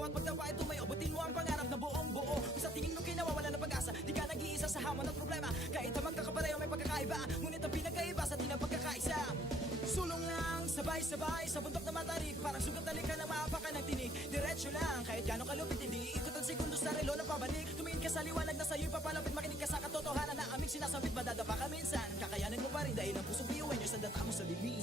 bawat pagtapa ay tumayo. Butin mo ang pangarap na buong buo. Kung sa tingin mo kinawawala ng pag-asa, di ka nag-iisa sa hamon at problema. Kahit ang magkakapareho may pagkakaiba, ngunit ang pinagkaiba sa atin ang pagkakaisa. Sulong lang, sabay-sabay sa bundok na matarik. Parang sugat na likha na maapakan ng tinig. Diretso lang, kahit gano'ng kalupit, hindi ikot ang segundo sa relo na pabalik. Tumingin ka sa liwanag na sa'yo'y papalapit. Makinig ka sa katotohanan na aming sinasabit. Madadapa ka minsan, kakayanin mo pa rin dahil ang pusong biyuin nyo sa data mo sa bibig.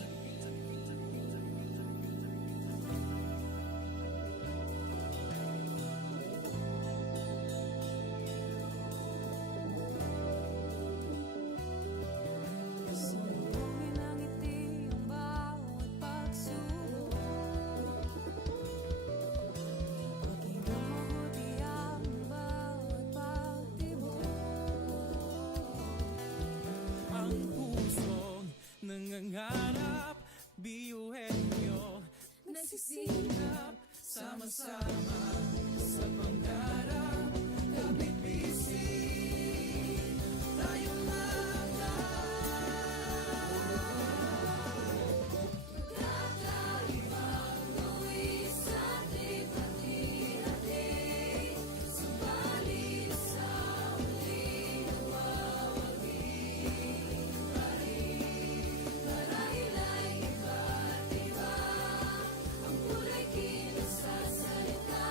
Nangangarap, biyuhin nyo, nagsisikap, sama-sama sa pangarap. Kapit bisig, tayong Kakaibang luwi sa ating hati-hati, subalit sa huling nawawagi. Marahil ay iba't iba, ang kulay kilos sa salita,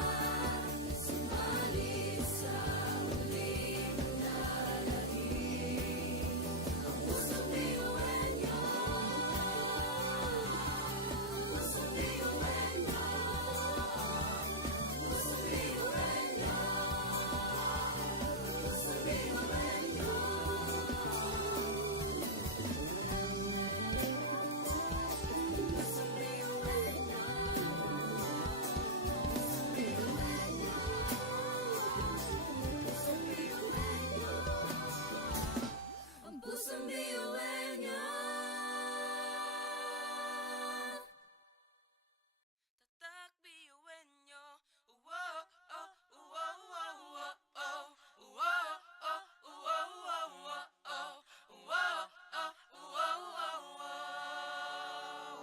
subalit sa huling nalagi. Ang pusong biyuhin nyo, pusong biyuhin nyo, pusong biyuhin nyo, pusong biyuhin nyo. Ang pusong biyuhin niya. tatak biyuhin nyo. Wow, oh, wow, wow, wow, oh. Wow, oh, wow, wow, wow, oh. Wow, oh, wow, wow, wow.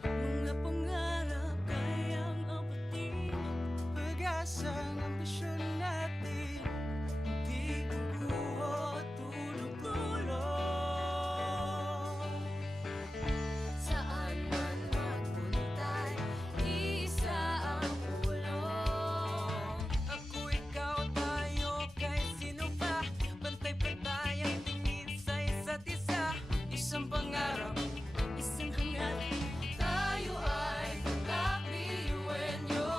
Mga pangarap kayang abutin, pag-asa ng ambisyon natin, di kukuha tulog-tulog. Saan man magpuntay, isa ang ulong. Ako, ikaw, tayo, kahit sino pa, pantay-pantay ang tingin sa isa't isa. Isang pangarap, isang hangat, Tayo ay tatak biyuhin nyo.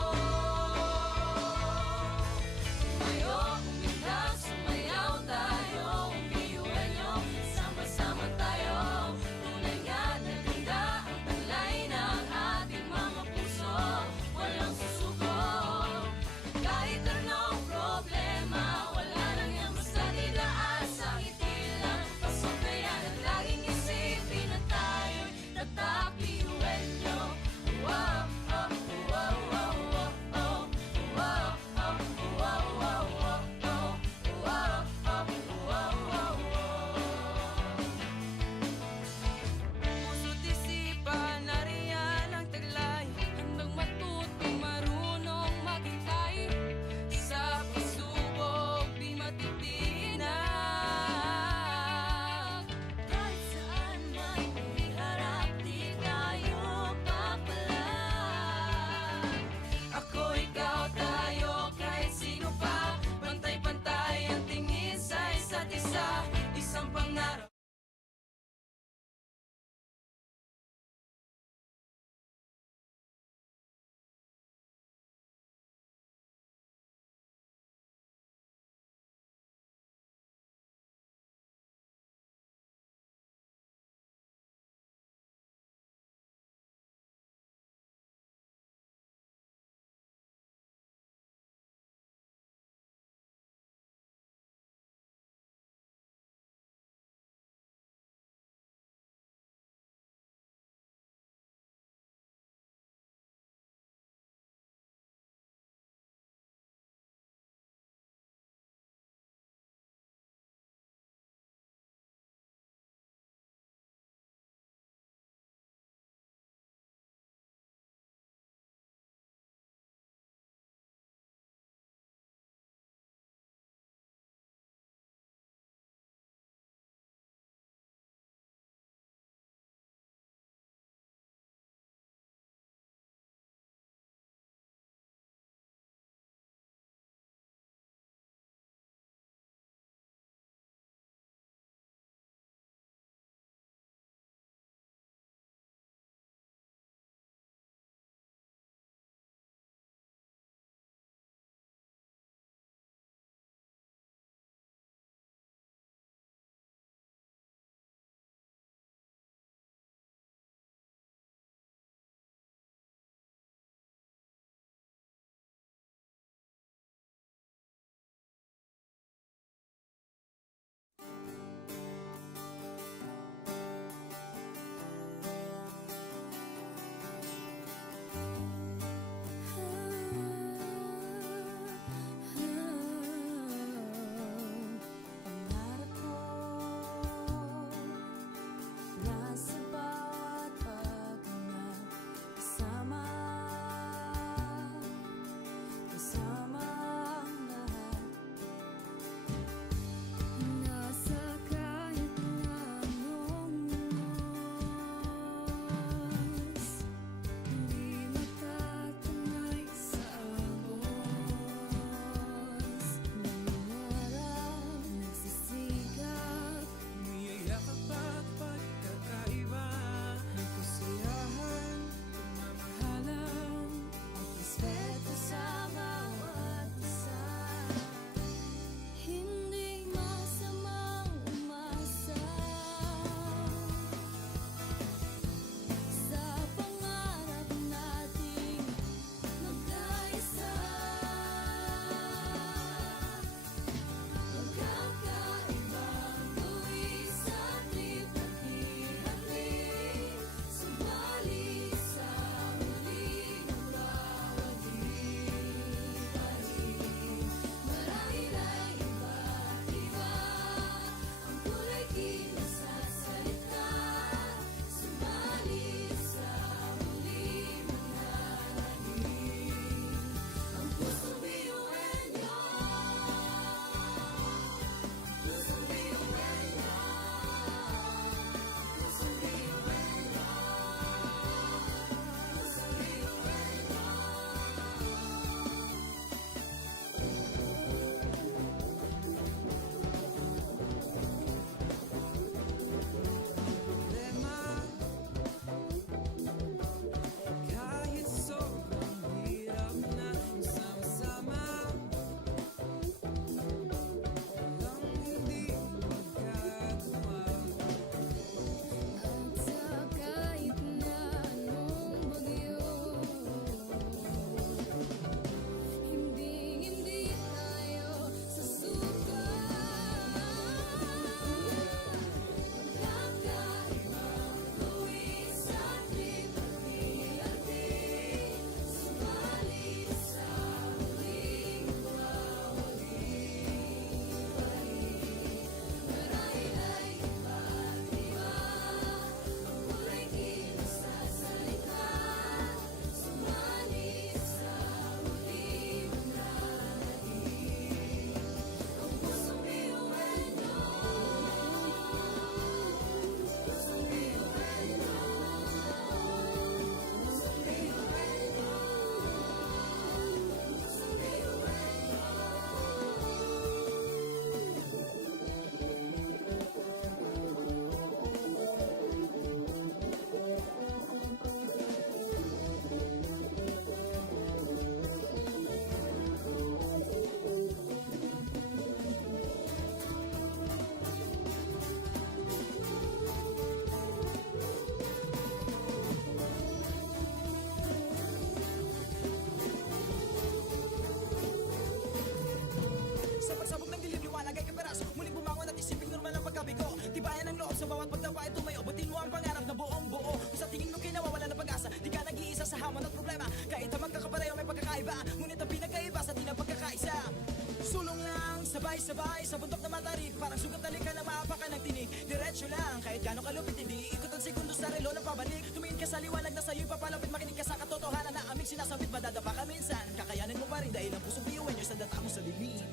Sabay-sabay sa bundok na matarik, parang sugat na lika na maapakan ng tinig. Diretso lang, kahit gano'ng kalupit, hindi ikot ang segundo sa relo na pabalik. Tumingin ka sa liwanag na sa'yo'y papalapit, makinig ka sa katotohanan na aming sinasabit. Madadapa ka minsan, kakayanin mo pa rin dahil ang pusong biyuin nyo sa data mo sa lilim.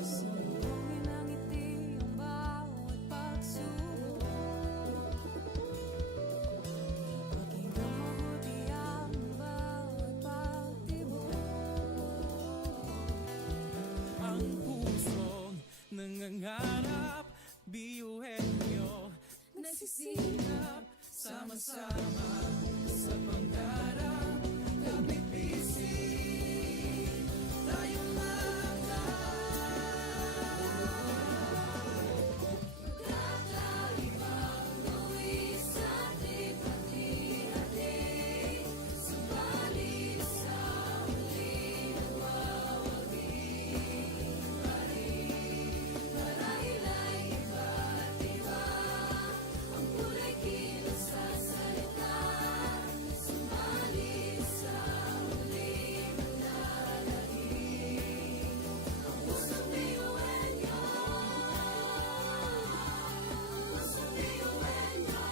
Sambungin ang ngiti ang bawat pagsubok. Pakinggan mabuti ang bawat pagtibok. Ang pusong nangangarap, biyuhin nyo, Nagsisikap sama-sama sa pangarap. Nagbibisi tayong mga Kakaibang luwi sa hati-hati. Subalit sa huli nagwawagi pa rin. Marahil ay iba't iba ang kulay kilos sa salita. Subalit sa huli manlalahim ang pusong biyuin nyo. Pusong biyuin nyo.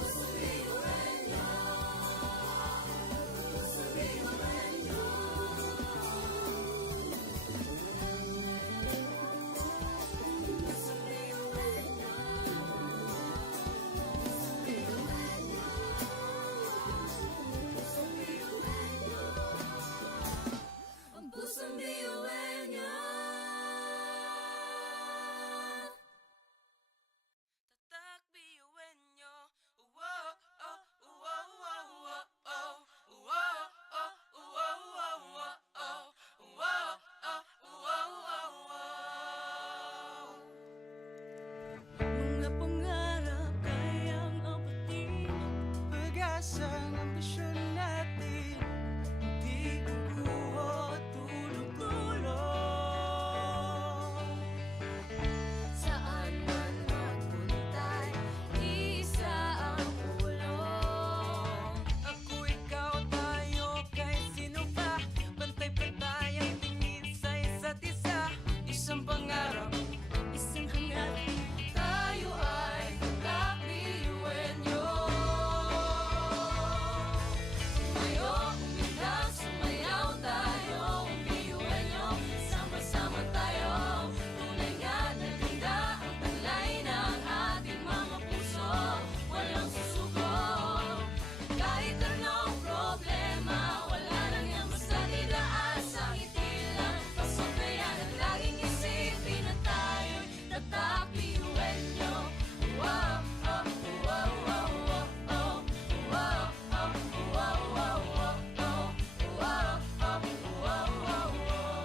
Pusong biyuin nyo. Pusong biyuin nyo. Pusong biyuin nyo. Pusong biyuin nyo. Pusong biyuin nyo. Ang pusong biyuin nyo. Tatak biyuin nyo. Uwo, oh, uwo, uwo, uwo, oh. Uwo, oh, uwo, uwo, uwo, oh. Uwo, oh, uwo, uwo, uwo. Mga pangarap kayang abutin, pag-asang ambisyon natin. Di kukuha tulong-tulong. Saan man magpuntay, isa ang ulong. ako, ikaw, tayo, kahit sino pa. Pantay-pantay ang tingin sa isa't isa. Isang pangarap, isang hangarin. Tayo ay kakabiyuin nyo. Sumayo, umilag, sumayaw tayo. Biyuin nyo, sama-sama tayo. Tunay nga na ganda ang talay ng ating mga puso. Walang susuko. Kahit anong problema, wala lang yan basta didaan sa ngiti lang. Pasok na yan ang laging isipin na tayo'y tatak biyuin nyo. Wow, oh, wow, wow, wow, oh. Wow, oh, wow, wow, wow, oh. Wow, oh, wow, wow, wow.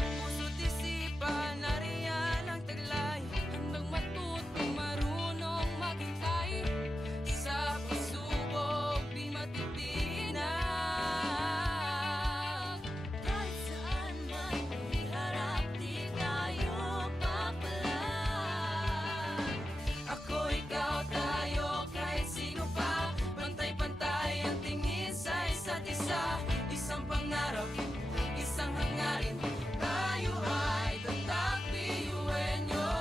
Puso't isipan, nariyan ang taglay. Handang matutong marunong maghintay. Sa pagsubok, di matitinag. Kahit saan man iharap, di tayo papalag. Ako, ikaw, tayo, kahit sino pa. Pantay-pantay ang tingin sa isa't isa. Isang pangarap, isang hangarin. Tayo ay tatak biyuin nyo.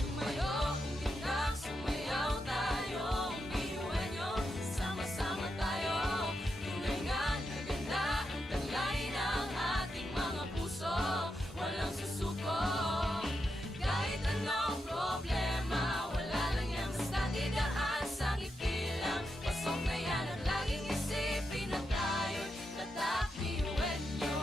Sumayo, umilag, sumayaw tayo. Biyuin nyo, sama-sama tayo. Tunay nga na ganda ang talay ng ating mga puso. Walang susuko. Kahit anong problema, wala lang yan basta didaan sa ngiti lang. Pasok na yan at laging isipin na tayo'y tatak biyuin nyo.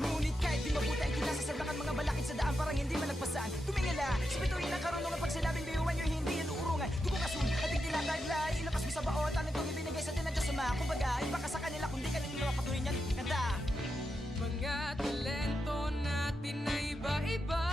Ngunit kahit di mabuti ang kinasasabakan mga balakid sa daan parang hindi malagpasan. Tumingala, sa bituin ng karunungan pag sinabing biyuan nyo hindi yan uurungan. Dugong asul, ating tinataglay, ilakas mo sa baon, tanong itong ibinigay sa tinadya sa mga. Kumbaga, iba ka sa kanila kundi kanila patuloy niyan kanta. Mga talento natin na iba-iba.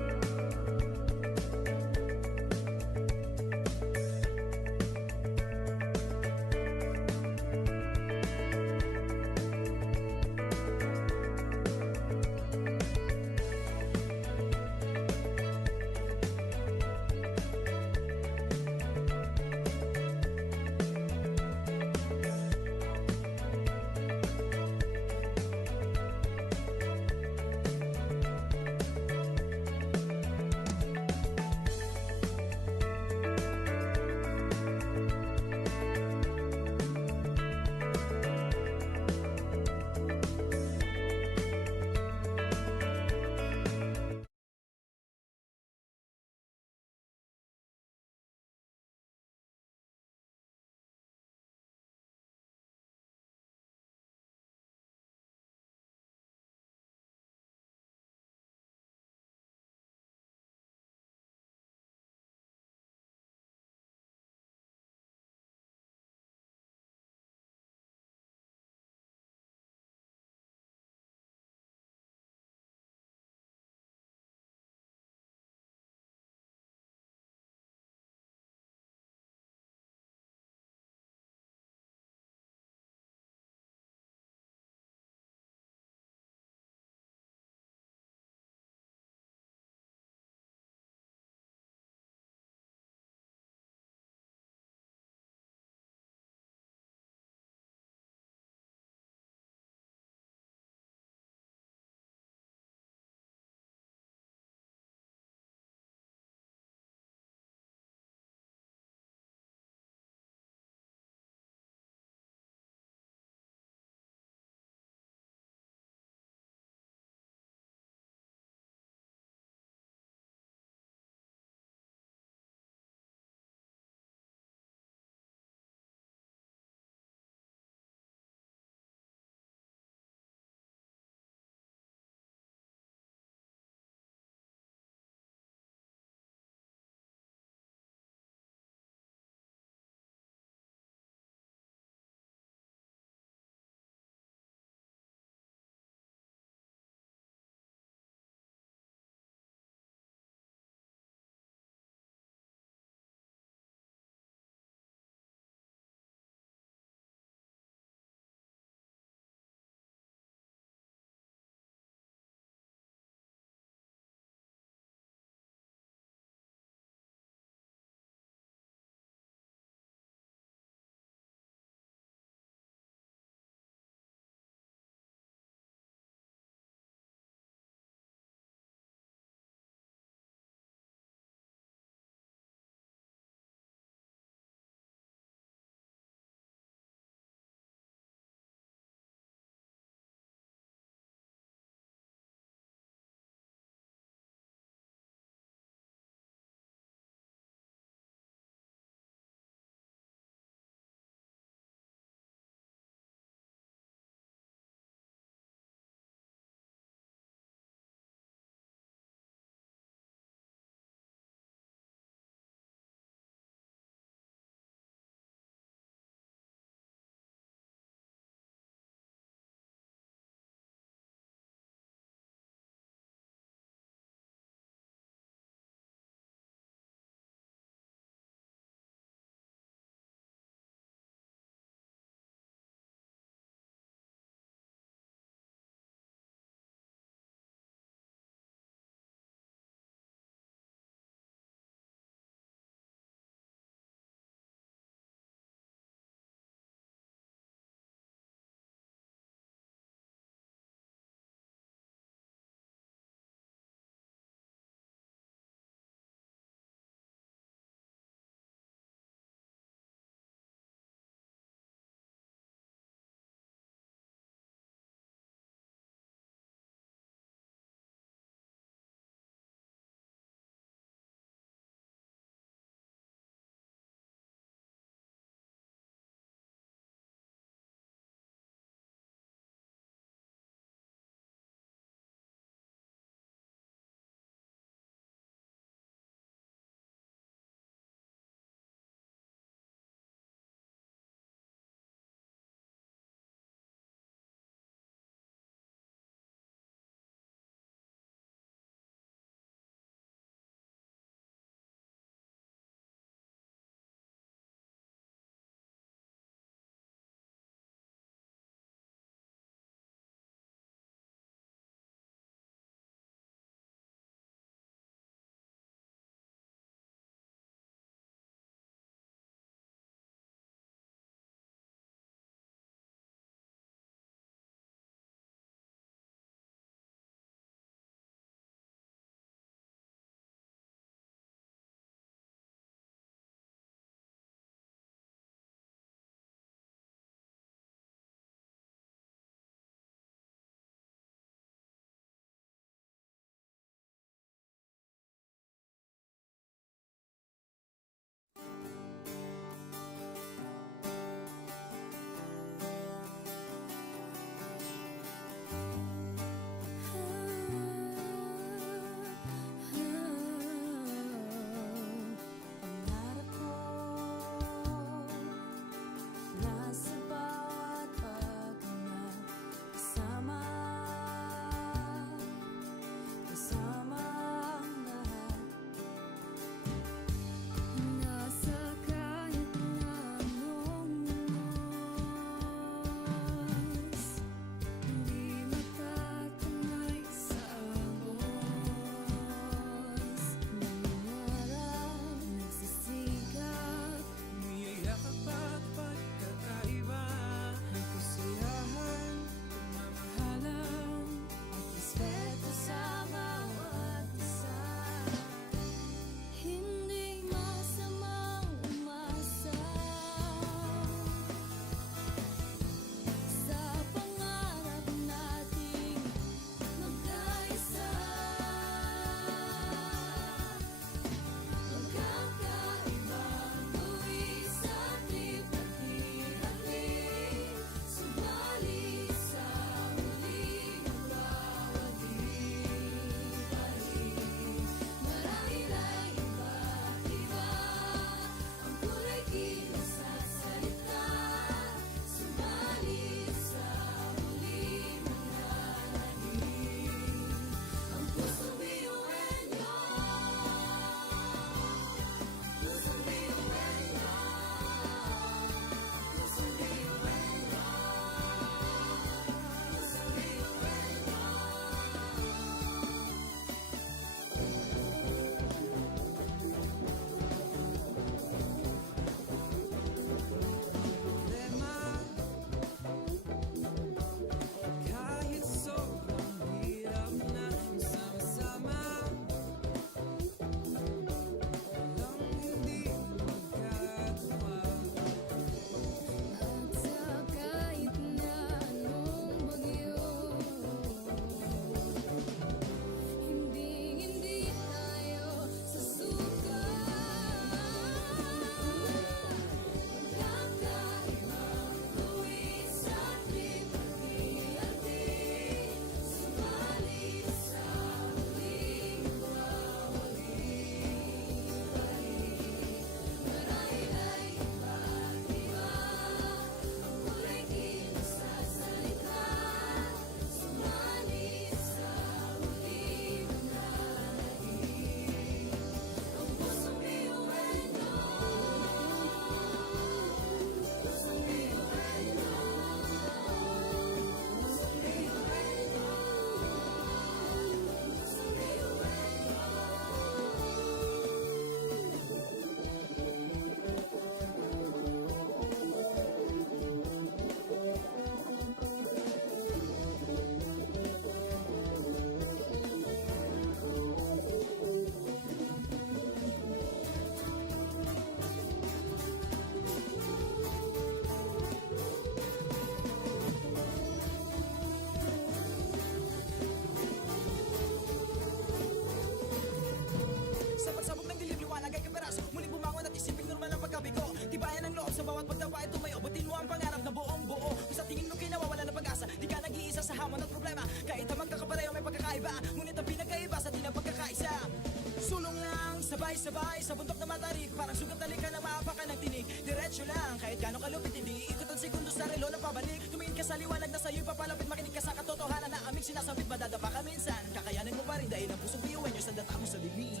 Sabay-sabay sa bundok na matarik, parang sugat talikan na maapakan ng tinig. Diretso lang, kahit gano'ng kalupit, hindi ikot ang segundo sa relo na pabalik. Tumingin ka sa liwanag na sa'yo'y papalapit, makinig ka sa katotohanan na aming sinasabit. Madadapa ka minsan, kakayanin mo pa rin dahil ang pusong biyuan nyo sa data mo sa bibig.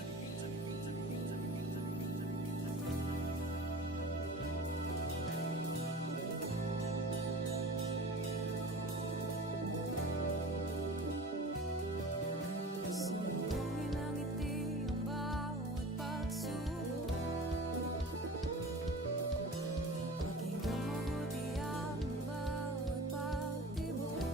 Sumugin ang ngiti ang bawat pagsubok. Pakinggan mabuti ang bawat pagtibok.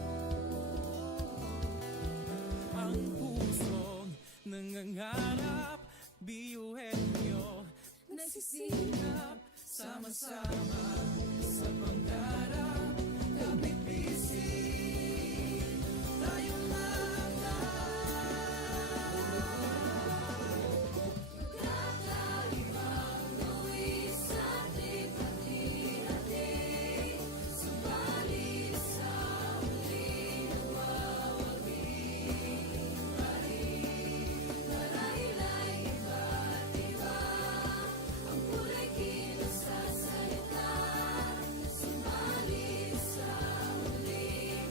Ang pusong nangangarap, biyuhin nyo, nagsisikap, sama-sama sa pangarap. Kapit bisig, tayong Kakaibang luwis sa ating hati-hati. Subalit sa huling nagwawagi pa rin. Marahil ay iba't iba ang kulay kilos sa salita. Subalit sa huling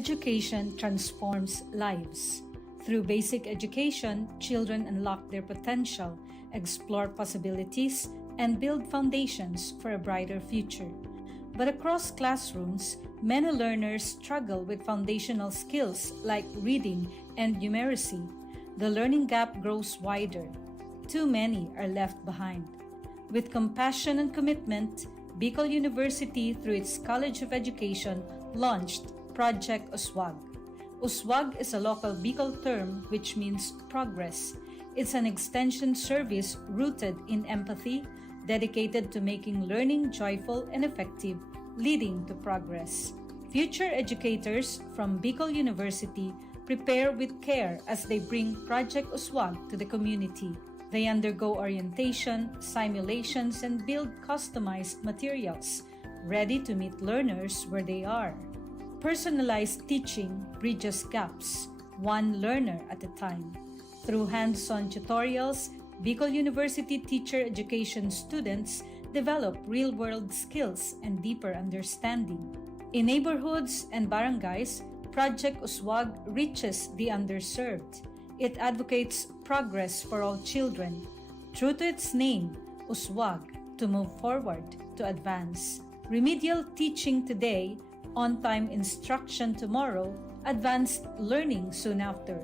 education transforms lives. Through basic education, children unlock their potential, explore possibilities, and build foundations for a brighter future. But across classrooms, many learners struggle with foundational skills like reading and numeracy. The learning gap grows wider. Too many are left behind. With compassion and commitment, Bicol University, through its College of Education, launched Project Uswag. Uswag is a local Bicol term which means progress. It's an extension service rooted in empathy, dedicated to making learning joyful and effective, leading to progress. Future educators from Bicol University prepare with care as they bring Project Uswag to the community. They undergo orientation, simulations, and build customized materials, ready to meet learners where they are. Personalized teaching bridges gaps, one learner at a time. Through hands-on tutorials, Bicol University teacher education students develop real-world skills and deeper understanding. In neighborhoods and barangays, Project Uswag reaches the underserved. It advocates progress for all children. True to its name, Uswag, to move forward, to advance. Remedial teaching today, on-time instruction tomorrow, advanced learning soon after.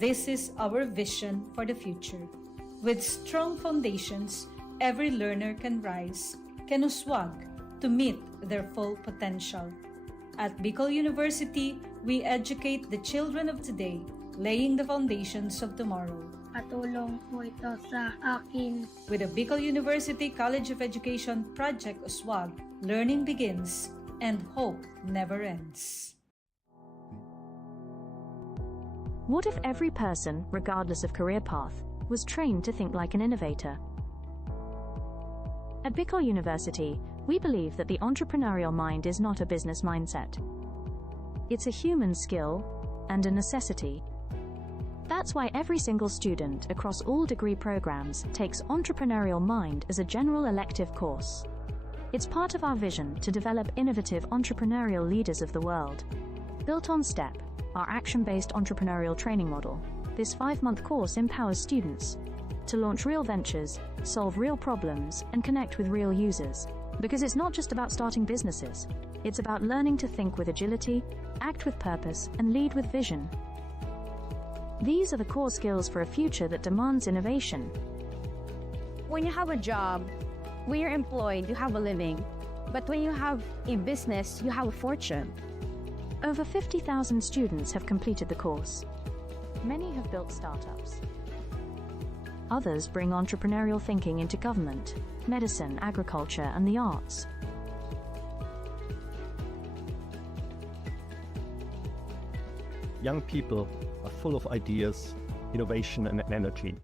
This is our vision for the future. With strong foundations, every learner can rise, can uswag, to meet their full potential. At Bicol University, we educate the children of today, laying the foundations of tomorrow. Patulong po ito sa akin. With the Bicol University College of Education Project Uswag, learning begins and hope never ends. What if every person, regardless of career path, was trained to think like an innovator? At Bicol University, we believe that the entrepreneurial mind is not a business mindset. It's a human skill and a necessity. That's why every single student across all degree programs takes Entrepreneurial Mind as a general elective course. It's part of our vision to develop innovative entrepreneurial leaders of the world. Built on STEP, our action-based entrepreneurial training model, this 5-month course empowers students to launch real ventures, solve real problems, and connect with real users. Because it's not just about starting businesses, it's about learning to think with agility, act with purpose, and lead with vision. These are the core skills for a future that demands innovation. When you have a job, when you're employed, you have a living. But when you have a business, you have a fortune. Over 50,000 students have completed the course. Many have built startups. Others bring entrepreneurial thinking into government, medicine, agriculture, and the arts. Young people are full of ideas, innovation, and energy.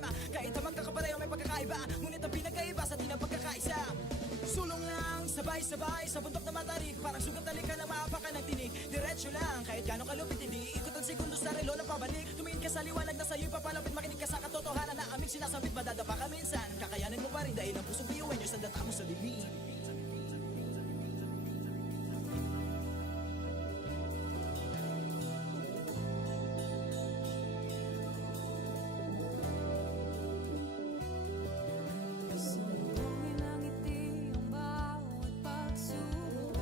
problema. Kahit ang magkakapareho may pagkakaiba, ngunit ang pinagkaiba sa atin ang pagkakaisa. Sulong lang, sabay-sabay sa bundok na matarik, parang sugat na lika na maapakan ng tinig. Diretso lang, kahit gano'ng kalupit, hindi ikot ang segundo sa relo ng pabalik. Tumingin ka sa liwanag na sa'yo'y papalapit, makinig ka sa katotohanan na aming sinasabit. Madadapa ka minsan, kakayanin mo pa rin dahil ang pusong biyuhin nyo sa data mo sa dilim. Salubungin ng ngiti ang bawat pagsubok.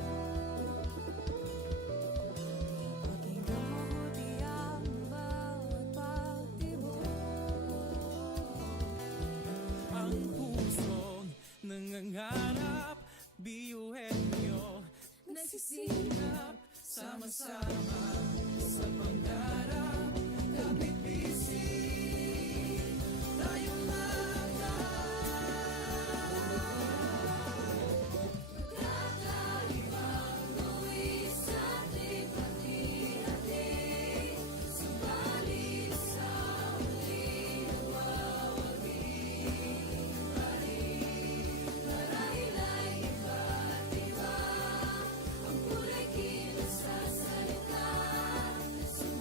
Pakinggan mabuti ang bawat pagtibok. Ang pusong nangangarap, biyuhin nyo, nagsisikap, sama-sama sa pangarap. Kapit bisig, tayong Kakaibang buwis sa ating hati-hati, subalit sa huli nawawagi. Marahil ay iba't iba ang kulay kilos sa salita, subalit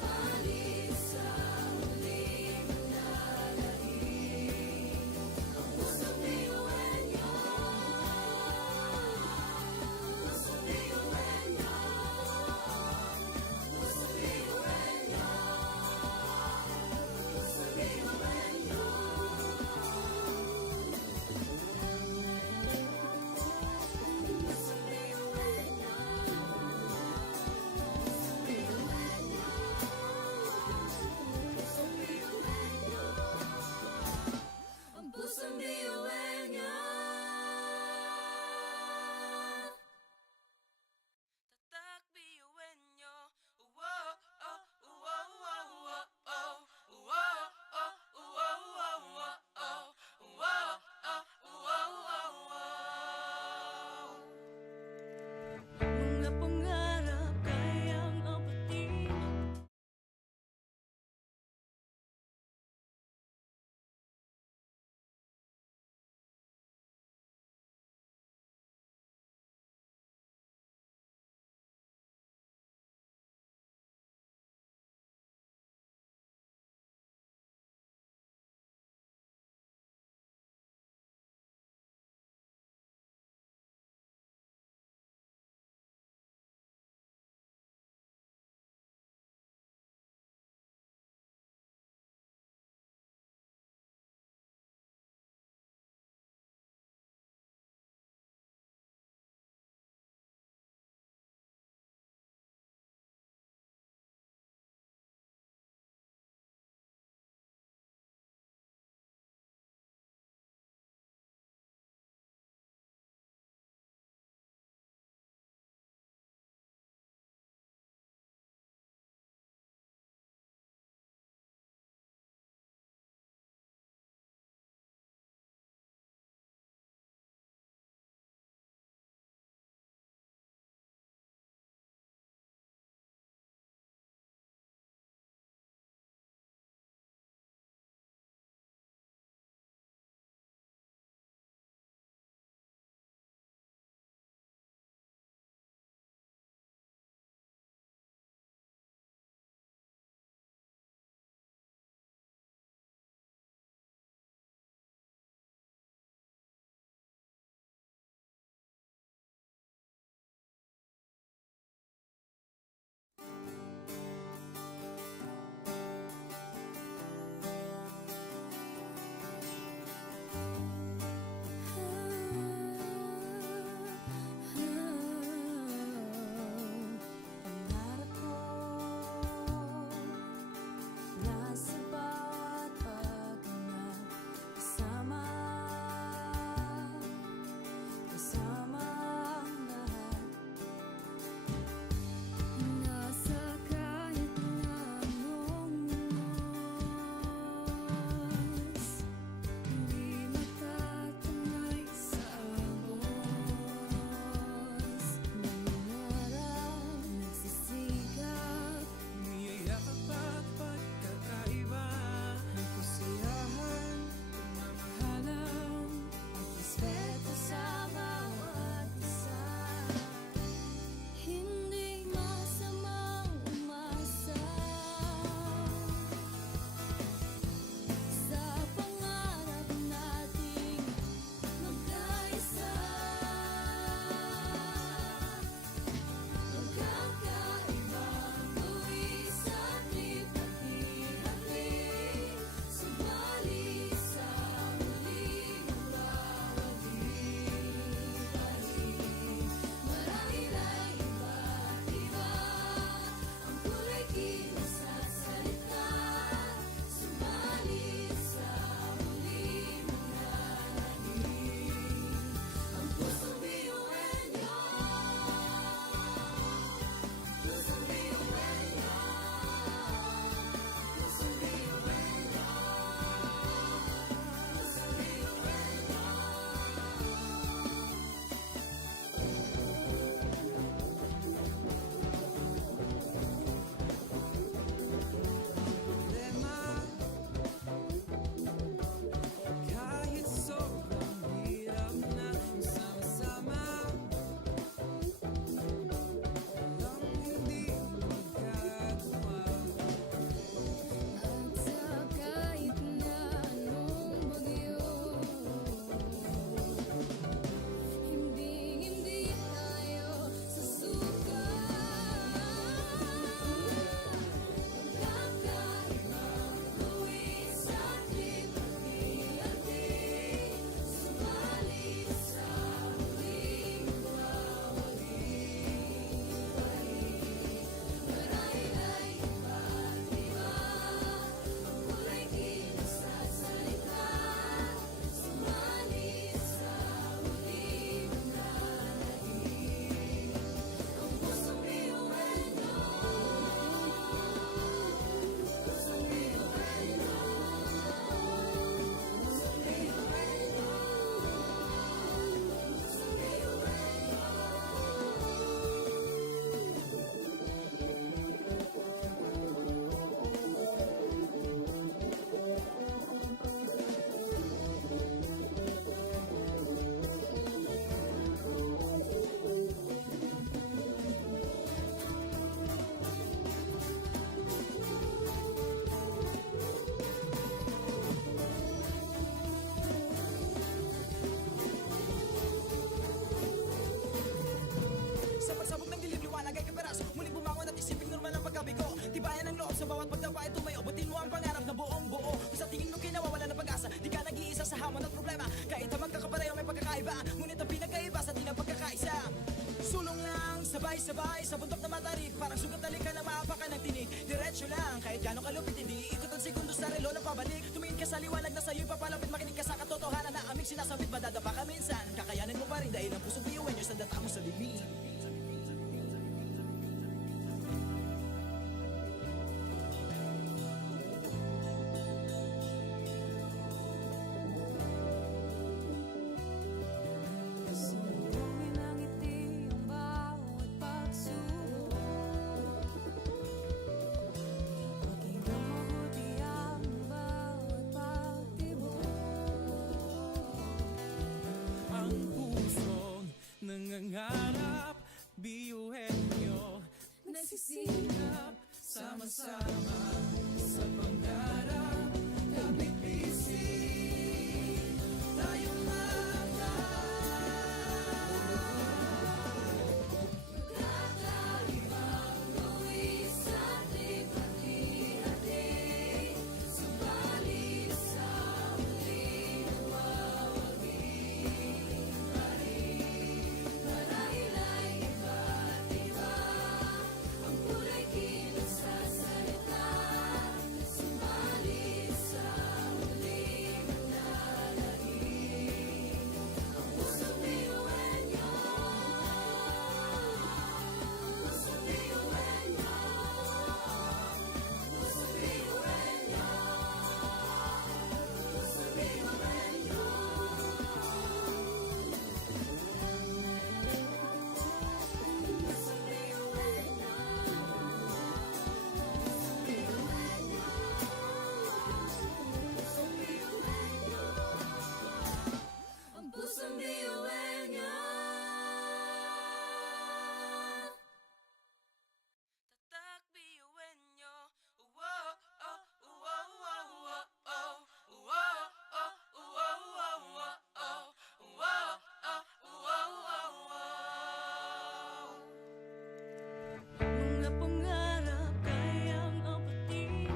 Sulong lang, sabay-sabay sa bundok na matarik. Parang sugat na ka na maapakan ng tinig. Diretso lang, kahit gano'ng kalupit hindi ikot ang segundo sa relo na pabalik. Tumingin ka sa liwanag na sa'yo'y papalapit. Makinig ka sa katotohanan na aming sinasabit. Madadapa ka minsan, kakayanin mo pa rin dahil ang pusong biyuin nyo sa data mo sa bibig. Sumbungin ang ngiti ang bawat pagsubok. Pakinggan mabuti ang bawat pagtibok. Ang pusong nangangarap, biyuhin nyo. Nagsisikap, sama-sama sa pangarap. Kapit bisig, tayong Kakaibang luwis at lipat-hati. Subalit sa huli nawawagi pa rin. Marahila'y iba't iba ang kulay kilos sa salita. Subalit sa huli manlalagi ang pusong biyuhin nyo. Pusong biyuhin nyo. Pusong biyuhin nyo. Pusong biyuhin nyo. Pusong biyuhin nyo. Pusong biyuhin nyo. Ang pusong biyuhin nyo. Tatak biyuin nyo. Wow, oh, wow, wow, wow, oh. Wow, oh, wow, wow, wow, oh. Wow, oh, wow, wow, wow. Mga pangarap kayang apatin.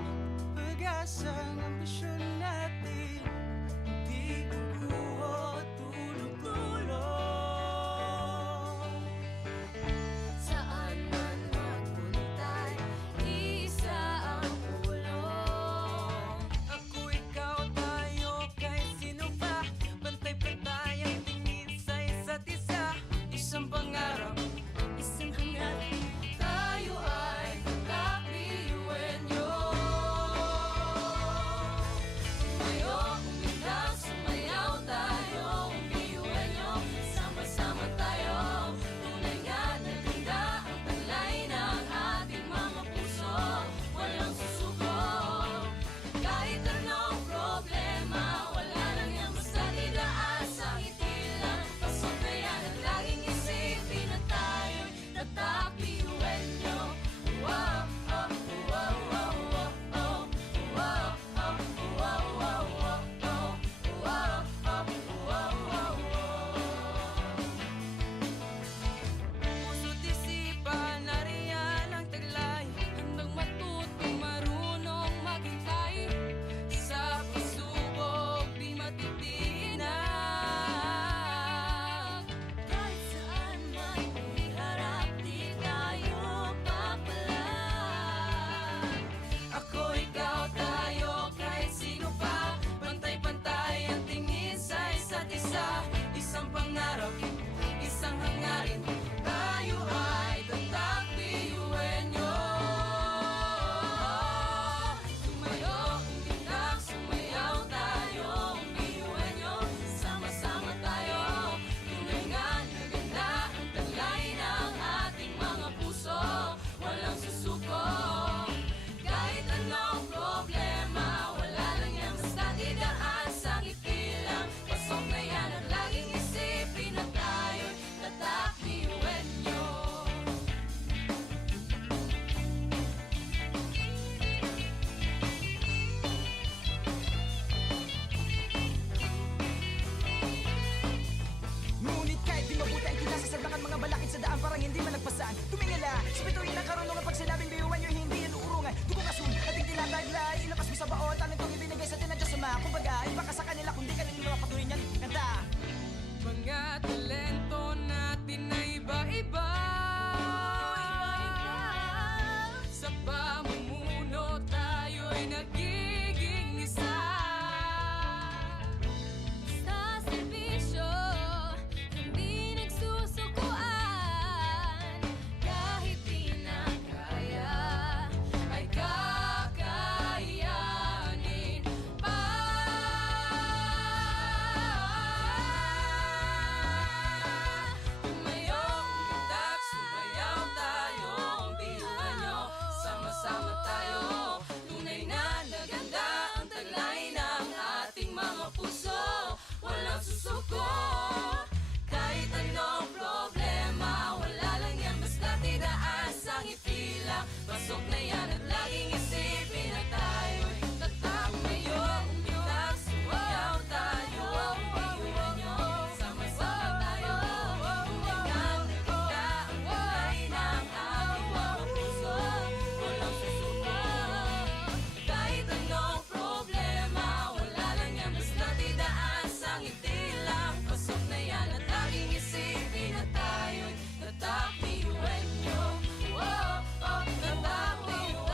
pag-asa ng ambisyon natin. Di kukuha tulog-tulog. Saan man magpuntay, isa ang pulong. Ako, ikaw, tayo, kahit sino pa. Pantay-pantay ang tingin sa isa't isa. Isang pangarap, Isang hangarin, tayo ay kakabiyuhin nyo. Tumayo, umilang, sumayaw tayo, biyuhin nyo. Sama-sama tayo, tunay nga na ganda ang talay ng ating mga puso. Walang susuko, kahit anong problema, wala lang yan basta didaan sa ngiti lang. Pasok na yan at laging isipin na tayo'y tatak biyuhin nyo. Wow, oh, wow, wow, wow, oh. Wow, oh, wow, wow, wow, oh. Wow, oh, wow, wow, wow. puso't isipan, nariyan ang taglay. Handang matuto, marunong maghintay. Sa pagsubok, di matitinag. Kahit saan man iharap, di tayo papalag. Ako, ikaw, tayo, kahit sino pa. Pantay-pantay ang tingin sa isa't isa. Isang pangarap, isang hangarin. Tayo ay tatak biyuhin nyo. Tumayo, umilang, sumayaw tayo, biyuhin nyo. Sama-sama tayo, tunay nga na ganda ang talay ng ating mga puso. Walang susuko, kahit anong problema, wala lang yan basta didaan sa ngiti lang. Pasok na yan at laging isipin na tayo'y tatak biyuhin nyo. Ngunit kahit di mabuti ang kinasasabakan mga balakid sa daan parang hindi malagpasan. Tumingala, sa bituin ng karunungan pag sinabing biyuhan nyo hindi yan uurungan. Dugo kasun, ating tinataglay, ilapas mo sa baon, talentong ibinigay sa tinadya sa mga. Kumbaga, iba ka sa kanila kung di ka nila mapatuloy niyan. Kanta! Mga talento natin na iba-iba. puso, walang susuko. Kahit anong problema, wala lang yan, basta tinaas ang ipila. Pasok na yan at laging isipin na tayo'y tatak ngayon. Umitak, sumayaw tayo, biyuhan nyo, sama-sama tayo. Tulingan, naganda ang kulay ng ating mga puso, walang susuko. Kahit anong problema, wala lang yan, basta tinaas ang itila. Pasok na yan at laging isipin na tayo'y tatak, biyuhan nyo. Tatak, biyuhan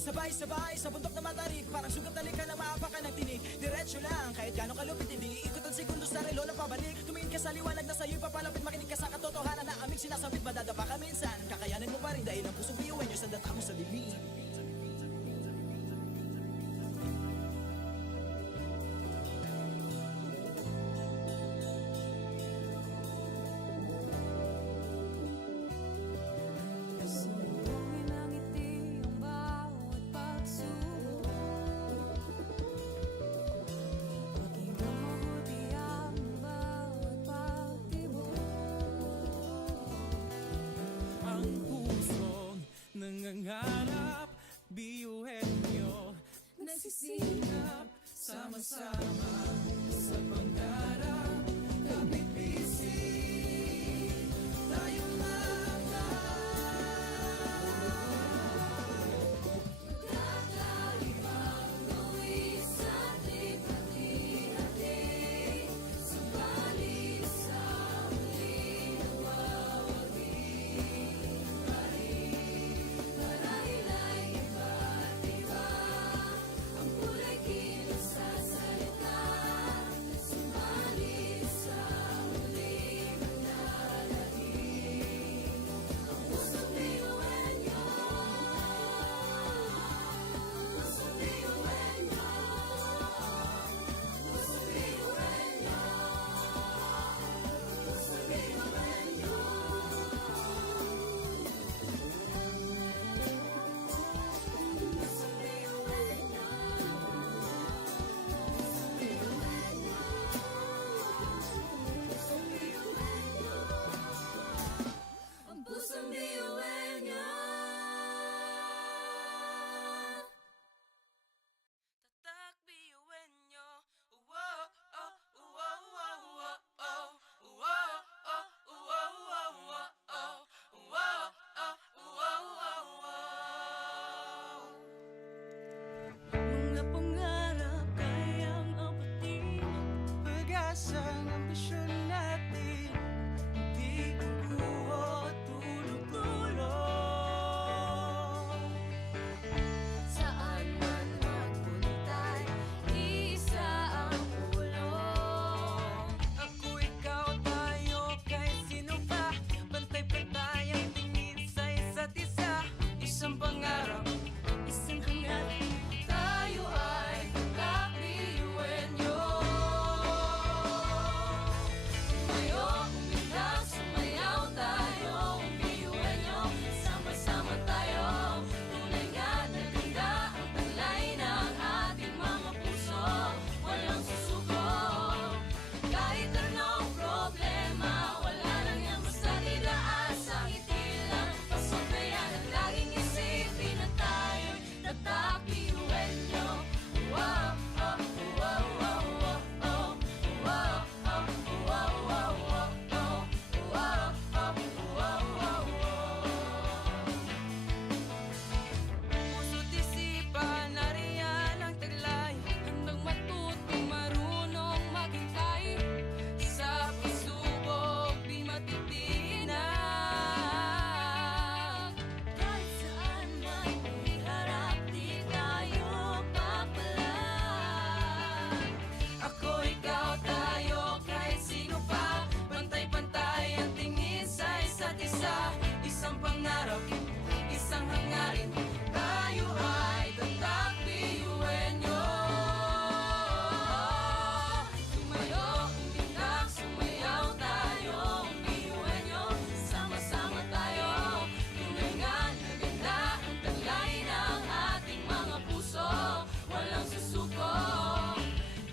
sabay-sabay sa bundok na matarik. Parang sugat na likha na maapakan ng tinig. Diretso lang, kahit gano'ng kalupit, hindi ikot ang segundo sa relo na pabalik. Tumingin ka sa liwanag na sa'yo'y papalapit. Makinig ka sa katotohanan na aming sinasabit. Madadapa ka minsan, kakayanin mo pa rin dahil ang pusong biyuan nyo sa data mo sa dilim. Kasunduin ang ngiti ang bawat pagsubok. Pakinggan mabuti ang bawat pagtibok. Ang pusong nangangarap, biyuhin nyo. Nagsisikap, Sama-sama sa pangarap, kapit-bisig, tayo kakaibang luwi sa hati-hati. Subalit sa huli nawawagi pa rin. Marahil ay iba't iba ang kulay kilos sa salita. Subalit sa huli manlalahim ang pusong biyuhan niyo. Pusong biyuhan niyo. Pusong biyuhan niyo. Pusong biyuhan niyo. Pusong biyuhan niyo. Ang pusong biyuhan niyo. Tatak biyuhin nyo. Wow, oh, wow, wow, wow, oh. Wow, oh, wow, wow, wow, oh. Wow, oh, wow, wow, wow. Mga pangarap kayang apatin, pag-asa ng ambisyon natin. Di kukuha tulog-tulog. Saan man magpuntay, isa ang pulong. Ako, ikaw, tayo, kahit sino pa. Pantay-pantay ang tingin sa isa't isa. Isang pangarap, Isang hangarin, tayo ay kakabiyuhin niyo. Sumayo, umilang, sumayaw tayo, biyuhin niyo. Sama-sama tayo, tunay nga na ganda ang taglay ng ating mga puso. Walang susuko, kahit anong problema, wala lang yan basta didaan sa ngiti lang. Pasok na yan at laging isipin na tayo'y tatak biyuhin niyo. Wow, oh, wow, wow, wow, oh. Wow, oh, wow, wow, wow, oh. Wow, oh, wow, wow, wow. puso't isipan, nariyan ang taglay. Handang matuto, marunong maghintay. Sa pagsubok, di matitinag. Kahit saan man iharap, di tayo papalag. Ako, ikaw, tayo, kahit sino pa. Pantay-pantay ang tingin sa isa't isa. Isang pangarap, isang hangarin. Tayo ay tatak biyuhin nyo. Sumayo, umilag, sumayaw tayo, biyuhin niyo. Sama-sama tayo, tunay nga na ganda ang taglay ng ating mga puso. Walang susuko,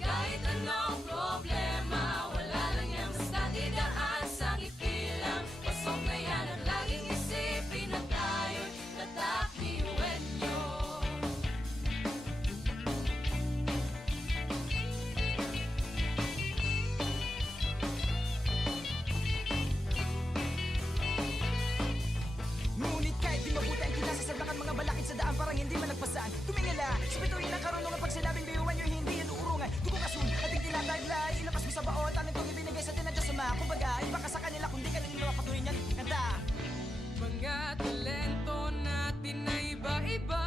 kahit anong problema, wala lang yan basta didaan sa ngiti lang. Pasok na yan at laging isipin na tayo'y tatak biyuhin niyo. Ngunit kahit di mabuti ang kinasasagdakan, mga balakid sa daan parang hindi malagpasan. Tumingala, sa bituin ng karunungan, pag sinabing biyuhan nyo, hindi yan uurungan. Dugo kasun, ating tinataglay, ilapas mo sa baon, tanong kong ibinigay sa tinadya sa mga. Kumbaga, iba ka sa kanila kung di ka nila mapatuloy yan. Kanta! Mga talento natin na iba-iba.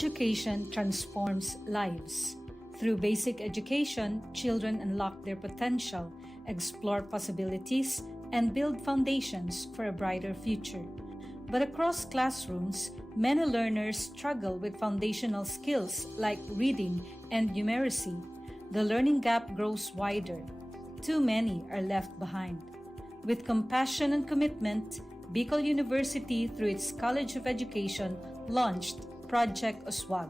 Education transforms lives. Through basic education, children unlock their potential, explore possibilities, and build foundations for a brighter future. But across classrooms, many learners struggle with foundational skills like reading and numeracy. The learning gap grows wider. Too many are left behind. With compassion and commitment, Bicol University, through its College of Education, launched Project Uswag.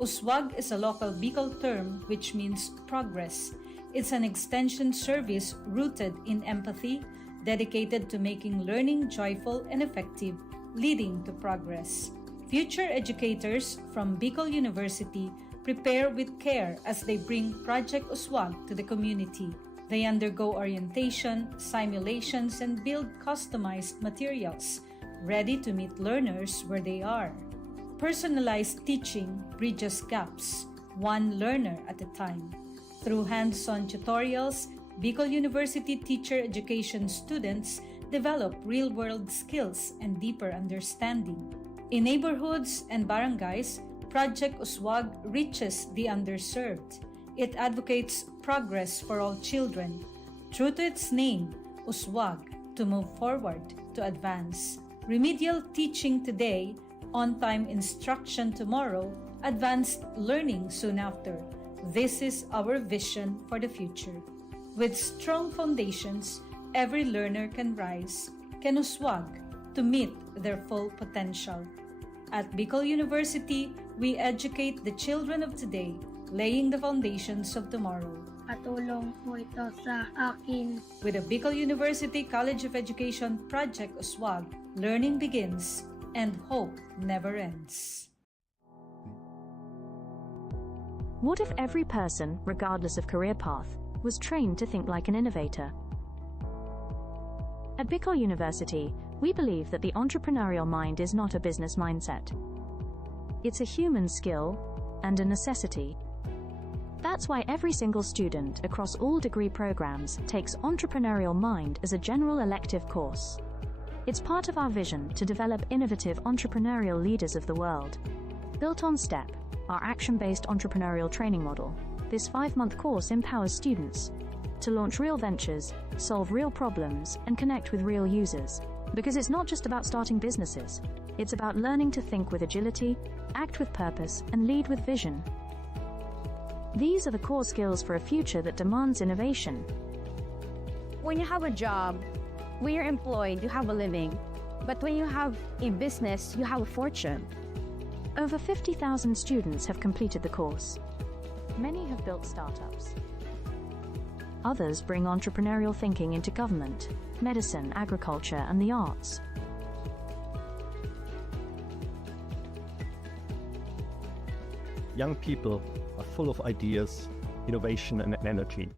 Uswag is a local Bicol term which means progress. It's an extension service rooted in empathy, dedicated to making learning joyful and effective, leading to progress. Future educators from Bicol University prepare with care as they bring Project Uswag to the community. They undergo orientation, simulations, and build customized materials, ready to meet learners where they are. Personalized teaching bridges gaps, one learner at a time. Through hands-on tutorials, Bicol University teacher education students develop real-world skills and deeper understanding. In neighborhoods and barangays, Project Uswag reaches the underserved. It advocates progress for all children. True to its name, Uswag, to move forward, to advance. Remedial teaching today, on-time instruction tomorrow, advanced learning soon after. This is our vision for the future. With strong foundations, every learner can rise, can uswag, to meet their full potential. At Bicol University, we educate the children of today, laying the foundations of tomorrow. Katulong po ito sa akin. With the Bicol University College of Education Project Uswag, learning begins and hope never ends. What if every person, regardless of career path, was trained to think like an innovator? At Bicol University, we believe that the entrepreneurial mind is not a business mindset. It's a human skill and a necessity. That's why every single student across all degree programs takes Entrepreneurial Mind as a general elective course. It's part of our vision to develop innovative entrepreneurial leaders of the world. Built on STEP, our action-based entrepreneurial training model, this 5-month course empowers students to launch real ventures, solve real problems, and connect with real users. Because it's not just about starting businesses, it's about learning to think with agility, act with purpose, and lead with vision. These are the core skills for a future that demands innovation. When you have a job, when you're employed, you have a living. But when you have a business, you have a fortune. Over 50,000 students have completed the course. Many have built startups. Others bring entrepreneurial thinking into government, medicine, agriculture, and the arts. Young people are full of ideas, innovation, and energy.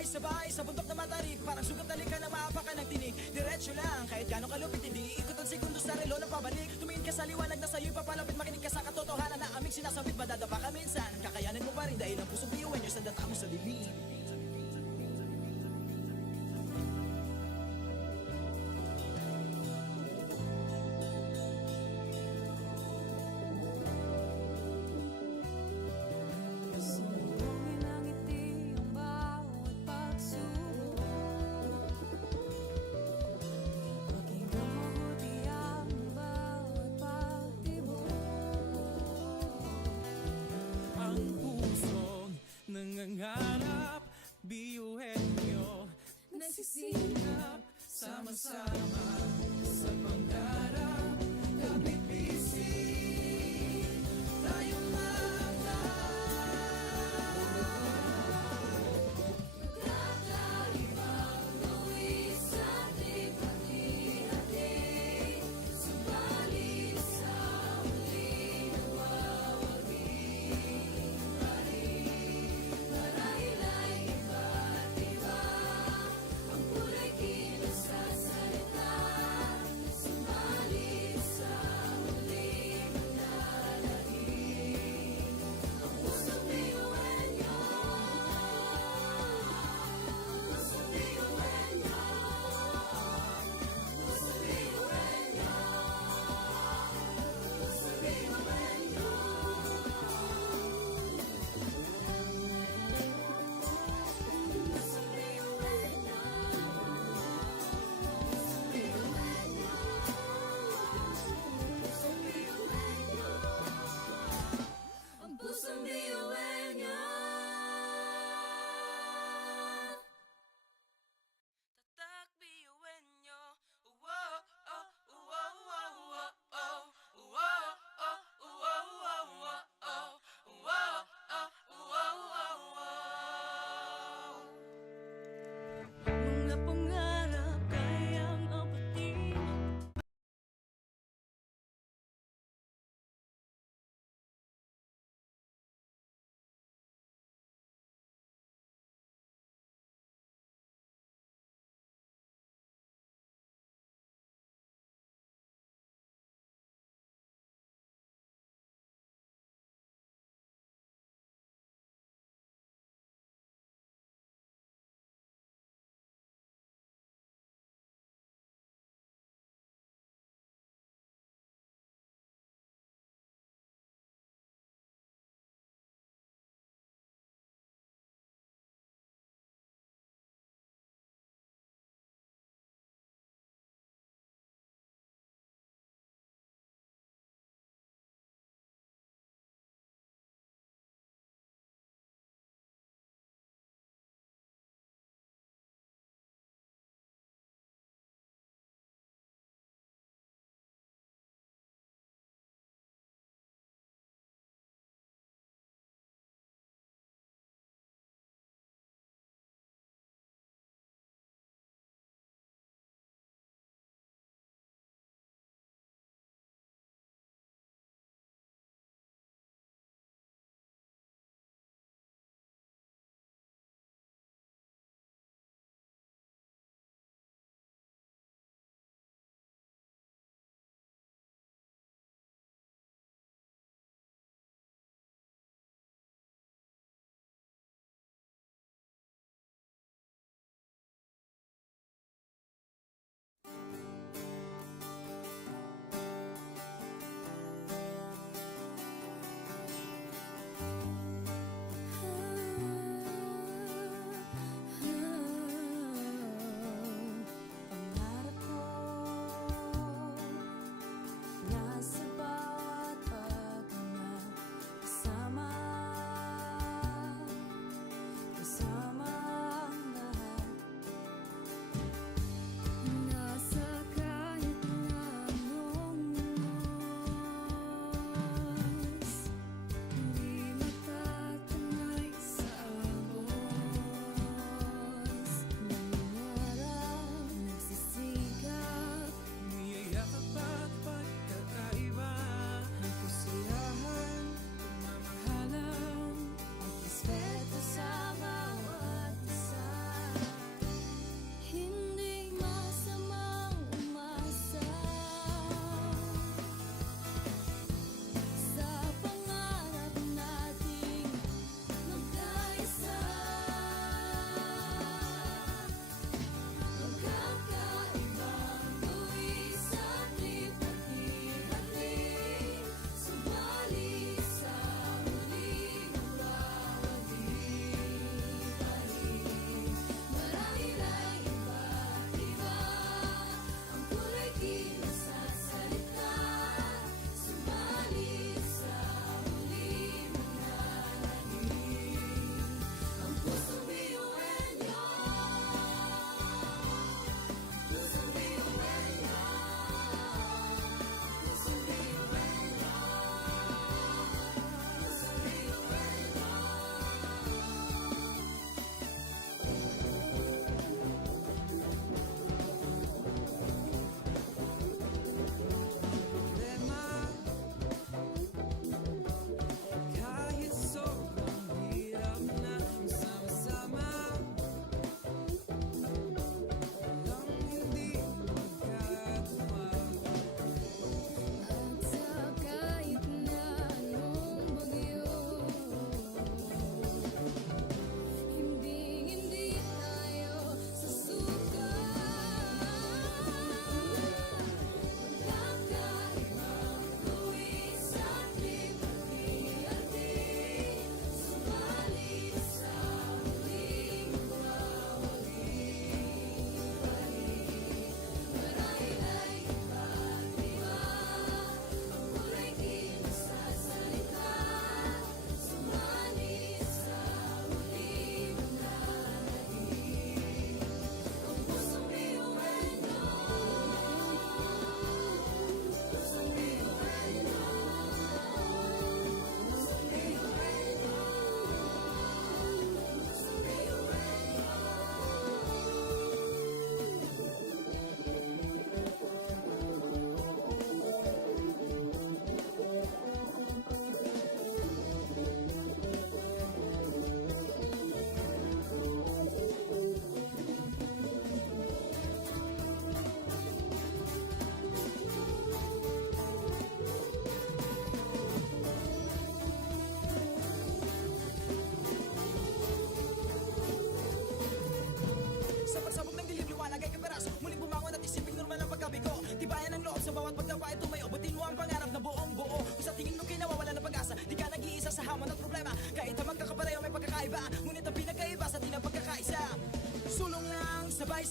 Sabay-sabay sa bundok na matarik, parang sugat na lika na maapakan ng tinig. Diretso lang, kahit gano'ng kalupit, hindi ikot ang segundo sa relo na pabalik. Tumingin ka sa liwanag na sa'yo'y papalapit, makinig ka sa katotohanan na aming sinasabit. Madadapa ka minsan, kakayanin mo pa rin dahil ang pusong biyuan nyo sa data mo sa dilim. Sumbungin ang ngiti ang bawat pagsubok. Pakinggan mabuti ang bawat pagtibok. Ang pusong nangangarap, biyuhin nyo nagsisikap, sama-sama sa pangarap. Kapit bisig, tayong Kakaibang luwis sa ating hati-hati. Subalit sa muling nagwawagi. Marahil ay iba't iba ang kulay kilos sa salita.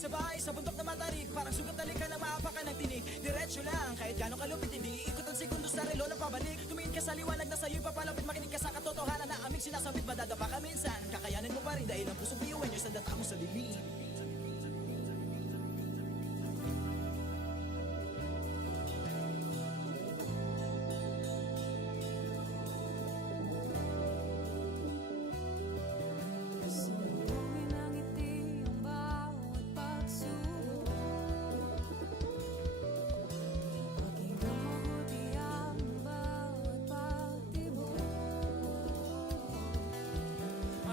sabay sa bundok na matarik. Parang sugat na lika ng maapakan ng tinig. Diretso lang, kahit gano'ng kalupit, hindi ikot ang segundo sa relo na pabalik. Tumingin ka sa liwanag na sa'yo'y papalapit. Makinig ka sa katotohanan na aming sinasabit. Madadapa ka minsan, kakayanin mo pa rin dahil ang pusong biyuan nyo sa data mo sa dilim. Sumugin ang ngiti ang bawat pagsubok. Pakinggan mabuti ang bawat pagtibok.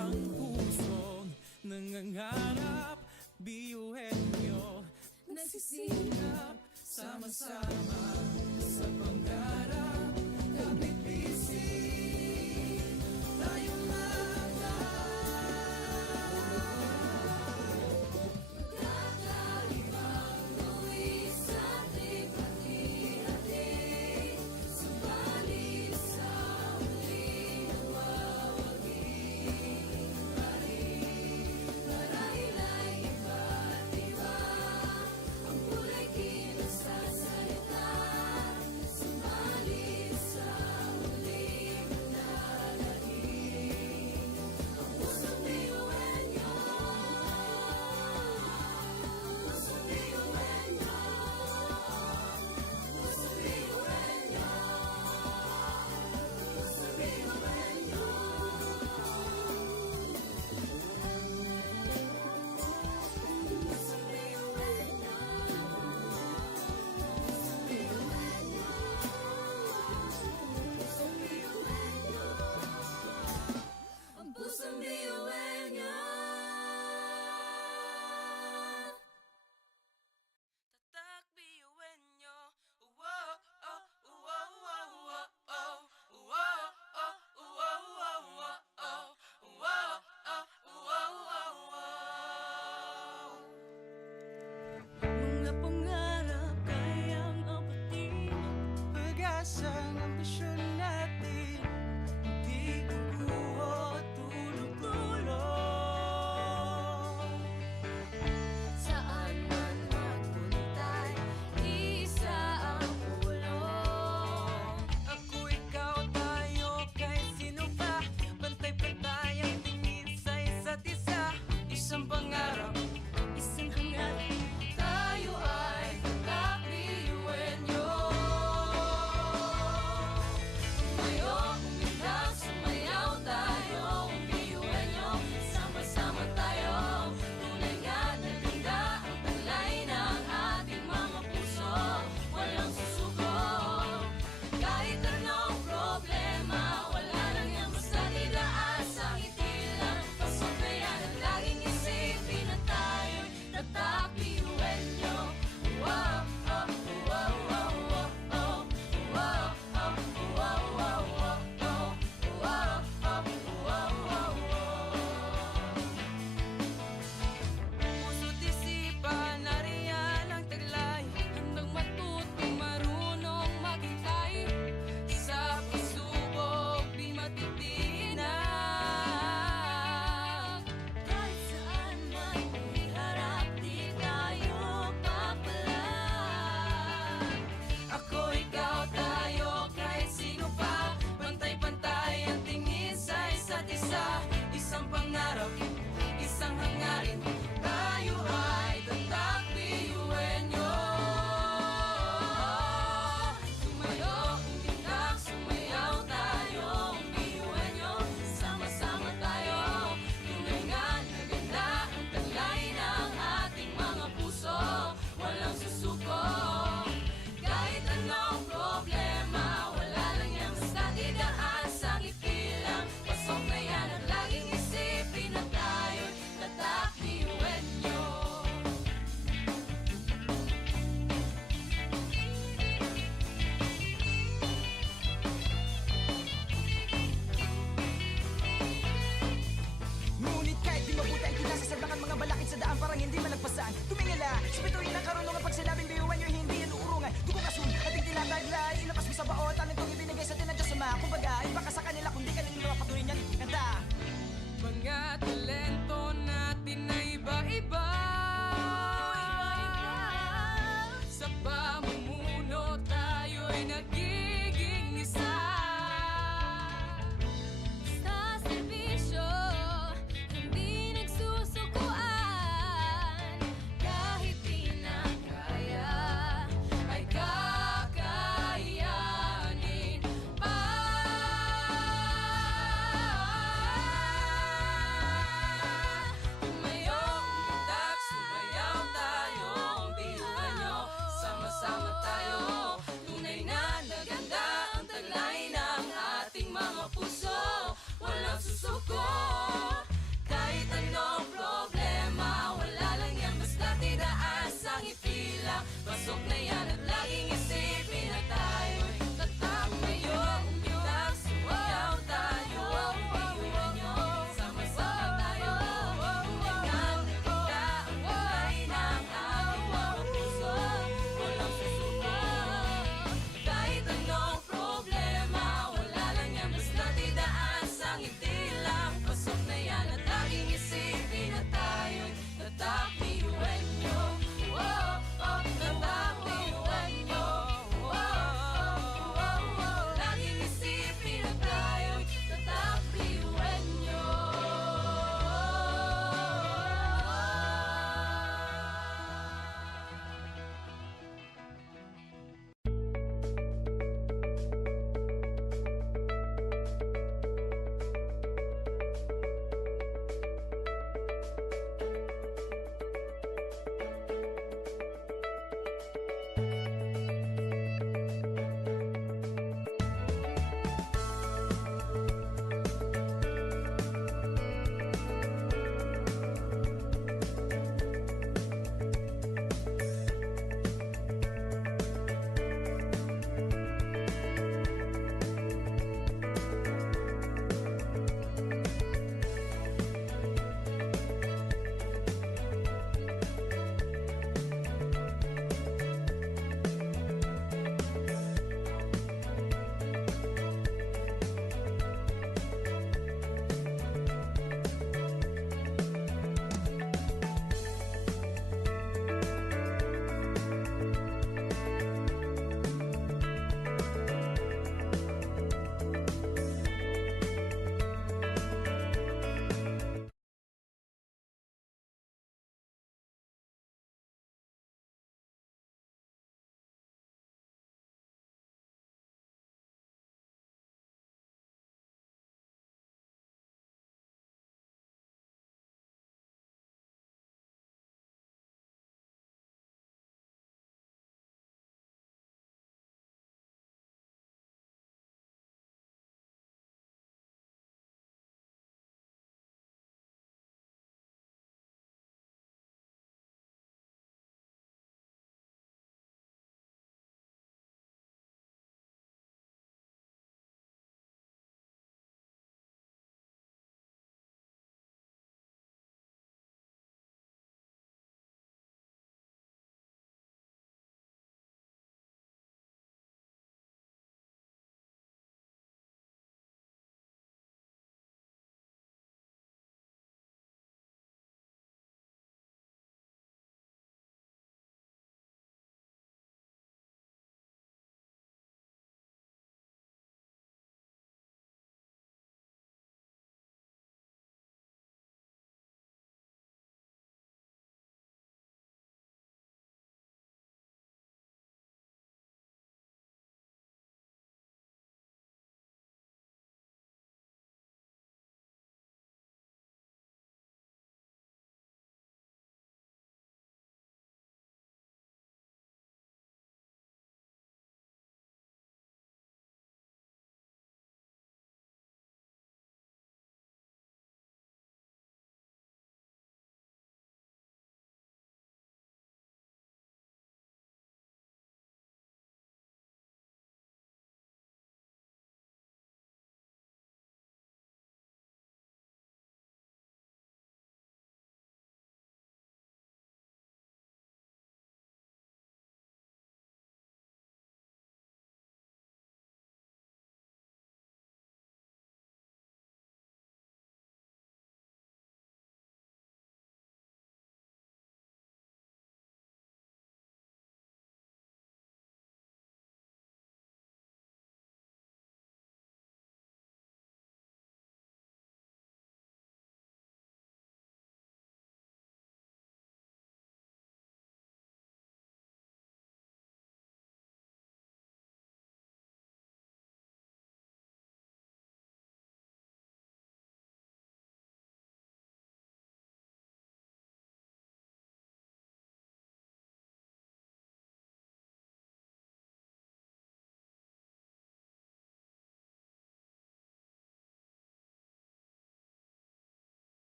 Ang pusong nangangarap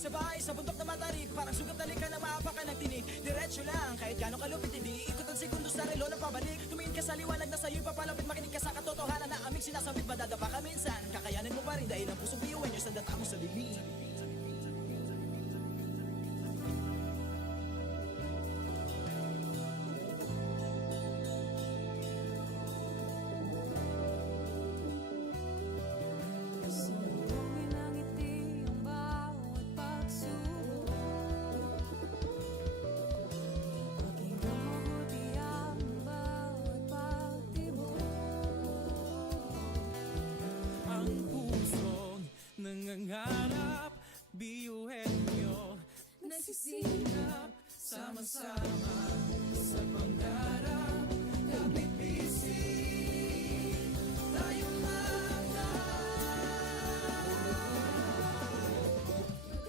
sabay sa bundok na matarik. Parang sugat na lika na maapakan ng tinig. Diretso lang, kahit gano'ng kalupit, hindi ikot ang segundo sa relo na pabalik. Tumingin ka sa liwanag na sa'yo'y papalapit. Makinig ka sa katotohanan na aming sinasabit. Madadapa ka minsan, kakayanin mo pa rin dahil ang pusong biyuan nyo sa data mo sa dilim. Sumulong ang ngiti ang bawat pagsubok. Pakinggan mabuti ang bawat pagtibok. Ang pusong nangangarap, biyuhin nyo, nagsisikap, sama-sama sa pangarap. Kapit bisig, tayong mga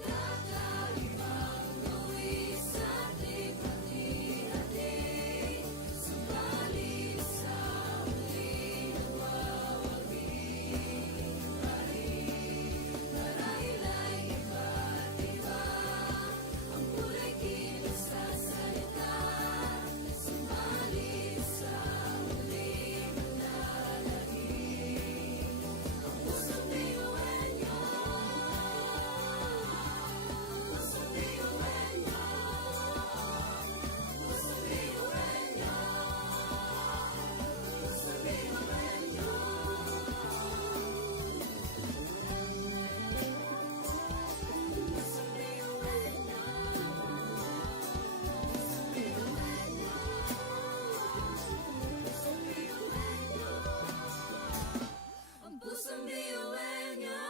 Kakaibang luwis sa ating hati-hati. Subalit sa muling nagwawagi. Marahil ay iba't iba ang kulay kilos sa salita. Subalit sa muling nanalagi. Ang pusong biyuhan nyo, pusong biyuhan nyo, pusong biyuhan nyo, pusong biyuhan nyo. Ang pusong biyuhan nyo.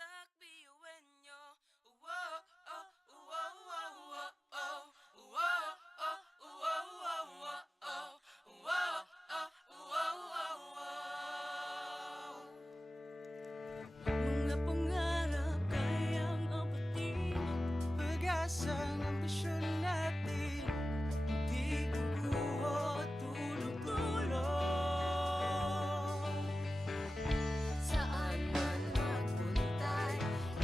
tatak biyuhin nyo. Wow, oh, wow, wow, wow, oh. Wow, oh, wow, wow, wow, oh. Wow, oh, wow, wow, wow. Mga pangarap kayang apatin, pag-asa ng ambisyon natin. Di kukuha tulog-tulog. Saan man magpuntay,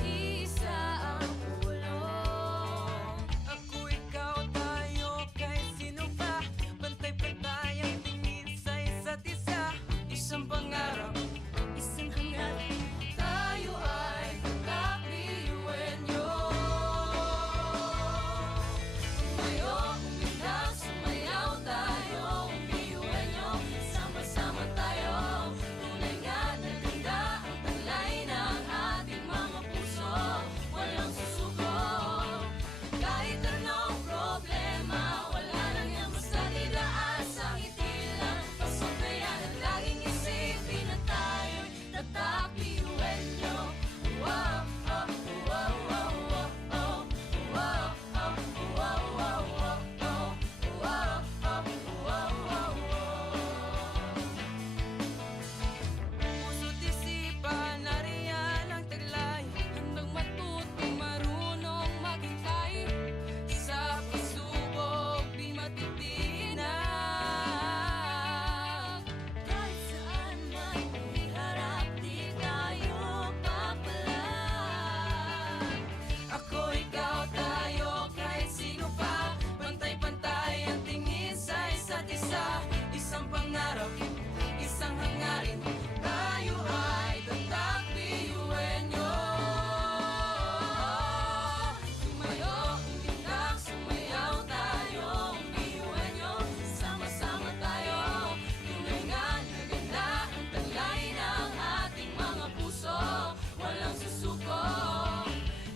isa ang ulong. Ako, ikaw, tayo, kahit sino pa. Pantay-pantay ang tingin sa isa't isa. Isang pangarap, isang hangarin. Tayo ay kakabiyuhin nyo. Tumayo, umilang, sumayaw tayo. Biyuhin nyo, sama-sama tayo. Tunay nga na ganda ang taglay ng ating mga puso. Walang susuko. Kahit anong problema, wala lang yan basta didaan sa ngiti lang. Pasok na yan at laging isipin na tayo'y tatak biyuhin nyo. Wow, oh, wow, wow, wow, oh. Wow, oh, wow, wow, wow, oh. Wow, oh, wow, wow, wow. Puso't isipan, nariyan ang taglay. Handang matutong marunong maghintay. Sa pagsubok, di matitinag. Kahit saan man iharap, di tayo papalag. Ako, ikaw, tayo, kahit sino pa. Pantay-pantay ang tingin sa isa't isa. Isang pangarap, isang hangarin. Tayo ay tatak biyuhin nyo. Tumayo, umilang, sumayaw tayo. Biyuhin nyo, sama-sama tayo. Tunay nga na ganda ang taglay ng ating mga puso. Walang susuko.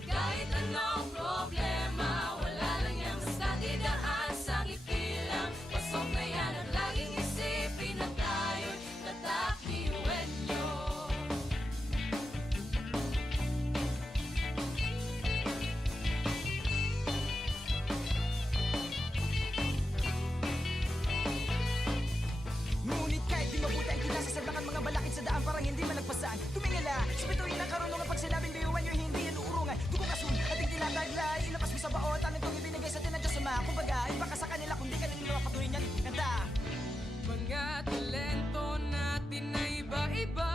Kahit anong problema, wala lang yan basta didaan sa ngiti lang. Pasok na yan at laging isipin na tayo'y tatak biyuhin nyo. Ngunit kahit di mabuti ang kinasasagdakan mga balakid sa daan parang hindi malagpasan. Tumingala, spituin ang karunungan pag sinabing biyuhan nyo hindi yan uurungan. Dugo kasun, ating tinataglay, ilabas mo sa baot, ano itong ibinigay sa atin ng Diyos Ama. Kumbaga, iba ka sa kanila kung di ka nila patuloy niyan kanta. Mga talento natin na iba-iba.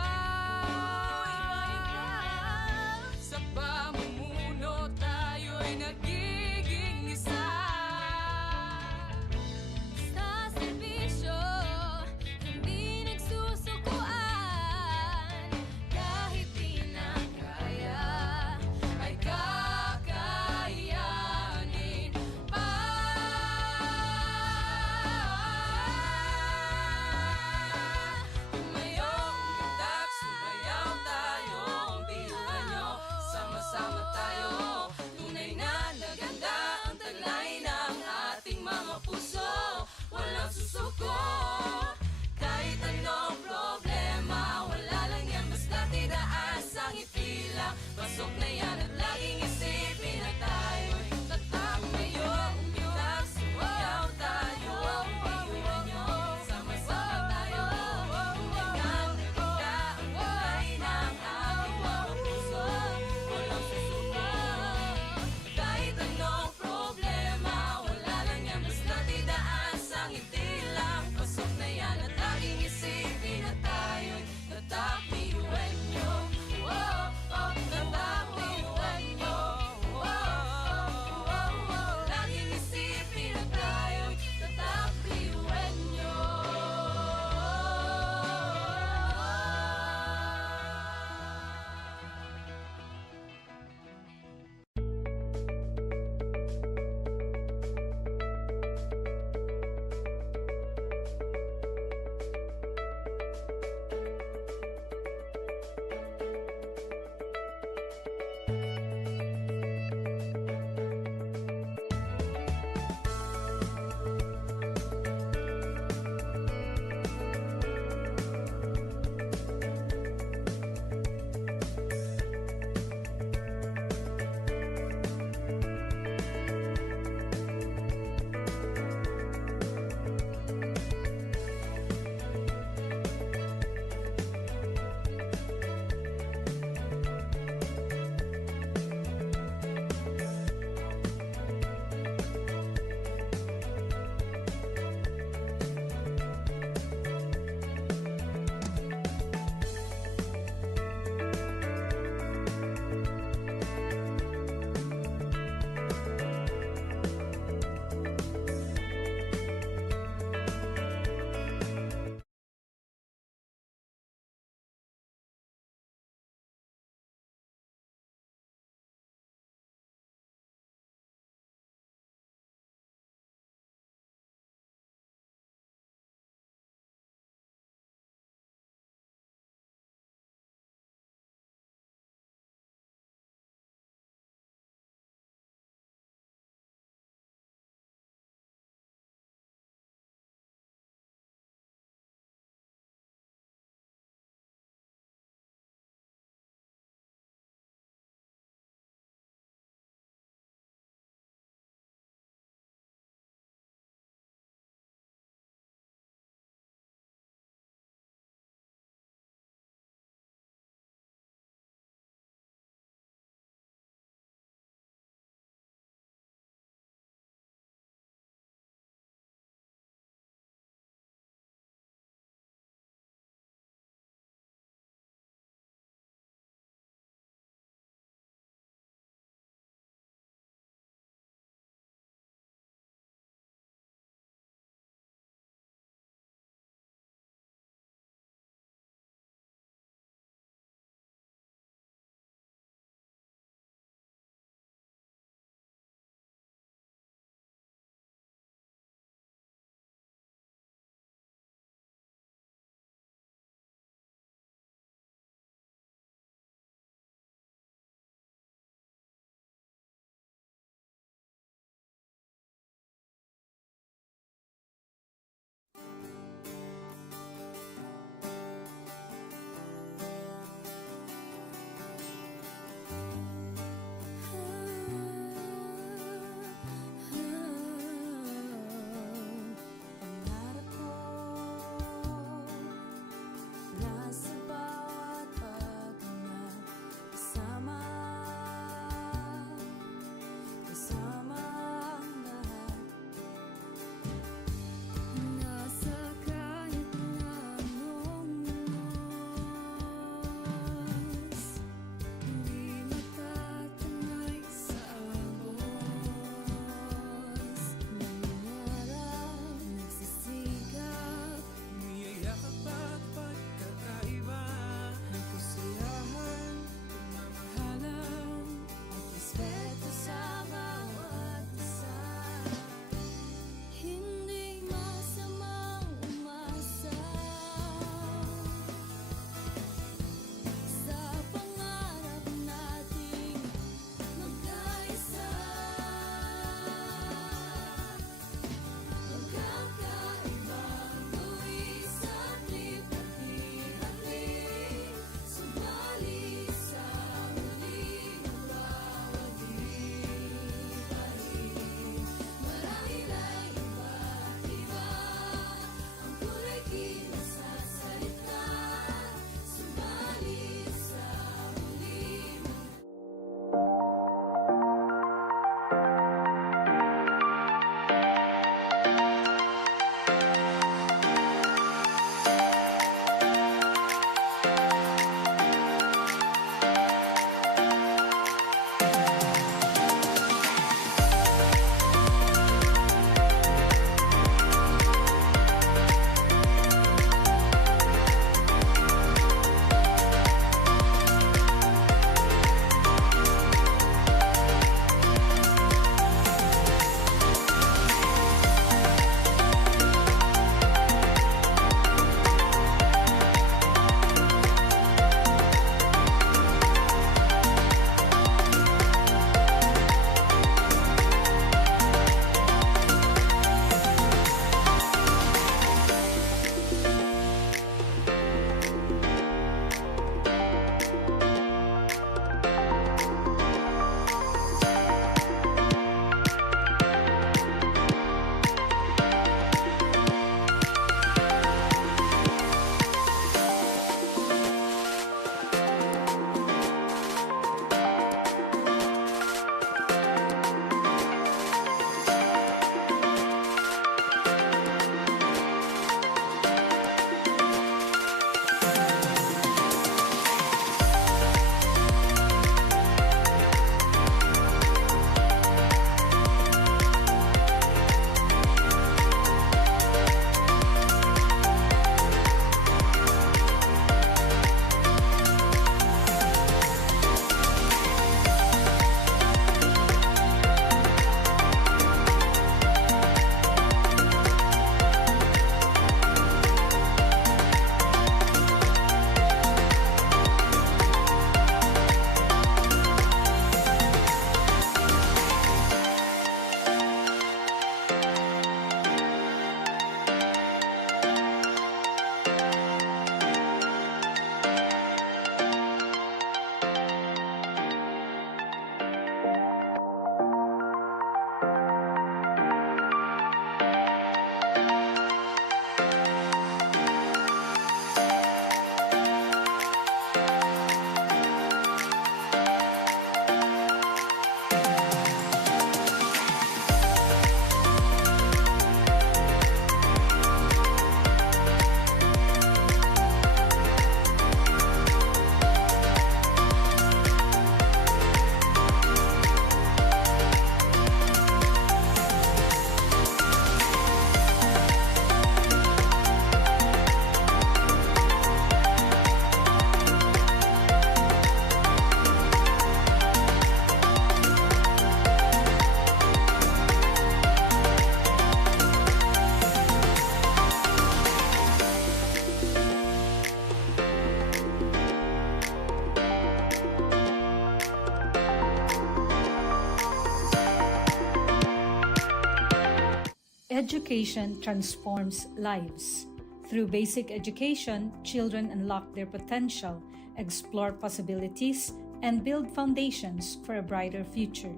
Education transforms lives. Through basic education, children unlock their potential, explore possibilities, and build foundations for a brighter future.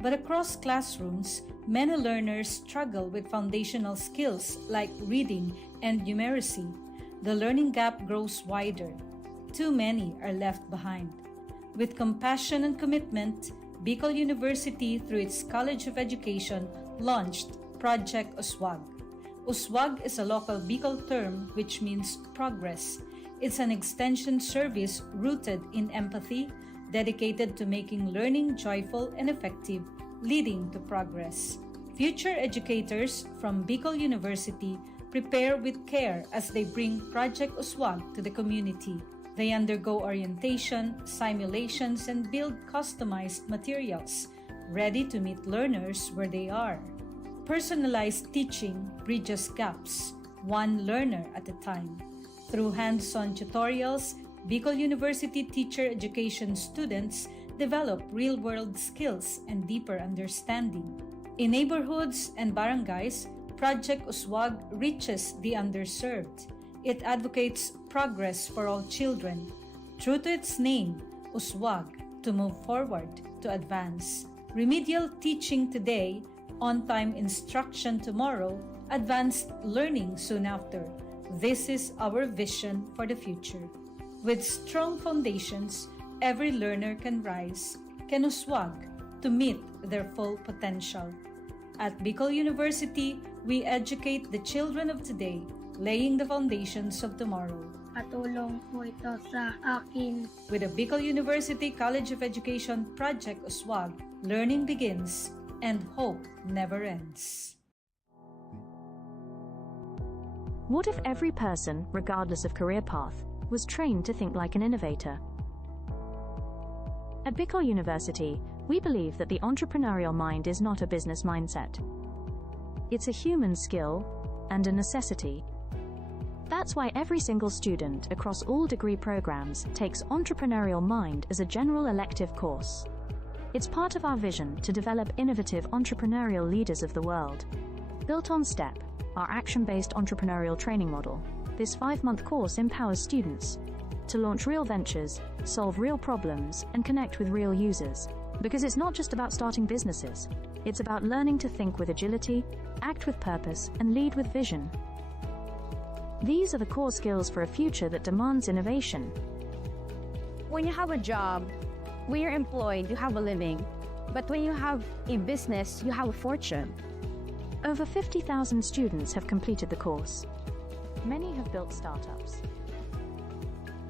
But across classrooms, many learners struggle with foundational skills like reading and numeracy. The learning gap grows wider. Too many are left behind. With compassion and commitment, Bicol University, through its College of Education, launched Project Uswag. Uswag is a local Bicol term which means progress. It's an extension service rooted in empathy, dedicated to making learning joyful and effective, leading to progress. Future educators from Bicol University prepare with care as they bring Project Uswag to the community. They undergo orientation, simulations, and build customized materials, ready to meet learners where they are. Personalized teaching bridges gaps, one learner at a time. Through hands-on tutorials, Bicol University teacher education students develop real-world skills and deeper understanding. In neighborhoods and barangays, Project Uswag reaches the underserved. It advocates progress for all children. True to its name, Uswag, to move forward, to advance. Remedial teaching today, on-time instruction tomorrow, advanced learning soon after. This is our vision for the future. With strong foundations, every learner can rise, can uswag, to meet their full potential. At Bicol University, we educate the children of today, laying the foundations of tomorrow. Katulong po ito sa akin. With the Bicol University College of Education Project Uswag, learning begins and hope never ends. What if every person, regardless of career path, was trained to think like an innovator? At Bicol University, we believe that the entrepreneurial mind is not a business mindset. It's a human skill and a necessity. That's why every single student across all degree programs takes Entrepreneurial Mind as a general elective course. It's part of our vision to develop innovative entrepreneurial leaders of the world. Built on STEP, our action-based entrepreneurial training model, this 5-month course empowers students to launch real ventures, solve real problems, and connect with real users. Because it's not just about starting businesses, it's about learning to think with agility, act with purpose, and lead with vision. These are the core skills for a future that demands innovation. When you have a job, when you're employed, you have a living. But when you have a business, you have a fortune. Over 50,000 students have completed the course. Many have built startups.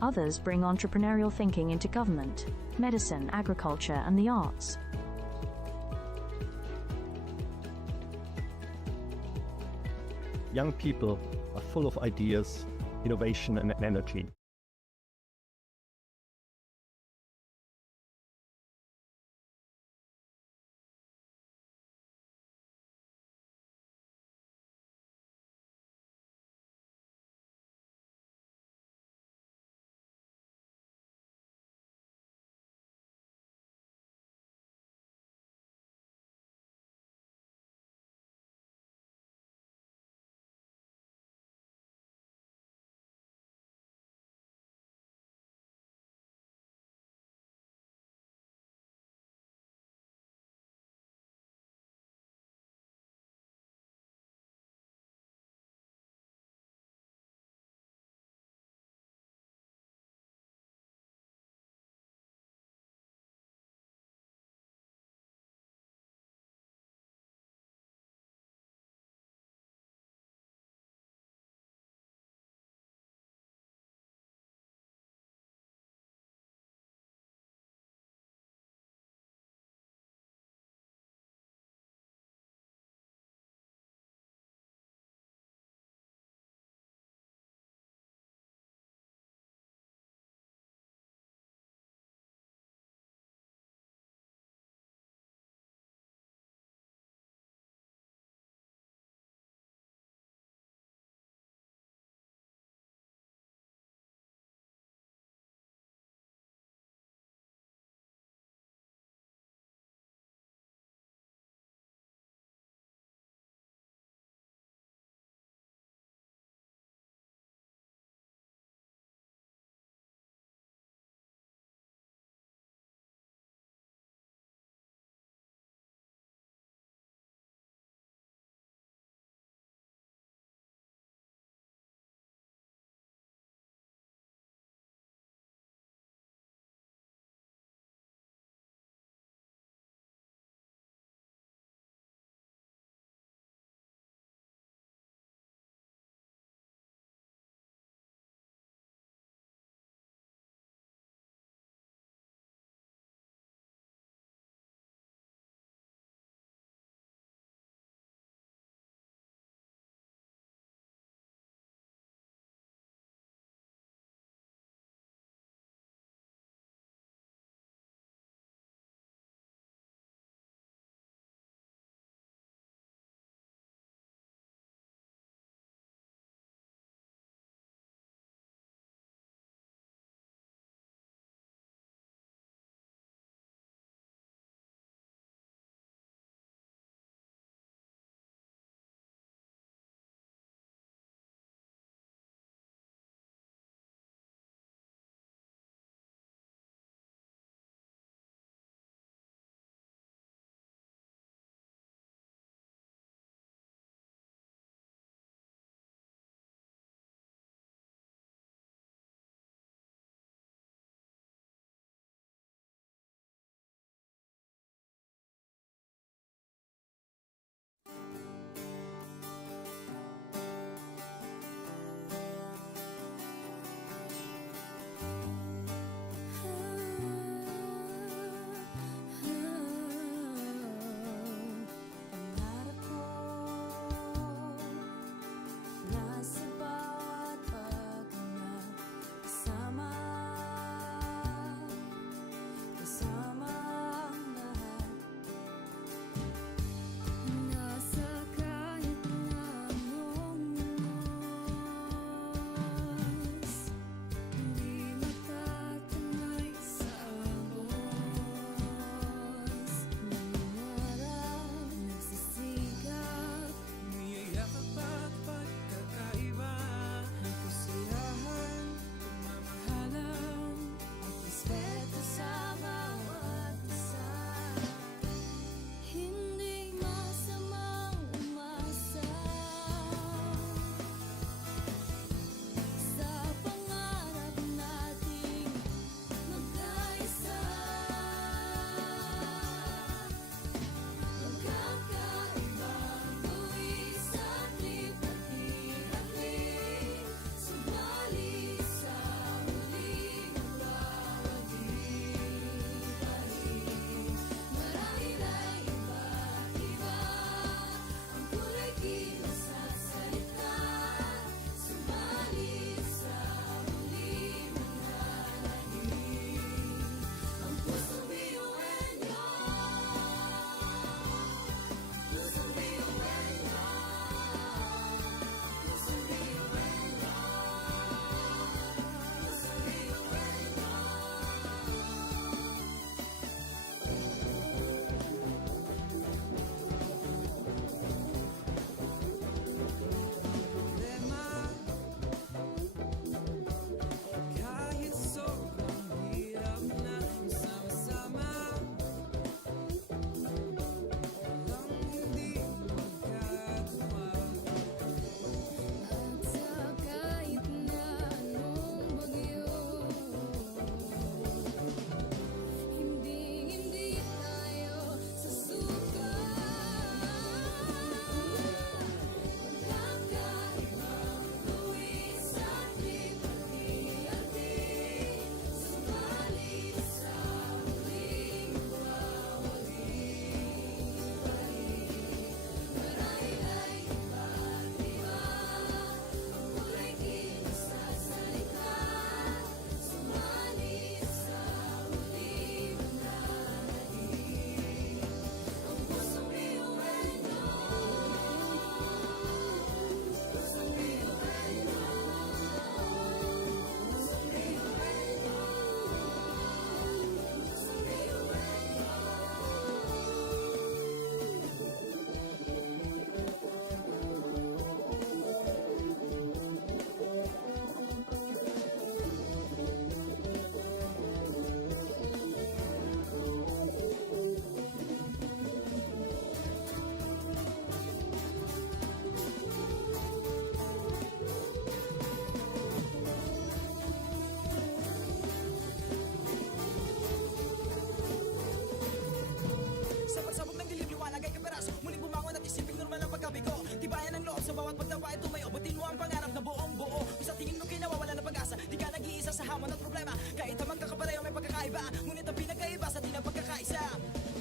Others bring entrepreneurial thinking into government, medicine, agriculture, and the arts. Young people are full of ideas, innovation, and energy. Ngunit ang pinagkaiba sa atin ang pagkakaisa.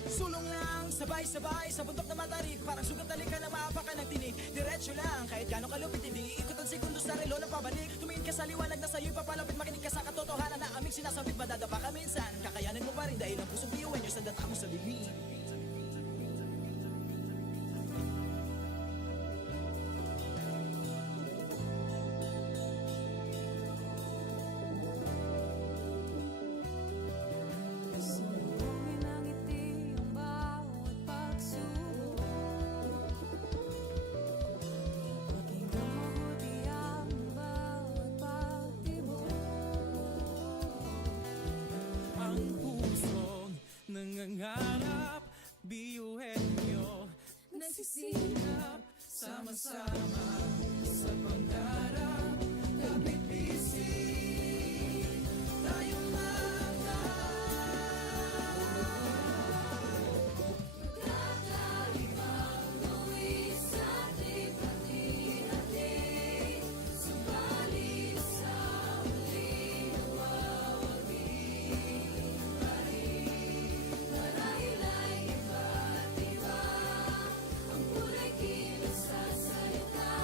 Sulong lang, sabay-sabay sa bundok na matarik. Parang sugat ka na maapakan ng tinig. Diretso lang, kahit gano'ng kalupit, hindi ikot ang sekundos sa relo na pabalik. Tumingin ka sa liwanag na sa'yo'y papalapit. Makinig ka sa katotohanan na aming sinasabit. Madadapa ka minsan, kakayanin mo pa rin dahil ang pusong biyuin nyo sa data mo sa bibig. Sumuhin ang ngiti ang bawat pagsubok. Pakinggan mabuti ang bawat pagtibok. Ang pusong nangangarap, biyuhin nyo, nagsisikap, sama-sama sa pangarap. Kapit bisig, tayong mga Kakaibang luwis sa ating hati-hati. Subalit sa huli nawawagi pa rin. Marahil ay iba't iba ang kulay kilos sa salita.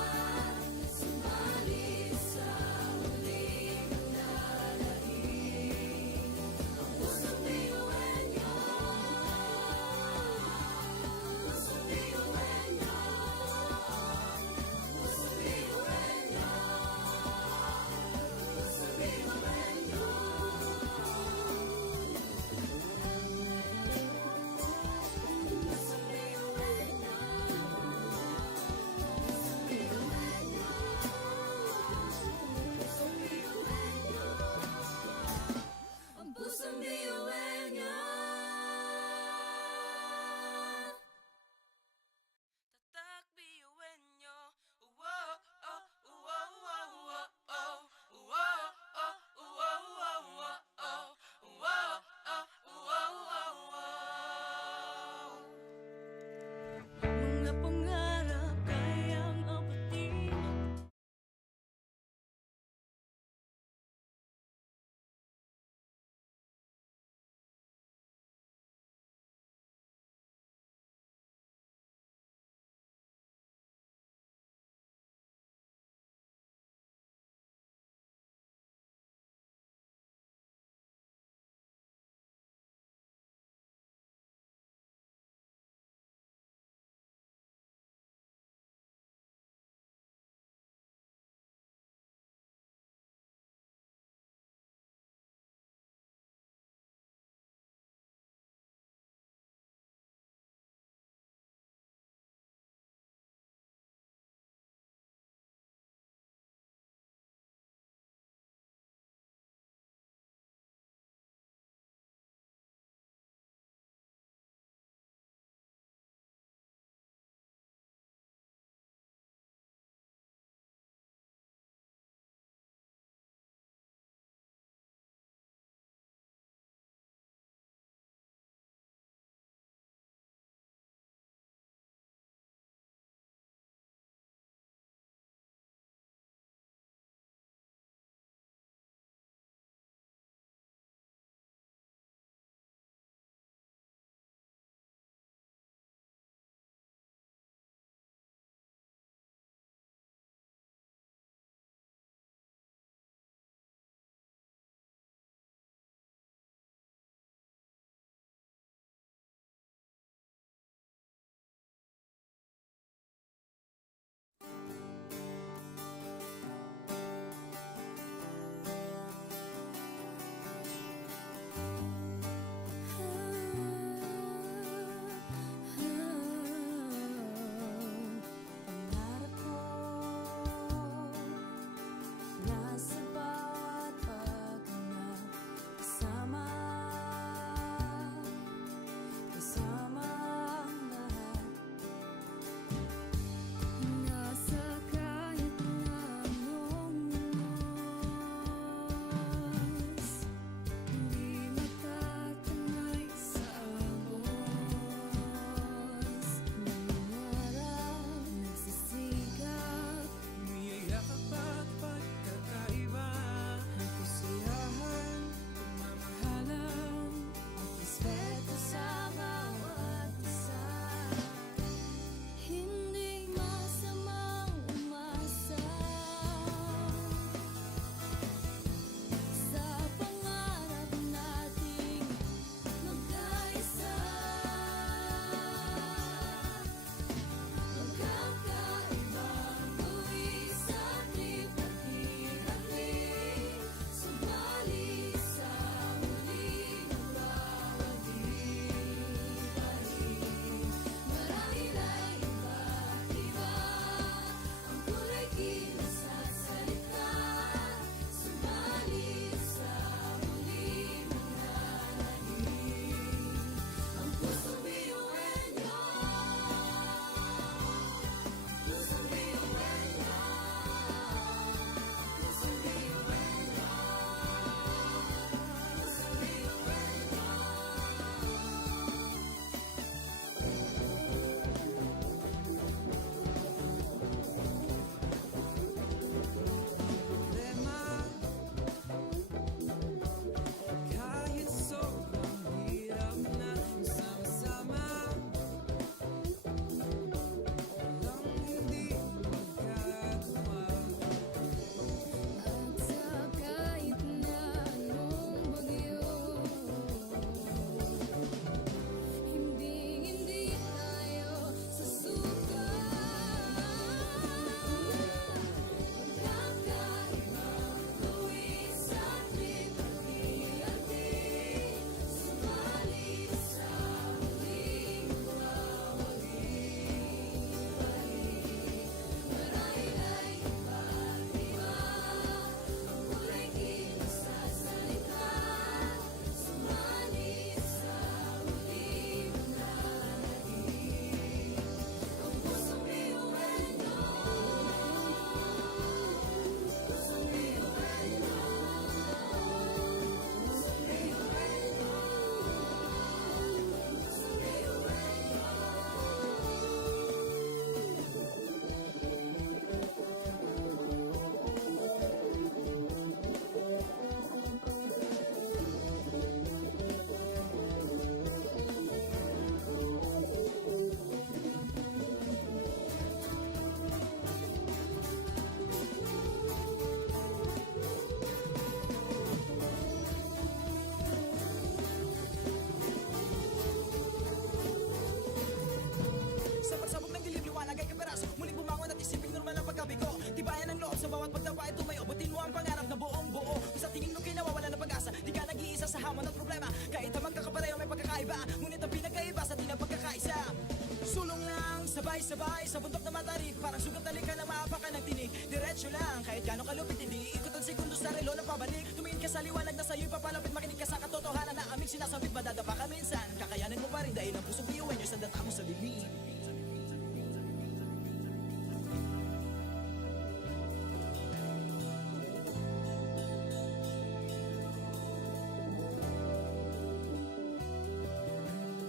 Sabay-sabay sa bundok na matarik, parang sugat talikan na maapakan ng tinig. Diretso lang, kahit gano'ng kalupit, hindi ikot ang segundo sa relo na pabalik. Tumingin ka sa liwanag na sa'yo'y papalapit, makinig ka sa katotohanan na aming sinasabit. Madadapa ka minsan, kakayanin mo pa rin dahil ang pusong biyuin nyo sa data mo sa bibig.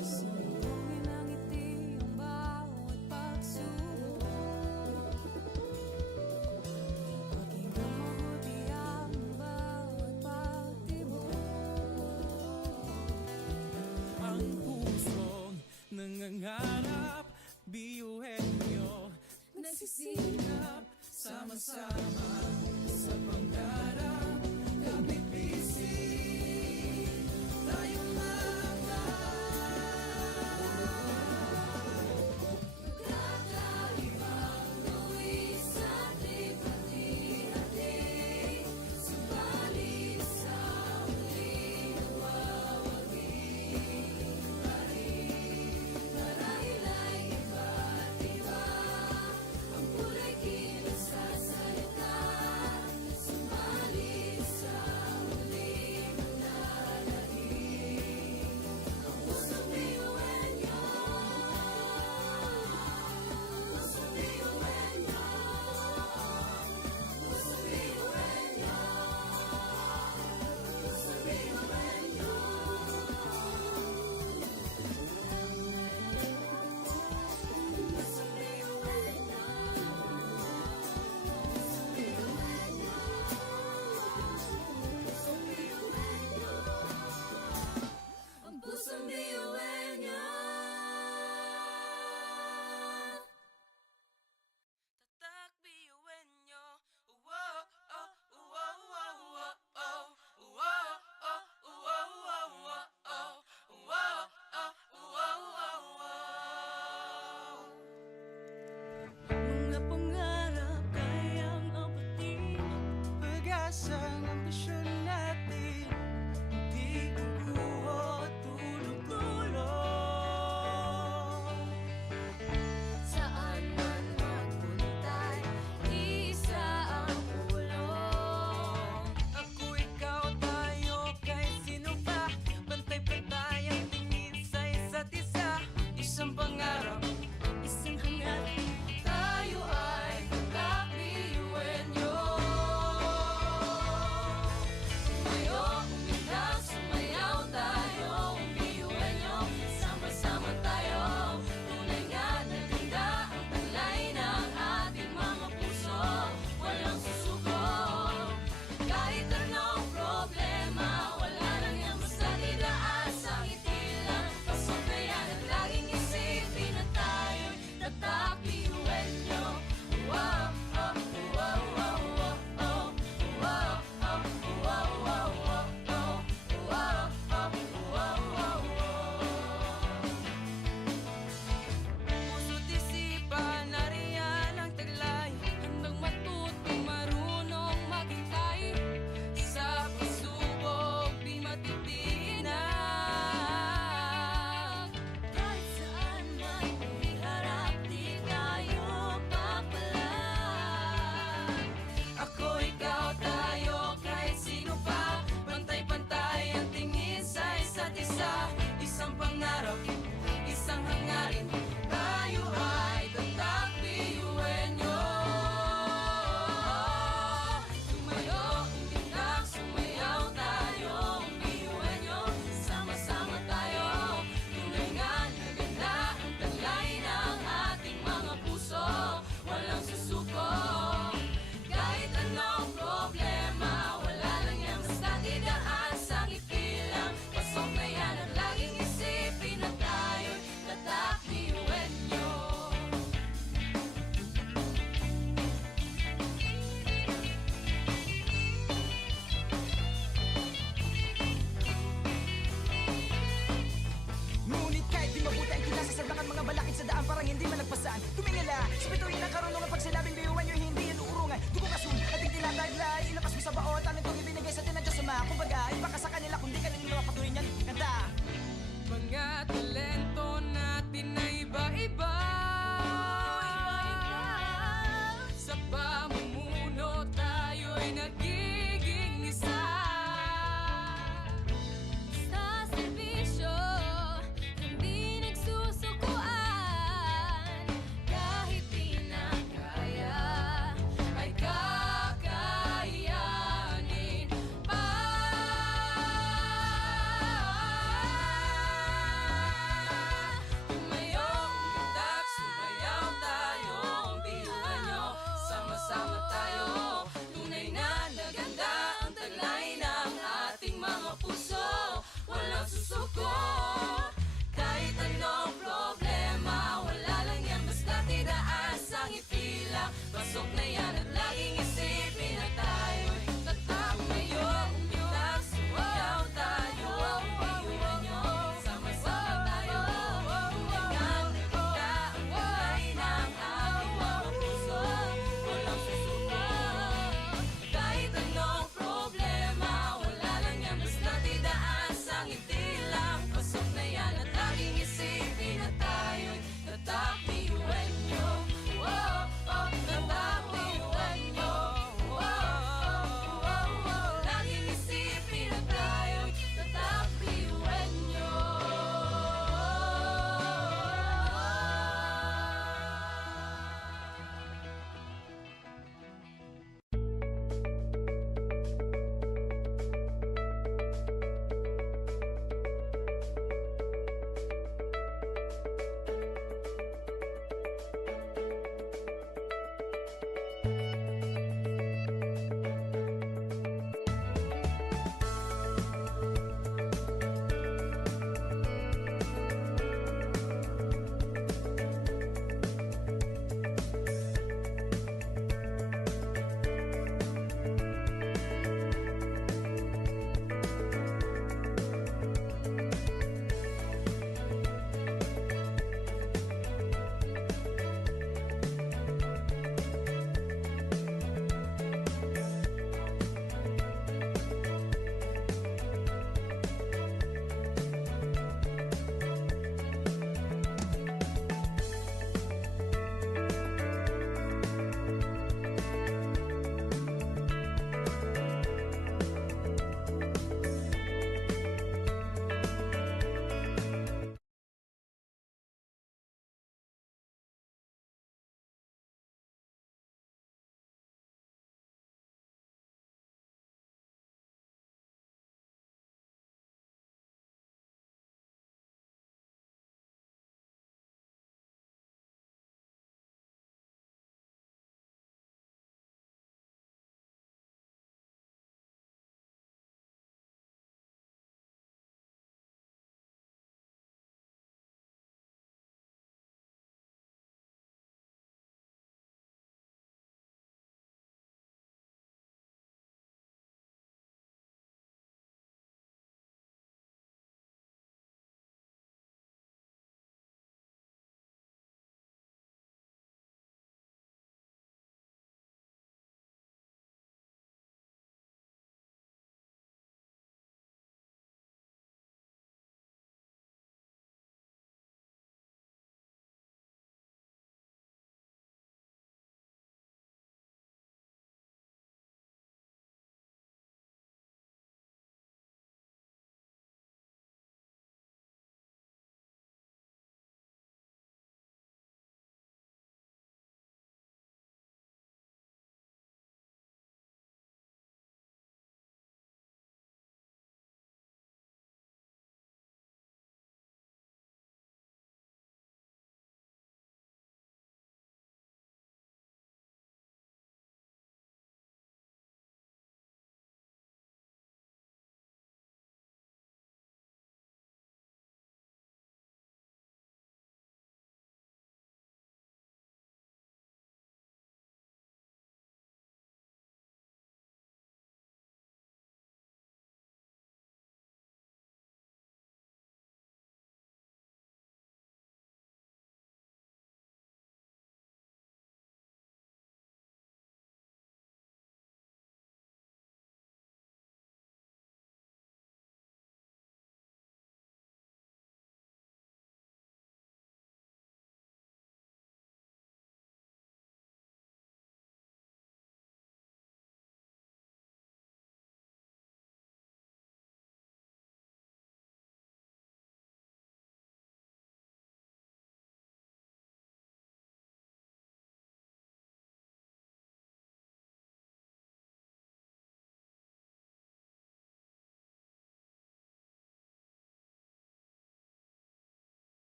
Sambungin ang ngiti ang bawat pagsubok. Pakinggan mabuti ang bawat pagtibok. Ang pusong nangangarap, biyuhin nyo nagsisikap, sama-sama sa pangarap. Kapit bisig, tayong mga Kakaibang luwis at hati-hati, subalit sa muling nawawagi pa rin. Marahil ay iba't iba ang kulay kilos sa salita, subalit Pasok na yan at laging isipin na tayo'y tatak kayo. Umilag, sumayaw tayo, iwan nyo, sama-sama tayo. Tulingan na ganda ang kulay ng ating mga puso. Walang susuko. Kahit anong problema, wala lang yan basta tidaan sa ngiti lang. Pasok na yan at laging isipin na tayo'y tatak, iwan nyo. Tatak,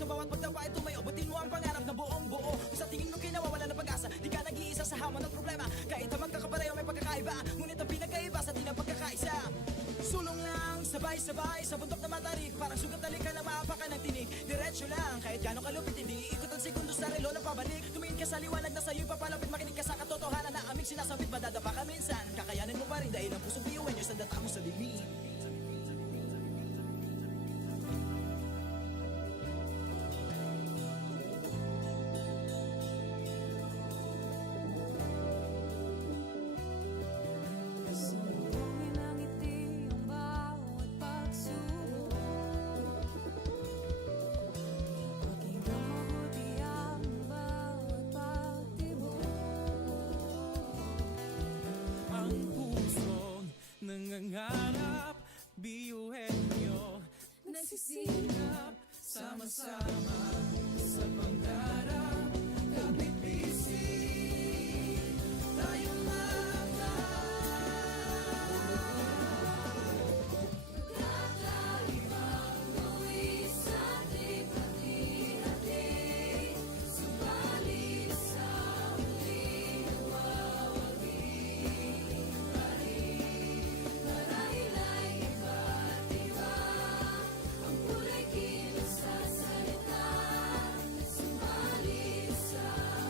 Sa bawat pagtapa ay tumayo, butin mo ang pangarap na buong buo. Kung sa tingin mo kinawawala ng pag-asa, di ka nag-iisa sa hamon at problema. Kahit na magkakapareho may pagkakaiba, ngunit ang pinagkaiba sa di ng pagkakaisa. Sulong lang, sabay-sabay sa bundok na matarik, parang sugat talik ka na maapakan ng tinig. Diretso lang, kahit gano'ng kalupit, hindi ikot ang segundo sa relo na pabalik. Tumingin ka sa liwanag na sa'yo'y papalapit, makinig ka sa katotohanan na aming sinasabit. Madadapa ka minsan, kakayanin mo pa rin dahil ang pusong biyuan nyo sa data mo sa limit. Sabungin ang ngiti ang bawat pagsubok. Pakinggan mabuti ang bawat pagtibok. Ang pusong nangangarap, biyuhin nyo, nagsisikap, sama-sama sa pangarap. Kapit bisig, tayo Kakaibang buwis sa ating hati-hati, subalit sa muling nawawagi pa rin. Marahil ay iba't iba ang kulay kilos sa salita, subalit sa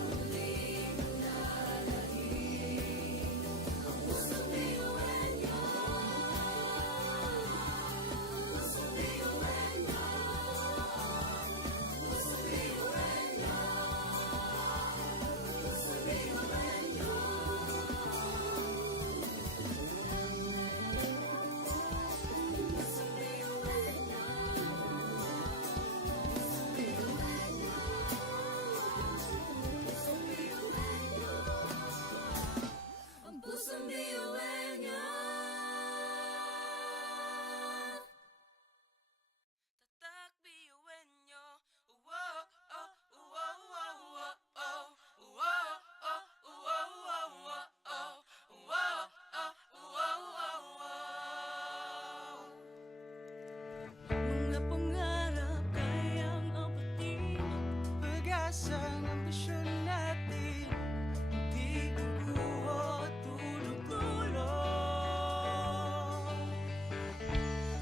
muling nalahing ang pusong biyuhan nyo. Pusong biyuhan nyo. Pusong biyuhan nyo. Pusong biyuhan nyo. Pusong biyuhan nyo. Pusong biyuhan nyo. Pusong biyuhan nyo. Ang pusong biyuhan nyo. tatak biyuhin nyo. Wow, oh, wow, wow, wow, oh. Wow, oh, wow, wow, wow, oh. Wow, oh, wow, wow, wow. Mga pangarap kayang abutin, pag-asang ambisyon natin, di kukuha tulog-tulog.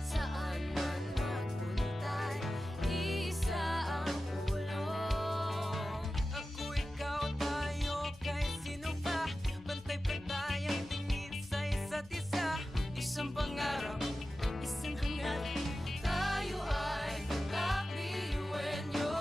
Saan man magpuntay, isa ang ulong. Ako, ikaw, tayo, kahit sino pa, pantay-pantay ang tingin sa isa't isa. Isang pangarap, isang hangarin, tayo ay kakbiyuhin nyo.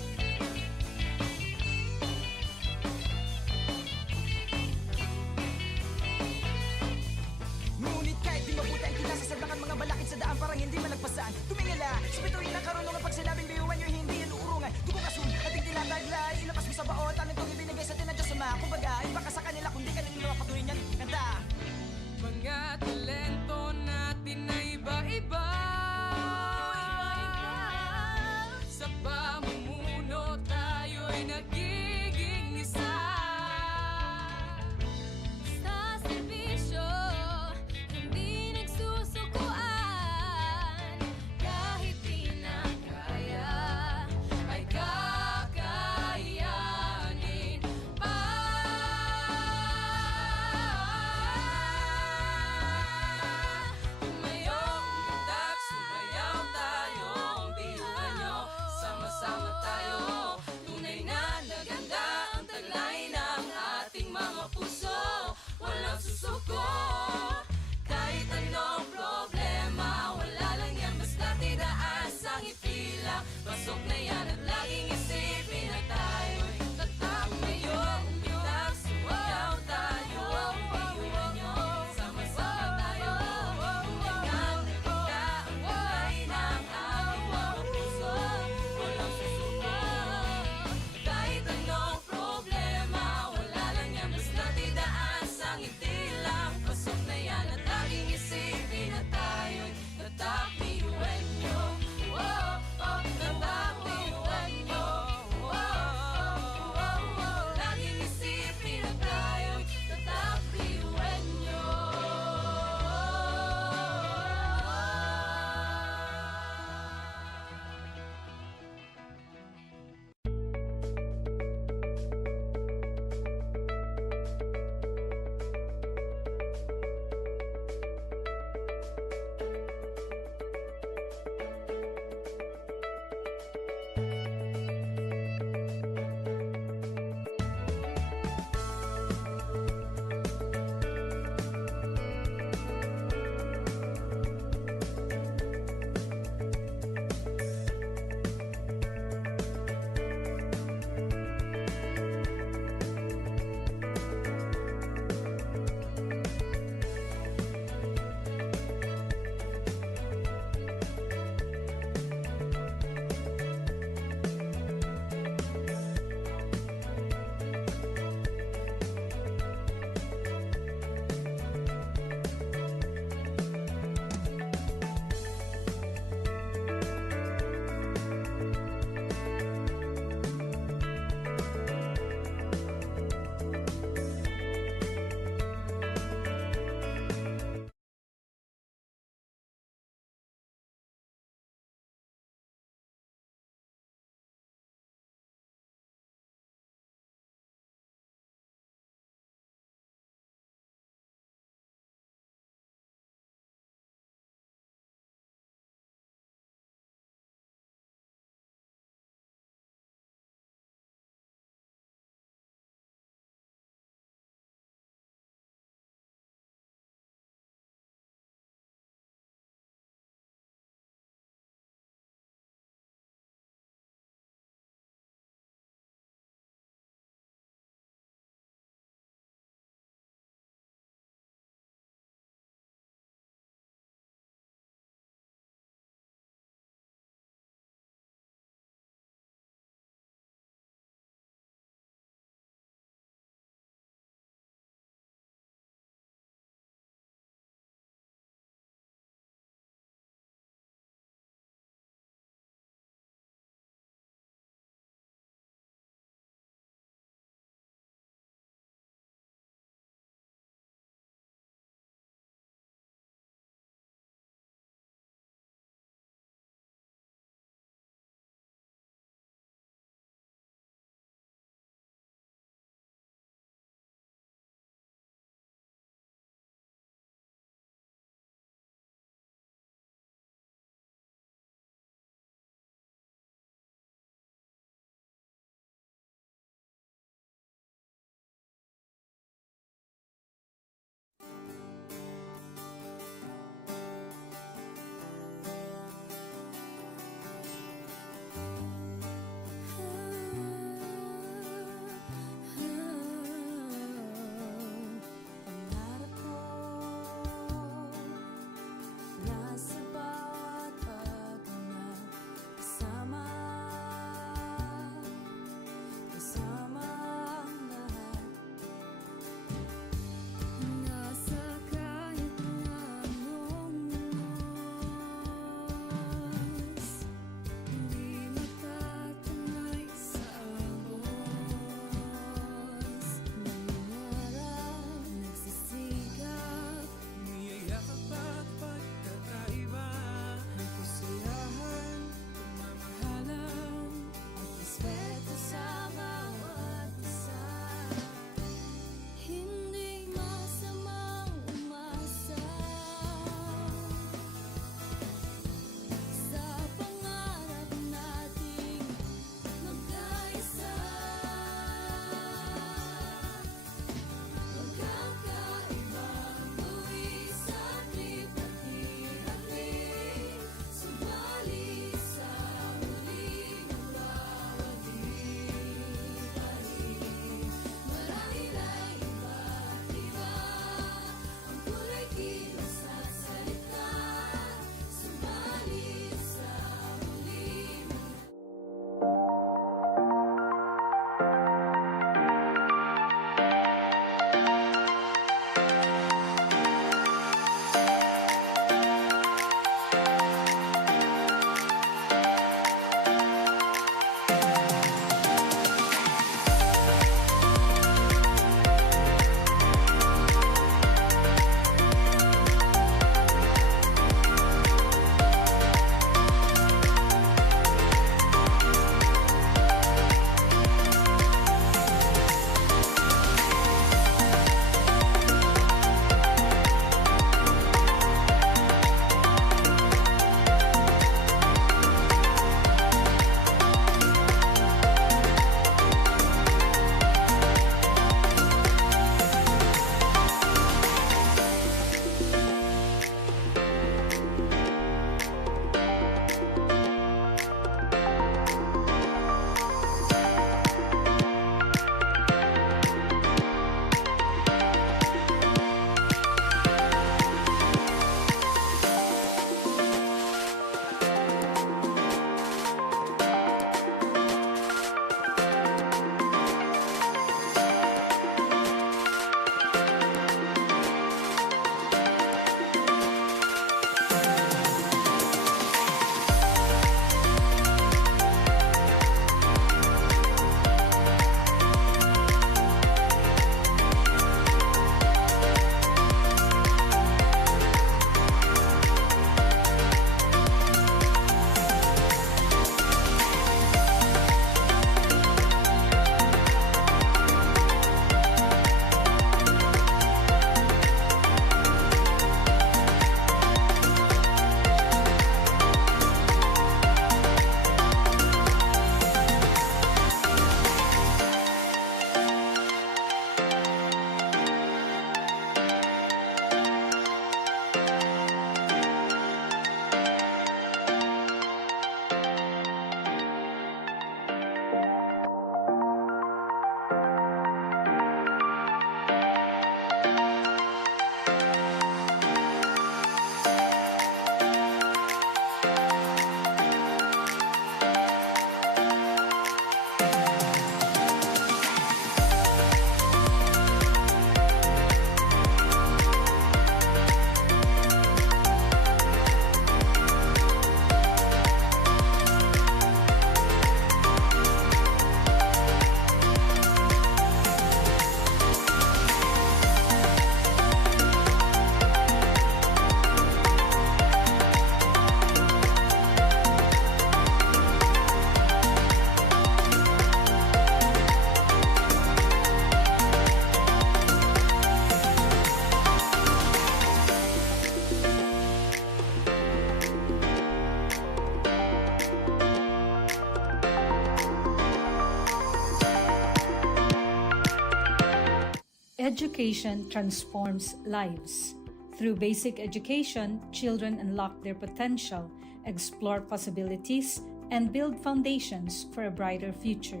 Education transforms lives. Through basic education, children unlock their potential, explore possibilities, and build foundations for a brighter future.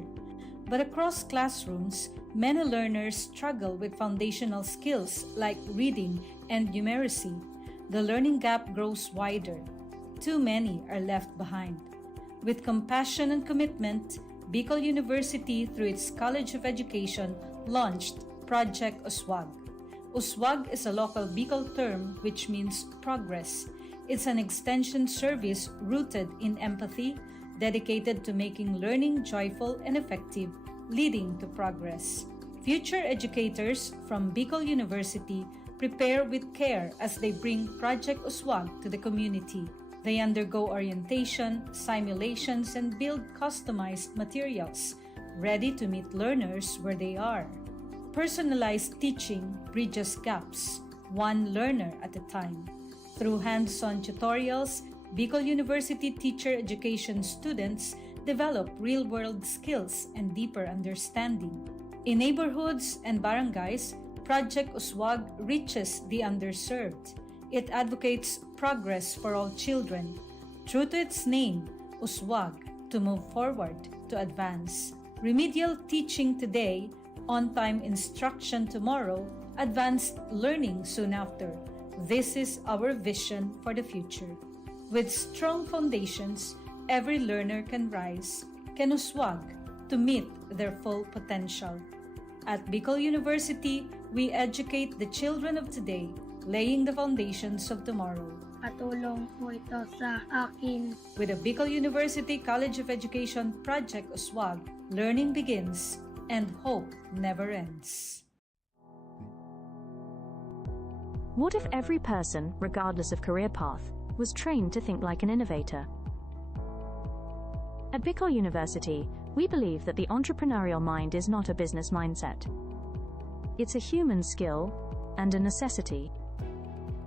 But across classrooms, many learners struggle with foundational skills like reading and numeracy. The learning gap grows wider. Too many are left behind. With compassion and commitment, Bicol University, through its College of Education, launched Project Uswag. Uswag is a local Bicol term which means progress. It's an extension service rooted in empathy, dedicated to making learning joyful and effective, leading to progress. Future educators from Bicol University prepare with care as they bring Project Uswag to the community. They undergo orientation, simulations, and build customized materials, ready to meet learners where they are. Personalized teaching bridges gaps, one learner at a time. Through hands-on tutorials, Bicol University teacher education students develop real-world skills and deeper understanding. In neighborhoods and barangays, Project Uswag reaches the underserved. It advocates progress for all children. True to its name, Uswag, to move forward, to advance. Remedial teaching today, on-time instruction tomorrow, advanced learning soon after. This is our vision for the future. With strong foundations, every learner can rise, can uswag, to meet their full potential. At Bicol University, we educate the children of today, laying the foundations of tomorrow. Katulong po ito sa akin. With the Bicol University College of Education Project Uswag, learning begins and hope never ends. What if every person, regardless of career path, was trained to think like an innovator? At Bicol University, we believe that the entrepreneurial mind is not a business mindset. It's a human skill and a necessity.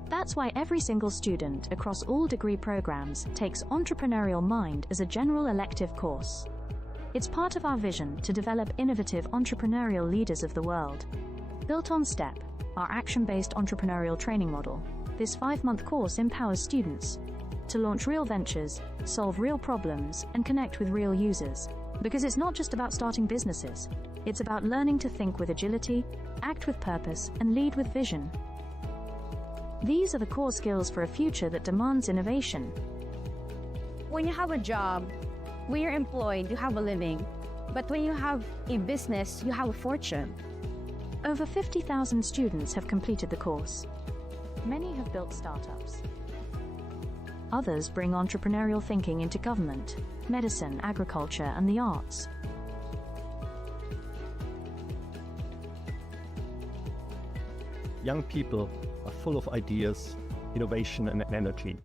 That's why every single student across all degree programs takes Entrepreneurial Mind as a general elective course. It's part of our vision to develop innovative entrepreneurial leaders of the world. Built on STEP, our action-based entrepreneurial training model, this 5-month course empowers students to launch real ventures, solve real problems, and connect with real users. Because it's not just about starting businesses, it's about learning to think with agility, act with purpose, and lead with vision. These are the core skills for a future that demands innovation. When you have a job, when you're employed, you have a living. But when you have a business, you have a fortune. Over 50,000 students have completed the course. Many have built startups. Others bring entrepreneurial thinking into government, medicine, agriculture, and the arts. Young people are full of ideas, innovation, and energy.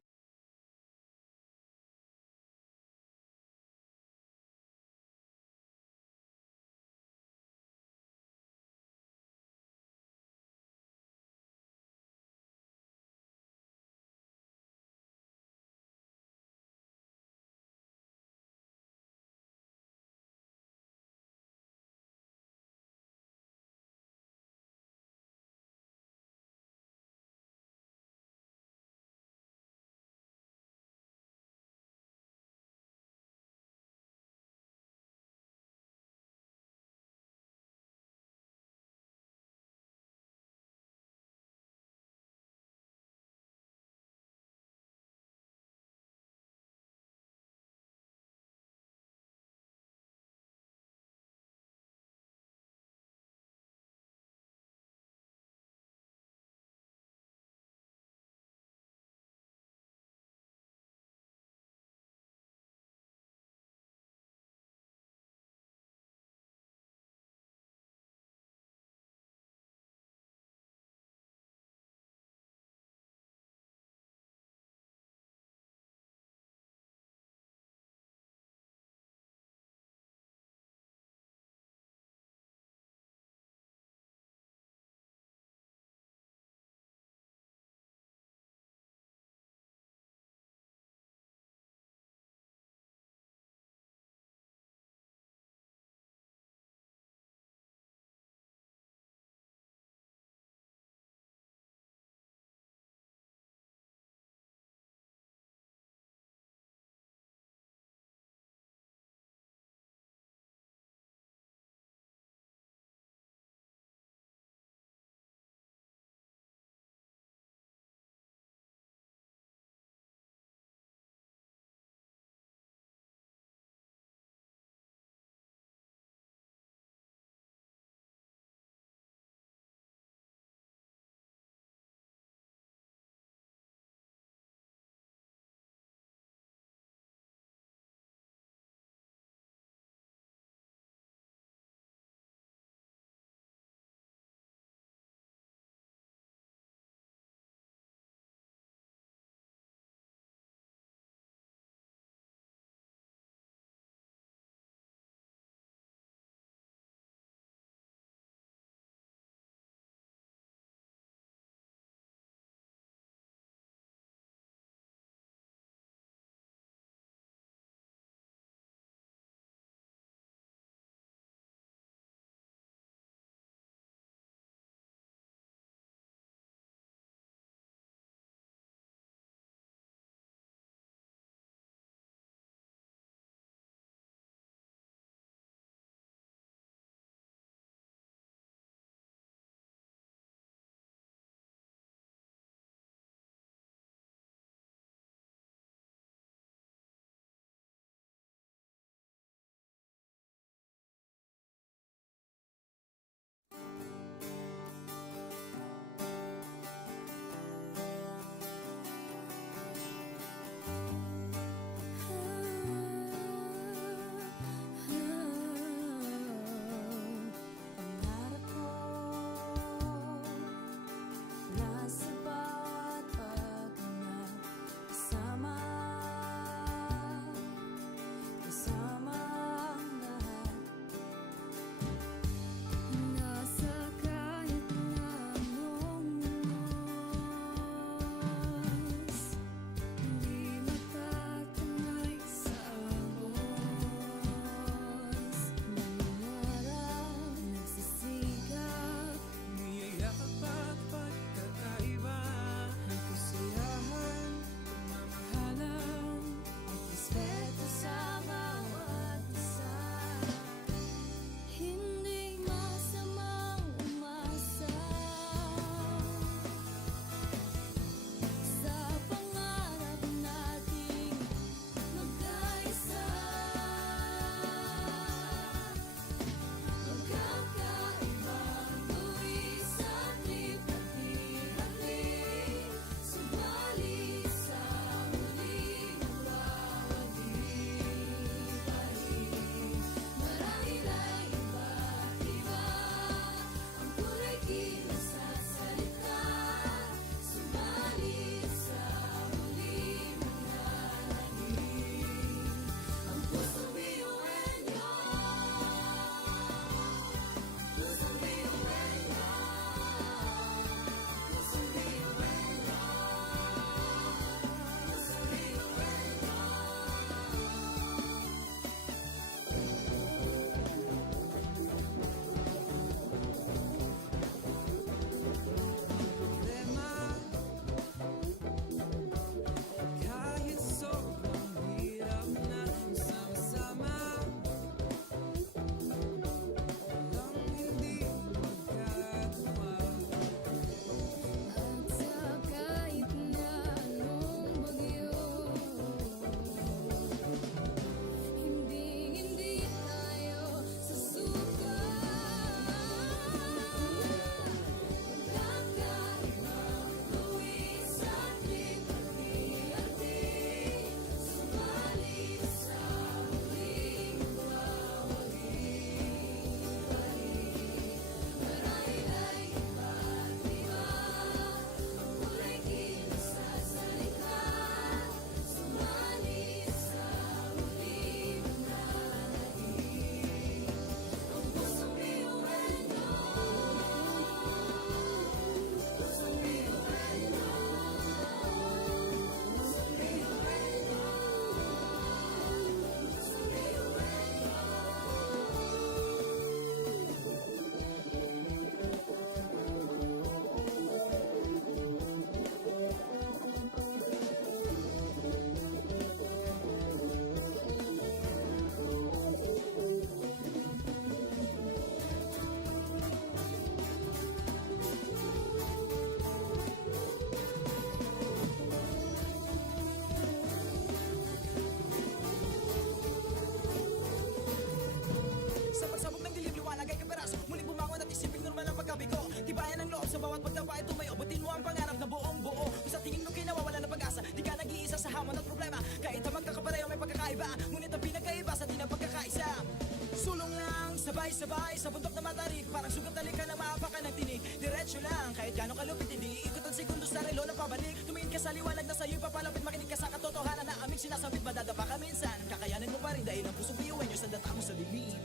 sabay sa bundok na matarik, parang sugat na ka na maapakan ng tinig. Diretso lang, kahit gano'ng kalupit, hindi ikot ang segundo sa relo na pabalik. Tumingin ka sa liwanag na sa'yo'y papalapit, makinig ka sa katotohanan na aming sinasabit. Madadapa ka minsan, kakayanin mo pa rin dahil ang pusong biyuin nyo sa data mo sa dilim.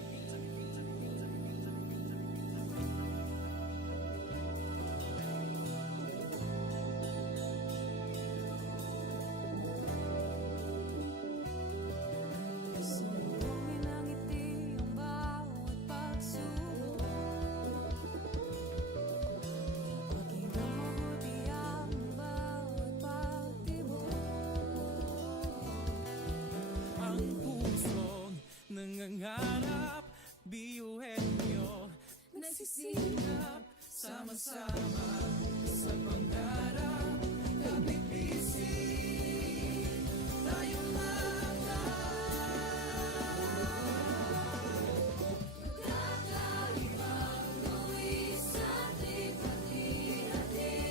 Sumbongin ang ngiti ang bawat pagsubok. Pakinggan mabuti ang bawat pagtibok. Ang pusong nangangarap, biyuhin nyo Nagsisikap sama-sama sa pangarap. Kapipising tayo Kakaibang buwis sa ating hati-hati.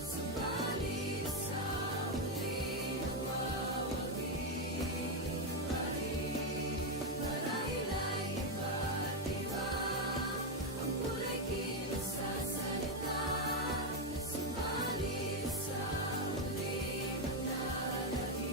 Subalit sa huli nagwawagi pa rin. Marahil ay iba't iba ang kulay kilos sa salita. Subalit sa huli manlalahim.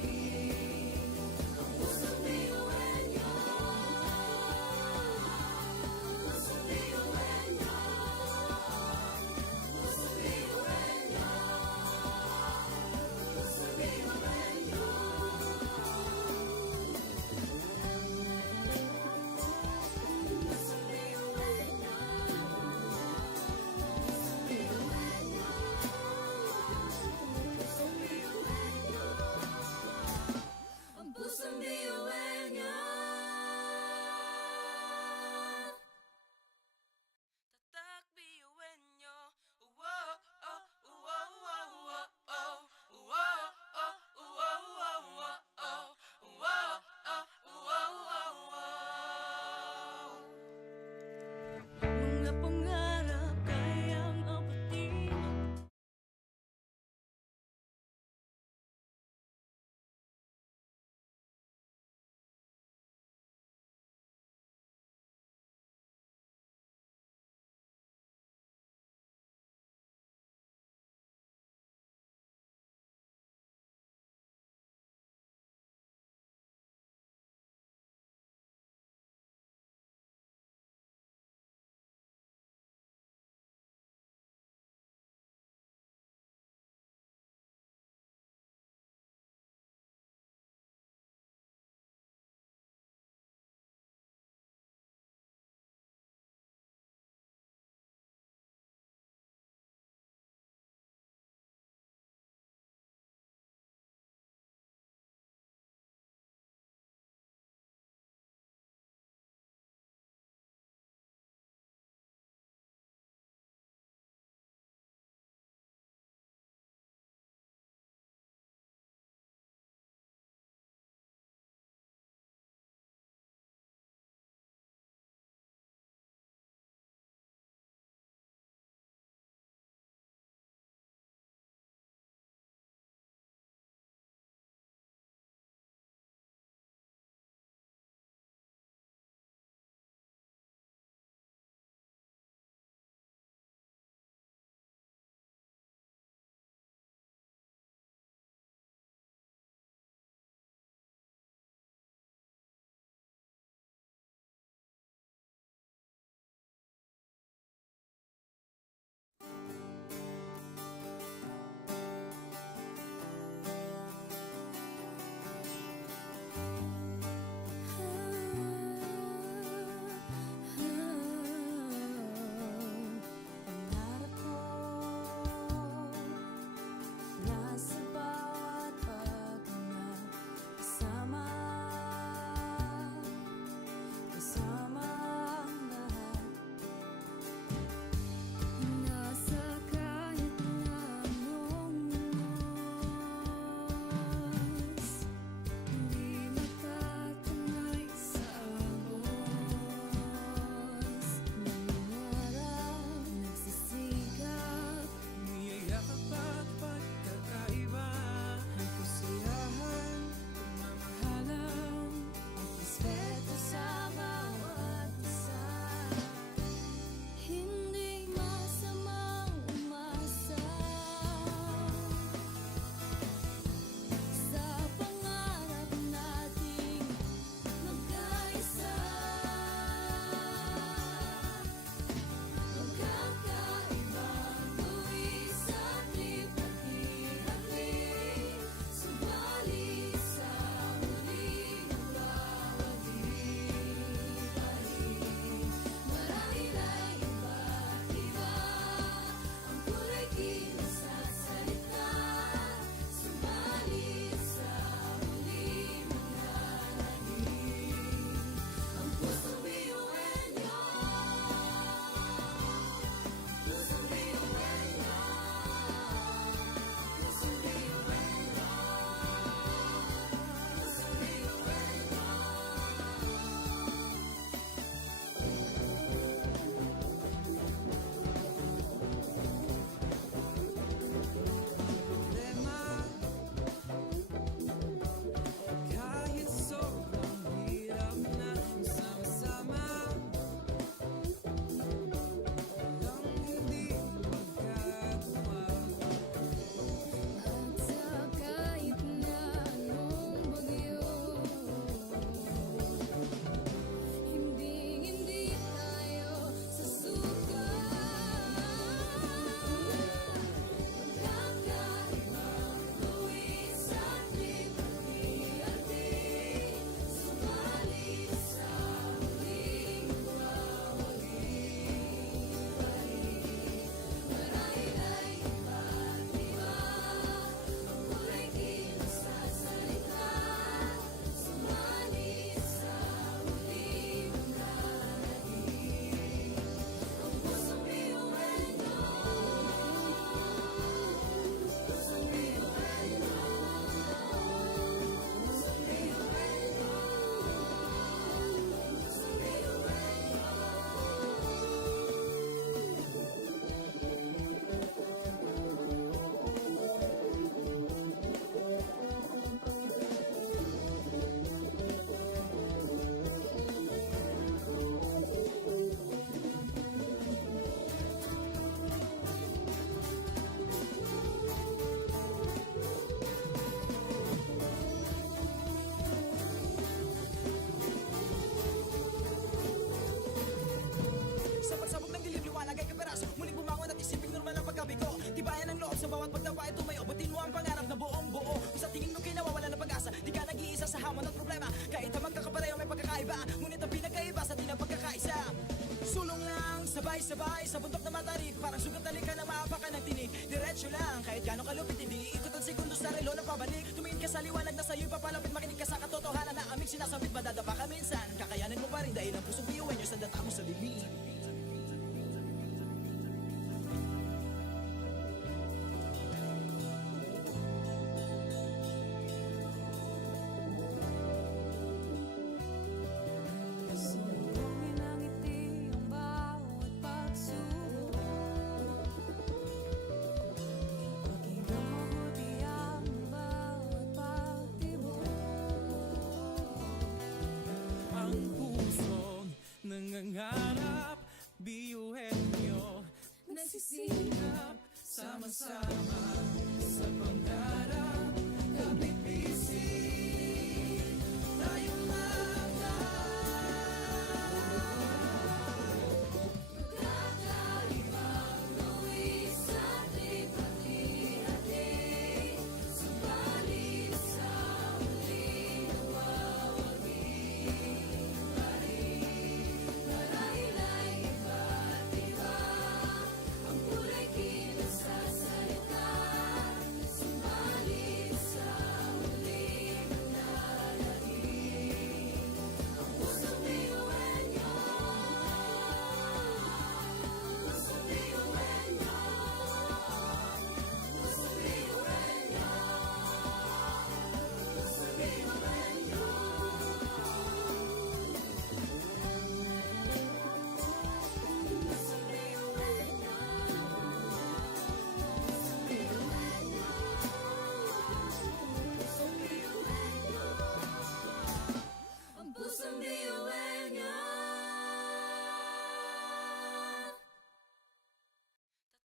Sa pagsabog ng dilim, liwanag ay kaperas. Muling bumangon at isiping normal ang pagkabigo. Tibayan ang loob sa bawat pagdapa ay tumayo. Butin mo ang pangarap na buong buo. Kung sa tingin mo kinawawala ng pag-asa, di ka nag-iisa sa hamon at problema. Kahit na magkakapareho may pagkakaiba, ngunit ang pinagkaiba sa di ng pagkakaisa. Sulong lang, sabay-sabay sa bundok na matarik. Parang sugat na lika na maapakan ng tinig. Diretso lang, kahit gano'ng kalupit, hindi ikot ang segundo sa relo na pabalik. Tumingin ka sa liwanag na sa'yo'y papalapit. Makinig ka sa katotohanan na aming sinasabit. Madadapa ka minsan, kakayanin mo pa rin dahil ang pusong biyuan nyo sa data mo sa bibig. Sumbongin ang ngiti ang bawat pagsubok. Pakinggan mabuti ang bawat pagtibok. Ang pusong nangangarap, biyuhin nyo, nagsisikap, sama-sama sa pangarap. Kapit bisig, tayong Kakaibang luwi sa ating pati-hati. Subalit sa huli nawawagi pa rin. Marahil ay iba't iba ang kulay kinasasalita. Subalit sa huli manlalagi ang pusong biyuhan nyo. Pusong biyuhan nyo. Pusong biyuhan nyo. Pusong biyuhan nyo. Pusong biyuhan nyo. Pusong biyuhan nyo. Ang pusong biyuhan nyo.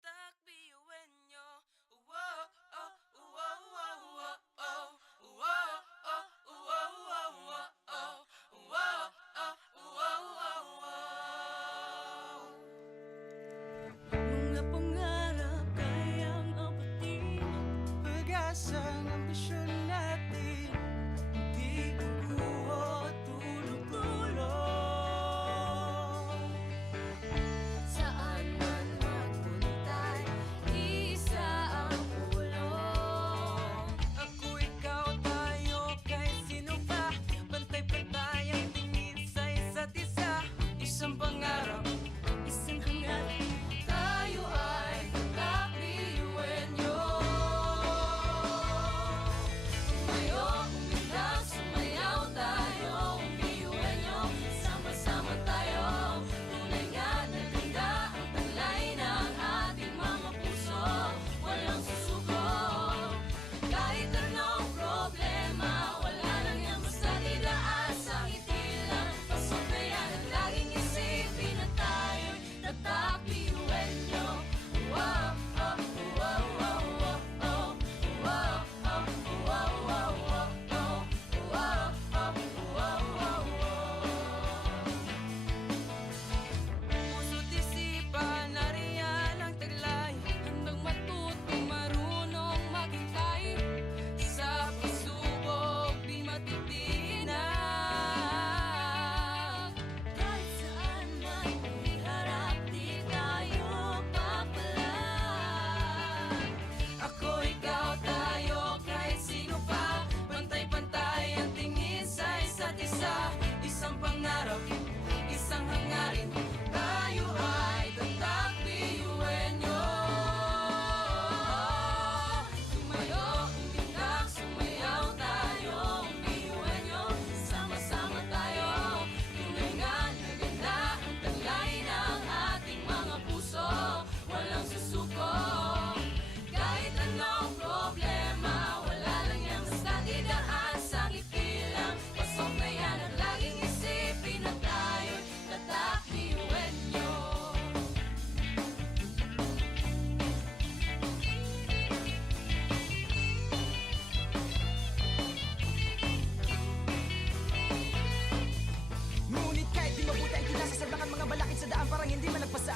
tatak biyuhin nyo. Wow, oh, wow, wow, wow, oh. Wow, oh, wow, wow, wow, oh. Wow, oh, wow, wow, wow. Mga pangarap kayang apatin, pag-asa ng ambisyon natin. Di kukuha tulog-tulog. Saan man magpuntay, isa ang pulong. Ako, ikaw, tayo, kahit sino pa. Pantay-pantay ang tingin sa isa't isa. Isang pangarap, isang hangarin. Tayo ay tatak biyuhin nyo.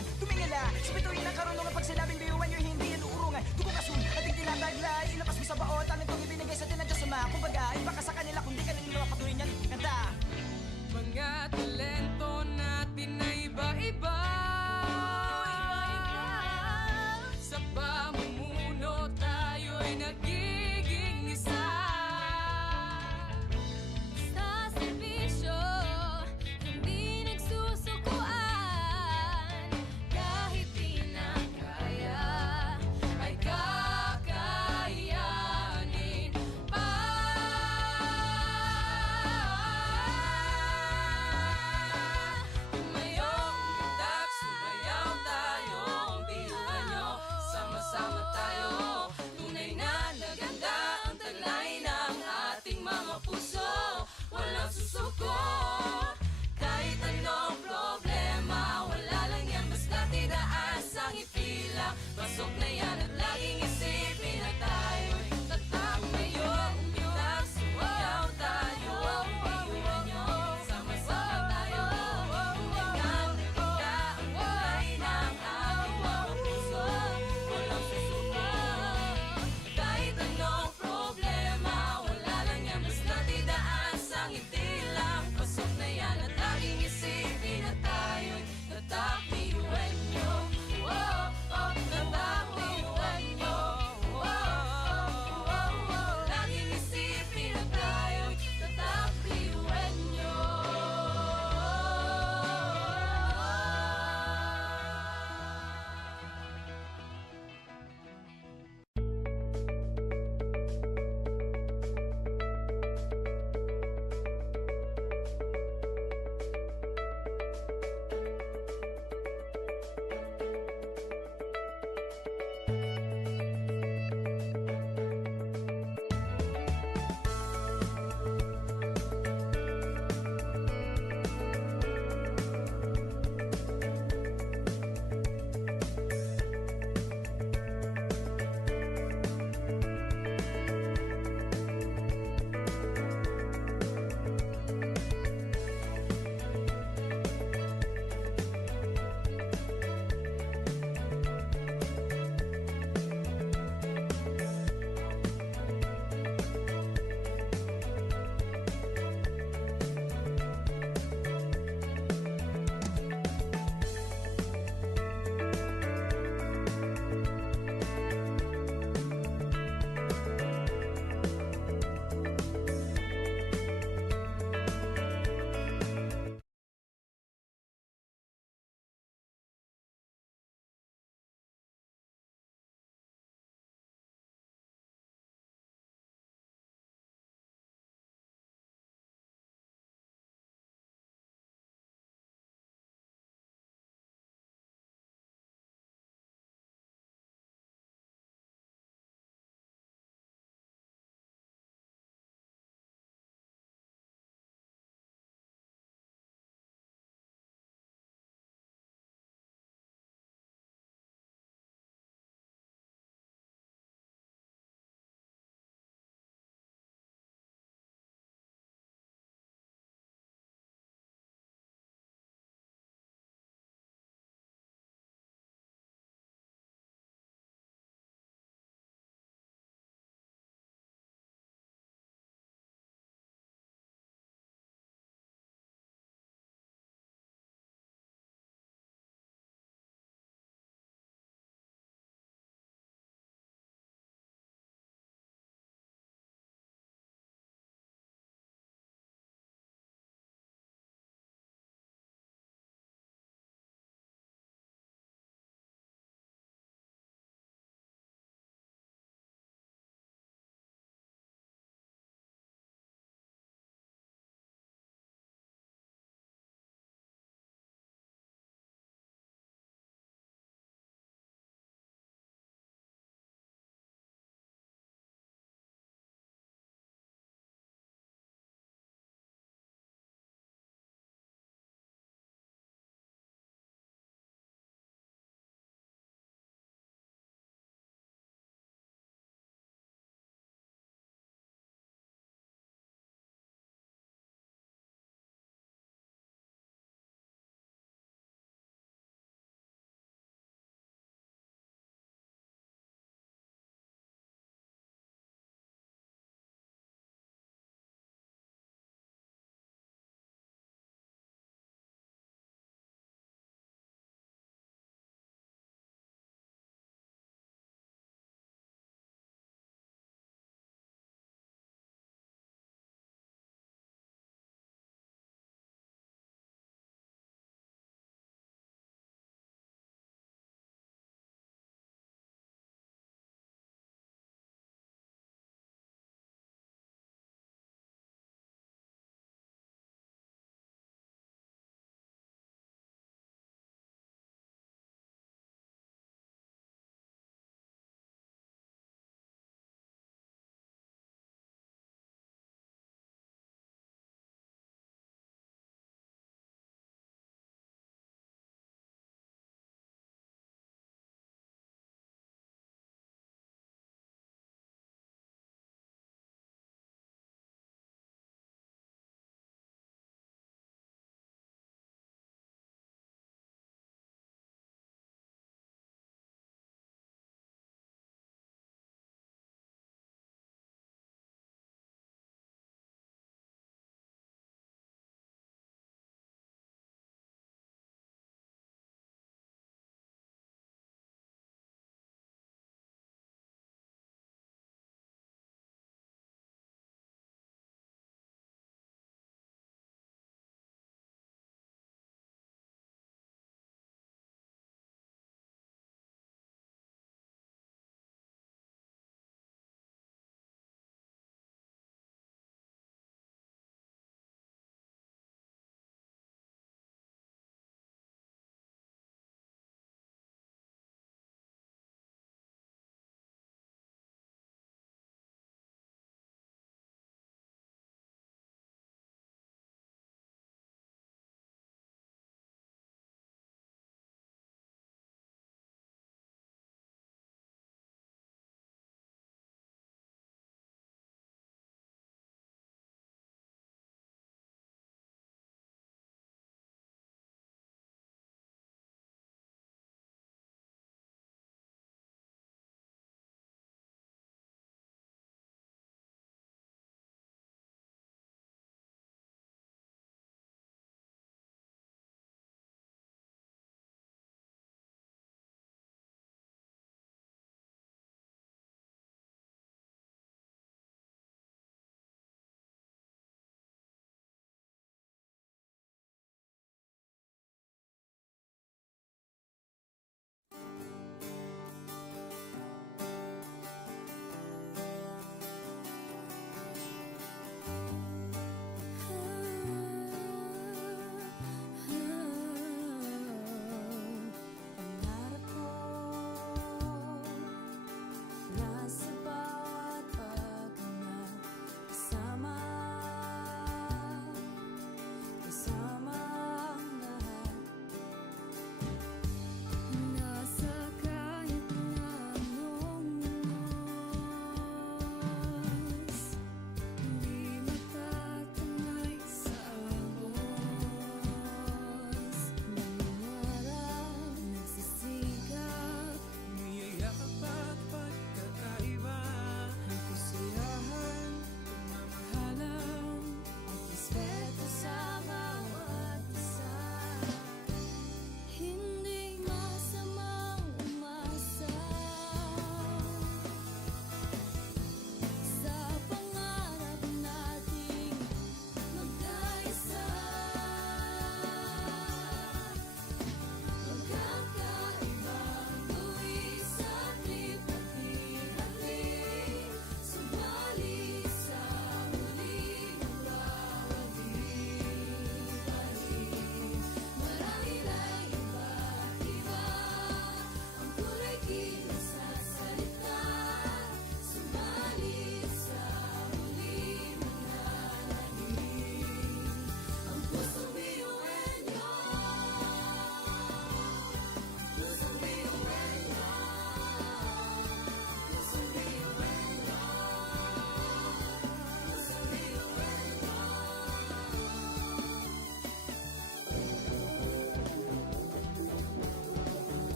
kaalaman Tumingala sa bituin ng karunungan Pag sinabing biyuan nyo hindi yan uurungan Dugo kasun, ating tinataglay Ilapas mo sa baon, talentong ibinigay sa tinadya suma Kumbaga, iba ka sa kanila kung di ka nila patuloy niyan kanta Mga talento natin na iba-iba Sa pamumuno tayo'y nagiging isa Sa serbisyo, hindi nagsusukuan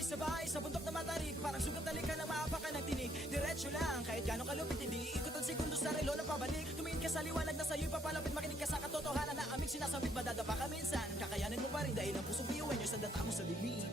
Sabay-sabay sa bundok na matarik, parang sugat na likha na maapakan ng tinig. Diretso lang, kahit gano'ng kalupit, hindi ikot ang segundo sa relo na pabalik. Tumingin ka sa liwanag na sa'yo'y papalapit, makinig ka sa katotohanan na aming sinasabit. Madadapa ka minsan, kakayanin mo pa rin dahil ang pusong biyuan nyo sa data mo sa bibig.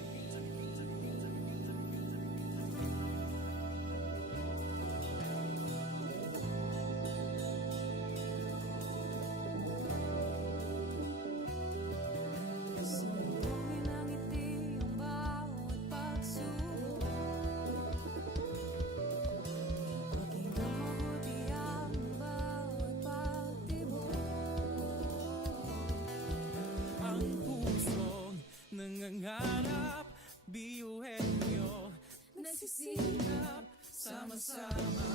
Sumbongin ang ngiti ang bawat pagsubok. Pakinggan mabuti ang bawat pagtibok. Ang pusong nangangarap, biyuhin nyo Nagsisikap sama-sama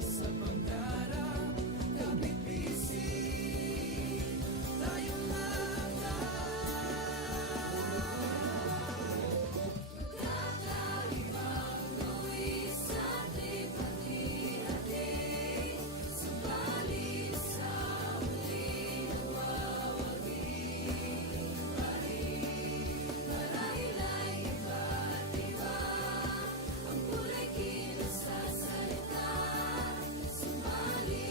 sa pangarap. Kapit bisig, tayong Kakaibang luwi sa ating pati-hati. Subalit sa huli nagwawagi pa rin. Marahil ay iba't iba ang kulay kilos sa salita. Subalit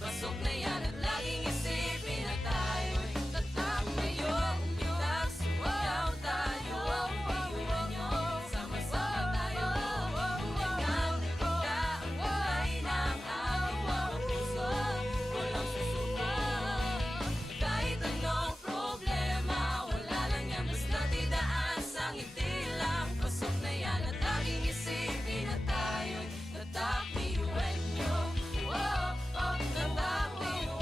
Pasok na yan at laging isipin na tayo'y tatak ngayon. Umitak, sumayaw tayo, biyuhan nyo, sama-sama tayo. Tulingan na ganda ang kulay ng ating mga puso. Walang susuko. Kahit anong problema, wala lang yan, basta't idaan sa ngiti lang. Pasok na yan at laging isipin na tayo'y tatak, biyuhan nyo. Tatak, biyuhan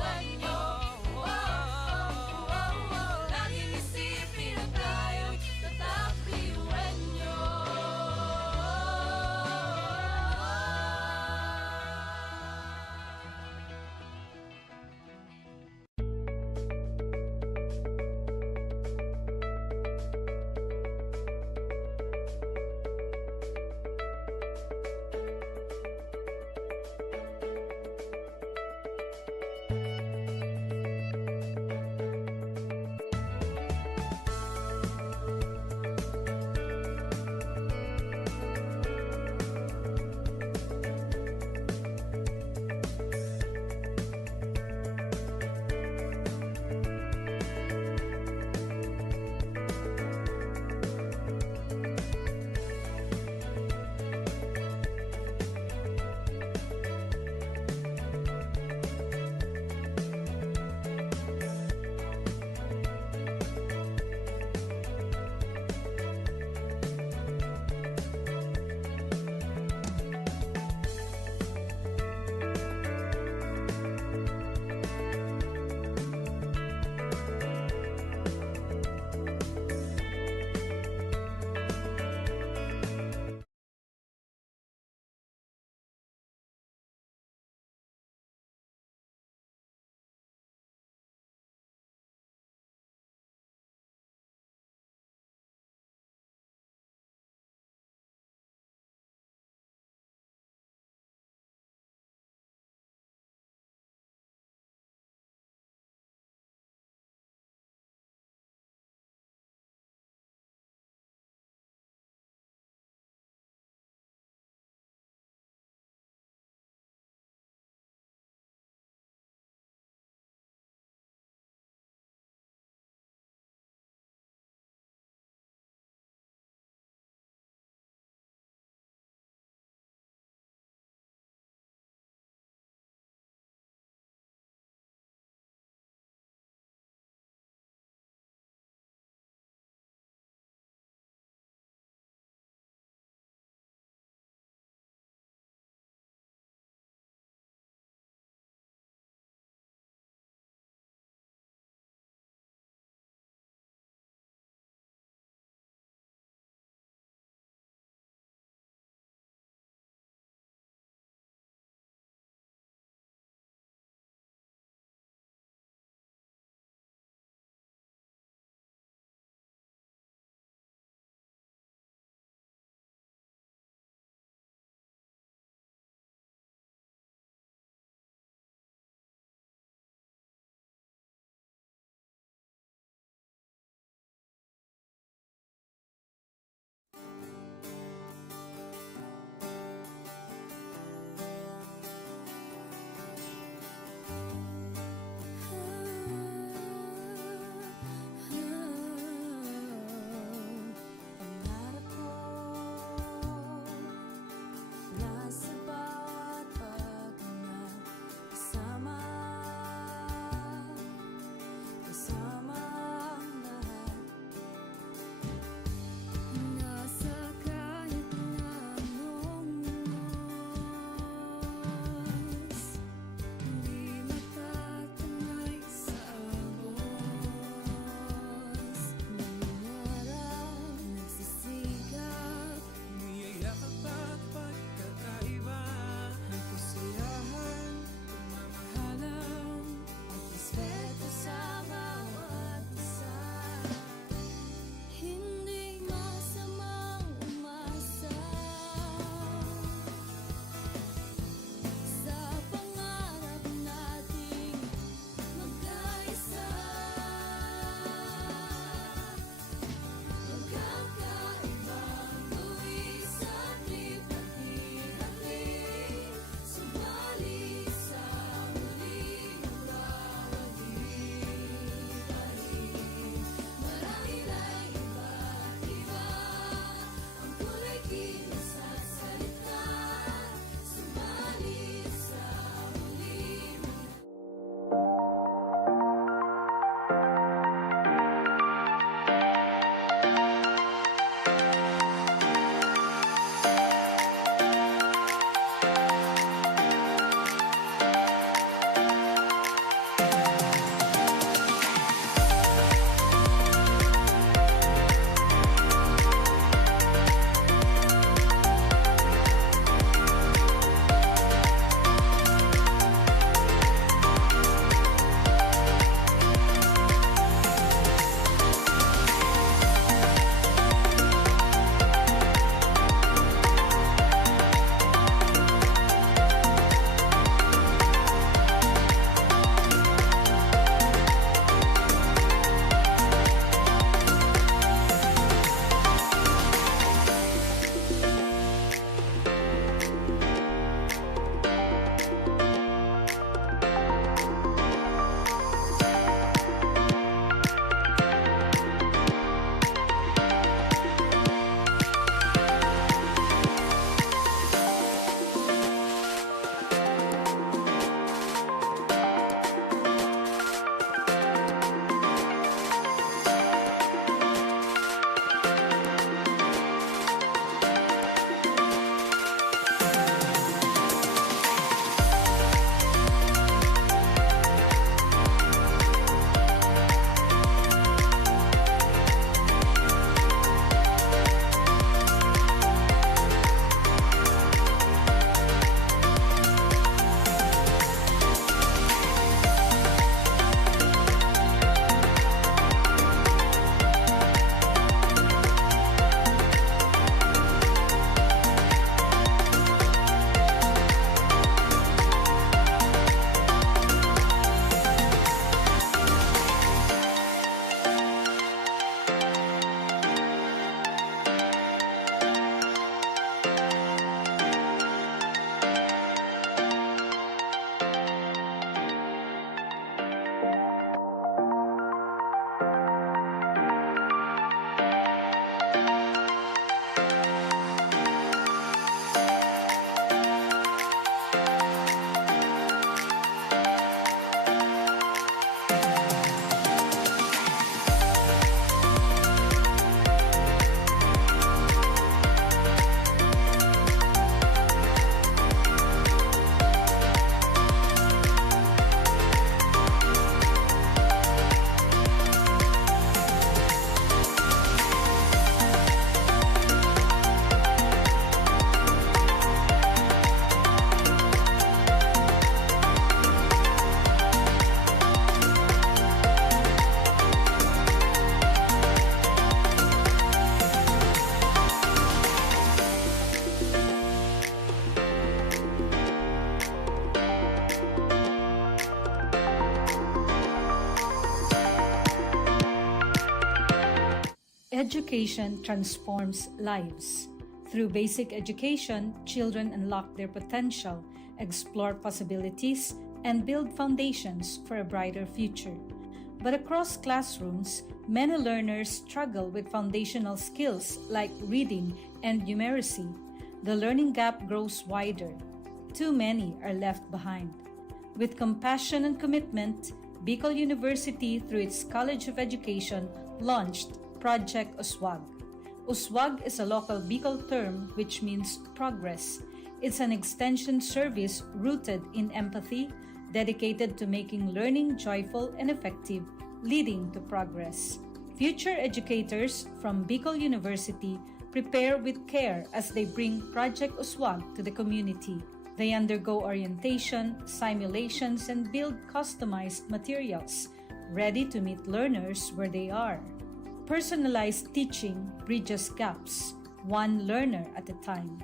Education transforms lives. Through basic education, children unlock their potential, explore possibilities, and build foundations for a brighter future. But across classrooms, many learners struggle with foundational skills like reading and numeracy. The learning gap grows wider. Too many are left behind. With compassion and commitment, Bicol University, through its College of Education, launched Project Uswag. Uswag is a local Bicol term which means progress. It's an extension service rooted in empathy, dedicated to making learning joyful and effective, leading to progress. Future educators from Bicol University prepare with care as they bring Project Uswag to the community. They undergo orientation, simulations, and build customized materials, ready to meet learners where they are. Personalized teaching bridges gaps, one learner at a time.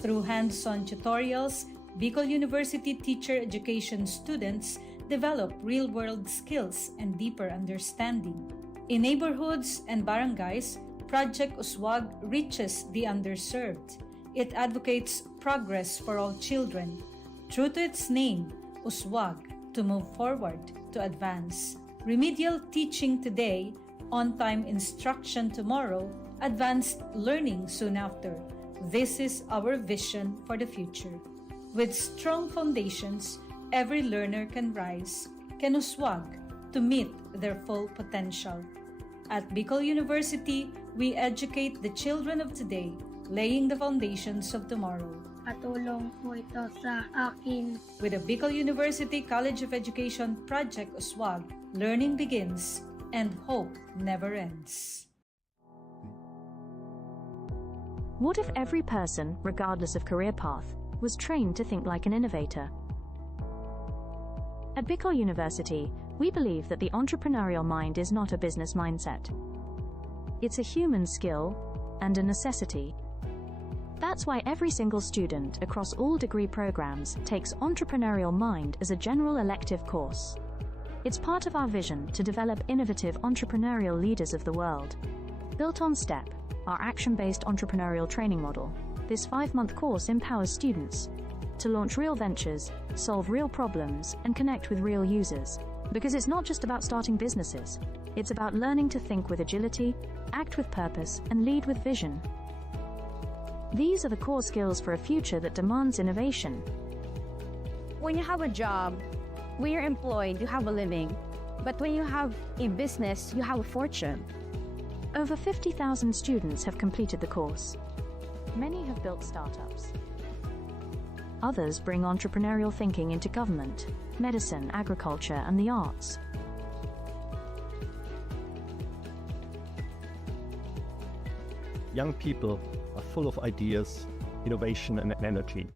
Through hands-on tutorials, Bicol University teacher education students develop real-world skills and deeper understanding. In neighborhoods and barangays, Project Uswag reaches the underserved. It advocates progress for all children. True to its name, Uswag, to move forward, to advance. Remedial teaching today, on-time instruction tomorrow, advanced learning soon after. This is our vision for the future. With strong foundations, every learner can rise, can uswag, to meet their full potential. At Bicol University, we educate the children of today, laying the foundations of tomorrow. Katulong po ito sa akin. With the Bicol University College of Education Project Uswag, learning begins and hope never ends. What if every person, regardless of career path, was trained to think like an innovator? At Bicol University, we believe that the entrepreneurial mind is not a business mindset. It's a human skill and a necessity. That's why every single student across all degree programs takes Entrepreneurial Mind as a general elective course. It's part of our vision to develop innovative entrepreneurial leaders of the world. Built on STEP, our action-based entrepreneurial training model, this 5-month course empowers students to launch real ventures, solve real problems, and connect with real users. Because it's not just about starting businesses, it's about learning to think with agility, act with purpose, and lead with vision. These are the core skills for a future that demands innovation. When you have a job, when you're employed, you have a living. But when you have a business, you have a fortune. Over 50,000 students have completed the course. Many have built startups. Others bring entrepreneurial thinking into government, medicine, agriculture, and the arts. Young people are full of ideas, innovation, and energy.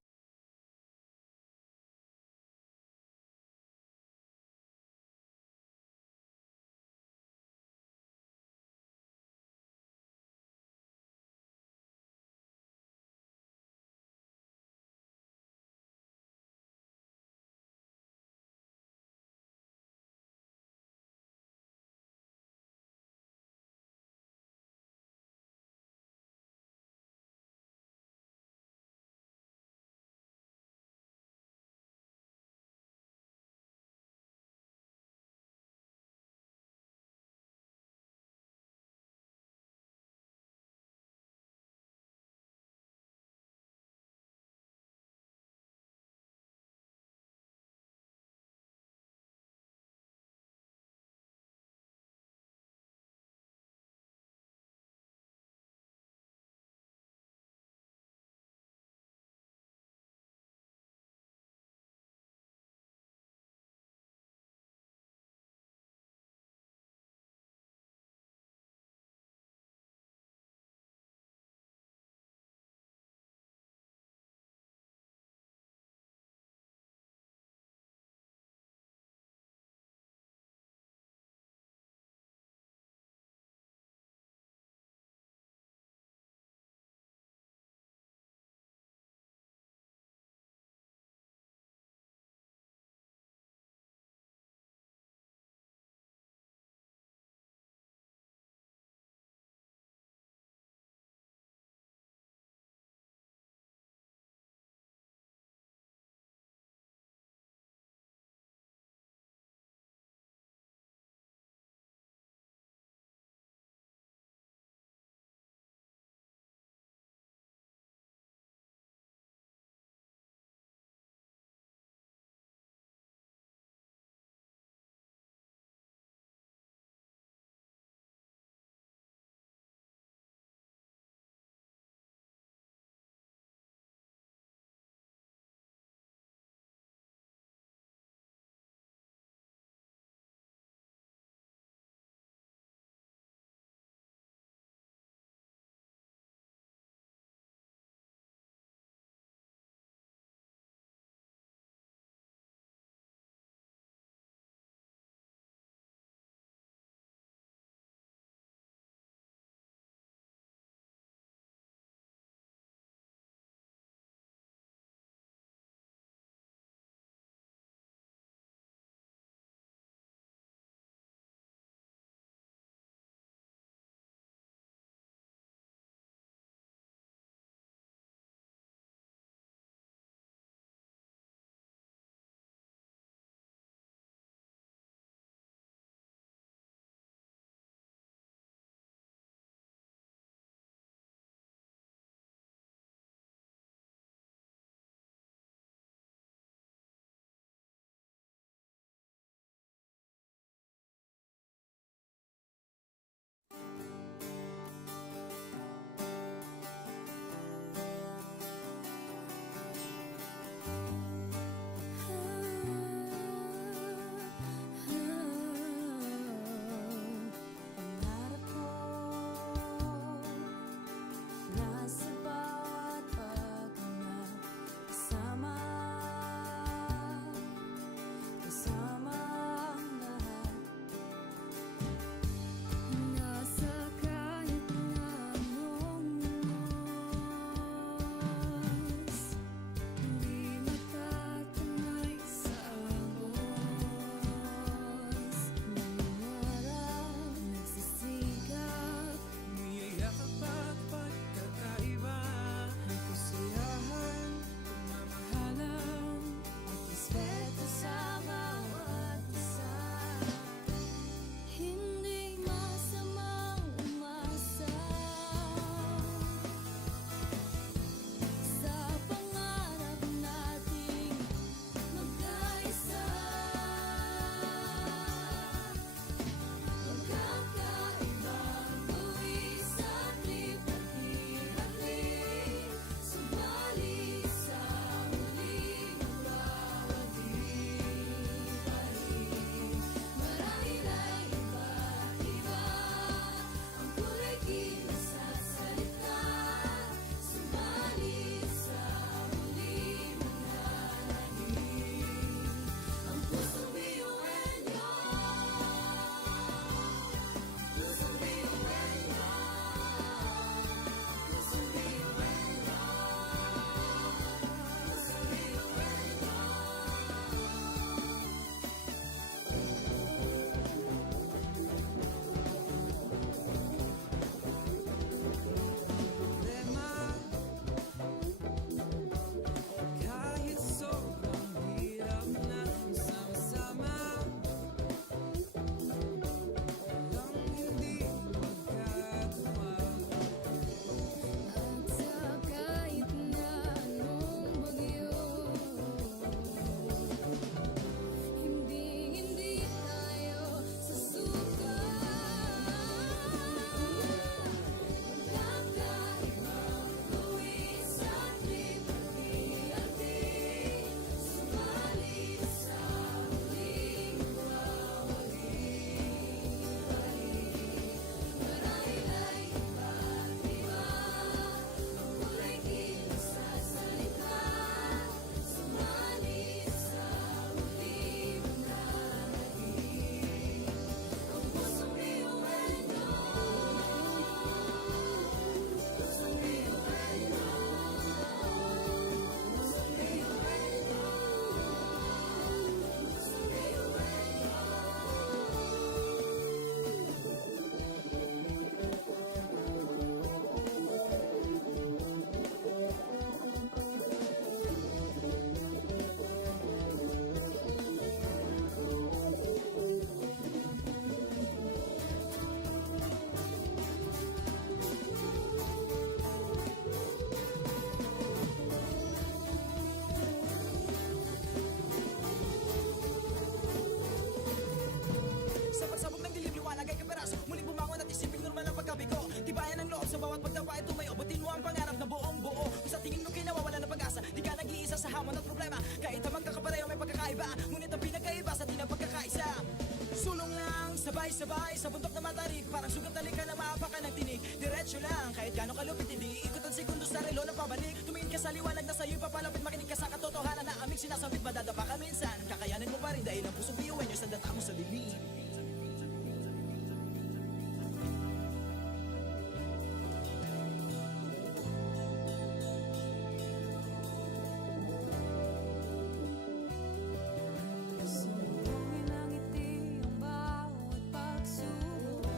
Sabay-sabay sa bundok na matarik, parang sugat na lika na maapakan ng tinig. Diretso lang, kahit gano'ng kalupit, hindi ikot ang segundo sa relo na pabalik. Tumingin ka sa liwanag na sa'yo'y papalapit, makinig ka sa katotohanan na aming sinasabit. Madadapa ka minsan, kakayanin mo pa rin dahil ang pusong biyuin nyo sa data mo sa dilim. Sumugin ang ngiti ang bawat pagsubok.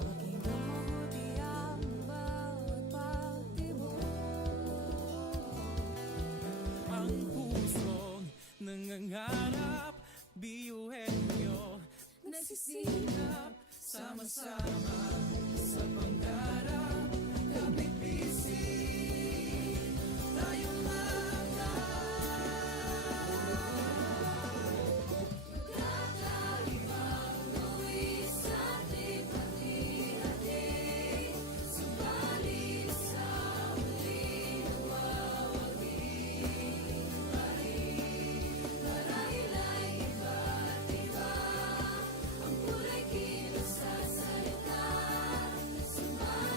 Pakinggan mabuti ang bawat pagtibok. Ang pusong nangangarap, biyuhin nyo nagsisikap, sama-sama sa pangarap. Kapit bisig, tayong mga Kakaibang luwis at lipat-ihati, subalit sa huling wawagi. Marahil ay iba't iba, ang kulay kilos sa salita, subalit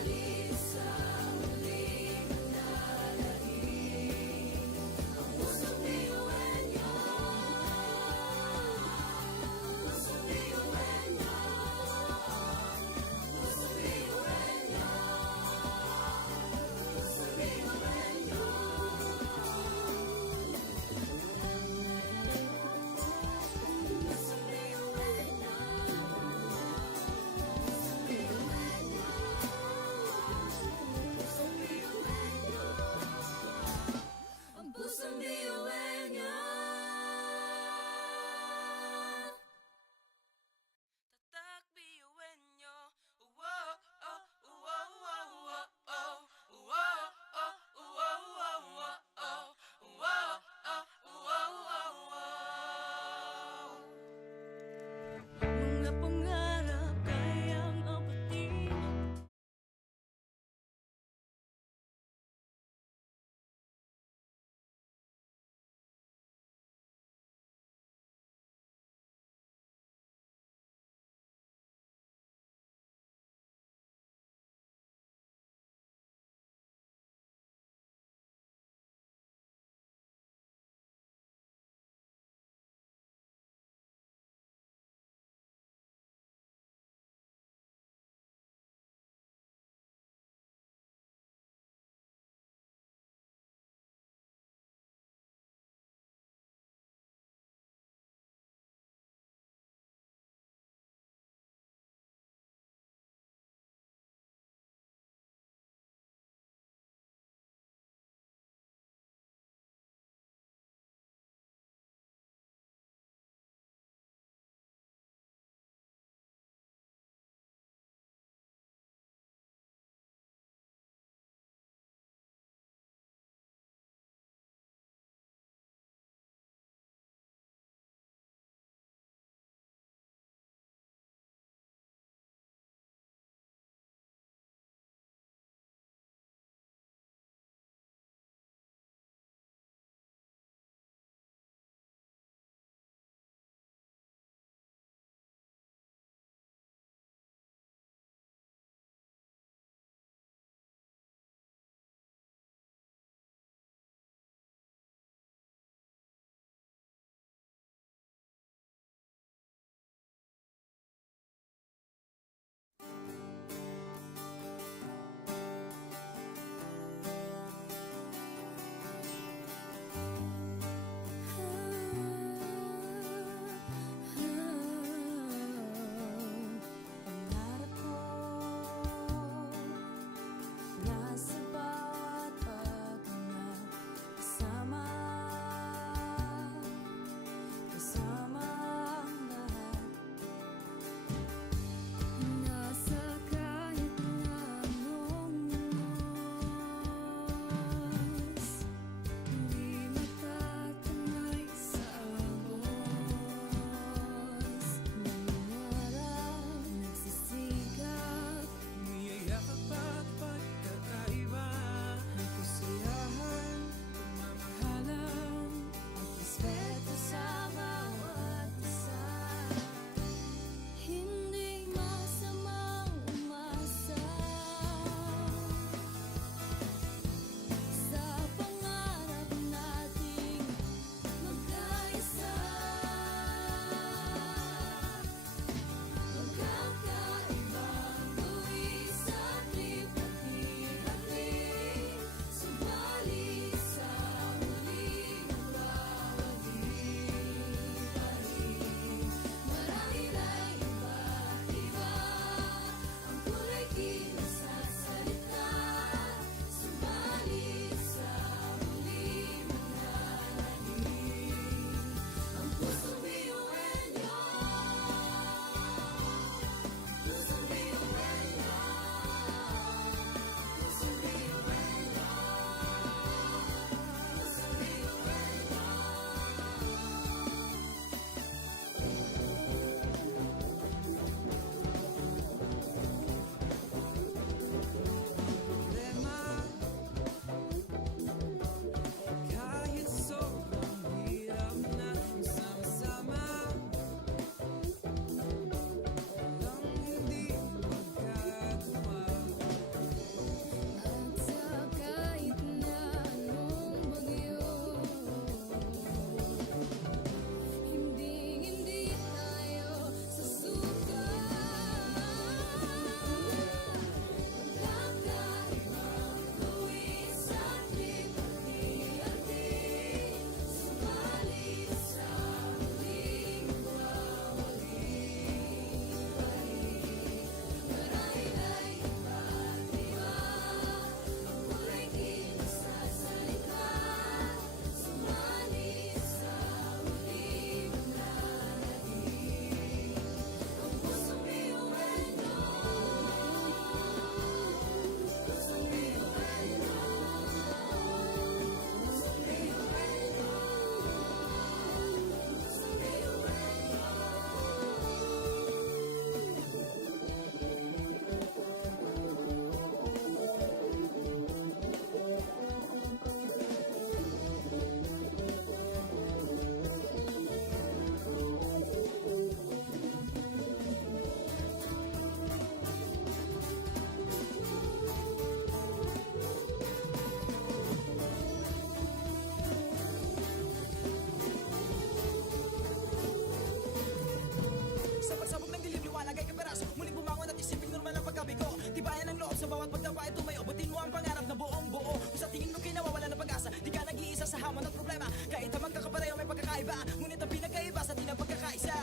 magkakaiba Ngunit ang pinagkaiba sa ating ang pagkakaisa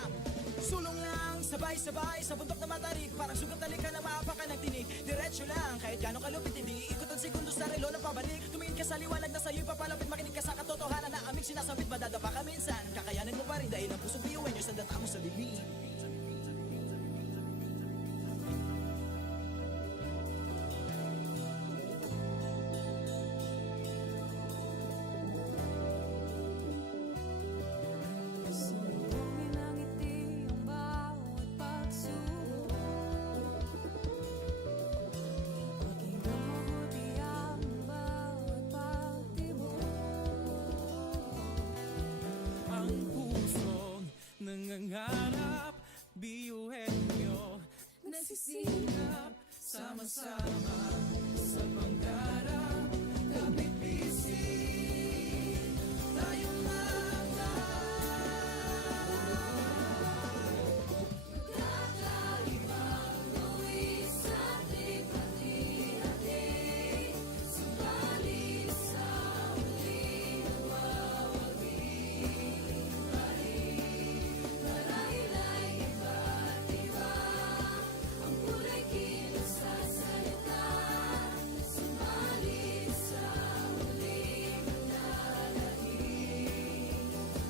Sulong lang, sabay-sabay sa bundok na matarik Parang sugat na lika na maapa ka ng tinig Diretso lang, kahit gano'ng kalupit Hindi ikot ang segundo sa relo na pabalik Tumingin ka sa liwanag na sa'yo'y papalapit Makinig ka sa katotohanan na aming sinasabit Madadapa ka minsan, kakayanin mo pa rin Dahil ang pusong biyuin nyo sa data mo sa bibig Sumugin ang ngiti ang bawat pagsubok Paging mabuti ang bawat pagtibok Ang pusong nangangarap, biyuhin nyo nagsisikap, sama-sama sa pangarap Kapit bisig, tayong mga Kakaibang luwis at hati-hati Subalit sa huli nagwawagi Marahil ay iba't iba Ang kulay kilos sa salita Subalit sa huli manlalahim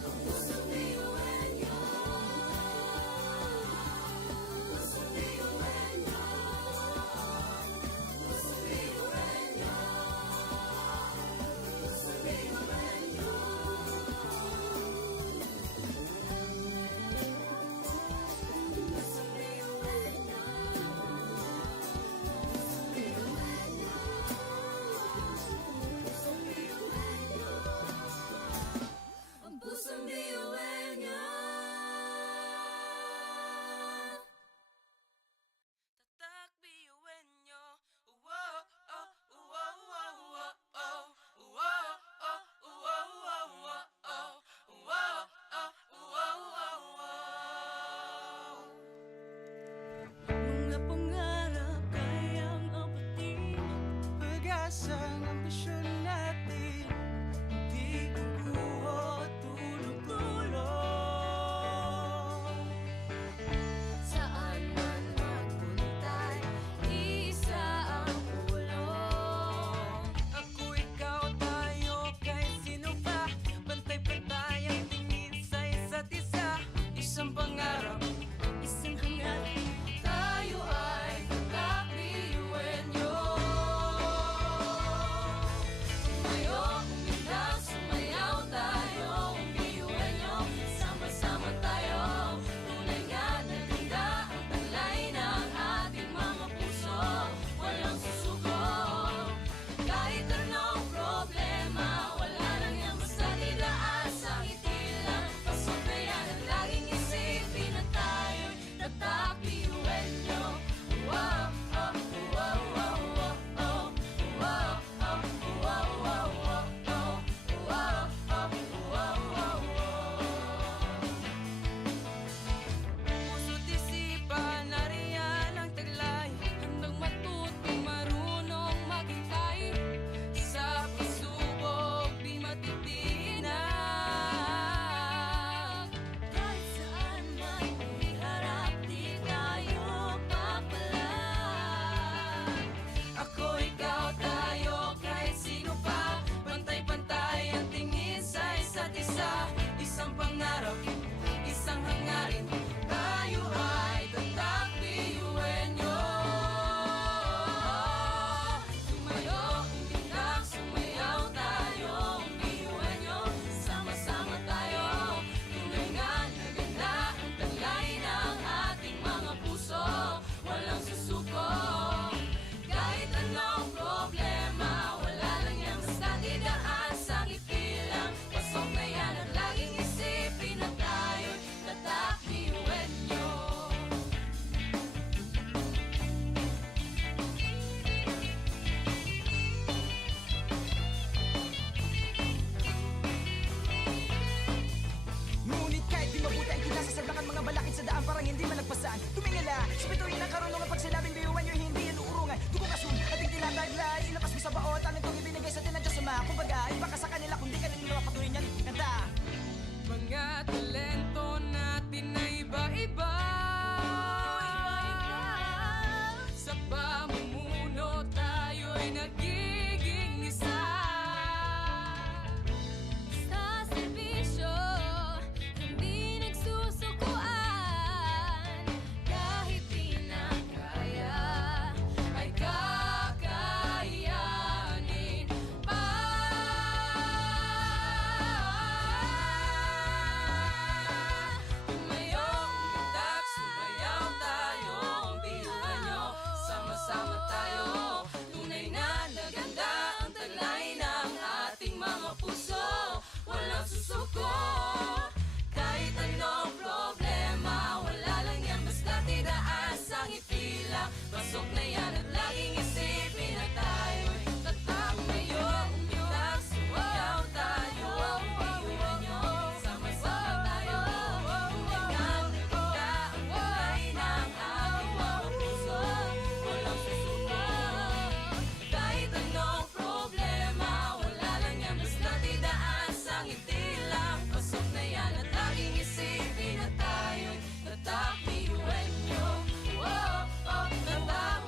Ang pusong biyuin nyo Pusong biyuin nyo Pusong biyuin nyo Pusong biyuin nyo Pusong biyuin nyo Pusong biyuin nyo Ang pusong biyuin nyo tatak biyuhin nyo Wow, oh, wow, wow, wow, oh Wow, oh, wow, wow, wow, oh Wow, oh, wow, wow, wow Mga pangarap kayang abutin Pag-asa ng ambisyon natin Di kukuha tulog-tulog Saan man magpuntay, isa ang ulong Ako, ikaw, tayo, kahit sino pa Pantay-pantay ang tingin sa isa't isa Isang pangarap, isang hangarin Tayo ay kakabiyuin nyo Tumayo, umilang, sumayaw tayo Biyuin nyo, sama-sama tayo Tunay nga na ganda ang talay ng ating mga puso Walang susuko Kahit anong problema Wala lang yan basta didaan sa ngiti lang Pasok na yan at laging isipin na tayo'y nagkakabiyuin nyo Wow, oh, wow, wow, wow, oh Wow, oh, wow, wow, wow, oh Wow, oh, wow, wow, wow Puso't isipan, nariyan ang taglay Handang matutong marunong maghintay Sa pagsubok, di matitinag Kahit saan man iharap, di tayo papalag Ako, ikaw, tayo, kahit sino pa Pantay-pantay ang tingin sa isa't isa Isang pangarap, isang hangarin Tayo ay tatak biyuin nyo Tumayo, umilang, sumayaw tayo Biyuin nyo, sama-sama tayo Tunay nga na ganda ang talay ng ating mga puso Walang susuko Kahit anong problema Wala lang yan basta didaan sa ngiti lang Pasok na yan at laging isipin na tayo'y tatak biyuin nyo Ngunit kahit di mabuti ang kinasasaglakan mga balakid sa daan parang hindi malagpasan Tumingala, spituin ang karunungan pag sinabing biyuan nyo hindi yan uurungan Dugong asun, ating tinataglay, ilabas mo sa baot Ano itong ibinigay sa atin ng Diyos Ama Kumbaga, iba ka sa kanila kundi ka nila patuloy niyan kanta Mga mga talento natin na iba-iba. Sa pamumuno tayo'y nagiging isa. Sa serbisyo, hindi nagsusukuan. Kahit di na kaya, Ay kakayanin pa. Tumayo, umitak, sumayaw tayo. Ang biyuhan nyo, sama-sama tayo. Tunay na naganda ang taglay ng ating mga puso. Walang susuko, kahit anong problema. Wala lang yan, basta tidaan sa ngiti lang. Pasok na yan at laging isipin na tayo'y tatak. Tumayo, umitak, sumayaw tayo. Ang biyuhan nyo, sama-sama tayo. Tunay na naganda ang taglay ng ating mga puso. Walang susuko, kahit anong problema. Wala lang yan, basta tidaan sa ngiti lang. Pasok na yan at laging isipin na tayo'y tatak. Biyuhan nyo, oh, oh, tatak.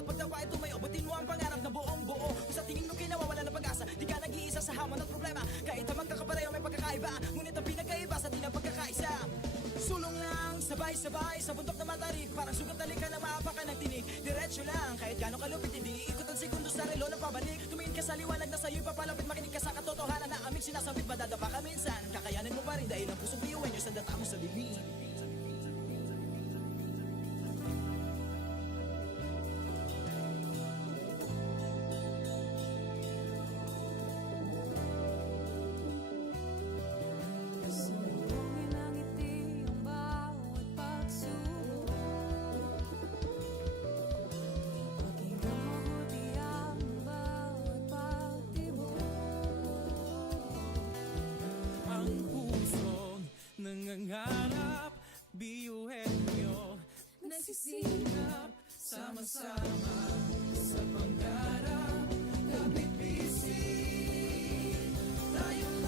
bawat pagtawa ay tumayo. Abutin mo ang pangarap na buong buo. Kung sa tingin mo kinawawala ng pag-asa, di ka nag-iisa sa hamon at problema. Kahit na magkakapareho may pagkakaiba, ngunit ang pinagkaiba sa di na pagkakaisa. Sulong lang, sabay-sabay sa bundok na matarik. Parang sugat na lika na maapakan ng tinig. Diretso lang, kahit gano'ng kalupit, hindi iikot ang segundo sa relo na pabalik. Tumingin ka sa liwanag na sa'yo'y papalapit. Makinig ka sa katotohanan na aming sinasabit. Madadapa ka minsan, kakayanin mo pa rin dahil ang pusong biyuhin nyo sa data mo sa dilim. Sumugin ang ngiti ang bawat pagsubok. Pakinggan mabuti ang bawat pagtibok. Ang pusong nangangarap, biyuhin nyo nagsisikap, sama-sama sa pangarap. Kapit bisig, tayong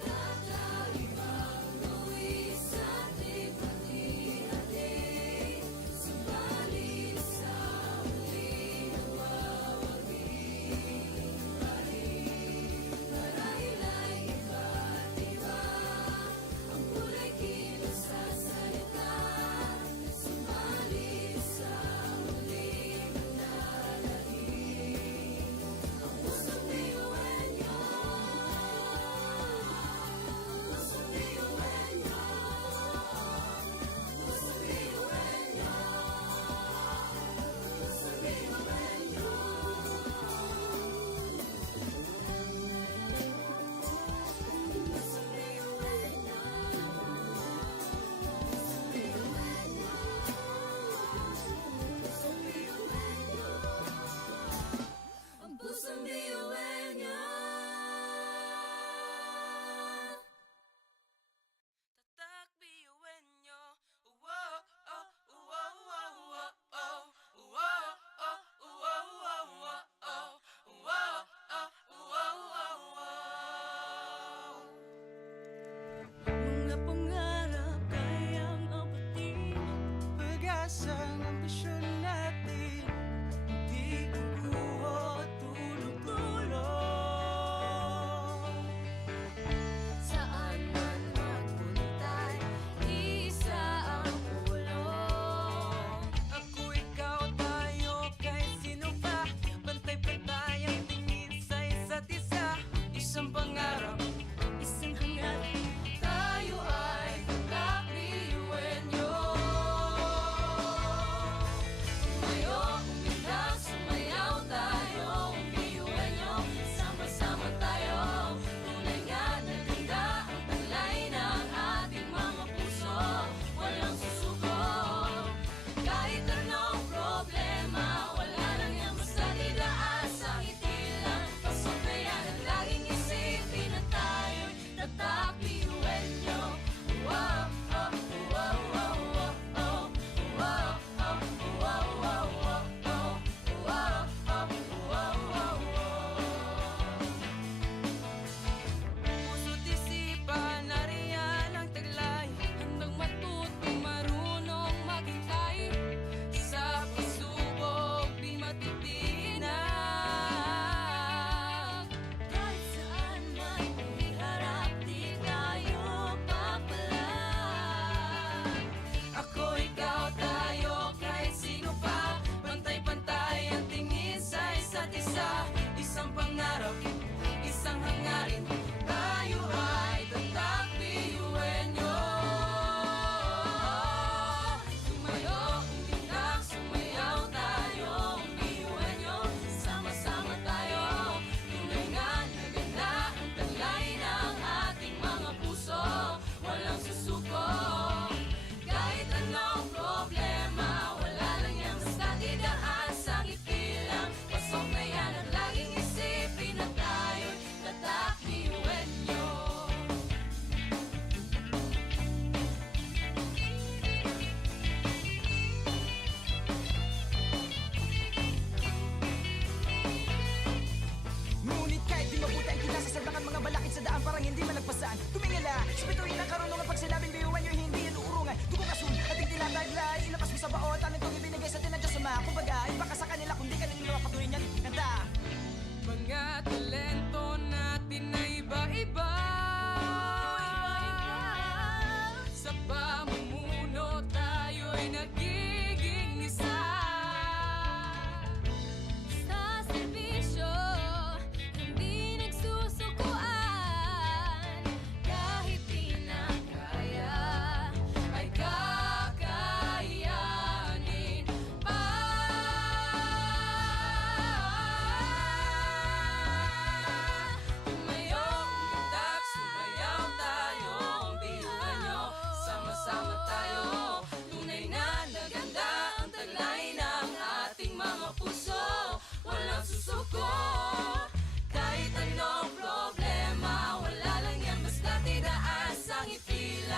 Kakaibang buwis ating pati-hati. Subalit sa muling nagwawagi. Marahil ay iba't iba ang kulay kilos sa salita. Subalit sa muling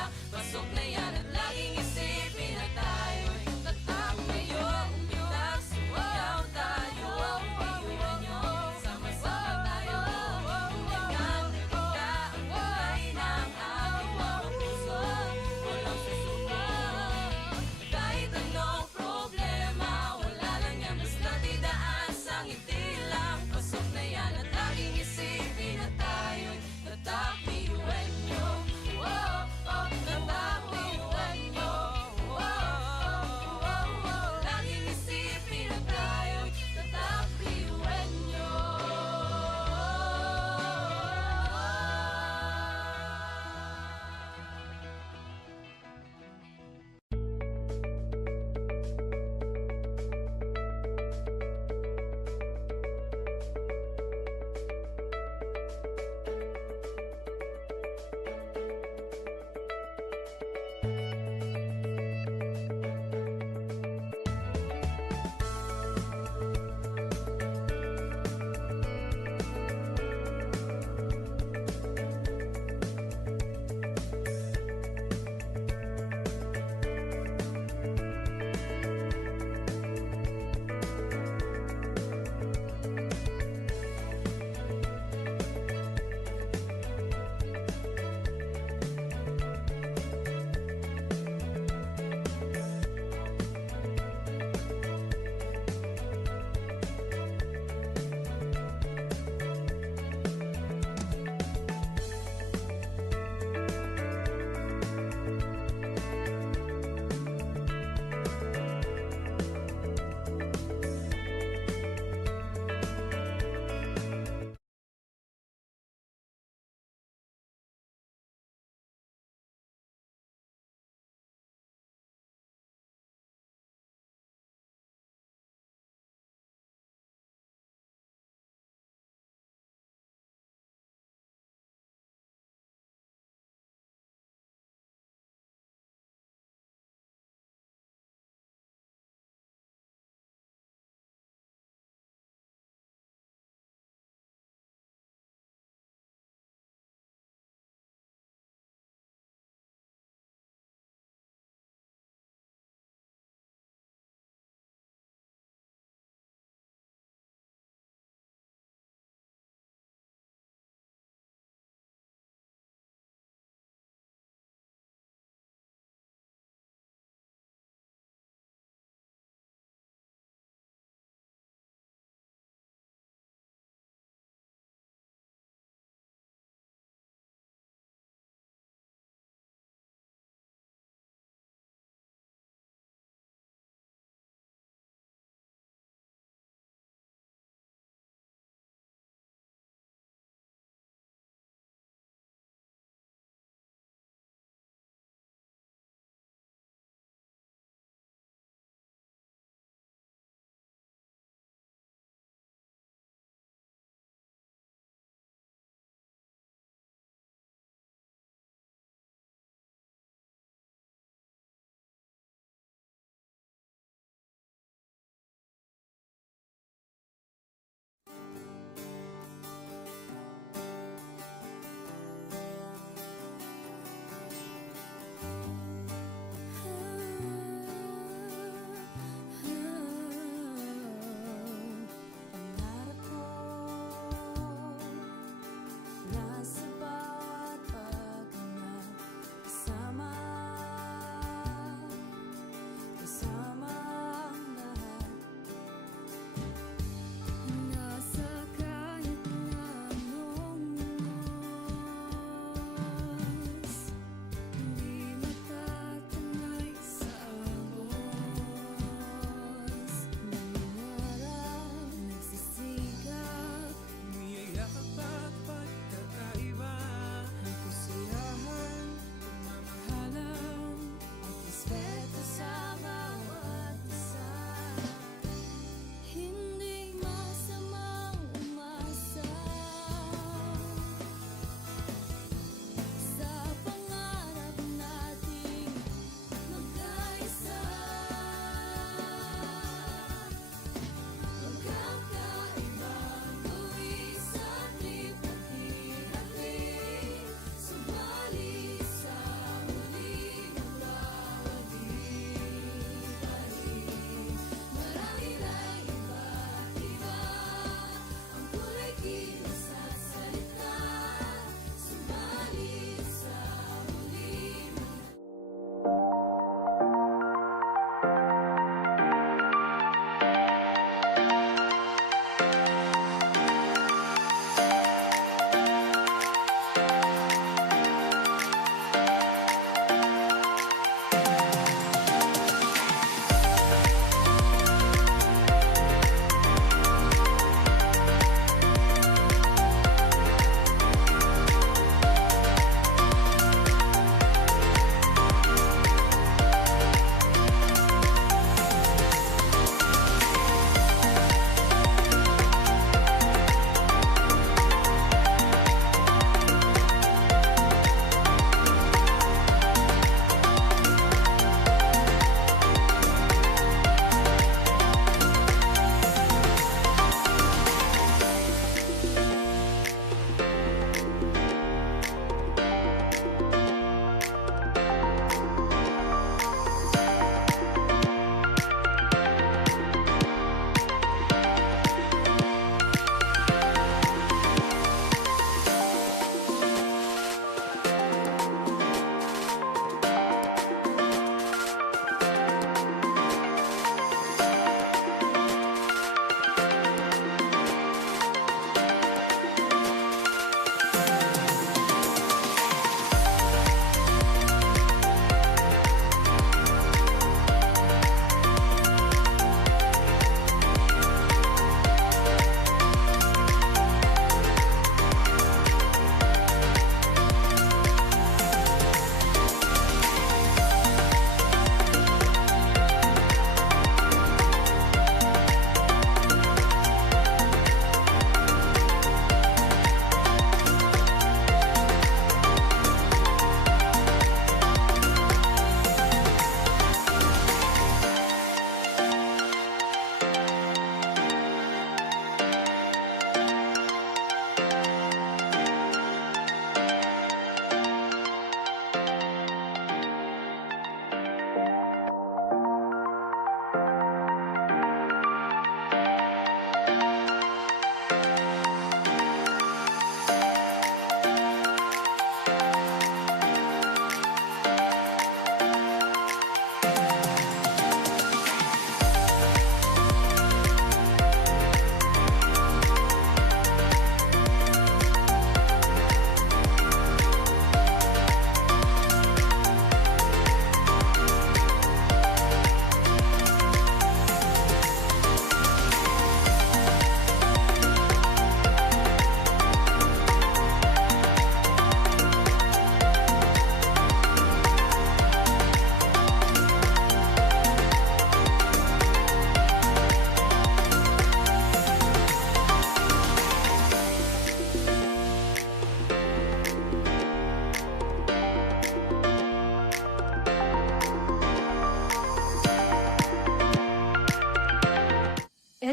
masaya. Pasok na yan at laging isipin na tayo'y tatak ngayon. Umitak, sumayaw tayo, biyuhan nyo, sama-sama tayo. Tulingan na ganda ang kulay ng ating mga puso. Walang susuko. Kahit anong problema, wala lang yan, basta't idaan sa ngiti lang. Pasok na yan at laging isipin na tayo'y tatak, biyuhan nyo. Oh, oh, tatak, biyuhan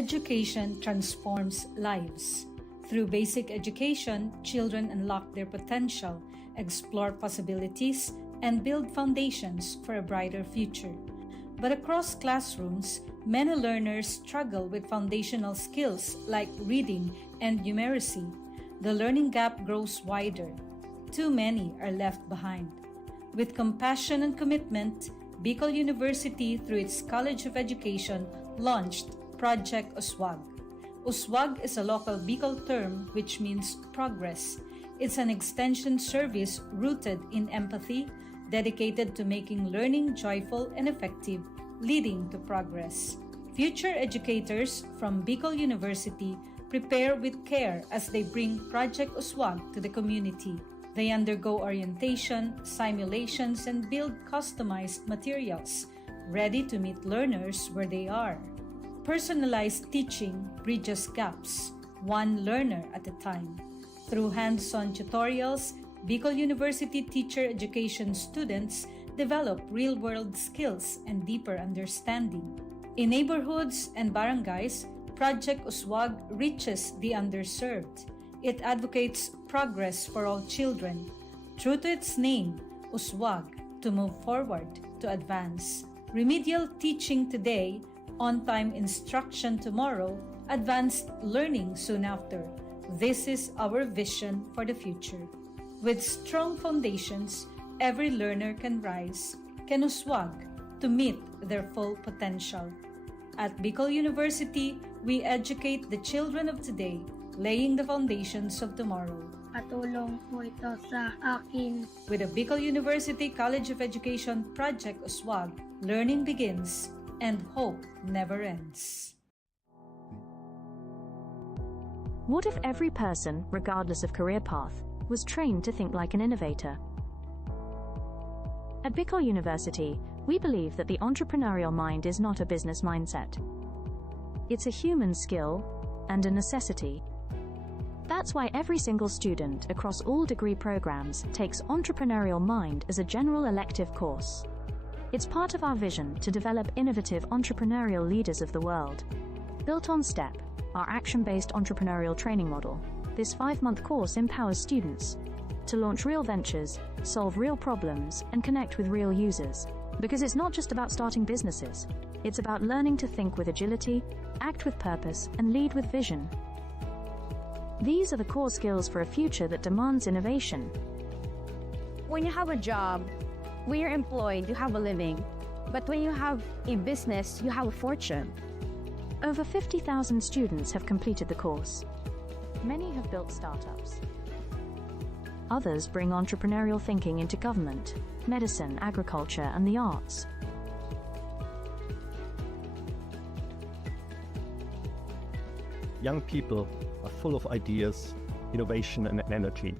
Education transforms lives. Through basic education, children unlock their potential, explore possibilities, and build foundations for a brighter future. But across classrooms, many learners struggle with foundational skills like reading and numeracy. The learning gap grows wider. Too many are left behind. With compassion and commitment, Bicol University, through its College of Education, launched Project Uswag. Uswag is a local Bicol term which means progress. It's an extension service rooted in empathy, dedicated to making learning joyful and effective, leading to progress. Future educators from Bicol University prepare with care as they bring Project Uswag to the community. They undergo orientation, simulations, and build customized materials, ready to meet learners where they are. Personalized teaching bridges gaps, one learner at a time. Through hands-on tutorials, Bicol University teacher education students develop real-world skills and deeper understanding. In neighborhoods and barangays, Project Uswag reaches the underserved. It advocates progress for all children. True to its name, Uswag, to move forward, to advance. Remedial teaching today, on-time instruction tomorrow, advanced learning soon after. This is our vision for the future. With strong foundations, every learner can rise, can uswag, to meet their full potential. At Bicol University, we educate the children of today, laying the foundations of tomorrow. Katulong po ito sa akin. With the Bicol University College of Education Project Uswag, learning begins and hope never ends. What if every person, regardless of career path, was trained to think like an innovator? At Bicol University, we believe that the entrepreneurial mind is not a business mindset. It's a human skill and a necessity. That's why every single student across all degree programs takes Entrepreneurial Mind as a general elective course. It's part of our vision to develop innovative entrepreneurial leaders of the world. Built on STEP, our action-based entrepreneurial training model, this 5-month course empowers students to launch real ventures, solve real problems, and connect with real users. Because it's not just about starting businesses, it's about learning to think with agility, act with purpose, and lead with vision. These are the core skills for a future that demands innovation. When you have a job, when you're employed, you have a living. But when you have a business, you have a fortune. Over 50,000 students have completed the course. Many have built startups. Others bring entrepreneurial thinking into government, medicine, agriculture, and the arts. Young people are full of ideas, innovation, and energy.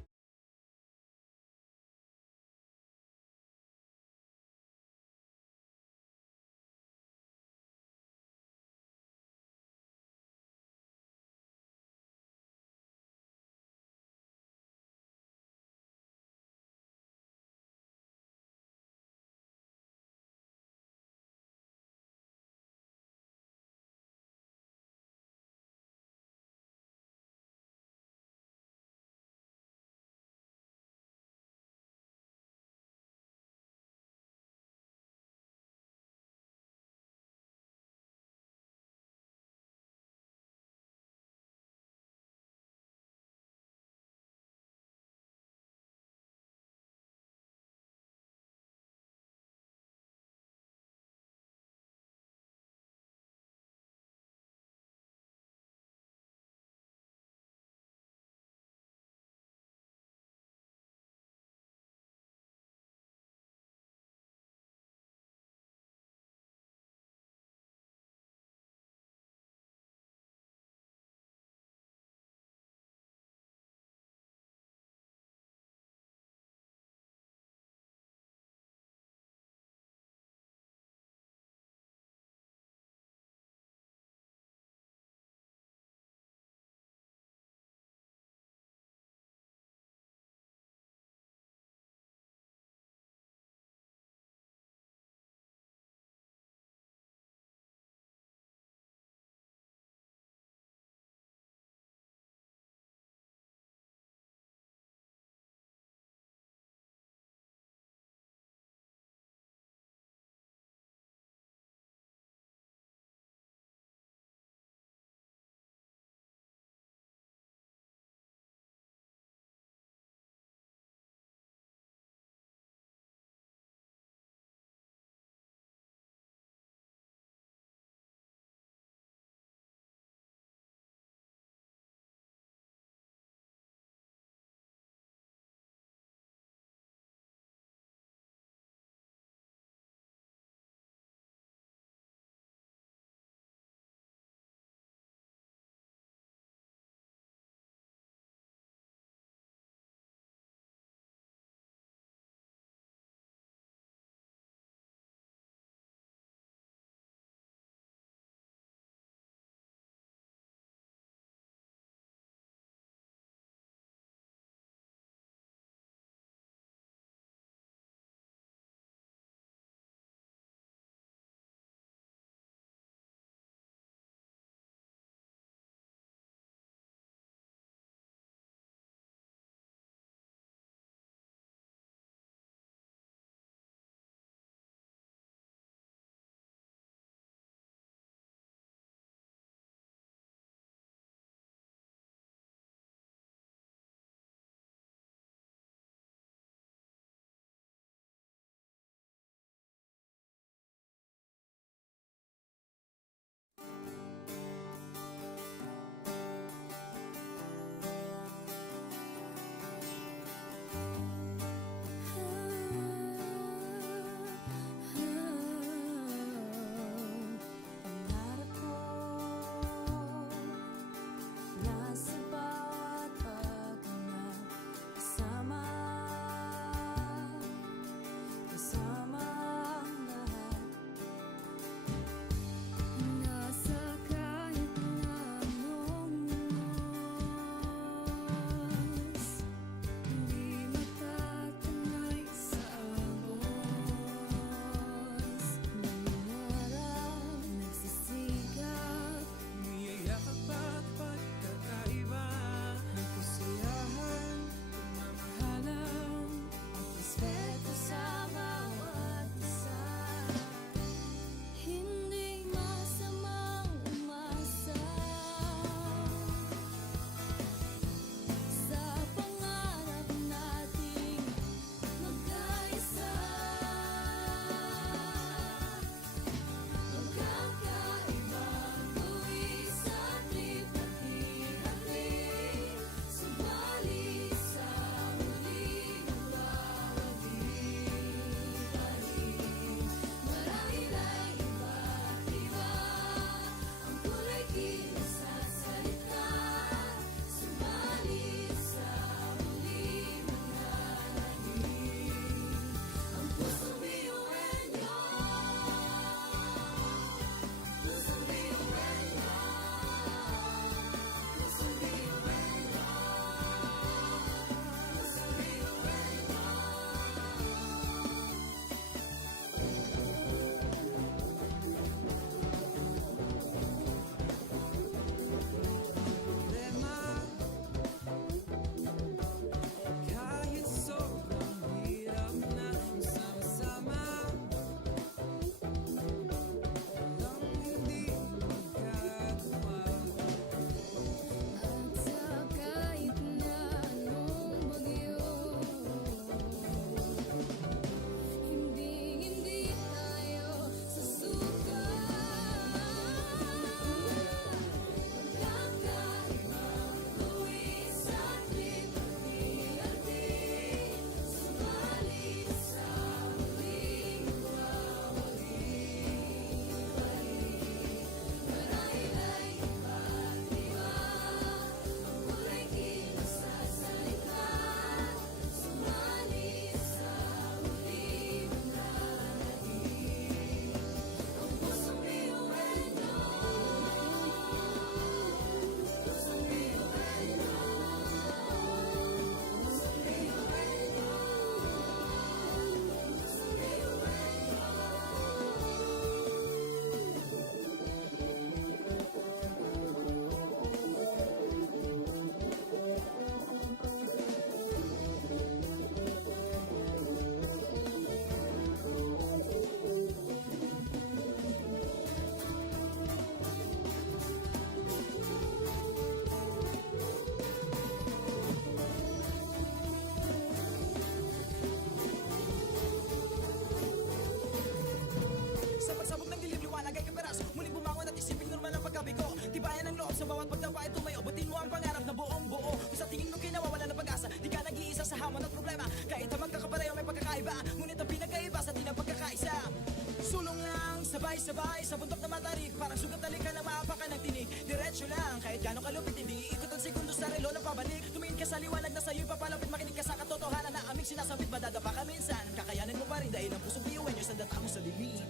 Sabay-sabay sa bundok na matarik, parang sugat talikan na maapakan ng tinig. Diretso lang, kahit gano'ng kalupit, hindi ikot ang segundo sa relo ng pabalik. Tumingin ka sa liwanag na sa'yo'y papalapit, makinig ka sa katotohanan na aming sinasabit. Madadapa ka minsan, kakayanin mo pa rin dahil ang pusong biyuin nyo sa data mo sa lilim.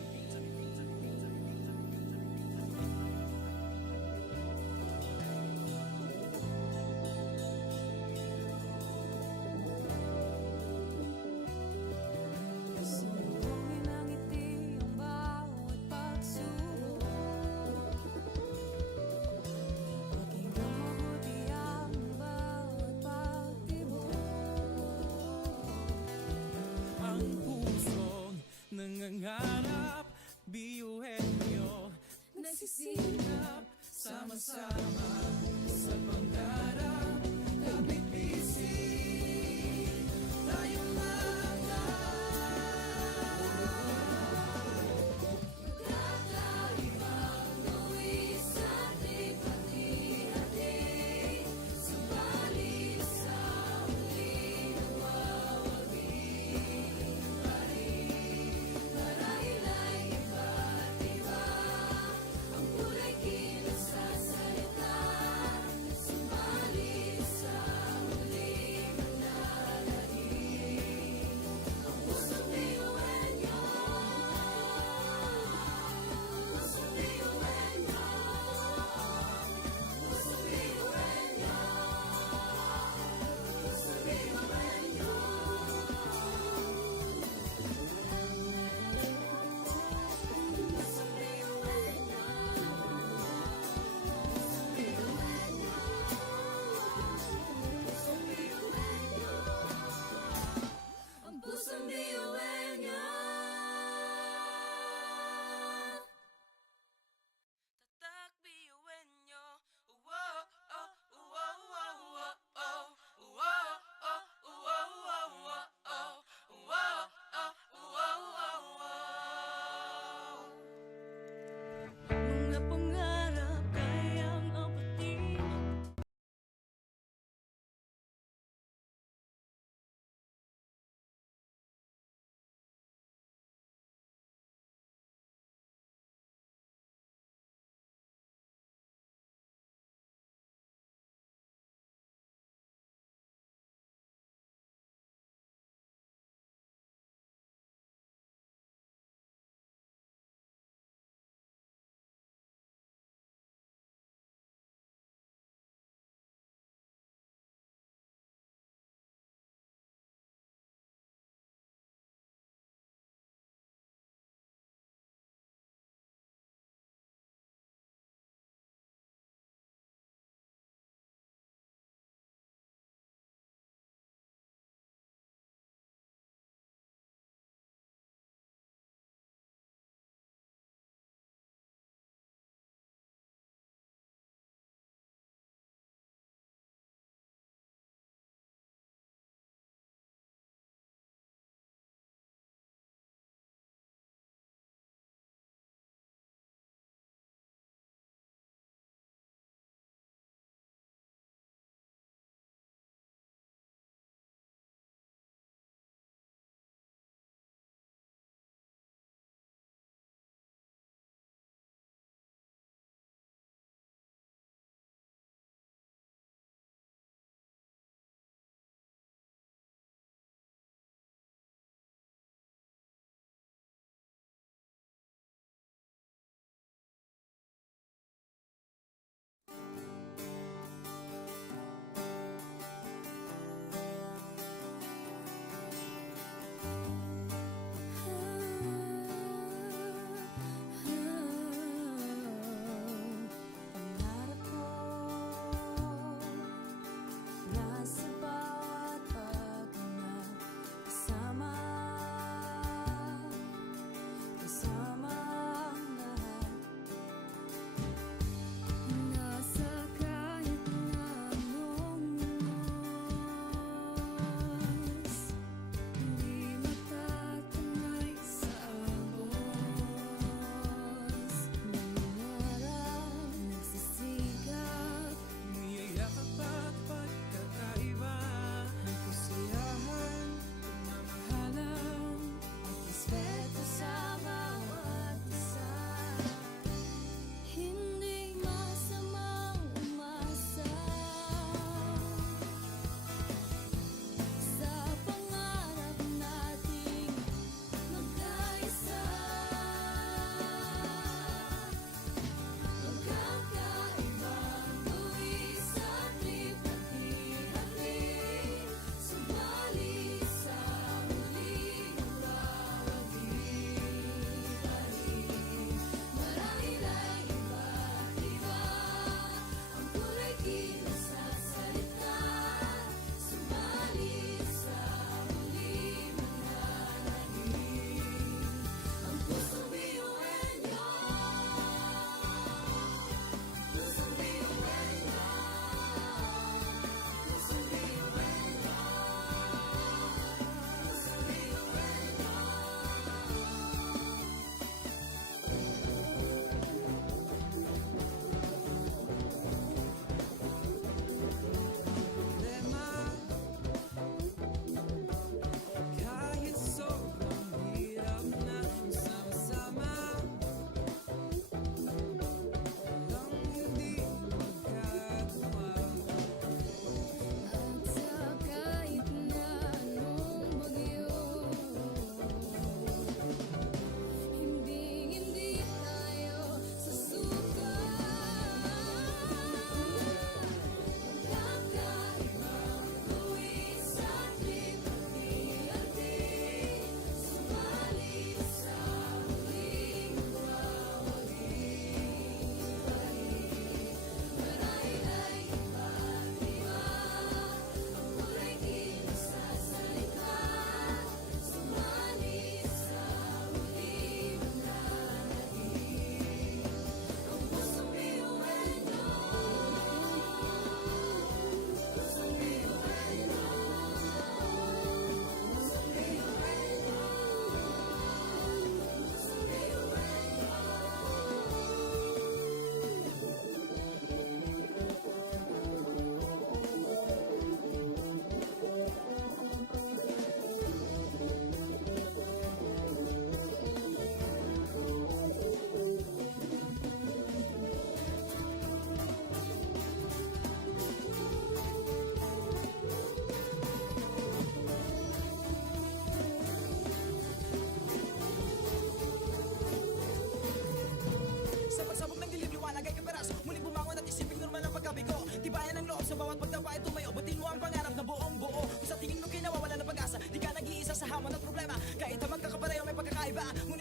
Subukin ang ngiti ang bawat pagsubok. Pakinggan mabuti ang bawat pagtibok. Ang pusong nangangarap, biyuhin nyo Nagsisikap, sama-sama sa pangarap. Kapit bisig, tayong mga kakaibang luwi sa ating pati-hati. Subalit sa huli nawawagi pa rin. Marahil ay iba't iba ang kulay kilos sa salita.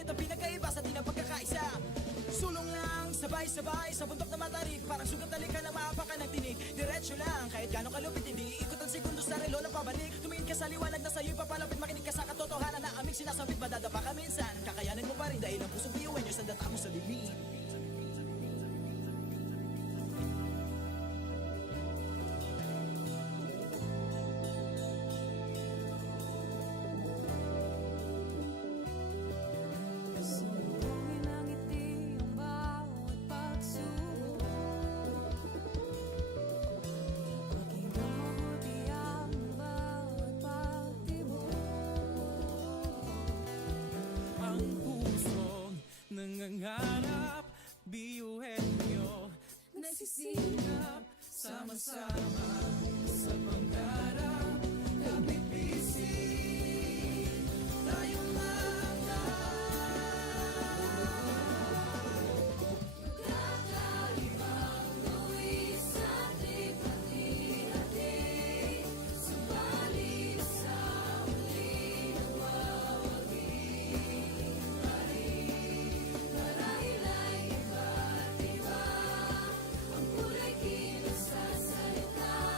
Ngunit ang pinagkaiba sa atin ang pagkakaisa. Sulong lang, sabay-sabay sa bundok na matarik. Parang sugat talikan na maapakan ng tinig. Diretso lang, kahit gano'ng kalupit hindi ikot ang segundo sa relo na pabalik. Tumingin ka sa liwanag na sa'yo'y papalapit. Makinig ka sa katotohanan na aming sinasabit. Madadapa ka minsan, kakayanin mo pa rin dahil ang pusong biyuin nyo sa data mo sa bibig. Subuhin ang ngiti ang bawat pagsubok. Pakinggan mabuti ang bawat pagtibok. Ang pusong nangangarap, biyuhin nyo, nagsisikap, sama-sama sa pangarap. Kapit bisig, tayong mga Kakaibang luwis at likha-hati, subalit sa huli nawawagi pa rin. Marahil ay iba't iba ang kulay kilos sa salita.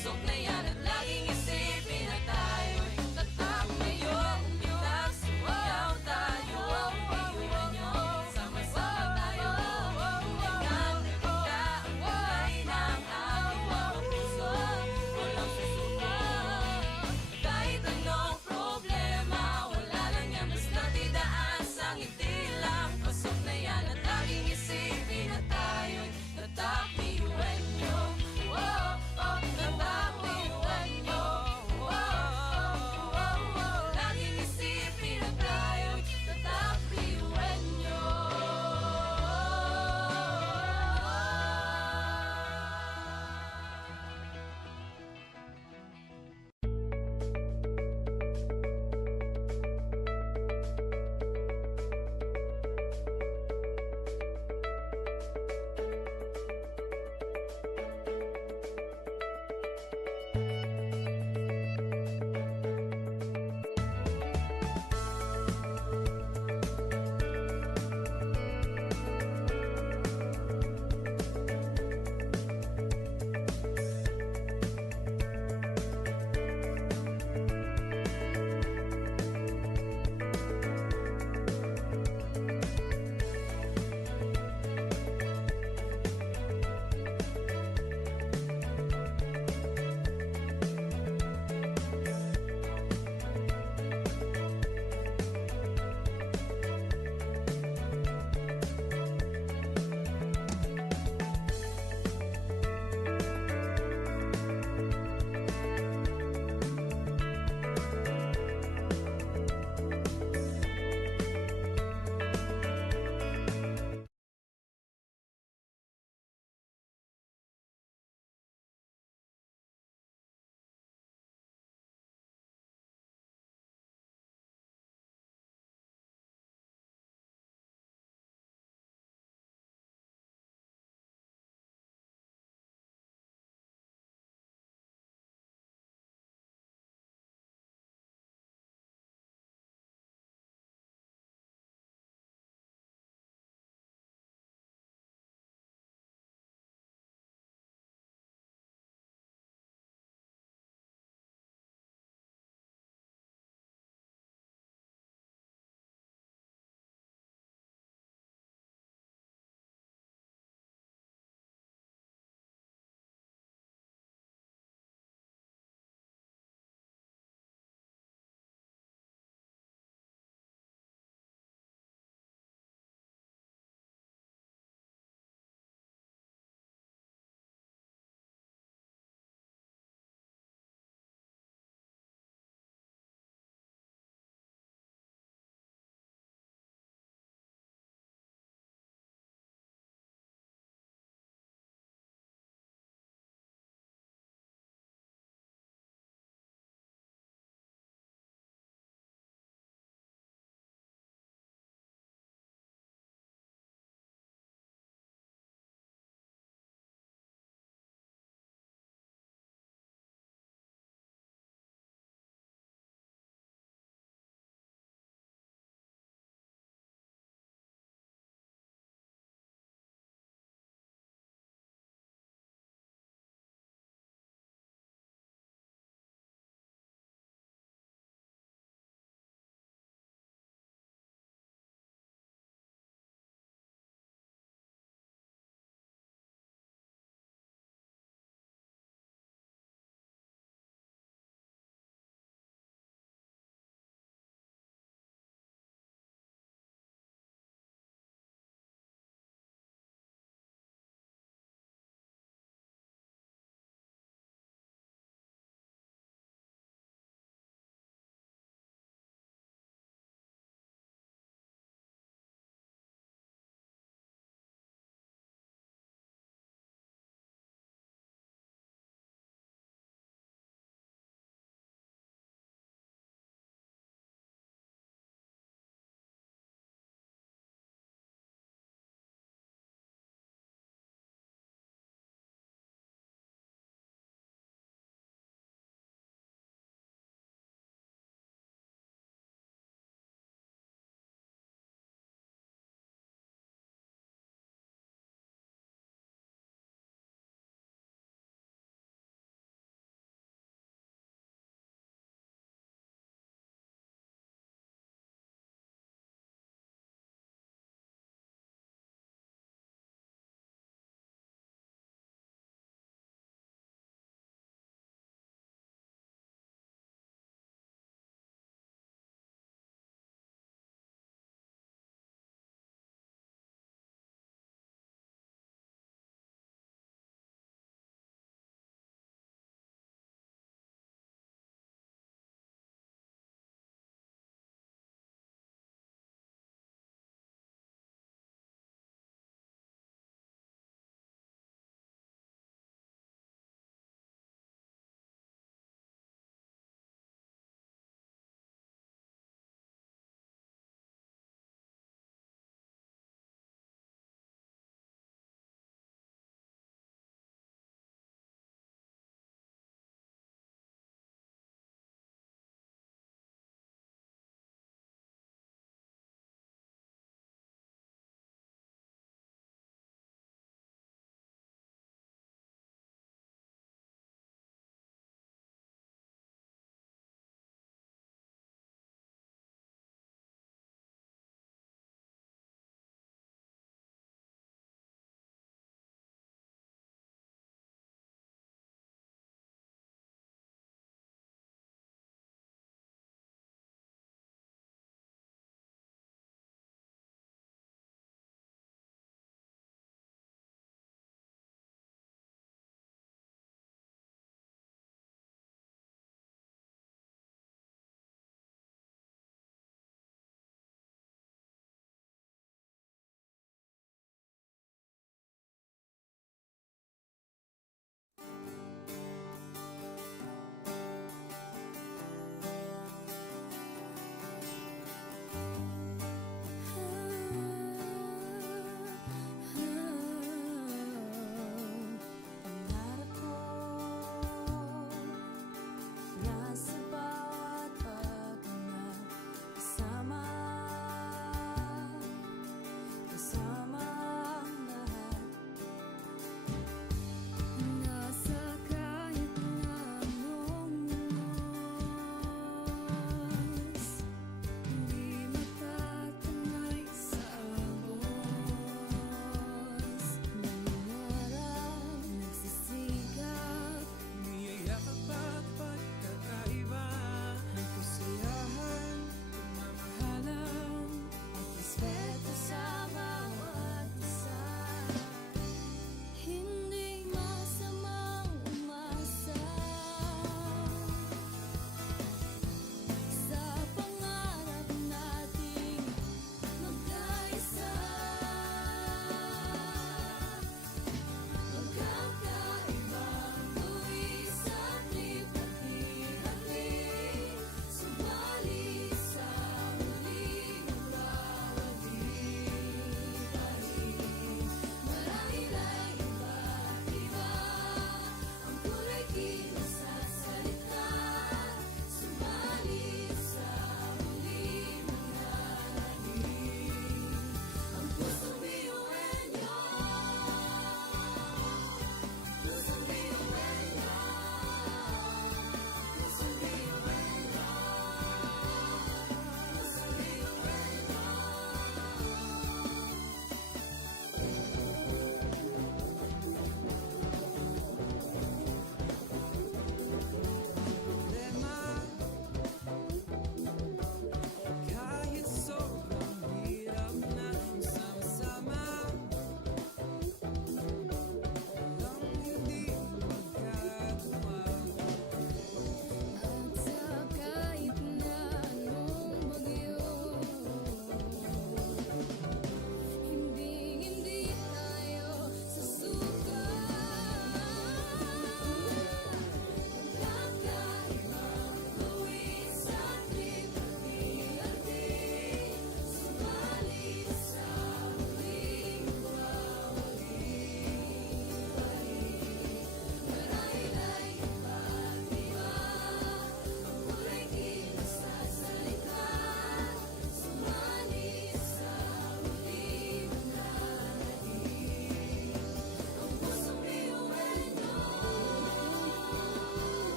Pasok na yan at laging isipin na tayo'y tatak ngayon. Umitak, sumayaw tayo, iwan nyo, sama-sama tayo. Tunay nga naganda ang kulay ng ating mga puso. Walang susuko. Kahit anong problema, wala lang yan basta tidaan sa ngiti lang. Pasok na yan at laging isipin na tayo'y tatak, iwan nyo. Tatak, iwan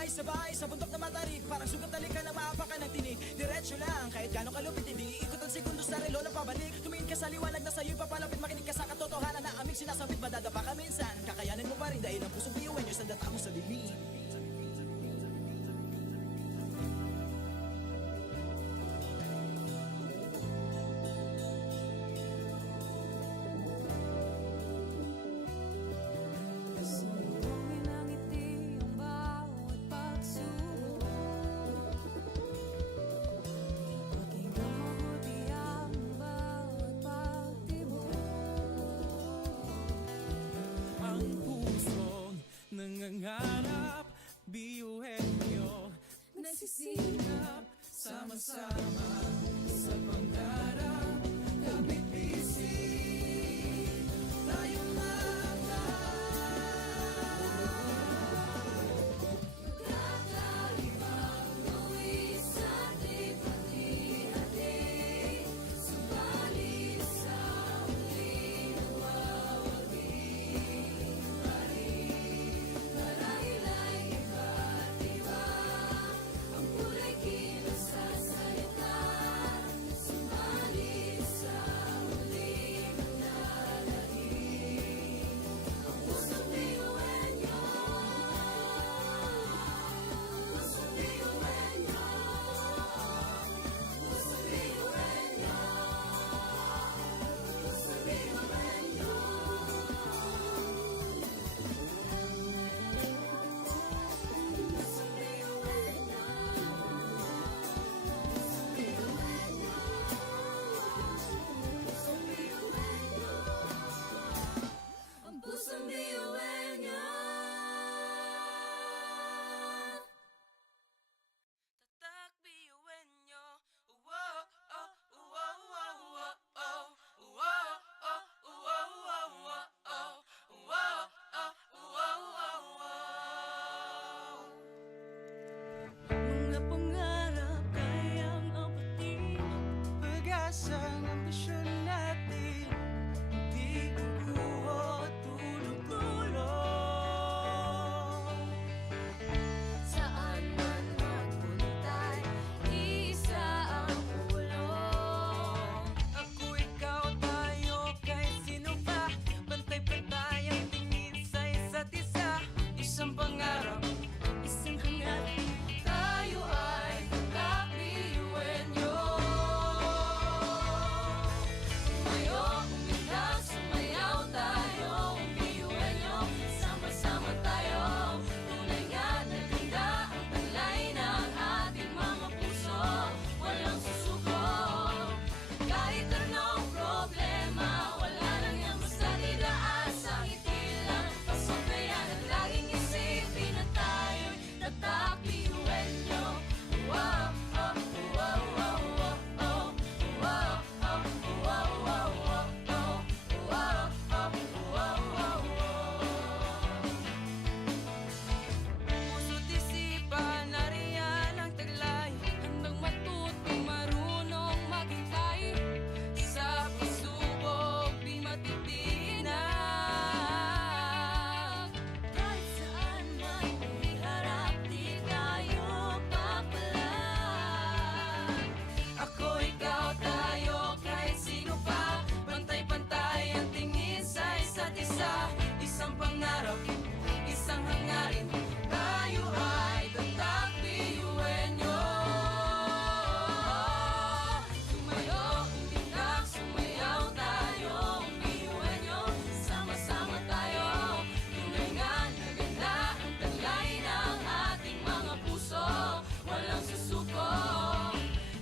Sabay-sabay sa bundok na matarik, parang sugat talikan na maapakan ng tinig. Diretso lang, kahit gano'ng kalupit, hindi ikot ang segundo sa relo na pabalik. Tumingin ka sa liwanag na sa'yo'y papalapit, makinig ka sa katotohanan na aming sinasabit. Madadapa ka minsan, kakayanin mo pa rin dahil ang pusong biyuin nyo sa data mo sa dilim. Sumugin ang ngiti ang bawat pagsubok. Pakinggan mabuti ang bawat pagtibok. Ang pusong nangangarap, biyuhin nyo, Nagsisikap, sama-sama sa pangarap. Kapit bisig, tayong kakaibang luwis at lipat-hati. Subalit sa huli nagwawagi pa rin. Karahilay iba't iba, ang kulay kilos sa salita. Subalit sa huli manlalahim. Ang pusong biyuhin nyo, pusong biyuhin nyo, pusong biyuhin nyo, pusong biyuhin nyo. Ang pusong biyuhin nyo. Tatak biyuhin nyo. Wow, oh, wow, wow, wow, oh. Wow, oh, wow, wow, wow, oh. Wow, oh, wow, wow, wow. Mga pangarap kayang abutin, pag-asang ambisyon natin, di kukuha tulog-tulog. Saan man magpuntay, isa ang ulo. Ako, ikaw, tayo, kahit sino pa. Pantay-pantay ang tingin sa isa't isa. Isang pangarap, Isang hangarin, tayo ay kakabiyuhin nyo. Sumayo, umilag, sumayaw tayo, biyuhin nyo. Sama-sama tayo, tunay nga na ganda ang talay ng ating mga puso. Walang susuko, kahit anong problema, wala lang yan basta didaan sa ngiti lang. Pasok na yan ang laging isipin na tayo'y tatak biyuhin nyo. Wow, oh, wow, wow, wow, oh. Wow, oh, wow, wow, wow, oh. Wow, oh, wow, wow, wow. puso't isipan, nariyan ang taglay. Handang matutong marunong maghintay. Sa pagsubok, di matitinag. Kahit saan man iharap, di tayo papalag. Ako, ikaw, tayo, kahit sino pa. Pantay-pantay ang tingin sa isa't isa. Isang pangarap, isang hangarin. Tayo ay tatak biyuhin nyo. Sumayo, umilag, sumayaw tayo, biyuhin nyo. Sama-sama tayo, tunay nga na ganda ang talay ng ating mga puso. Walang susuko,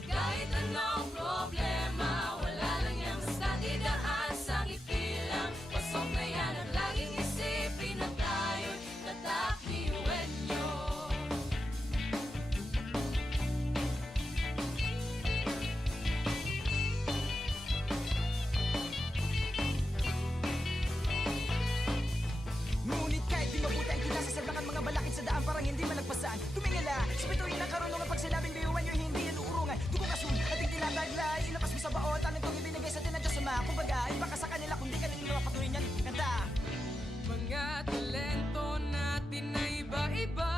kahit anong problema, wala lang yan basta didaan sa ngiti lang. Pasok na yan ang laging isipin na tayo'y tatak biyuhin nyo. Ngunit kahit di mabuti ang kinasasalangan, mga balakid sa daan parang hindi malagpasan. Tumingala, sa bituin ng karunungan, pag sinabing biyuhan nyo, hindi yan uurungan. Dugo kasun, ating tinataglay, ilakas mo sa baon, talent kong ibinigay sa tinadya sa mga. Kumbaga, iba ka sa kanila, kundi kanila patuloy niyan. Kanta! Mga talento natin na iba-iba.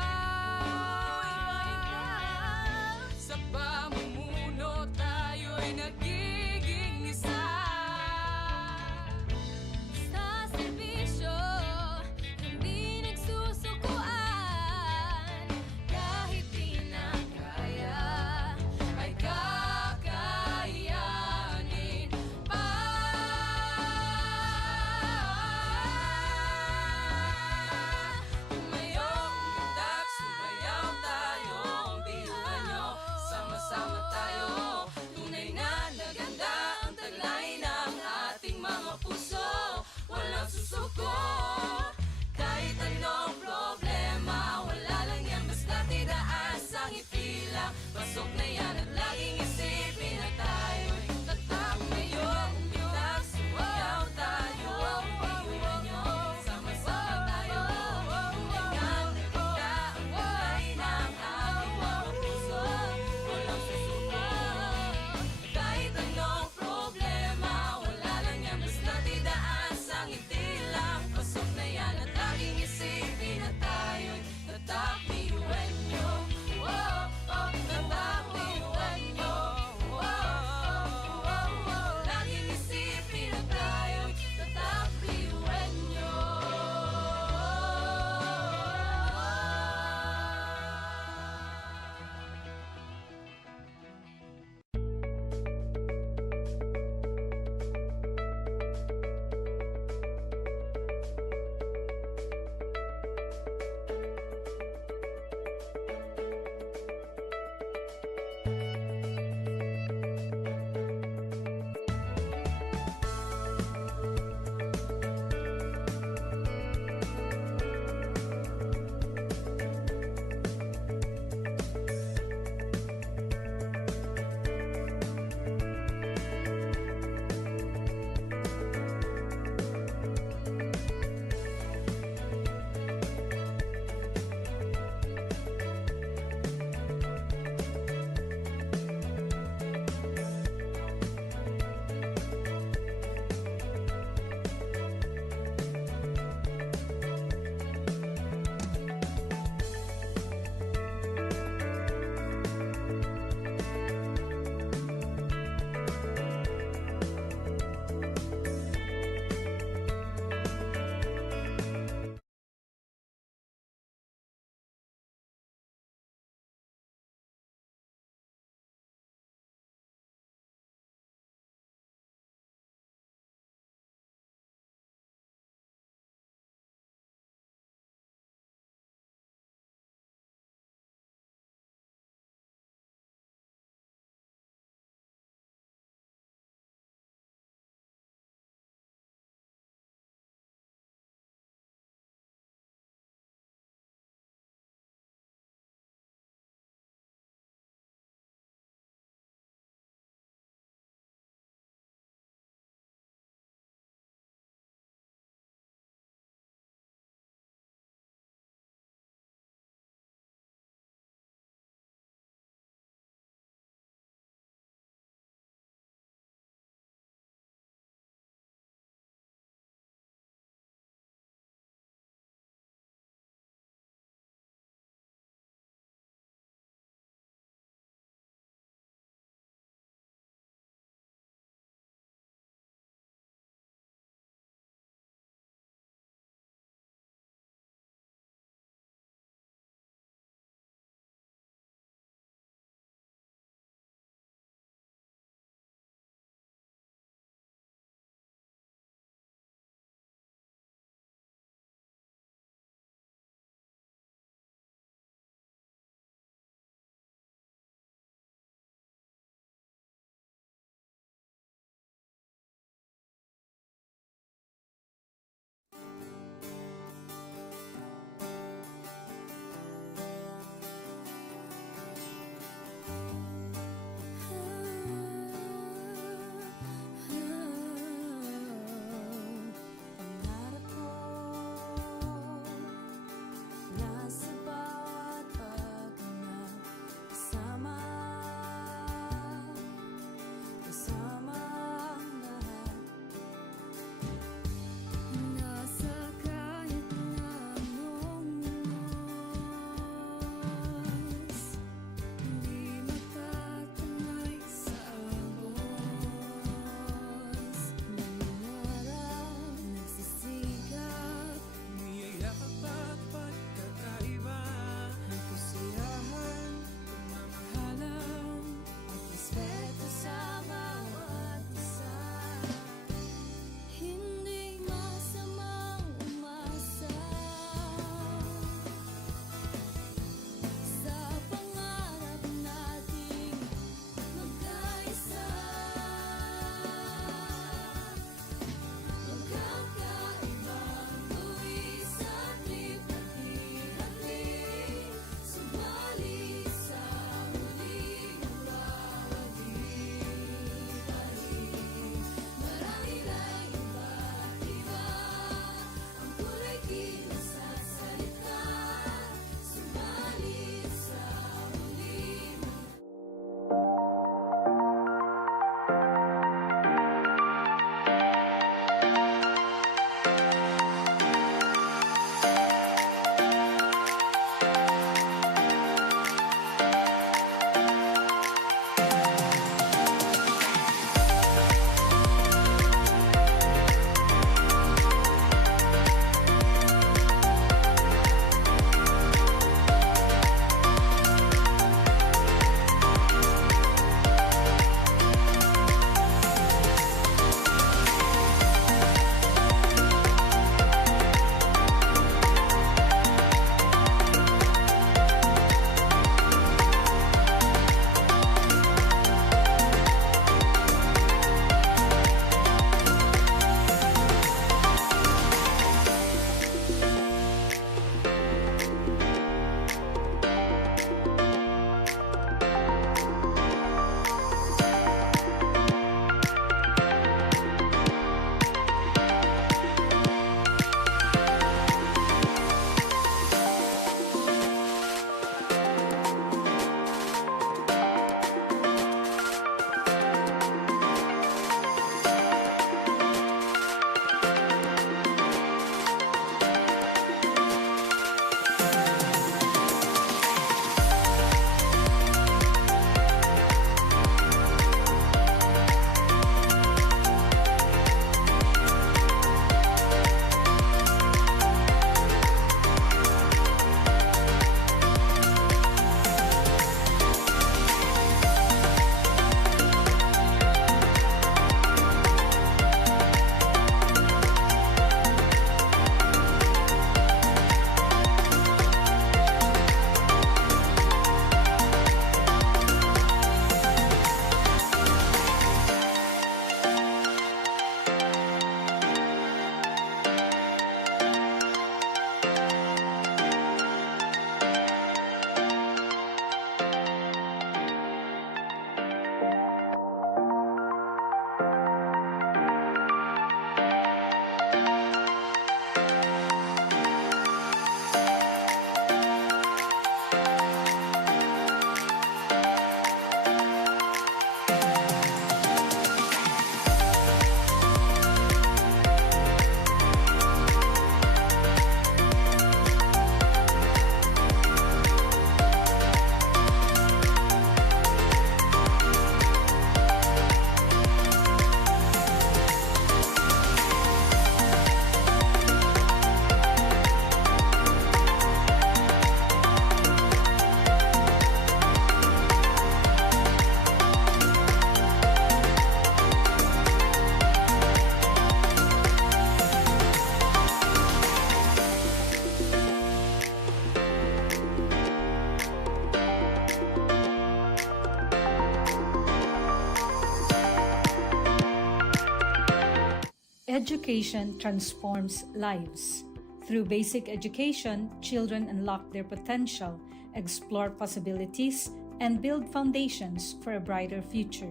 education transforms lives. Through basic education, children unlock their potential, explore possibilities, and build foundations for a brighter future.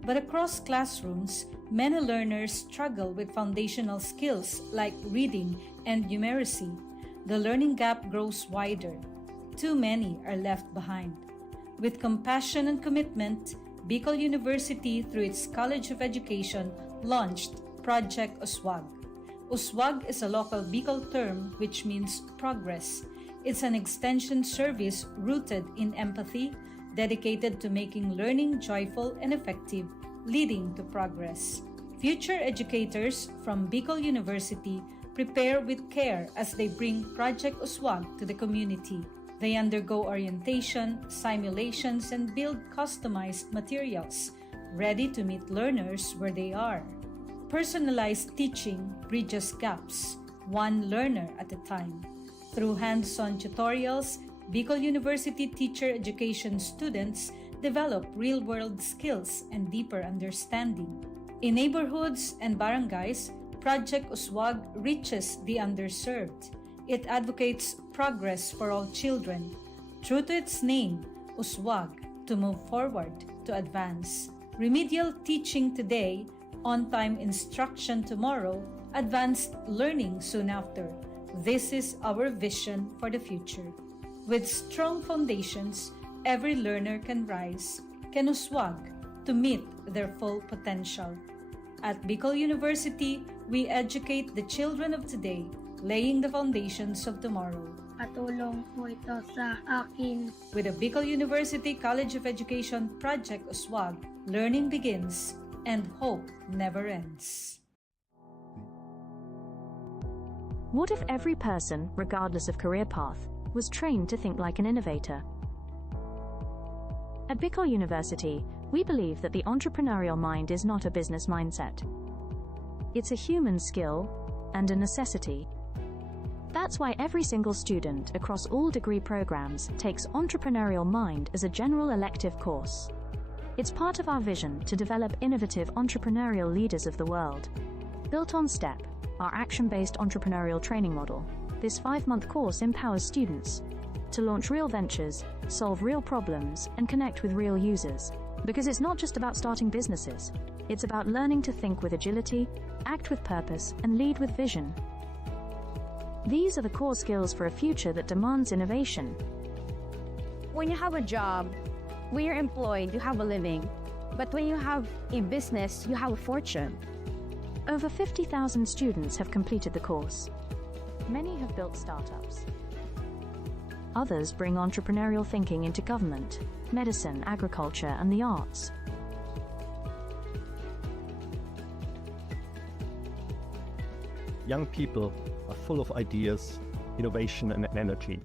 But across classrooms, many learners struggle with foundational skills like reading and numeracy. The learning gap grows wider. Too many are left behind. With compassion and commitment, Bicol University, through its College of Education, launched Project Uswag. Uswag is a local Bicol term which means progress. It's an extension service rooted in empathy, dedicated to making learning joyful and effective, leading to progress. Future educators from Bicol University prepare with care as they bring Project Uswag to the community. They undergo orientation, simulations, and build customized materials, ready to meet learners where they are. Personalized teaching bridges gaps, one learner at a time. Through hands-on tutorials, Bicol University teacher education students develop real-world skills and deeper understanding. In neighborhoods and barangays, Project Uswag reaches the underserved. It advocates progress for all children. True to its name, Uswag, to move forward, to advance. Remedial teaching today, on-time instruction tomorrow, advanced learning soon after. This is our vision for the future. With strong foundations, every learner can rise, can uswag, to meet their full potential. At Bicol University, we educate the children of today, laying the foundations of tomorrow. Katulong po ito sa akin. With the Bicol University College of Education Project Uswag, learning begins and hope never ends. What if every person, regardless of career path, was trained to think like an innovator? At Bicol University, we believe that the entrepreneurial mind is not a business mindset. It's a human skill and a necessity. That's why every single student across all degree programs takes Entrepreneurial Mind as a general elective course. It's part of our vision to develop innovative entrepreneurial leaders of the world. Built on STEP, our action-based entrepreneurial training model, this 5-month course empowers students to launch real ventures, solve real problems, and connect with real users. Because it's not just about starting businesses, it's about learning to think with agility, act with purpose, and lead with vision. These are the core skills for a future that demands innovation. When you have a job, when you're employed, you have a living. But when you have a business, you have a fortune. Over 50,000 students have completed the course. Many have built startups. Others bring entrepreneurial thinking into government, medicine, agriculture, and the arts. Young people are full of ideas, innovation, and energy.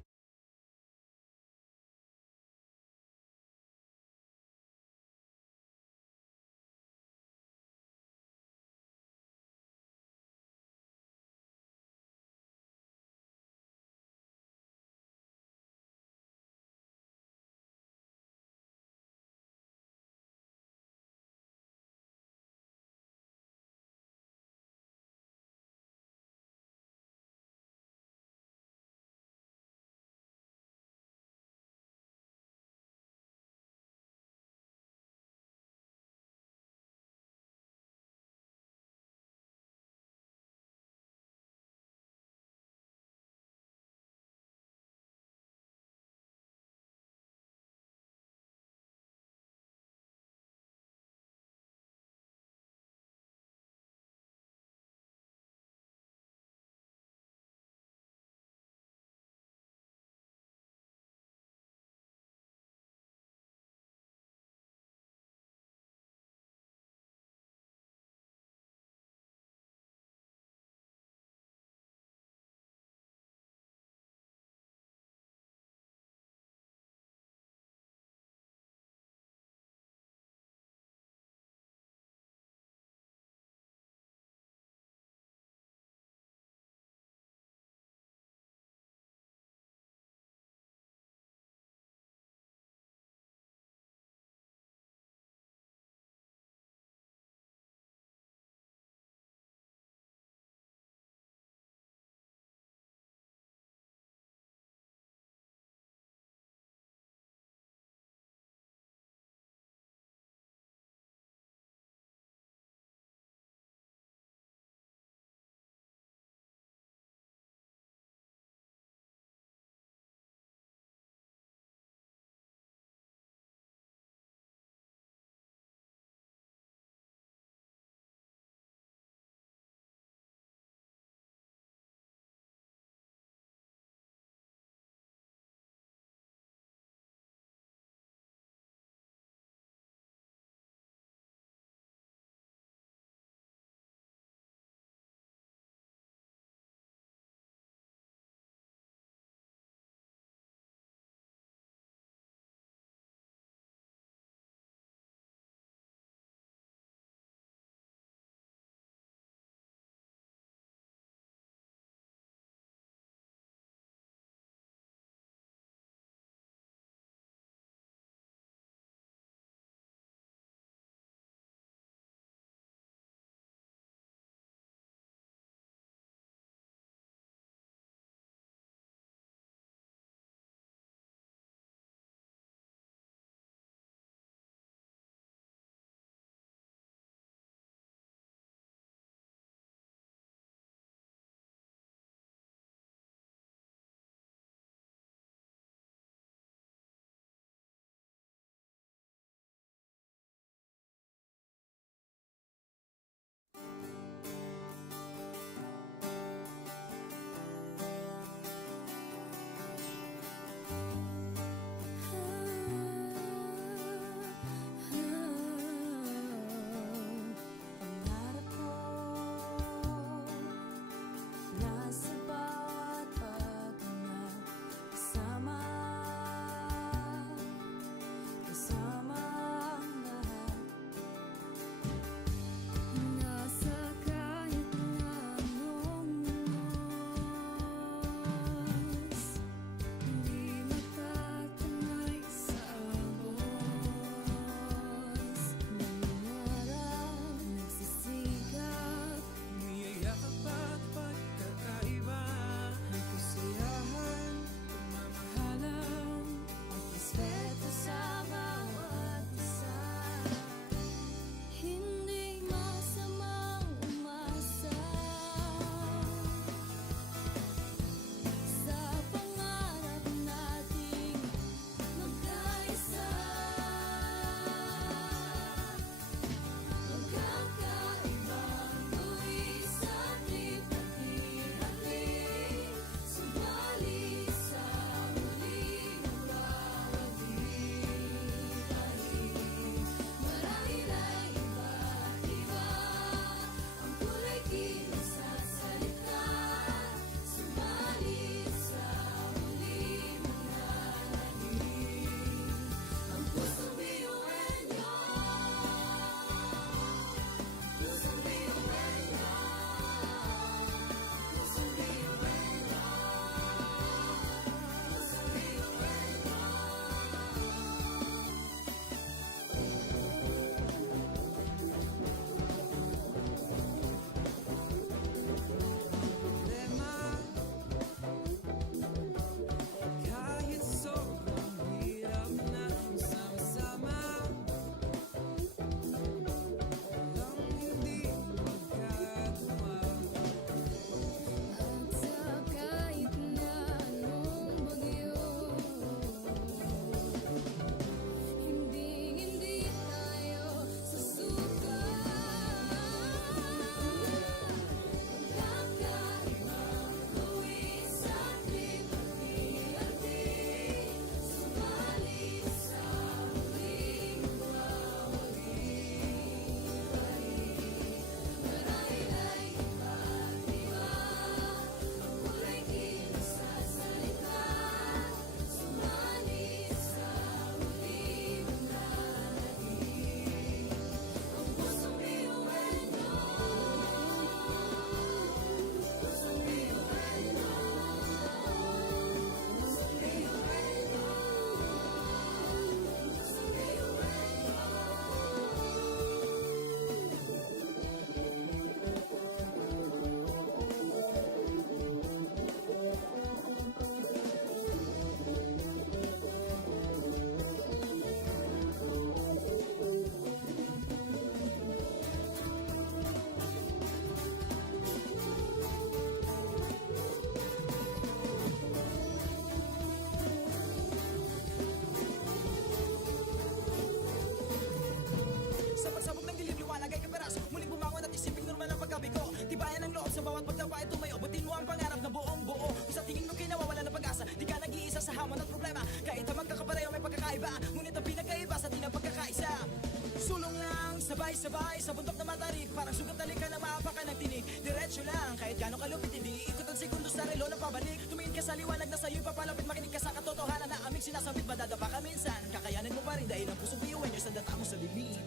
Sabay-sabay sa bundok na matarik, parang sugat na lika na maapakan ng tinig. Diretso lang, kahit gano'ng kalupit, hindi ikot ang segundo sa relo na pabalik. Tumingin ka sa liwanag na sa'yo'y papalapit, makinig ka sa katotohanan na aming sinasabit. Madadapa ka minsan, kakayanin mo pa rin dahil ang pusong biyuhan nyo sa data mo sa dilim.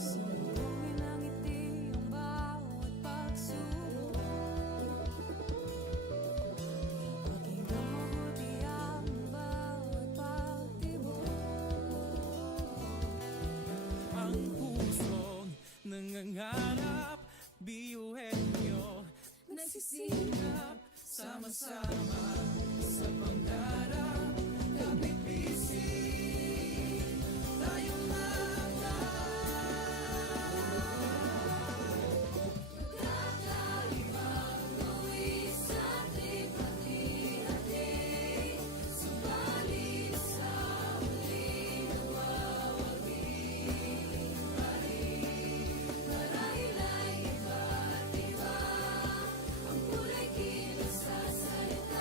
Sumbungin ng ngiti ang bawat pagsubok. Pakinggan mabuti ang bawat pagtibok. Ang pusong nangangarap, biyuhin nyo nagsisikap, sama-sama sa pangarap. Kapit bisig, tayong Kakaibang buwis sa ating pati-hati, subalit sa huli nawawagi pa rin. Marahil ay iba't iba ang kulay kilos sa salita.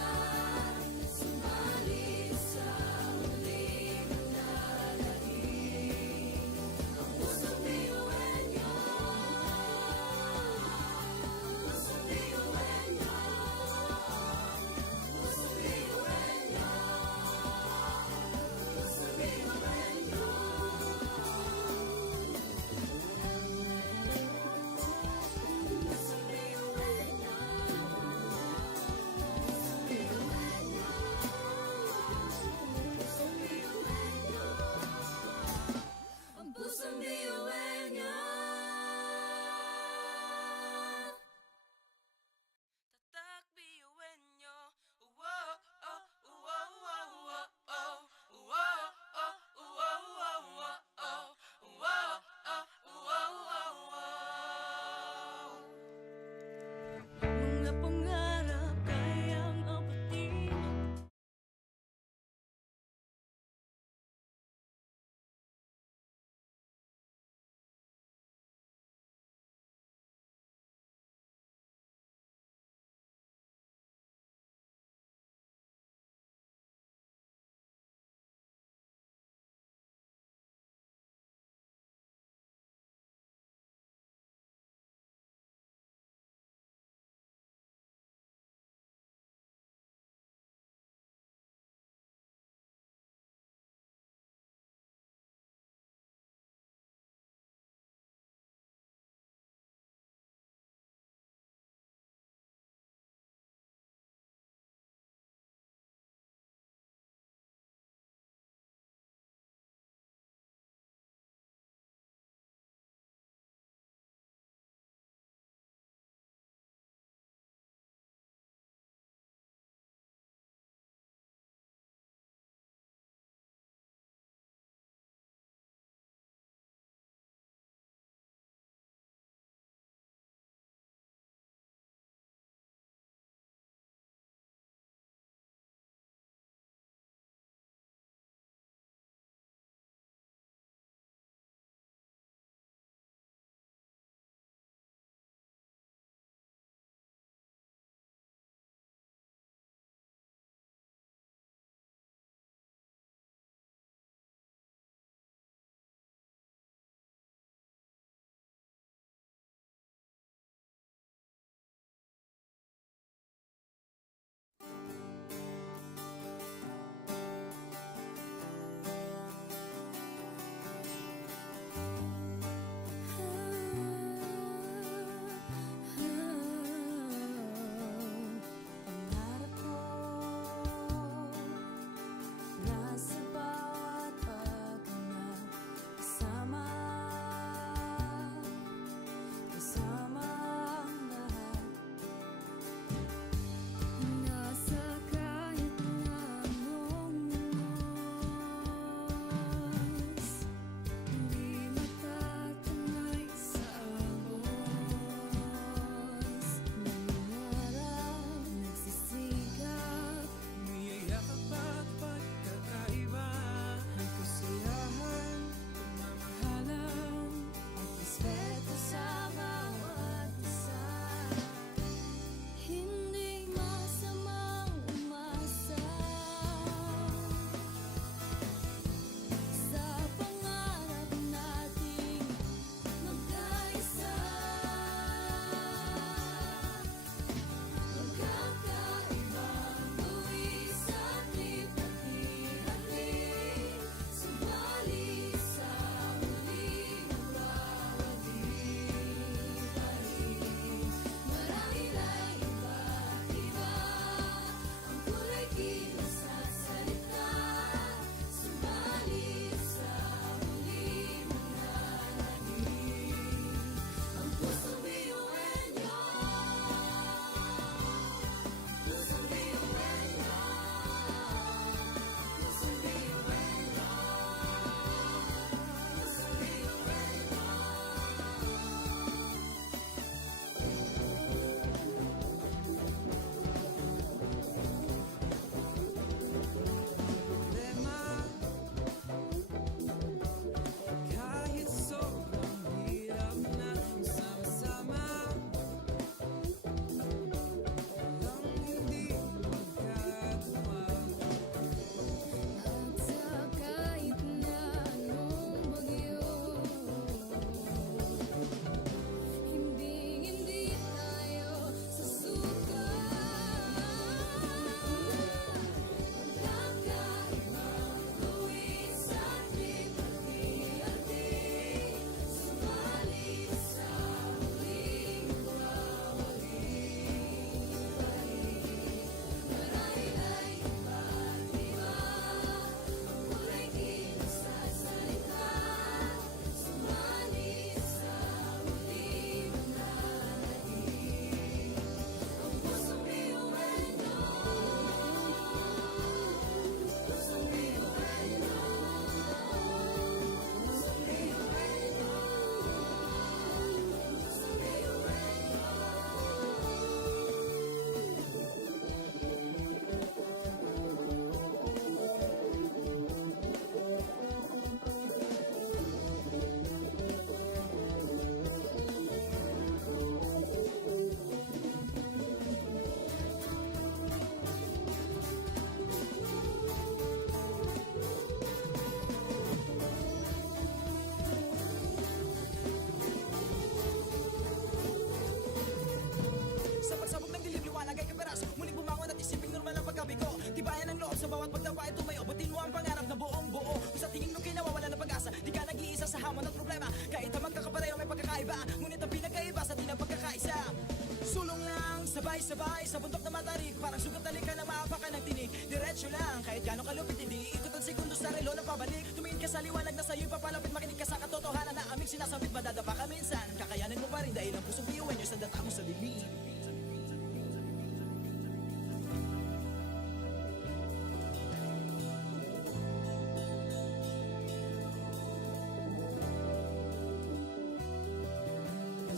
babalik. Tumingin ka sa liwanag na sa'yo'y papalapit. Makinig ka sa katotohanan na aming sinasabit. Madadapa ka minsan, kakayanin mo pa rin dahil ang pusong biyuan nyo sa data mo sa dilim.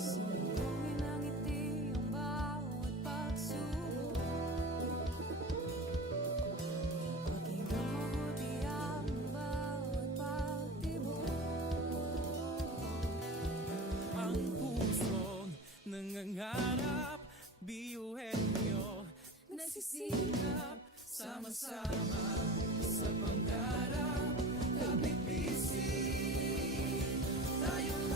Sumbungin ang ngiti ang bawat pagsubok. Pakinggan mabuti ang bawat pagtibok. Ang pusong nangangarap, biyuhin nyo, nagsisikap, sama-sama sa pangarap. Kapit bisig, tayong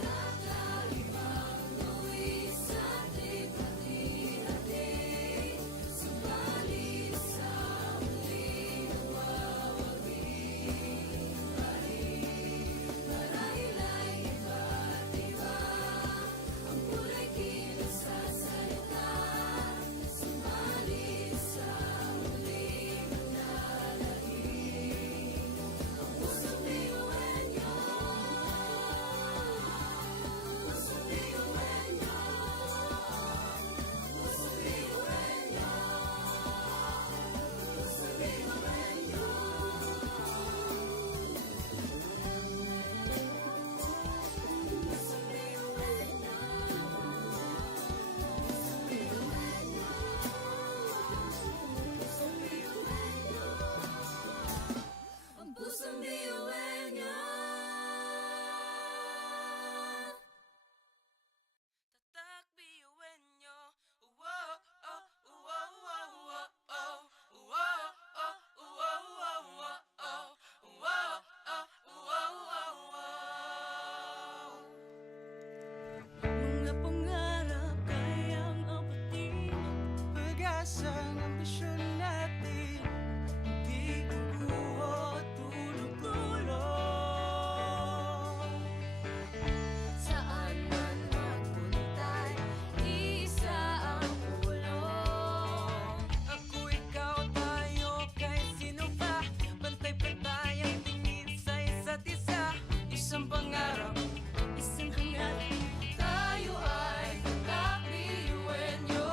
Kakaibang luwi sa ating hati-hati. Subalit sa muling mawawagi pa rin. Marahil ay iba't iba ang kulay kilos sa salita. Subalit sa muling manalangin. Ang pusong biyuhin nyo, pusong biyuhin nyo, pusong biyuhin nyo, pusong biyuhin nyo. Pusong biyuhin nyo, pusong biyuhin nyo, ang pusong biyuhin nyo. tatak biyuhin nyo. Wow, oh, wow, wow, wow, oh. Wow, oh, wow, wow, wow, oh. Wow, oh, wow, wow, wow. Mga pangarap kayang apatin, pag-asa ng ambisyon natin, hindi kukuha at tulog-tulog. Saan man magpuntay, isa ang pulong. Ako, ikaw, tayo, kahit sino pa, pantay-pantay ang tingin sa isa't isa. Isang pangarap, isang hangarin. Tayo ay tatak biyuhin nyo.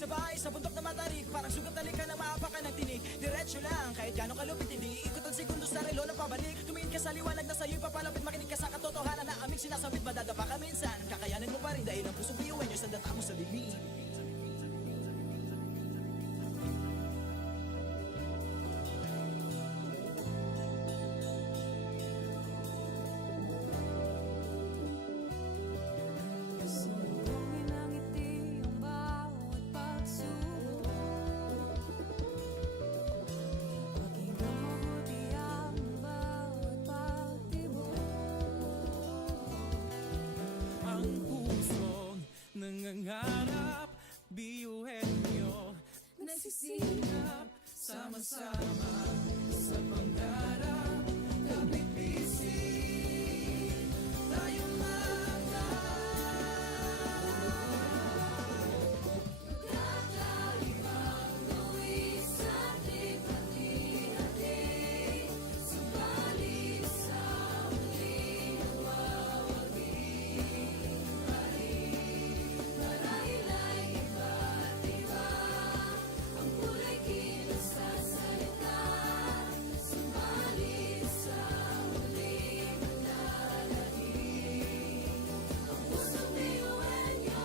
Sabay sa bundok na matarik, parang sugat na lika na maapakan ng tinig. Diretso lang, kahit gano'ng kalupit, hindi ikot ang segundo sa relo na pabalik. Tumingin ka sa liwanag na sa'yo'y papalapit, makinig ka sa katotohanan na aming sinasabit. Madadapa ka minsan, kakayanin mo pa rin dahil ang pusong biyuan nyo sa data mo sa bibig. Sumbongin ang ngiti ang bawat pagsubok. Pakinggan mabuti ang bawat pagtibok. Ang pusong nangangarap, biyuhin nyo, Nagsisikap sama-sama sa pangarap. Kapit bisig, tayong kakaibang luwi sa hati-hati. Subalit sa huli nawawagi. Marahil ay iba't iba ang kulay kilos sa salita. Subalit sa huli manlalagi. Ang pusong biyuhan niyo,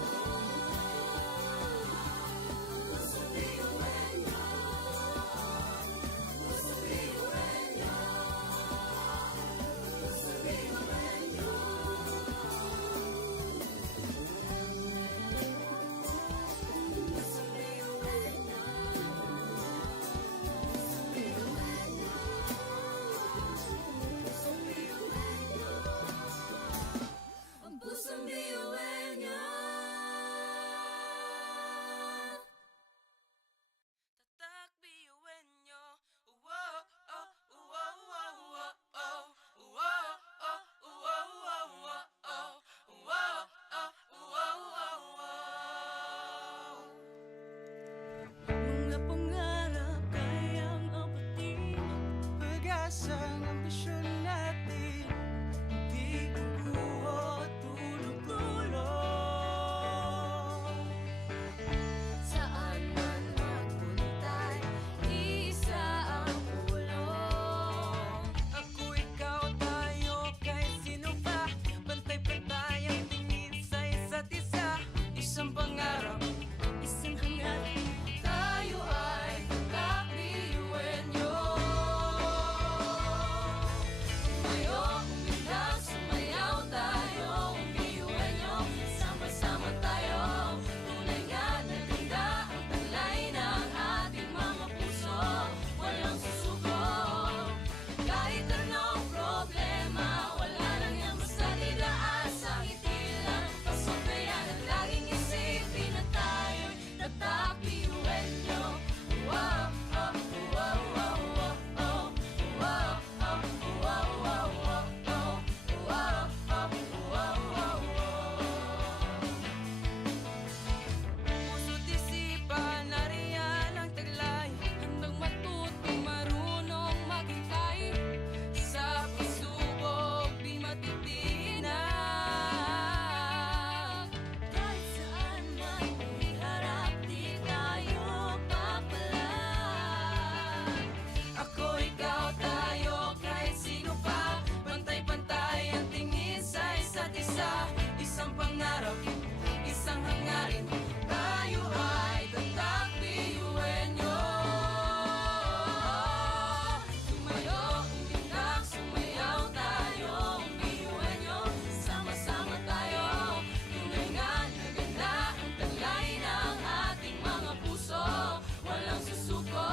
pusong biyuhan niyo, pusong biyuhan niyo, pusong biyuhan niyo. Pusong biyuhan niyo, pusong biyuhan niyo, ang pusong biyuhan niyo. Tatak biyuhin nyo. Wow, oh, wow, wow, wow, oh. Wow, oh, wow, wow, wow, oh. Wow, oh, wow, wow, wow. Mga pangarap kayang apatin, pag-asa ng ambisyon natin, di kukuha tulog-tulog. Saan man magpuntay, isa ang pulong. Ako, ikaw, tayo, kahit sino pa. Pantay-pantay ang tingin sa isa't isa. Isang pangarap, Isang hangarin, tayo ay kakabiyuhin nyo. Tumayo, umilang, sumayaw tayo, biyuhin nyo. Sama-sama tayo, tunay nga na ganda ang talay ng ating mga puso. Walang susuko, kahit anong problema, wala lang yan basta didaan sa ngiti lang. Pasok na yan at laging isipin na tayo'y tatak biyuhin nyo. Wow, oh, wow, wow, wow, oh. Wow, oh, wow, wow, wow, oh. Wow, oh, wow, wow, wow. puso't isipan, nariyan ang taglay. Handang matuto, marunong maghintay. Sa pagsubok, di matitinag. Kahit saan man iharap, di tayo papalag. Ako, ikaw, tayo, kahit sino pa. Pantay-pantay ang tingin sa isa't isa. Isang pangarap, isang hangarin. Tayo ay tatak biyuhin nyo. Tumayo, umiyak, sumayaw tayo, biyuhin nyo. Sama-sama tayo, tunay nga na ganda ang talay ng ating mga puso. Walang susuko,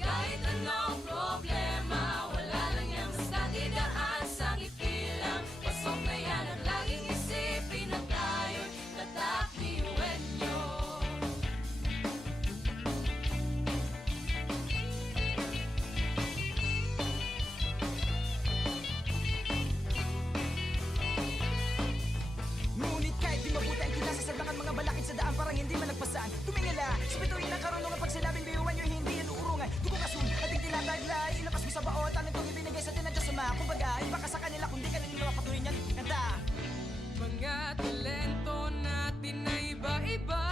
kahit anong problema, wala lang yan basta didaan sa ngiti lang. Pasok na yan at laging isipin na tayo'y tatak biyuhin nyo. Ngunit kahit di mabuti ang kinasasagdakan mga balakid sa daan parang hindi malagpasan. Tumingala, sa bituin ng karunungan pag sinabing biyuhan nyo hindi yan uurungan. Dugo kasun, ating tinataglay, ilapas mo sa baon, tanong itong ibinigay sa tinadya sa mga. Kumbaga, iba ka sa kanila kung di ka nila mapatuloy niyan. Kanta! Mga talento natin na iba-iba.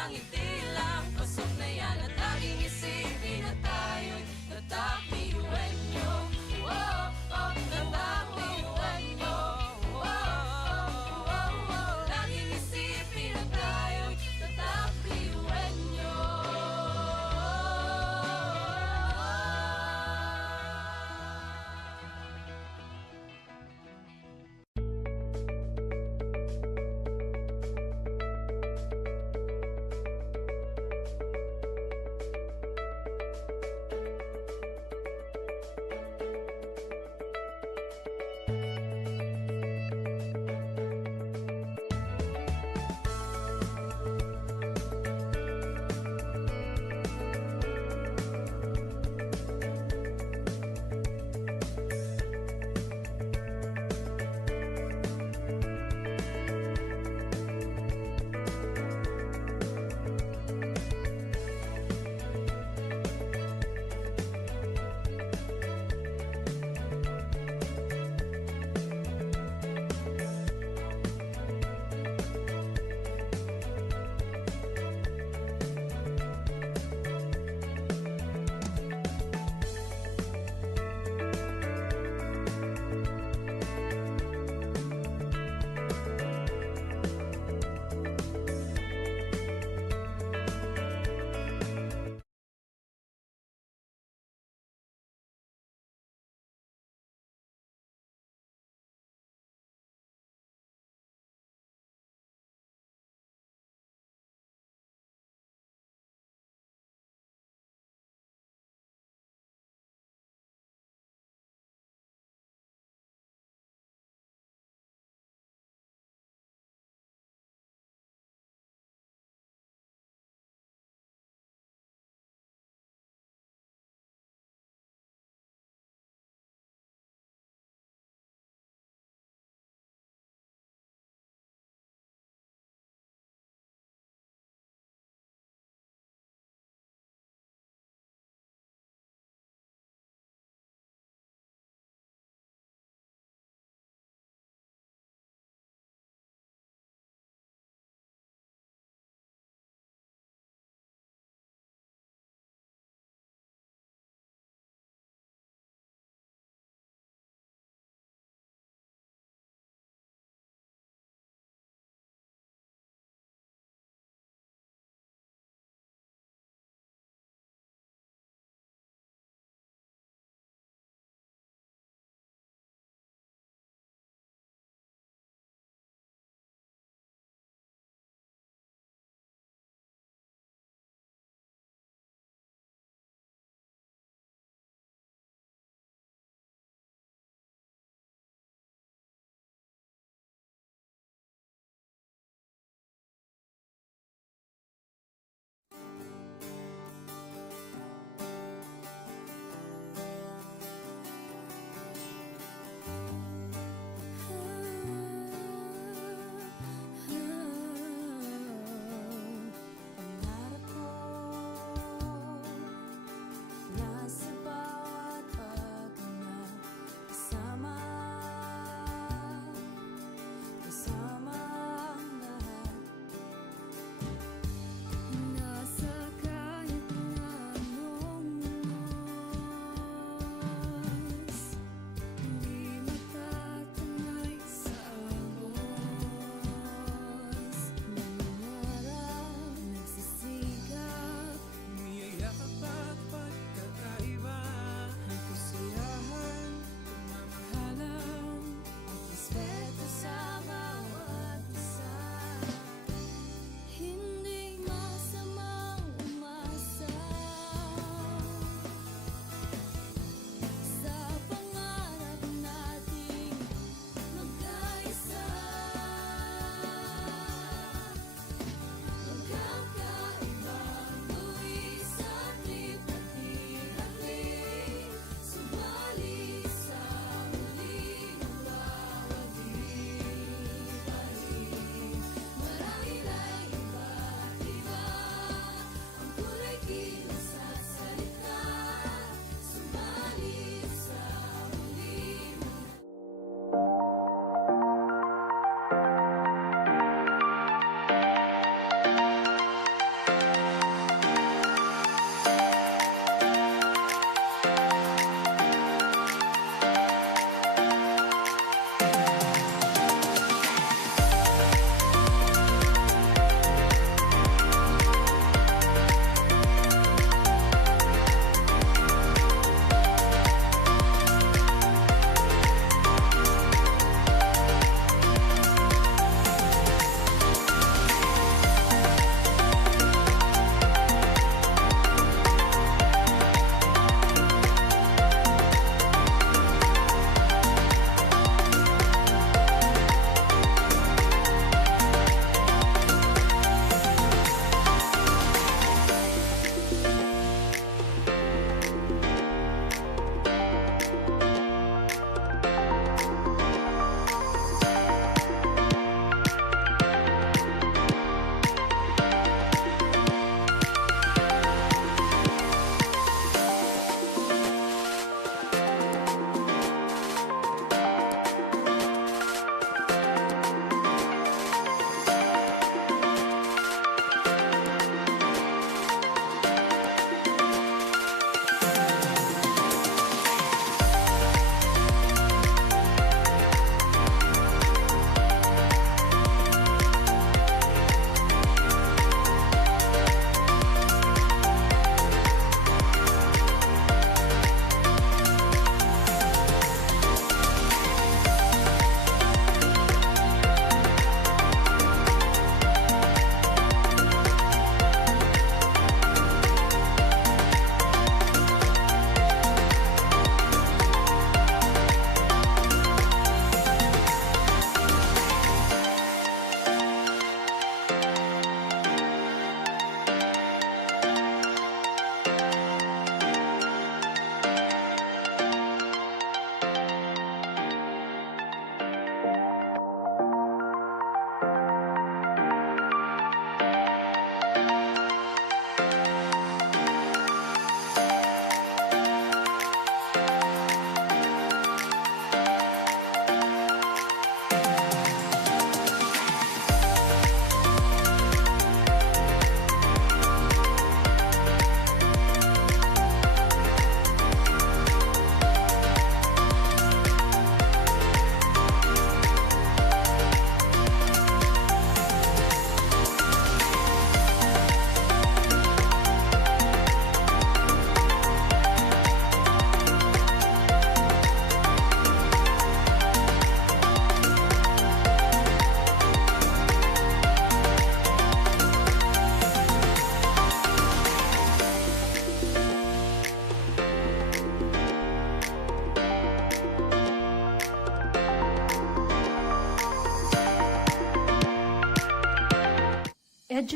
isang ngiti lang, pasok na yan. At laging isipin na tayo'y tatak BUNO. Oh, oh, tatak BUNO. Oh, oh, oh, oh. Laging isipin na tayo'y tatak BUNO.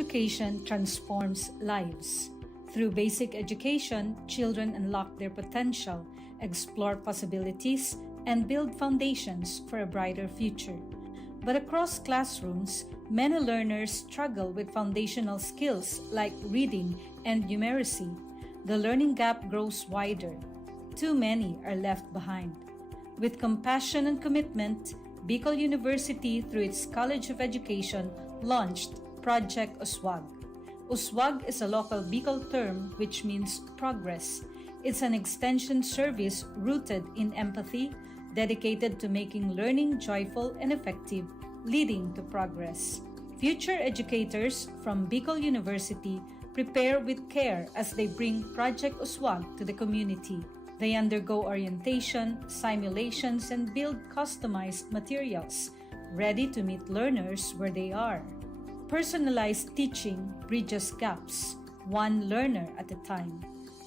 education transforms lives. Through basic education, children unlock their potential, explore possibilities, and build foundations for a brighter future. But across classrooms, many learners struggle with foundational skills like reading and numeracy. The learning gap grows wider. Too many are left behind. With compassion and commitment, Bicol University, through its College of Education, launched Project Uswag. Uswag is a local Bicol term which means progress. It's an extension service rooted in empathy, dedicated to making learning joyful and effective, leading to progress. Future educators from Bicol University prepare with care as they bring Project Uswag to the community. They undergo orientation, simulations, and build customized materials, ready to meet learners where they are. Personalized teaching bridges gaps, one learner at a time.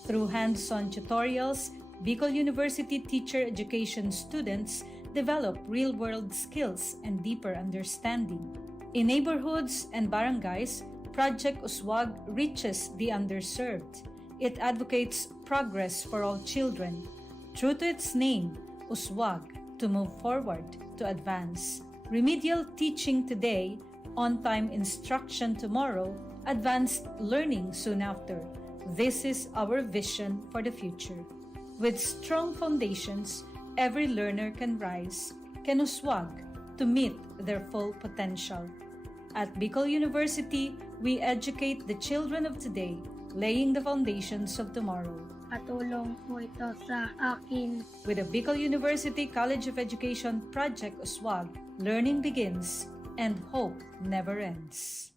Through hands-on tutorials, Bicol University teacher education students develop real-world skills and deeper understanding. In neighborhoods and barangays, Project Uswag reaches the underserved. It advocates progress for all children. True to its name, Uswag, to move forward, to advance. Remedial teaching today, on-time instruction tomorrow, advanced learning soon after. This is our vision for the future. With strong foundations, every learner can rise, can uswag, to meet their full potential. At Bicol University, we educate the children of today, laying the foundations of tomorrow. Katulong po ito sa akin. With the Bicol University College of Education Project Uswag, learning begins and hope never ends.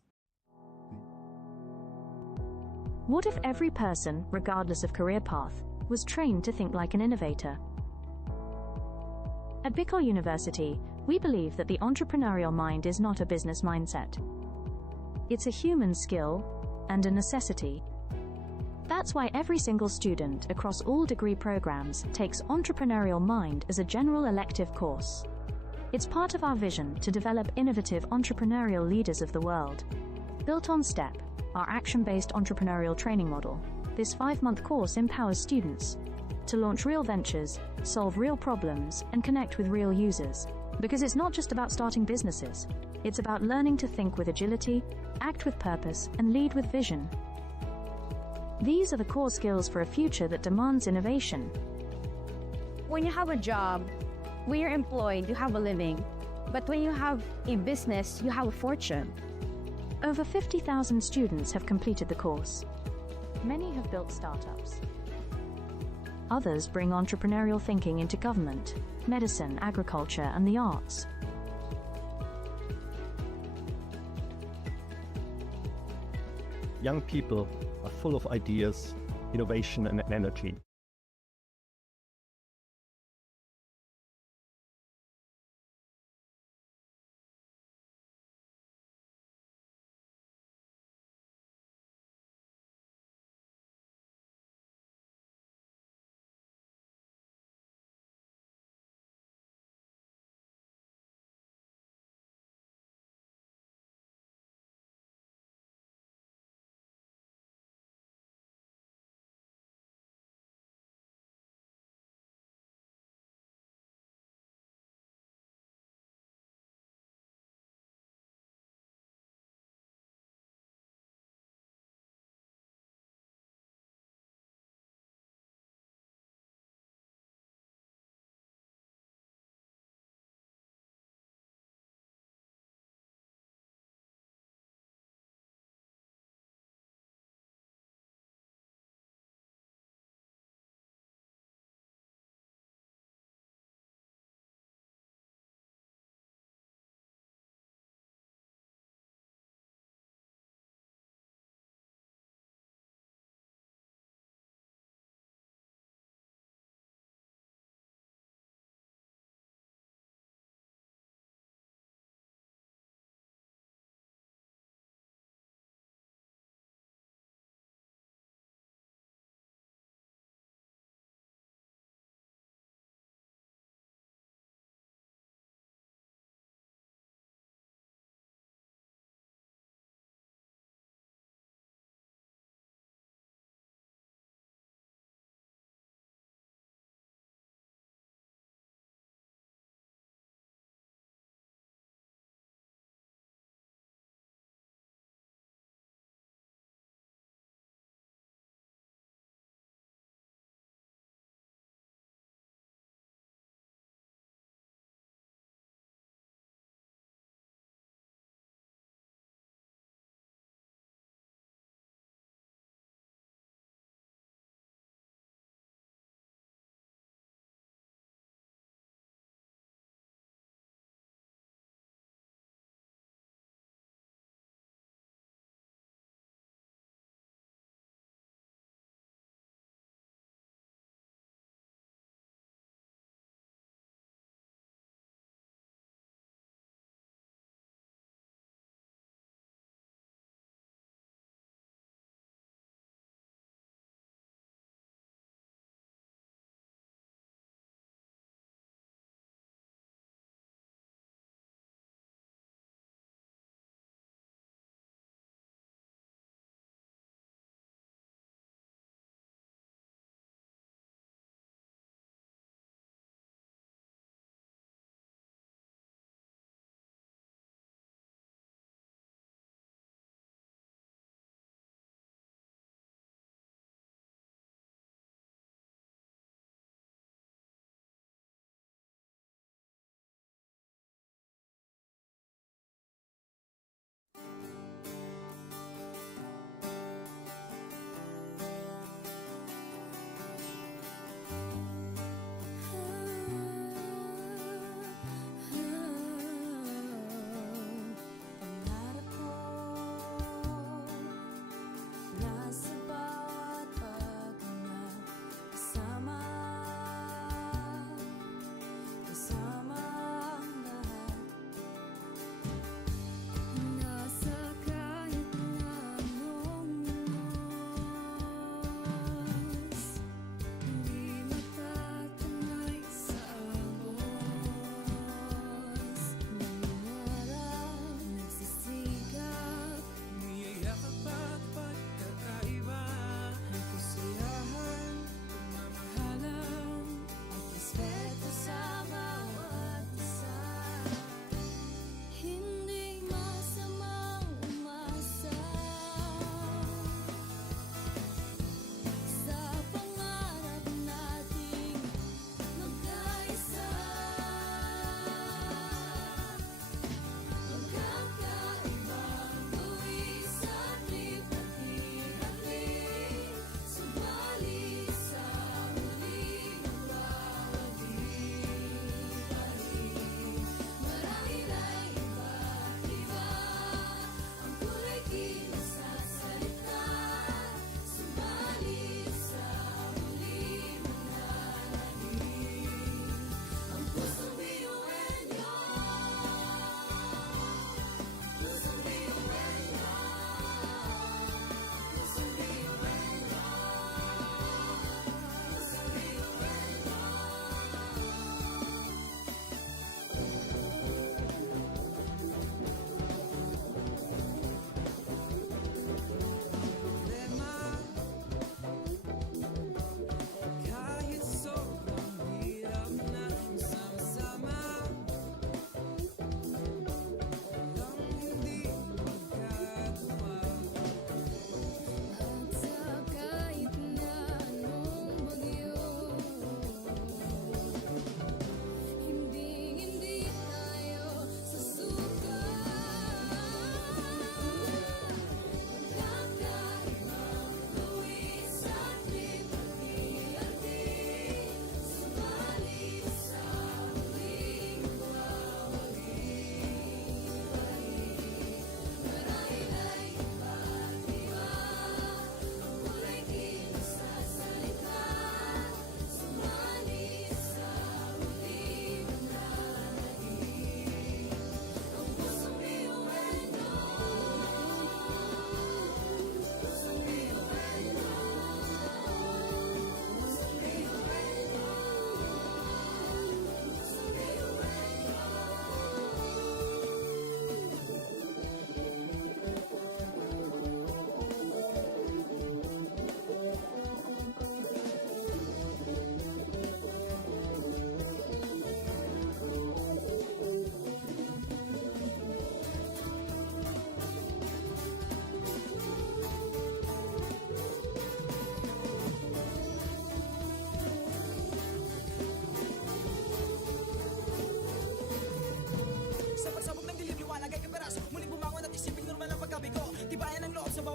What if every person, regardless of career path, was trained to think like an innovator? At Bicol University, we believe that the entrepreneurial mind is not a business mindset. It's a human skill and a necessity. That's why every single student across all degree programs takes Entrepreneurial Mind as a general elective course. It's part of our vision to develop innovative entrepreneurial leaders of the world. Built on STEP, our action-based entrepreneurial training model, this 5-month course empowers students to launch real ventures, solve real problems, and connect with real users. Because it's not just about starting businesses, it's about learning to think with agility, act with purpose, and lead with vision. These are the core skills for a future that demands innovation. When you have a job, when you're employed, you have a living. But when you have a business, you have a fortune. Over 50,000 students have completed the course. Many have built startups. Others bring entrepreneurial thinking into government, medicine, agriculture, and the arts. Young people are full of ideas, innovation, and energy.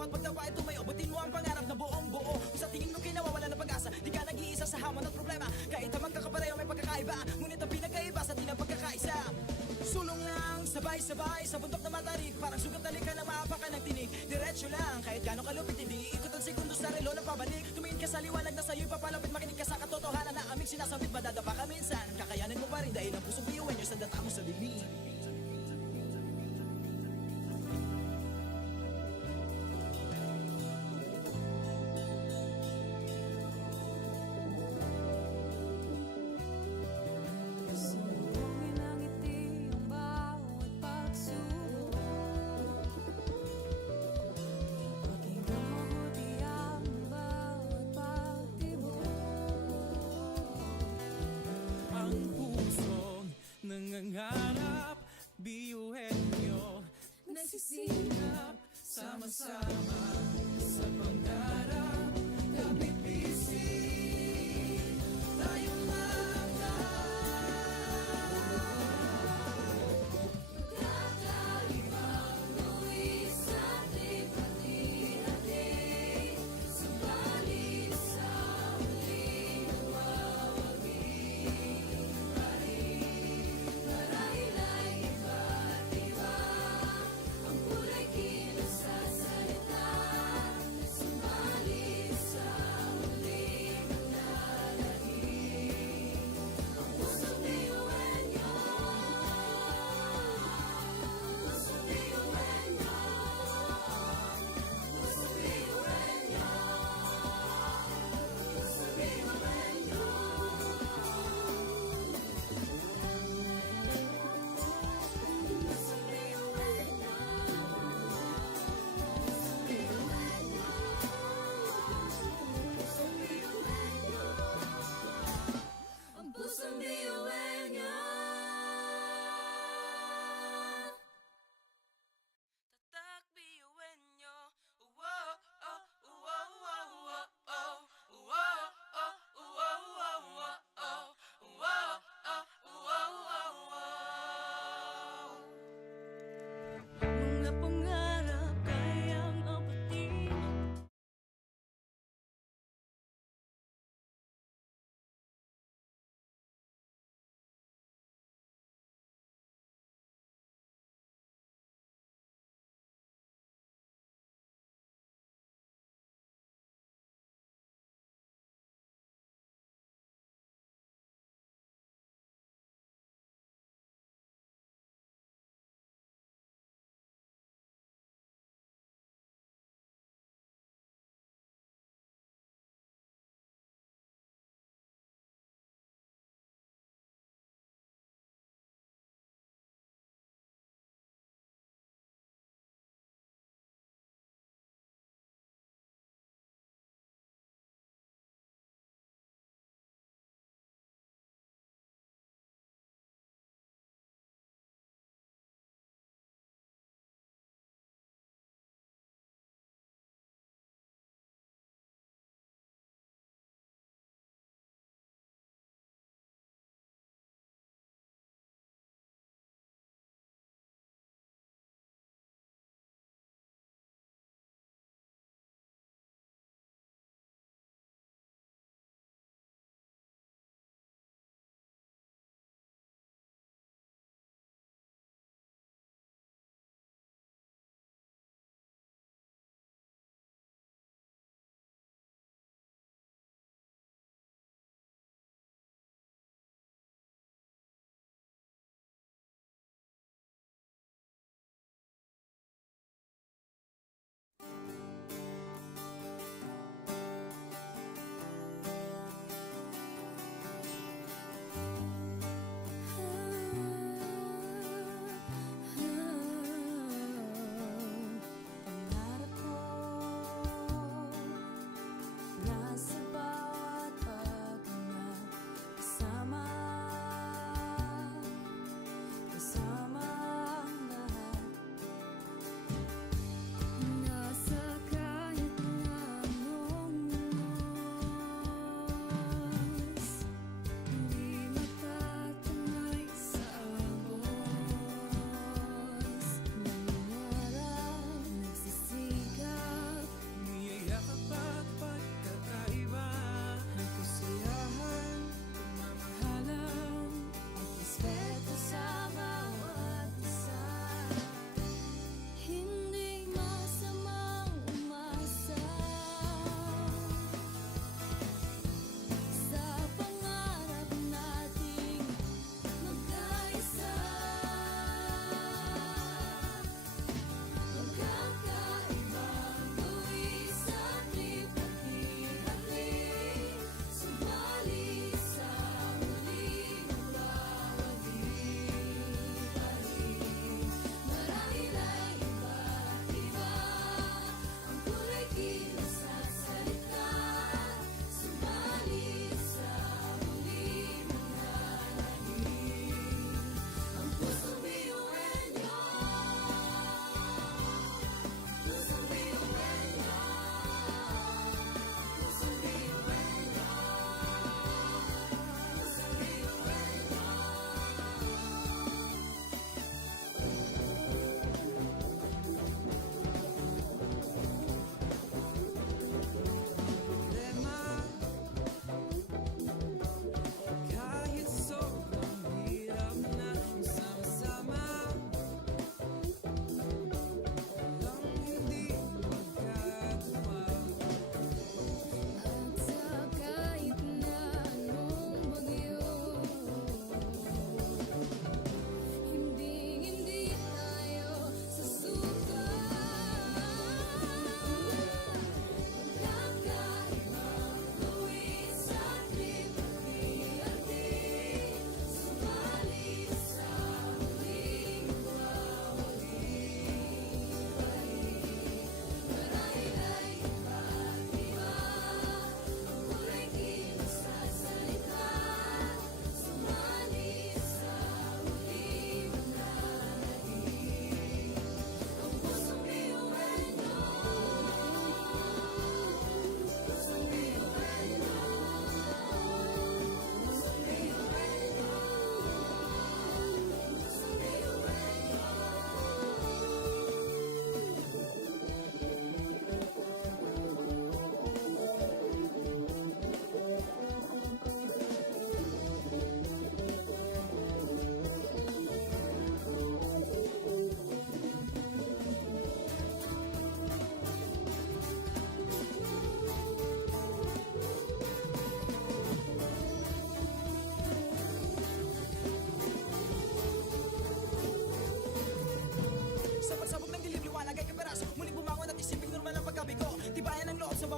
bawat pagtawa ay tumayo. Abutin mo ang pangarap na buong buo. Kung sa tingin mo kinawawala ng pag-asa, di ka nag-iisa sa hamon at problema. Kahit na magkakapareho may pagkakaiba, ngunit ang pinagkaiba sa di na pagkakaisa. Sulong lang, sabay-sabay sa bundok na matarik. Parang sugat na lika na maapakan ng tinig. Diretso lang, kahit gano'ng kalupit, hindi ikot ang segundo sa relo na pabalik. Tumingin ka sa liwanag na sa'yo'y papalapit. Makinig ka sa katotohanan na aming sinasabit. Madadapa ka minsan, kakayanin mo pa rin dahil ang pusong biyuin nyo sa data mo sa dilim. Sumugin ang ngiti ang bawat pagsubok. Pakinggan mabuti ang bawat pagtibok. Ang pusong nangangarap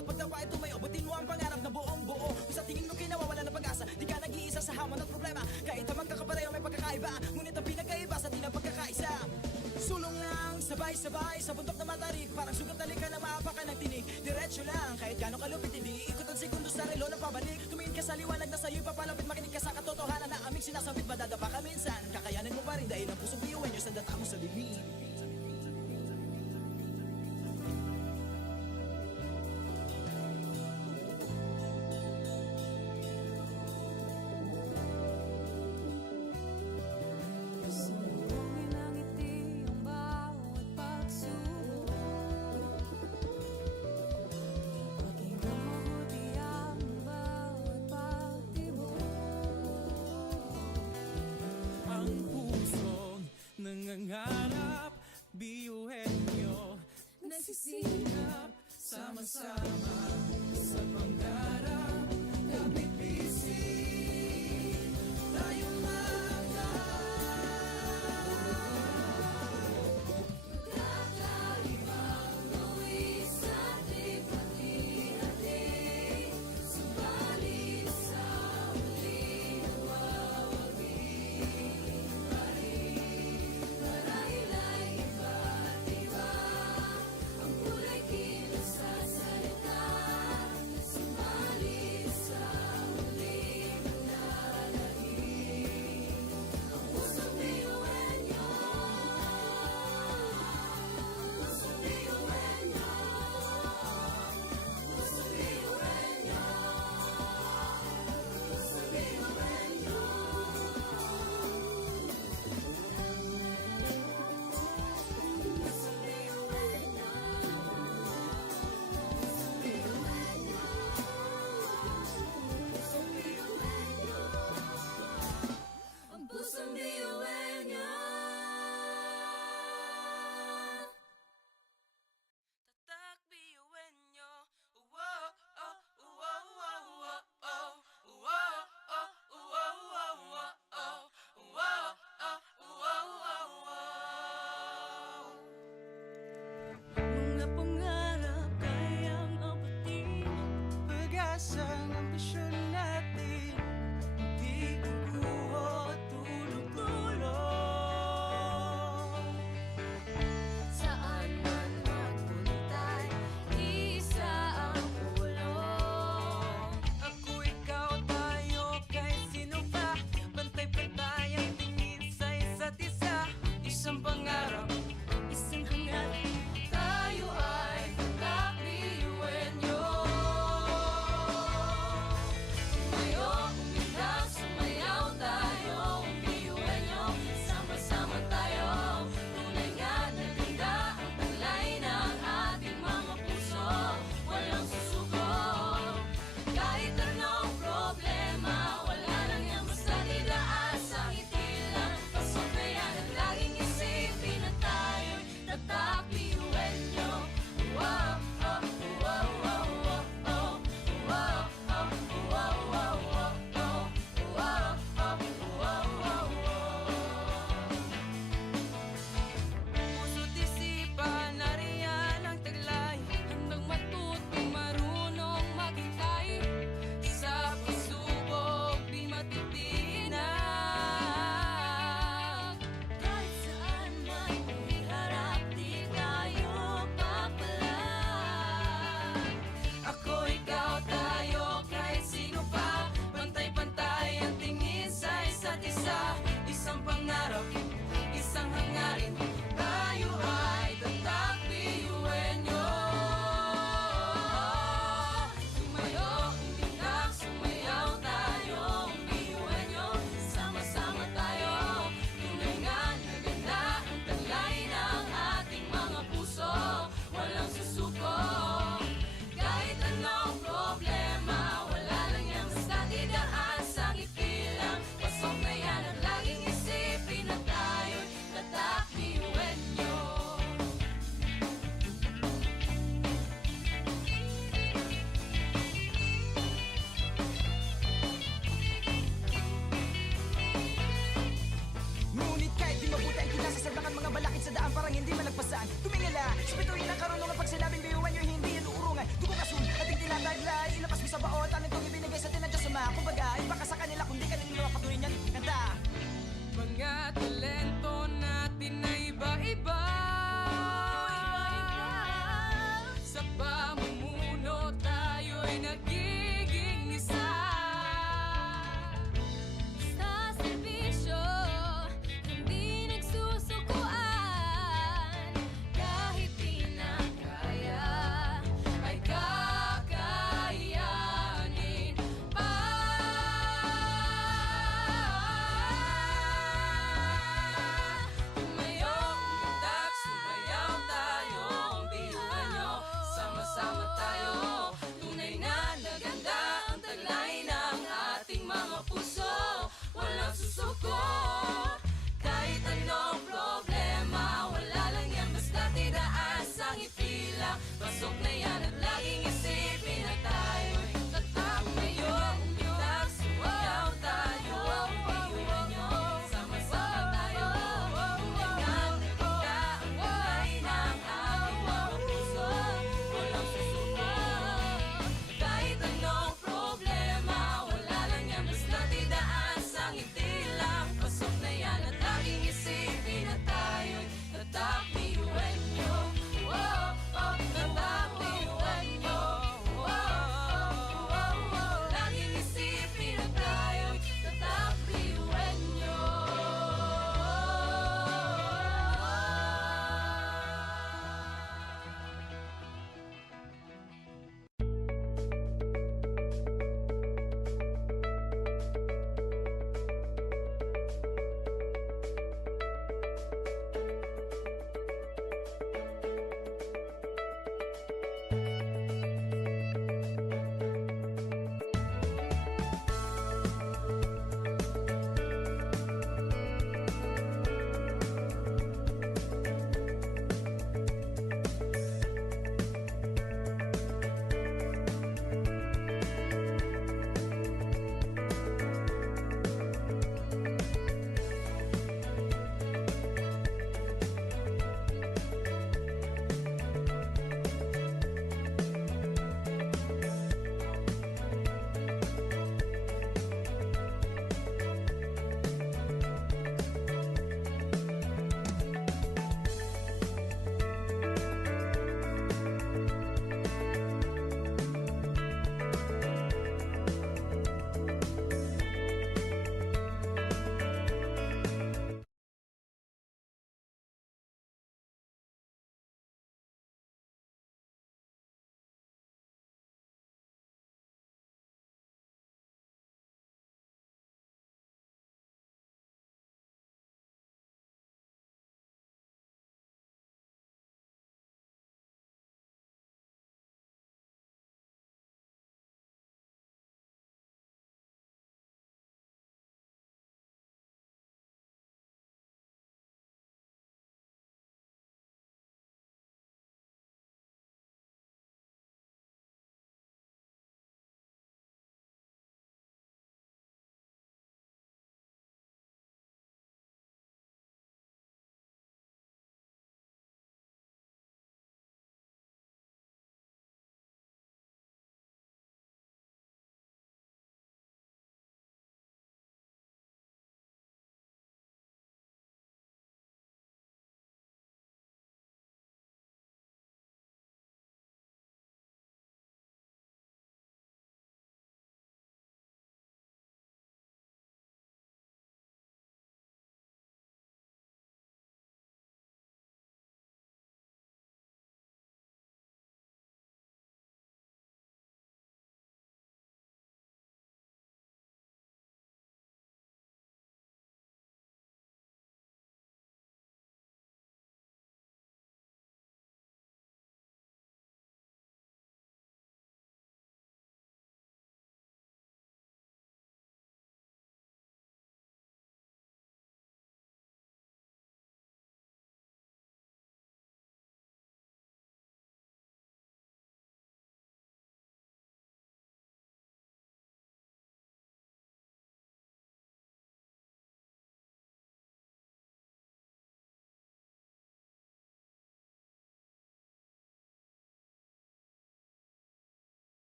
bawat pagtapa ay tumayo. Abutin mo ang pangarap na buong buo. Kung sa tingin mo kinawawala ng pag-asa, di ka nag-iisa sa hamon at problema. Kahit na magkakapareho may pagkakaiba, ngunit ang pinagkaiba sa di na pagkakaisa. Sulong lang, sabay-sabay sa bundok na matarik. Parang sugat na lika na maapakan ng tinig. Diretso lang, kahit gano'ng kalupit, hindi ikot ang segundo sa relo na pabalik. Tumingin ka sa liwanag na sa'yo'y papalapit. Makinig ka sa katotohanan na aming sinasabit. Madadapa ka minsan, kakayanin mo pa rin dahil ang pusong biyuin nyo sa data mo sa dilim. Sumugin ang ngiti ang bawat pagsubok. Pakinggan mabuti ang bawat pagtibok. Ang pusong nangangarap, biyuhin nyo, nagsisikap, sama-sama sa pangarap. Kapit bisig, tayong Kakaibang luwis at ipati-hati. Subalit sa huli nagwawagi pa rin. Marahil ay iba't iba ang kulay kilos sa salita. Subalit sa huli manlalangin. Ang pusong biyuin nyo. Pusong biyuin nyo. Pusong biyuin nyo. Pusong biyuin nyo. Pusong biyuin nyo. Pusong biyuin nyo. Pusong biyuin nyo. Ang pusong biyuin nyo. tatak biyuhin nyo. Wow, oh, wow, wow, wow, oh. Wow, oh, wow, wow, wow, oh. Wow, oh, wow, wow, wow. Mga pangarap kayang abutin, pag-asang ambisyon natin, di kukuha tulog-tulog. Saan man magpuntay, isa ang ulong. Ako, ikaw, tayo, kahit sino pa, pantay-pantay ang tingin sa isa't isa. Isang pangarap, isang hangarin, tayo ay tatak biyuhin nyo. Tumayo, umilag, sumayaw tayo, biyuhin nyo. Sama-sama tayo, tunay nga na ganda ang talay ng ating mga puso. Walang susuko, kahit anong problema, wala lang yan basta didaan sa ngiti lang. Pasabayan at laging isipin na tayo'y tatak biyuhin nyo. Wow, oh, wow, wow, wow, oh. Wow, oh, wow, wow, wow, oh. Wow, oh, wow, wow, wow. Puso't isipan, nariyan ang taglay, handang matutong marunong maghintay. Sa pagsubok, di matitinag. Kahit saan man iharap, di tayo papalag. Ako, ikaw, tayo, kahit sino pa, pantay-pantay ang tingin sa isa't isa. Isang pangarap, isang hangarin, tayo ay tatak biyuhin nyo. Tumayo, umilag, sumayaw tayo, biyuhin nyo. Sama-sama tayo, tunay nga na ganda ang talay ng ating mga puso. Walang susuko,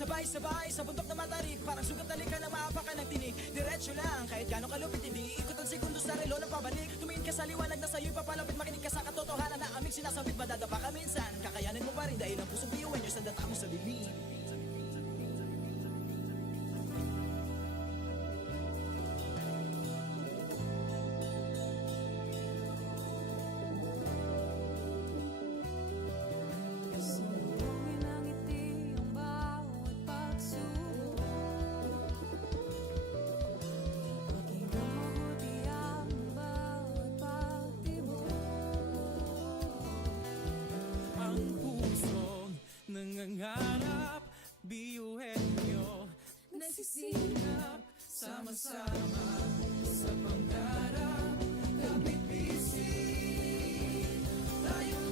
Sabay-sabay sa bundok na matarik, parang sugat na lika na maapakan ng tinig. Diretso lang, kahit gano'ng kalupit, hindi ikot ang segundo sa relo na pabalik. Tumingin ka sa liwanag na sa'yo'y papalapit, makinig ka sa katotohanan na aming sinasabit. Madadapa ka minsan, kakayanin mo pa rin dahil ang pusong biyuan nyo sa data mo sa dilim. Sumulungin ang ngiti ang bawat pagsubok. Pakinggan mabuti ang bawat pagtibok. Ang pusong nangangarap, biyuhin nyo, nagsisikap, sama-sama sa pangarap. Kapit bisig, tayong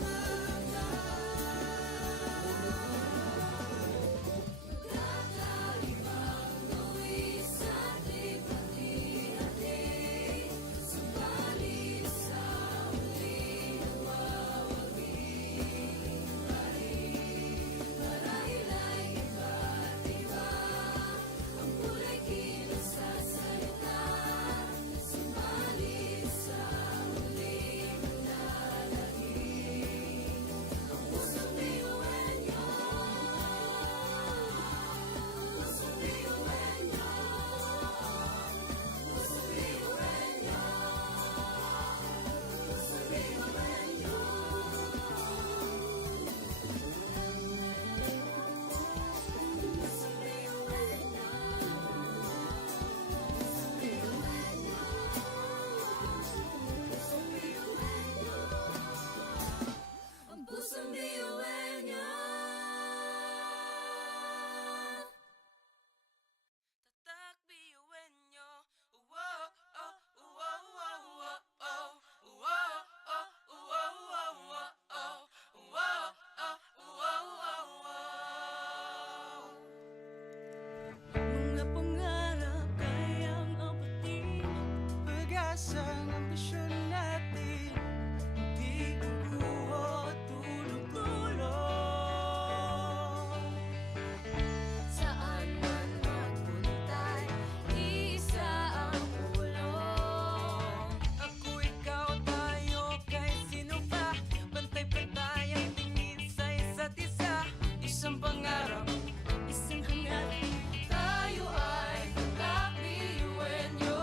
Kakaibang luwis at lipat-ihati, subalit sa huling nagwawagi. Marahil ay iba't iba, ang kulay kilos sa salita, subalit sa huling nanalangin. Ang pusong biyuan nyo, pusong biyuan nyo, pusong biyuan nyo, pusong biyuan nyo. Ang pusong biyuan nyo. tatak biyuhin nyo. Wow, oh, wow, wow, wow, oh. Wow, oh, wow, wow, wow, oh. Wow, oh, wow, wow, wow. Mga pangarap kayang abutin, pag-asa ng ambisyon natin, di kukuha tulong-tulong. Saan man magpuntay, isa ang ulong. Ako, ikaw, tayo, kahit sino pa, pantay-pantay ang tingin sa isa't isa. Isang pangarap, isang hangarin, Tayo ay tatak biyuan nyo.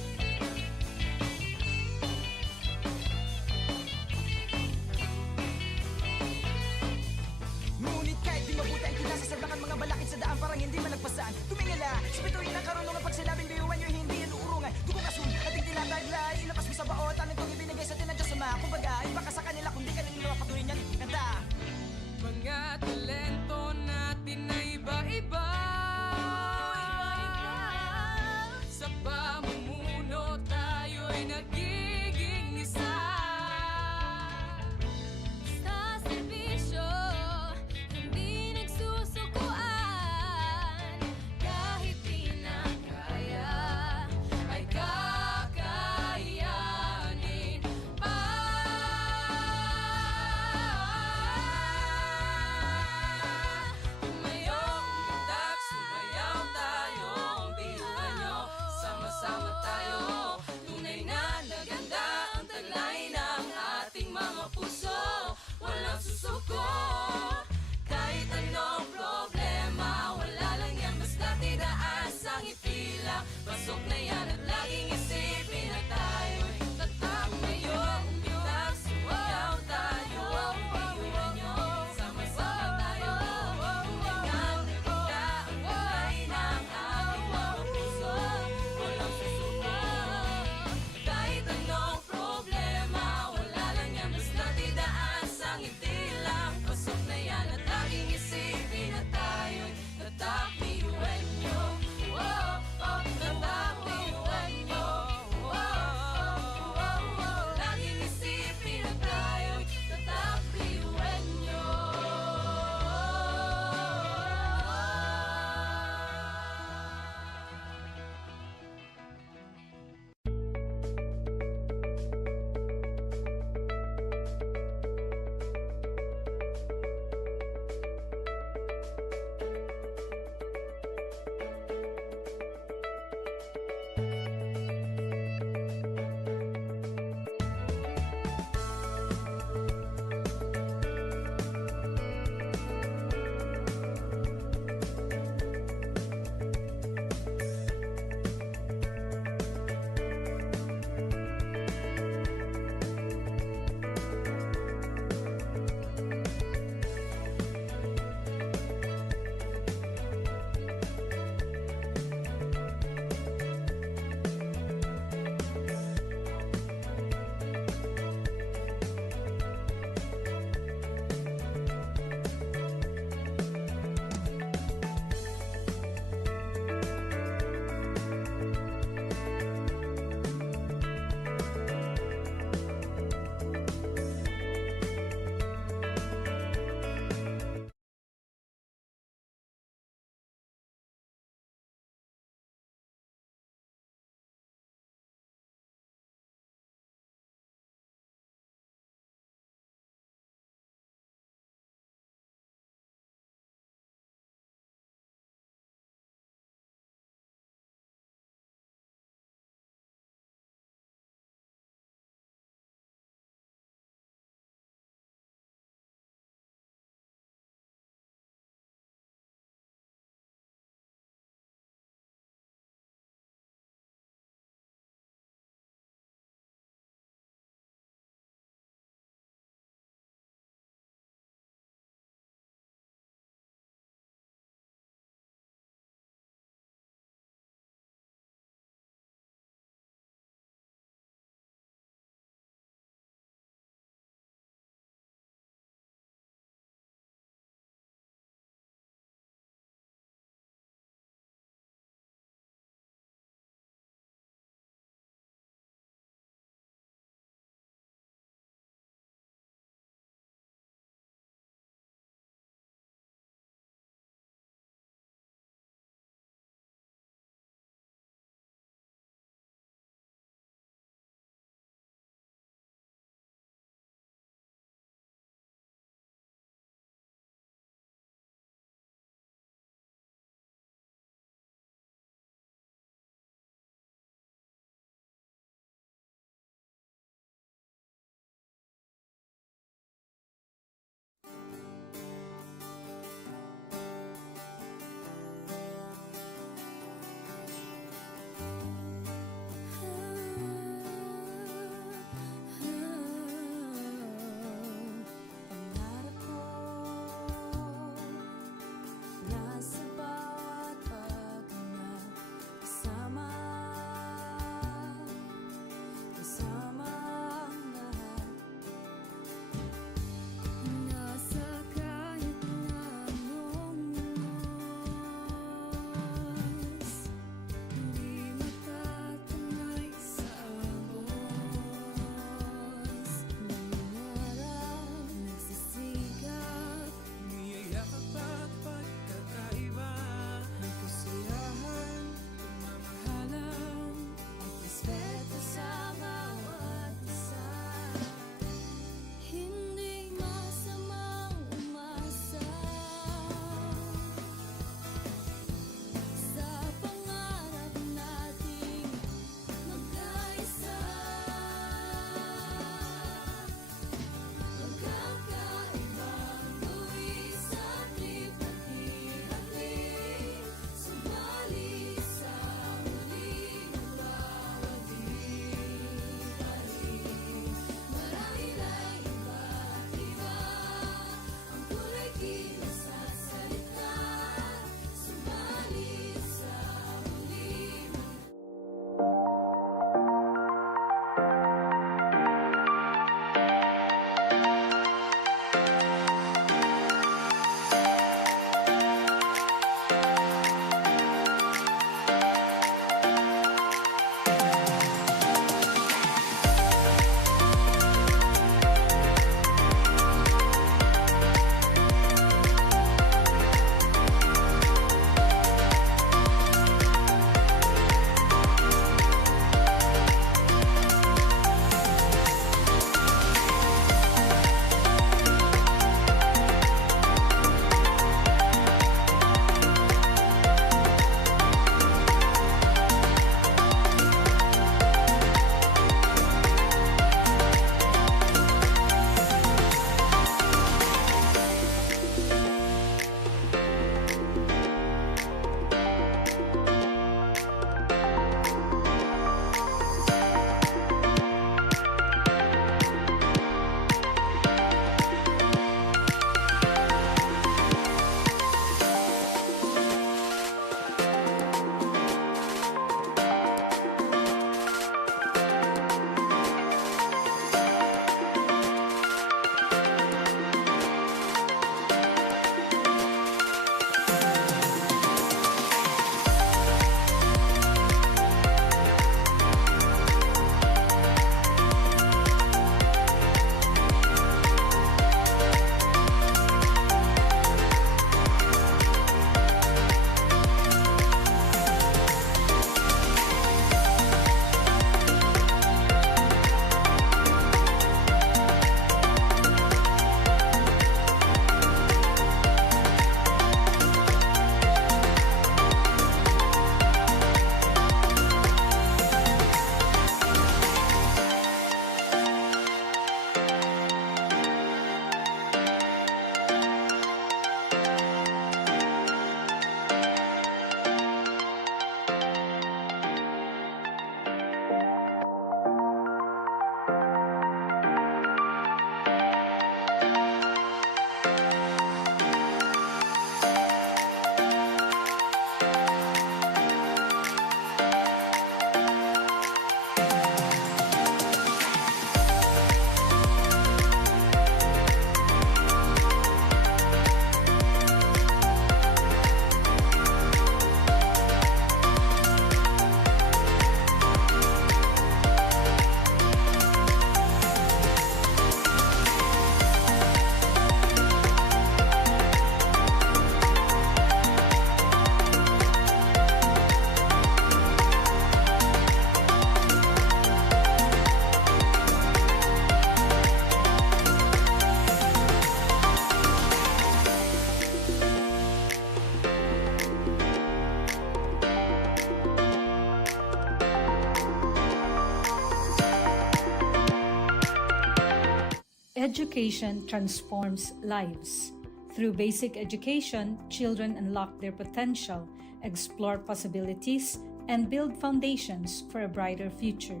Education transforms lives. Through basic education, children unlock their potential, explore possibilities, and build foundations for a brighter future.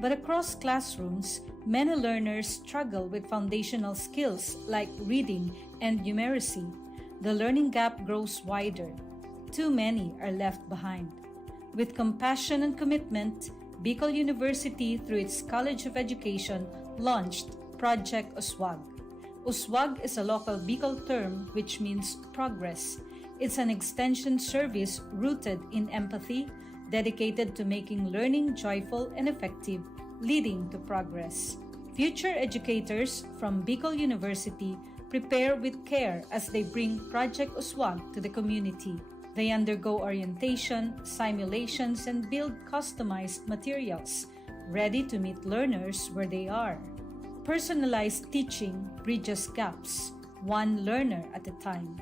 But across classrooms, many learners struggle with foundational skills like reading and numeracy. The learning gap grows wider. Too many are left behind. With compassion and commitment, Bicol University, through its College of Education, launched Project Uswag. Uswag is a local Bicol term which means progress. It's an extension service rooted in empathy, dedicated to making learning joyful and effective, leading to progress. Future educators from Bicol University prepare with care as they bring Project Uswag to the community. They undergo orientation, simulations, and build customized materials, ready to meet learners where they are. Personalized teaching bridges gaps, one learner at a time.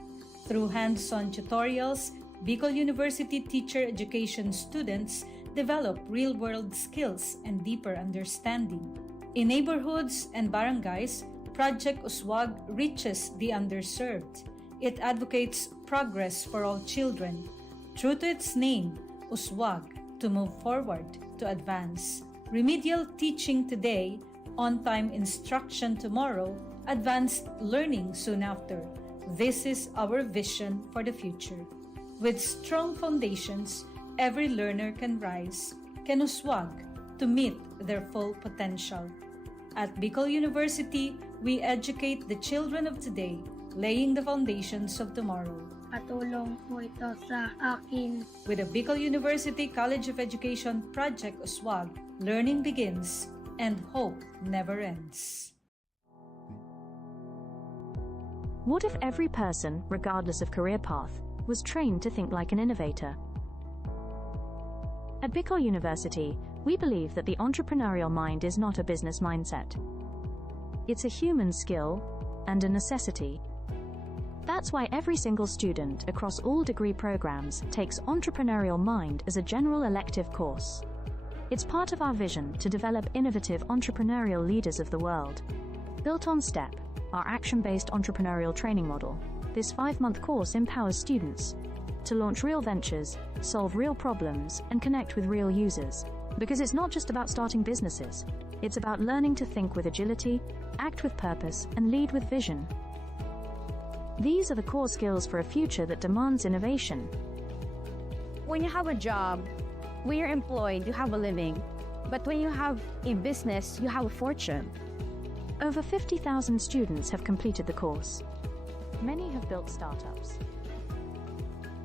Through hands-on tutorials, Bicol University teacher education students develop real-world skills and deeper understanding. In neighborhoods and barangays, Project Uswag reaches the underserved. It advocates progress for all children. True to its name, Uswag, to move forward, to advance. Remedial teaching today, on-time instruction tomorrow, advanced learning soon after. This is our vision for the future. With strong foundations, every learner can rise, can uswag, to meet their full potential. At Bicol University, we educate the children of today, laying the foundations of tomorrow. Katulong po ito sa akin. With the Bicol University College of Education Project Uswag, learning begins and hope never ends. What if every person, regardless of career path, was trained to think like an innovator? At Bicol University, we believe that the entrepreneurial mind is not a business mindset. It's a human skill and a necessity. That's why every single student across all degree programs takes Entrepreneurial Mind as a general elective course. It's part of our vision to develop innovative entrepreneurial leaders of the world. Built on STEP, our action-based entrepreneurial training model, this 5-month course empowers students to launch real ventures, solve real problems, and connect with real users. Because it's not just about starting businesses, it's about learning to think with agility, act with purpose, and lead with vision. These are the core skills for a future that demands innovation. When you have a job, when you're employed, you have a living. But when you have a business, you have a fortune. Over 50,000 students have completed the course. Many have built startups.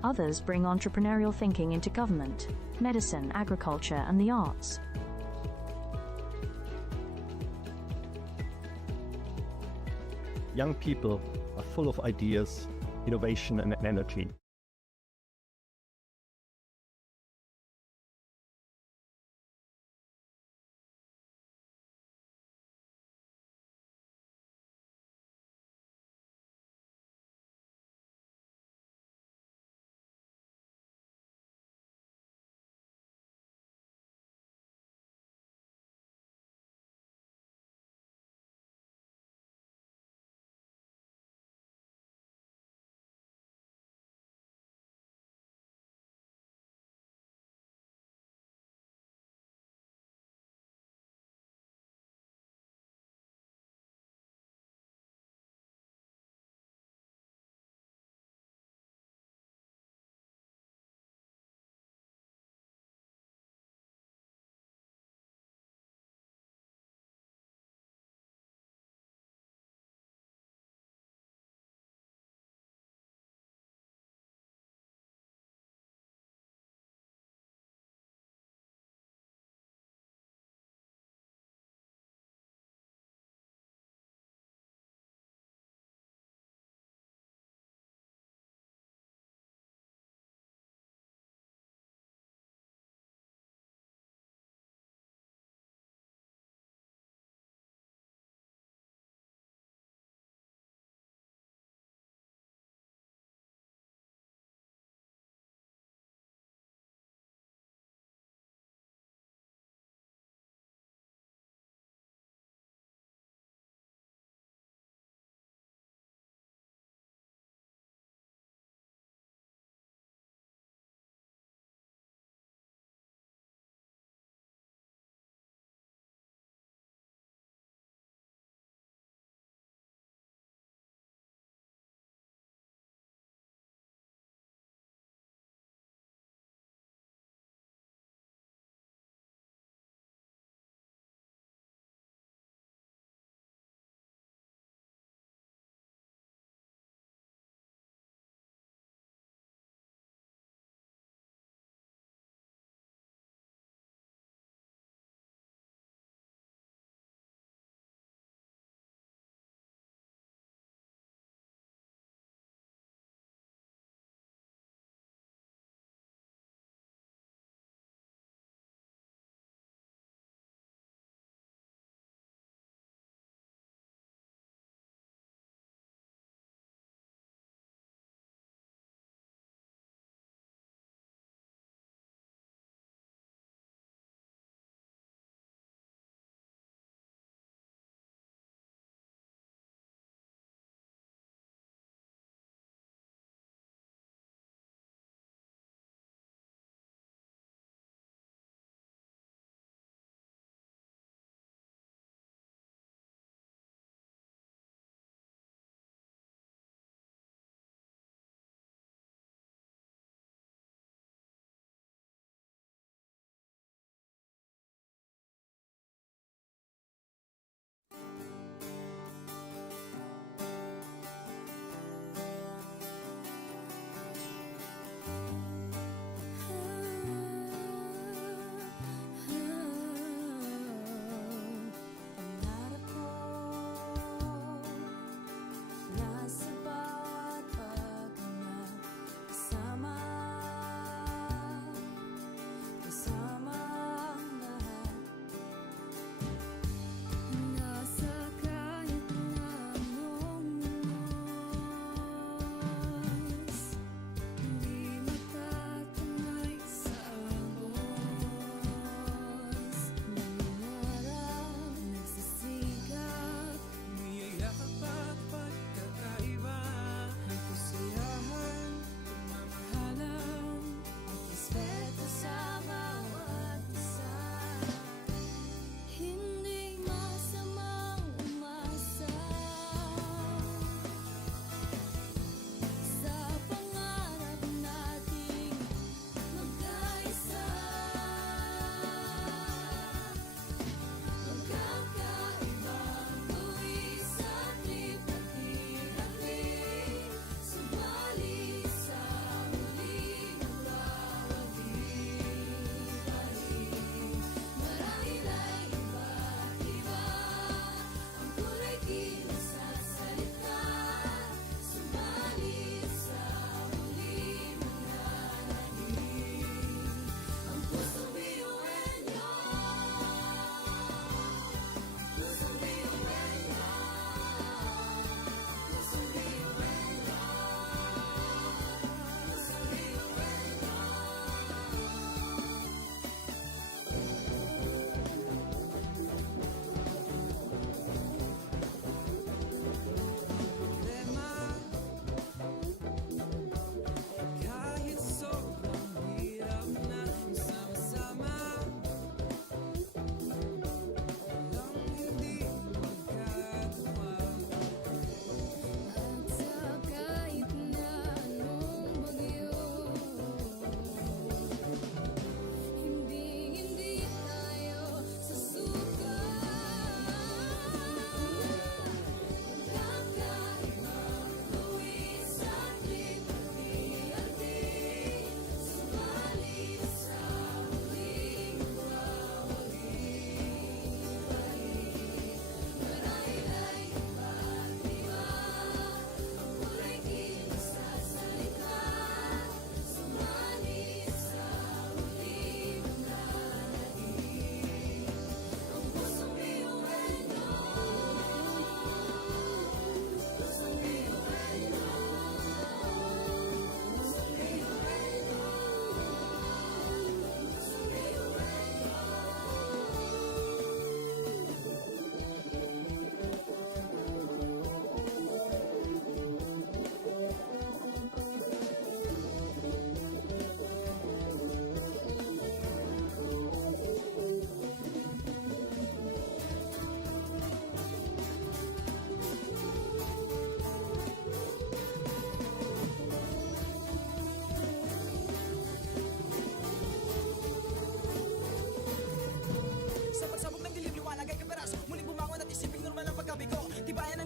Others bring entrepreneurial thinking into government, medicine, agriculture, and the arts. Young people are full of ideas, innovation, and energy.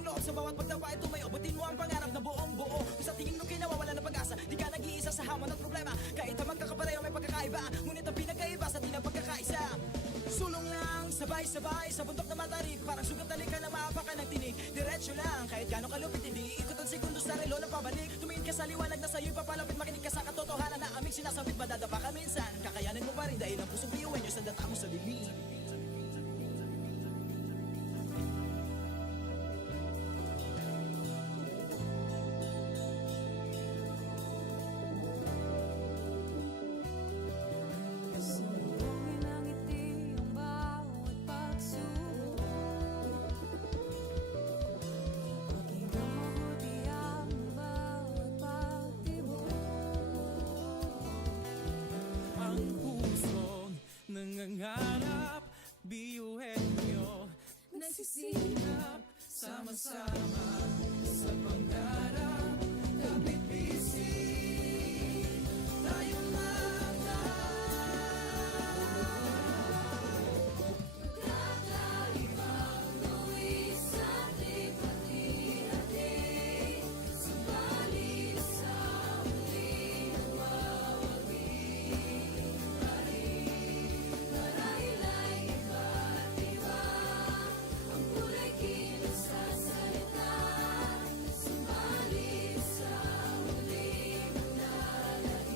loob sa bawat pagtawa ay tumayo. Butin mo ang pangarap na buong buo. Kung sa tingin mo kinawawala ng pag-asa, di ka nag-iisa sa hamon at problema. Kahit na magkakapareho may pagkakaiba, ngunit ang pinagkaiba sa di na pagkakaisa. Sulong lang, sabay-sabay sa bundok na matarik. Parang sugat talik ka na maapakan ng tinig. Diretso lang, kahit gano'ng kalupit, hindi ikot ang segundo sa relo na pabalik. Tumingin ka sa liwanag na sa'yo'y papalapit. Makinig ka sa katotohanan na aming sinasabit. Madadapa ka minsan, kakayanin mo pa rin dahil ang pusong biyuin nyo sa data mo sa bibig. Sumugin ang ngiti ang bawat pagsubok. Pakinggan mabuti ang bawat pagtibok. Ang pusong nangangarap, biyuhin nyo, nagsisikap, sama-sama sa pangarap. Kapit bisig, tayong mga Kakaibang luwis sa ating pati-hati. Subalit sa huli nawawagi pa rin. Marahil ay iba't iba ang kulay kilos sa salita. Subalit sa huli manlalahim.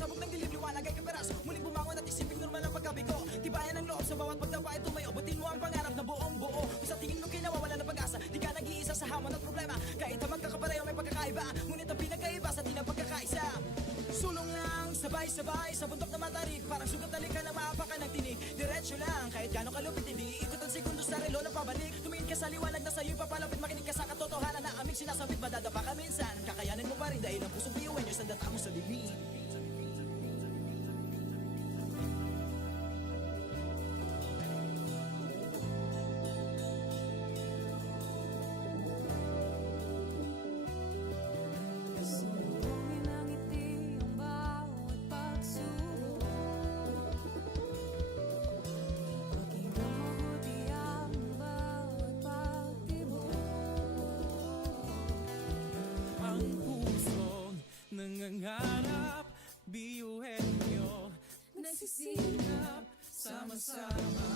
Pasabog ng dilim, liwanag ay kaperaso. Muling bumangon at isiping normal ang pagkabigo. Tibayan ang loob sa bawat pagdapa ay tumayo. Butin mo ang pangarap na buong buo. Kung sa tingin mo kinawawala ng pag-asa, di ka nag-iisa sa hamon at problema. Kahit ang magkakapareho may pagkakaiba, ngunit ang pinagkaiba sa di ng pagkakaisa. Sulong lang, sabay-sabay sa bundok na matarik. Parang sugat na ka na maapakan ng tinig. Diretso lang, kahit gano'ng kalupit, hindi ikot ang segundo sa relo na pabalik. Tumingin ka sa liwanag na sa'yo'y papalapit. Makinig ka sa katotohanan na aming sinasabit. Madadapa ka minsan, kakayanin mo pa rin dahil ang pusong biyuin nyo sa data mo sa lilim. Sumugin ang ngiti ang bawat pagsubok. Pakinggan mabuti ang bawat pagtibok. Ang pusong nangangarap, biyuhin nyo, nagsisikap, sama-sama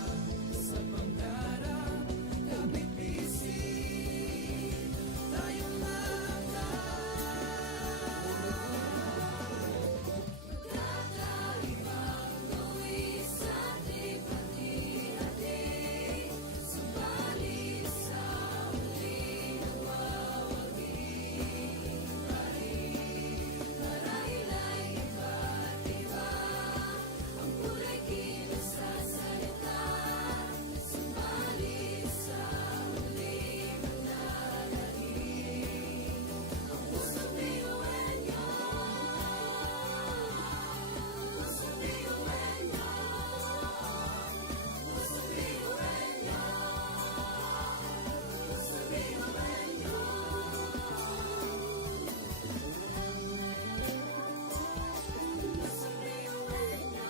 sa pangarap. Kapit bisig, tayong mga Kakaibang gawin sa ating pati-hati. Subalit sa huli nawawagi pa rin. Marahil ay iba't iba ang kulay kinasasalita. Subalit sa huli manlalahim ang pusong biyuhin nyo. Pusong biyuhin nyo. Pusong biyuhin nyo. Pusong biyuhin nyo. Pusong biyuhin nyo.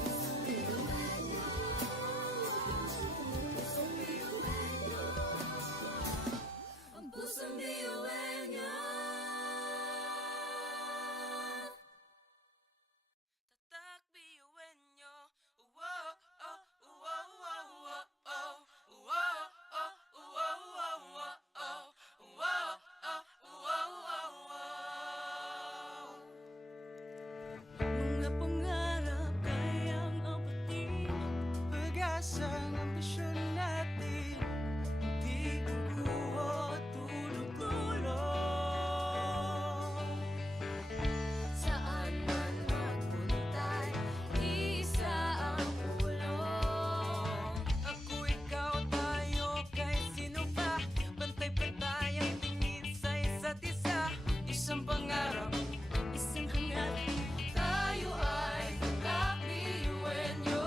Pusong biyuhin nyo. Pusong biyuhin nyo. Ang pusong biyuhin nyo. tatak biyuhin nyo. Wow, oh, wow, wow, wow, oh. Wow, oh, wow, wow, wow, oh. Wow, oh, wow, wow, wow. Mga pangarap kayang abutin, pag-asang ambisyon natin, di kukuha tulog-tulog. Saan man magpuntay, isa ang ulo. Ako, ikaw, tayo, kahit sino pa, pantay-pantay ang tingin sa isa't isa. Isang pangarap, isang hangarin, tayo ay tatak biyuhin nyo.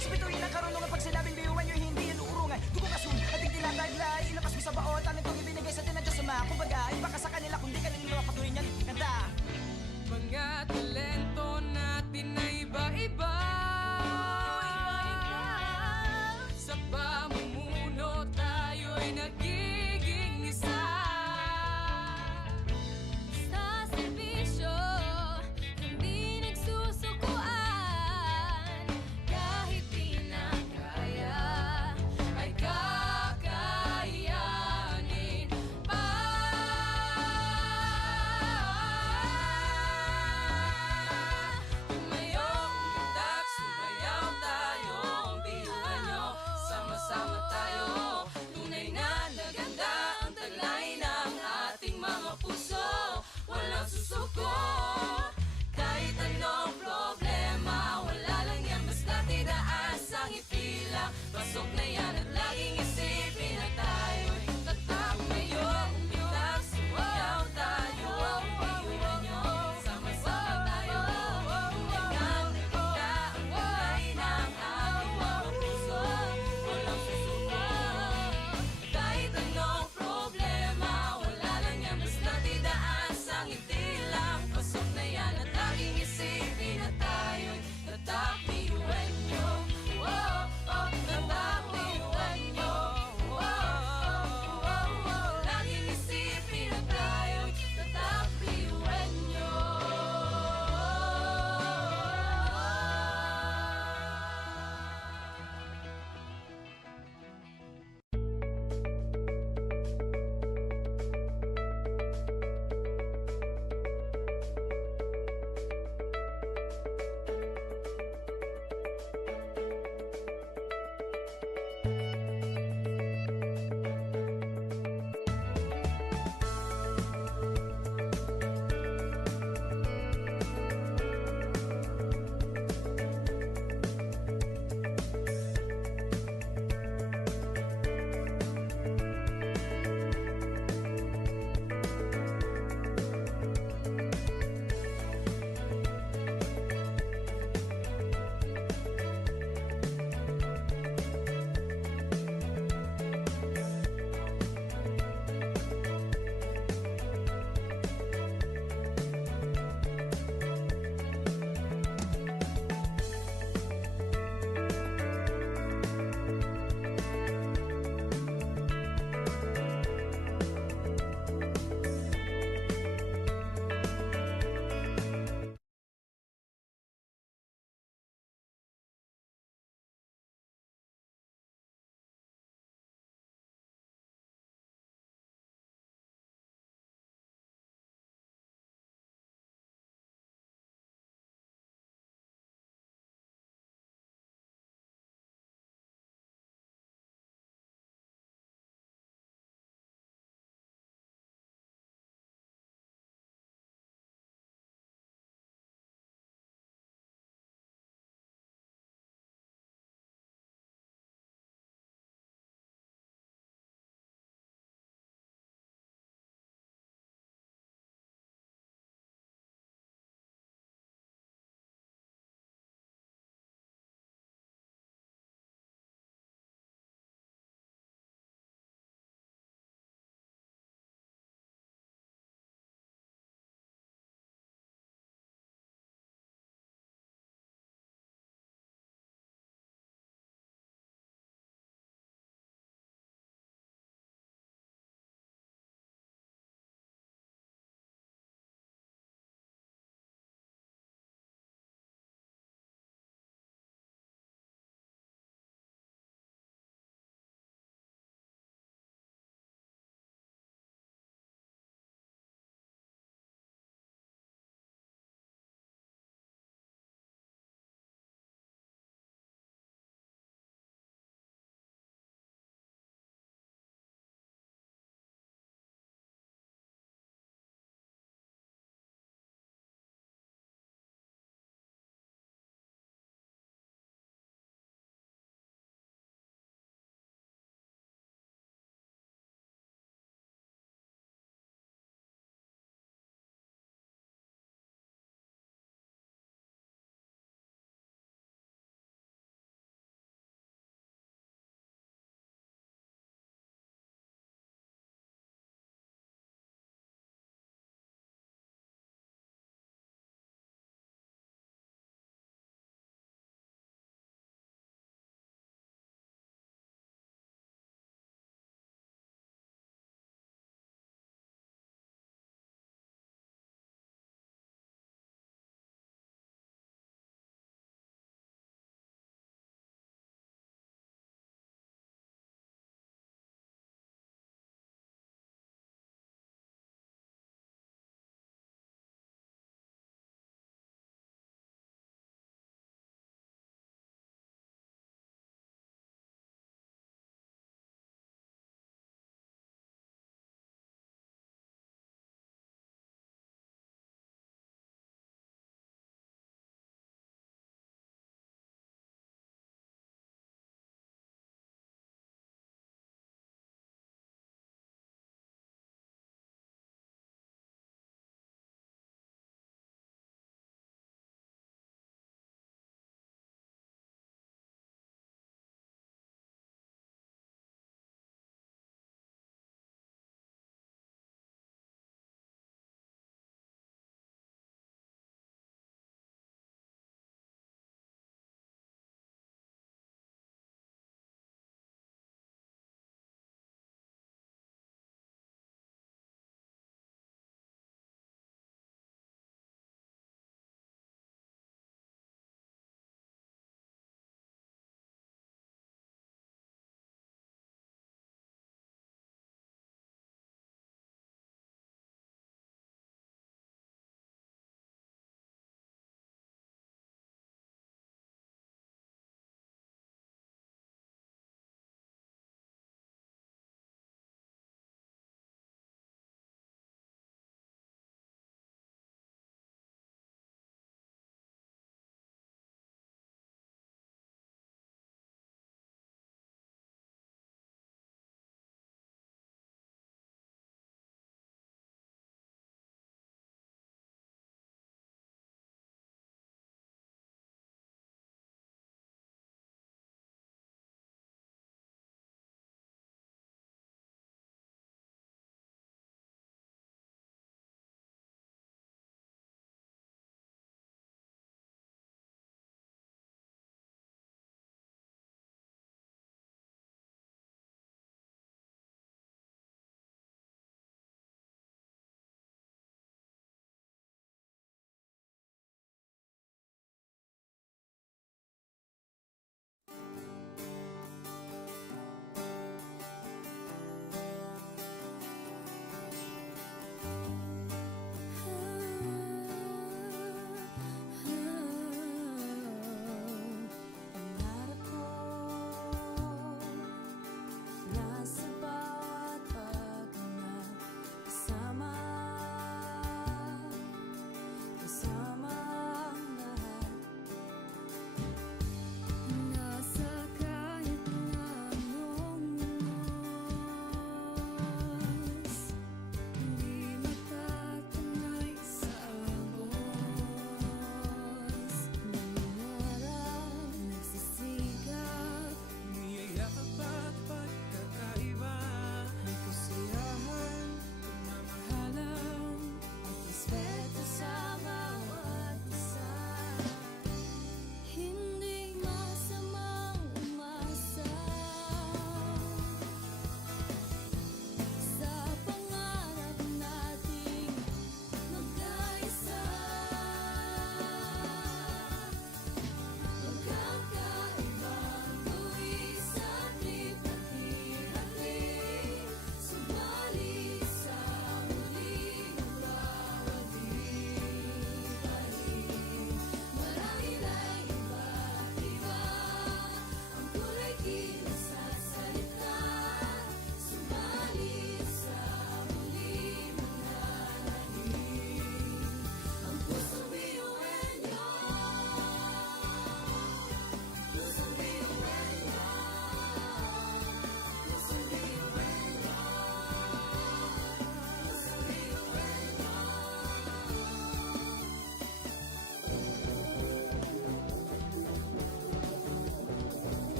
Sa bituin ng karunungan pag sinabing biyuan nyo hindi yan uurungan. Dugong asul at hindi tinataglay, ilakas mo sa baon. Talent kong ibinigay sa tinadya sa mga. Kumbaga, iba ka sa kanila kung di ka nila patuloy niyan kanta. Mga talento natin na iba-iba. Sa pamumuno tayo'y nagiging isa. Sa serbisyo, hindi nagsusukuan. Kahit di na kaya, Ay kakayanin pa. Tumayo, umundak, sumayaw tayo. Ang biyuhan nyo, sama-sama tayo. Tunay na naganda ang taglay ng ating mga puso. Walang susuko, kahit anong problema. Wala lang yan, basta tinaas ang ipila. Pasok na yan at laging isipin na tayo'y tatak. Tumayo, umundak, sumayaw tayo. Ang biyuhan nyo, sama-sama tayo. Tunay na naganda ang taglay ng ating mga puso. Walang susuko, kahit anong problema. Wala lang yan, basta tinaas ang itilang. Pasok na yan at laging isipin na tayo'y tatak. Biyuhan nyo, oh, oh, tatak. Biyuhan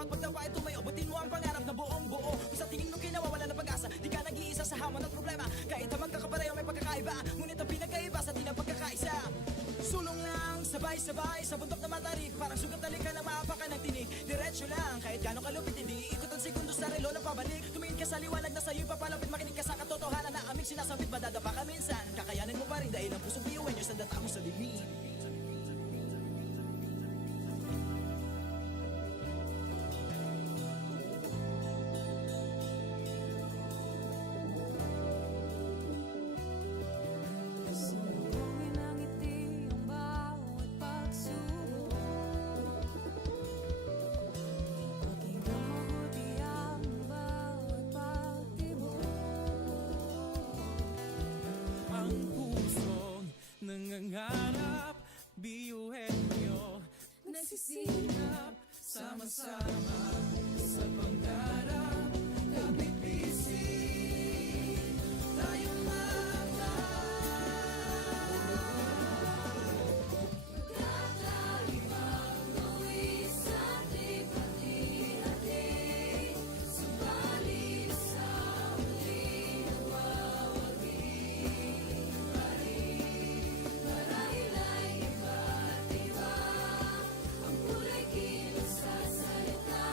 bawat pagtawa ay tumayo. Butin mo ang pangarap na buong buo. Kung sa tingin mo kinawawala ng pag-asa, di ka nag-iisa sa hamon at problema. Kahit ang magkakapareho may pagkakaiba, ngunit ang pinagkaiba sa di ng pagkakaisa. Sulong lang, sabay-sabay sa bundok na matarik. Parang sugat talikan na maapakan ng tinig. Diretso lang, kahit gano'ng kalupit, hindi ikot ang segundo sa relo na pabalik. Tumingin ka sa liwanag na sa'yo'y papalapit. Makinig ka sa katotohanan na aming sinasabit. Madadapa ka minsan, kakayanin mo pa rin dahil ang pusong biyuin nyo sa data mo sa dilim. Sumbungin ang ngiti ang bawat pagsubok. Pakinggan mabuti ang bawat pagtibok. Ang pusong nangangarap, biyuhin nyo, nagsisikap, sama-sama sa pangarap. Kapit bisig, tayong mga Kakaibang gawin sa ating pati-hati. Subalit sa huli nawawagi pa rin. Marahil ay iba't iba ang kulay kilos sa salita.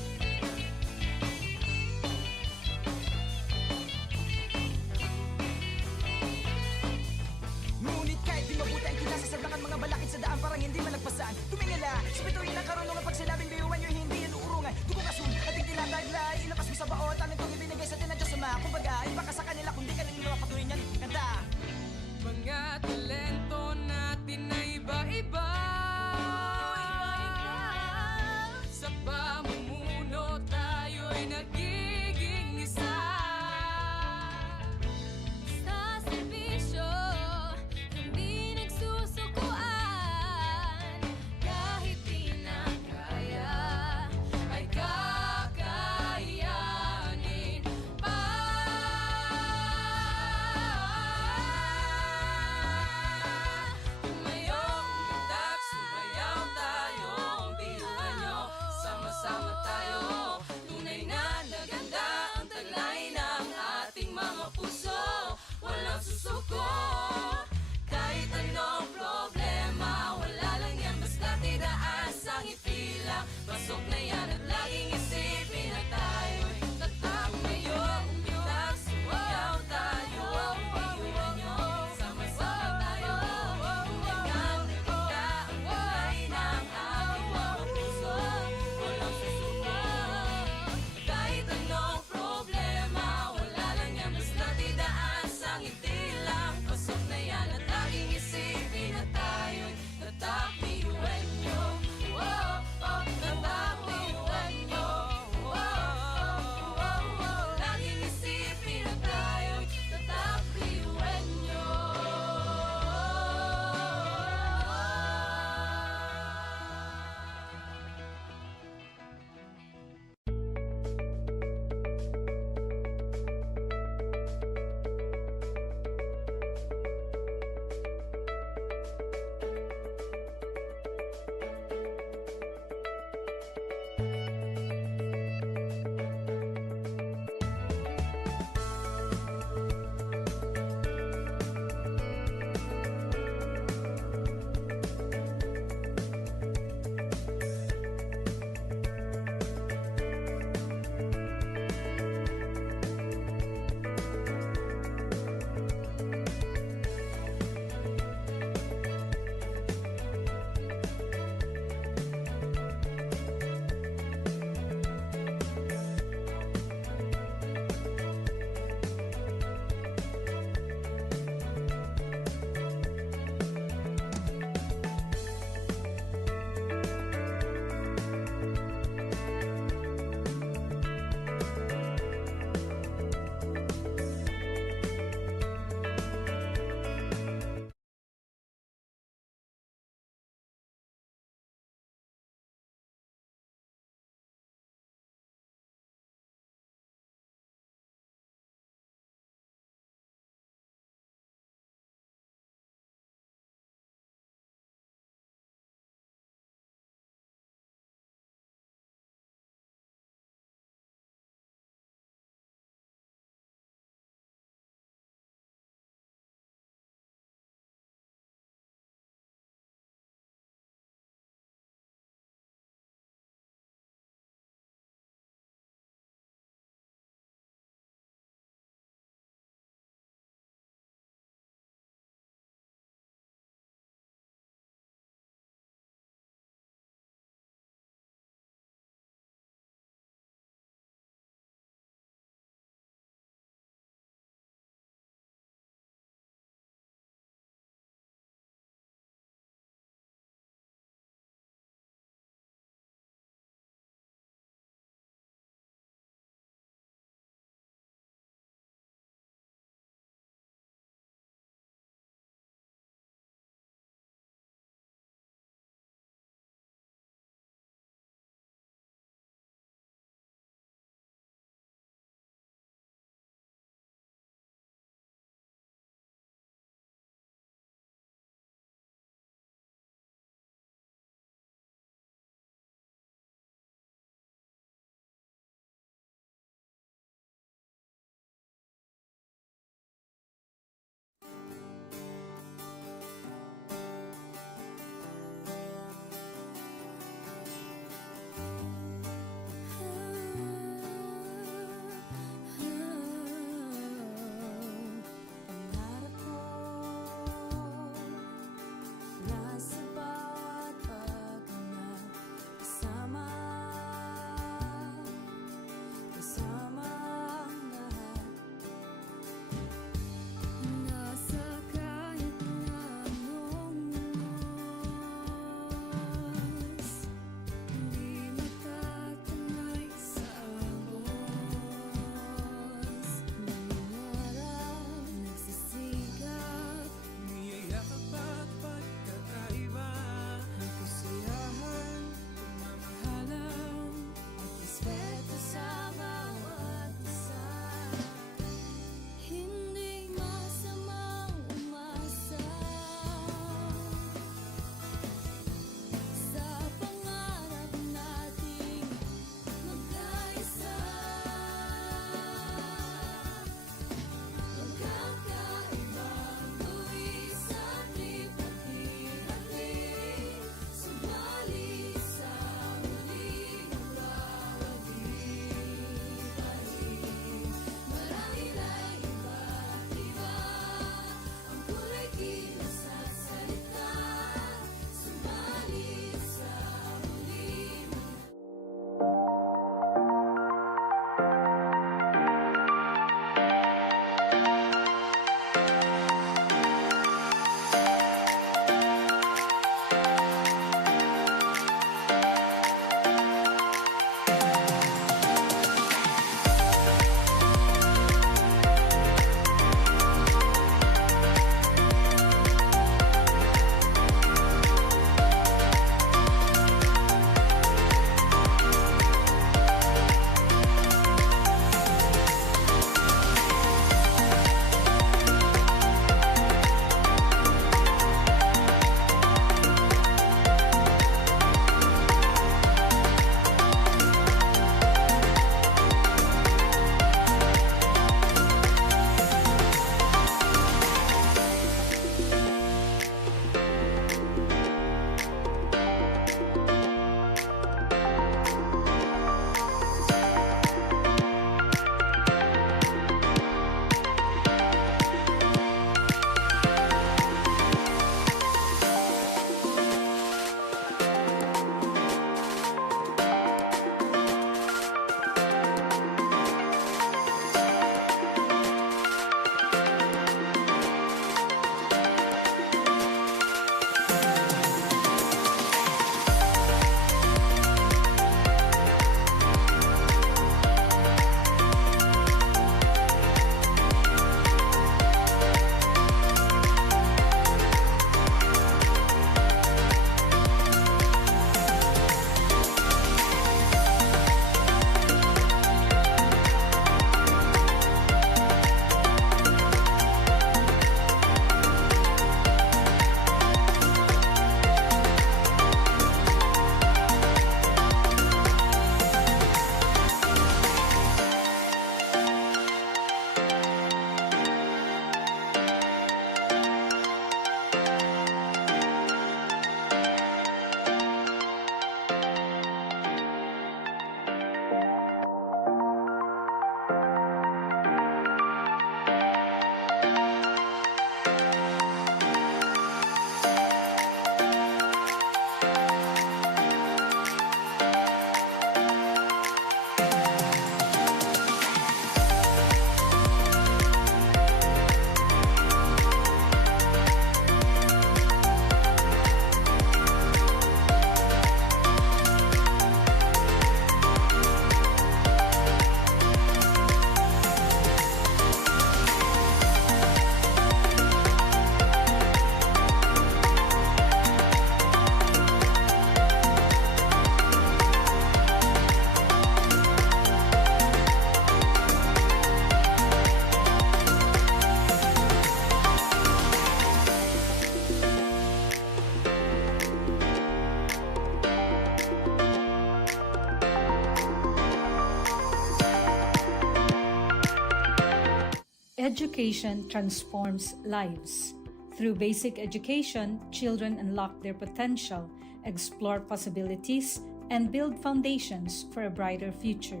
Education transforms lives. Through basic education, children unlock their potential, explore possibilities, and build foundations for a brighter future.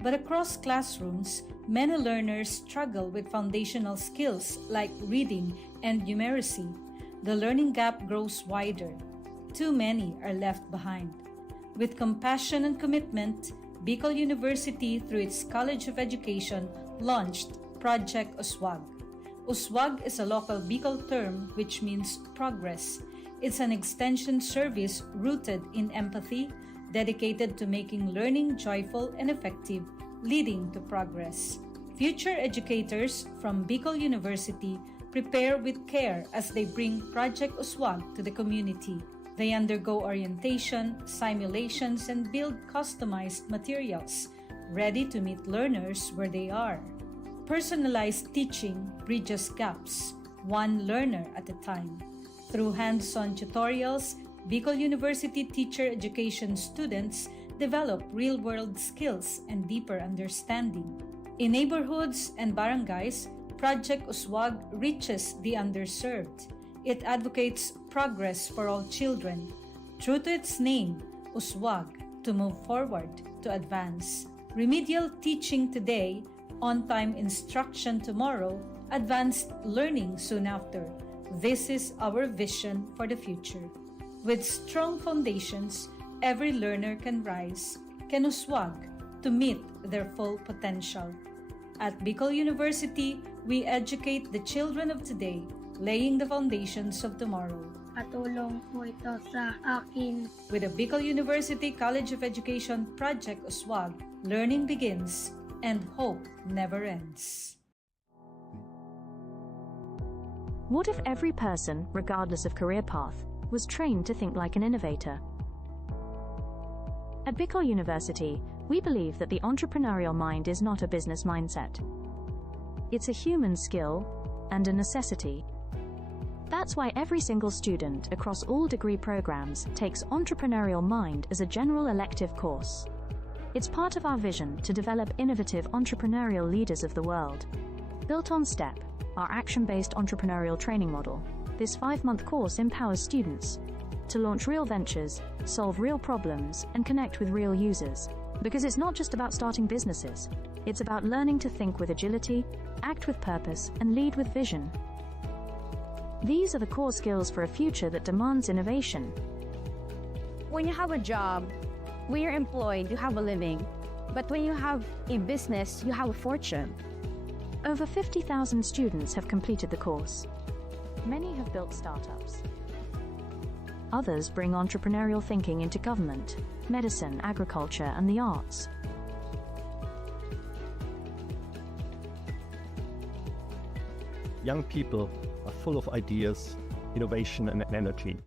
But across classrooms, many learners struggle with foundational skills like reading and numeracy. The learning gap grows wider. Too many are left behind. With compassion and commitment, Bicol University, through its College of Education, launched Project Uswag. Uswag is a local Bicol term which means progress. It's an extension service rooted in empathy, dedicated to making learning joyful and effective, leading to progress. Future educators from Bicol University prepare with care as they bring Project Uswag to the community. They undergo orientation, simulations, and build customized materials, ready to meet learners where they are. Personalized teaching bridges gaps, one learner at a time. Through hands-on tutorials, Bicol University teacher education students develop real-world skills and deeper understanding. In neighborhoods and barangays, Project Uswag reaches the underserved. It advocates progress for all children. True to its name, Uswag, to move forward, to advance. Remedial teaching today, on-time instruction tomorrow, advanced learning soon after. This is our vision for the future. With strong foundations, every learner can rise, can uswag to meet their full potential. At Bicol University, we educate the children of today, laying the foundations of tomorrow. Katulong po ito sa akin. With the Bicol University College of Education Project Uswag, learning begins and hope never ends. What if every person, regardless of career path, was trained to think like an innovator? At Bicol University, we believe that the entrepreneurial mind is not a business mindset. It's a human skill and a necessity. That's why every single student across all degree programs takes Entrepreneurial Mind as a general elective course. It's part of our vision to develop innovative entrepreneurial leaders of the world. Built on STEP, our action-based entrepreneurial training model, this 5-month course empowers students to launch real ventures, solve real problems, and connect with real users. Because it's not just about starting businesses, it's about learning to think with agility, act with purpose, and lead with vision. These are the core skills for a future that demands innovation. When you have a job, when you're employed, you have a living. But when you have a business, you have a fortune. Over 50,000 students have completed the course. Many have built startups. Others bring entrepreneurial thinking into government, medicine, agriculture, and the arts. Young people are full of ideas, innovation, and energy.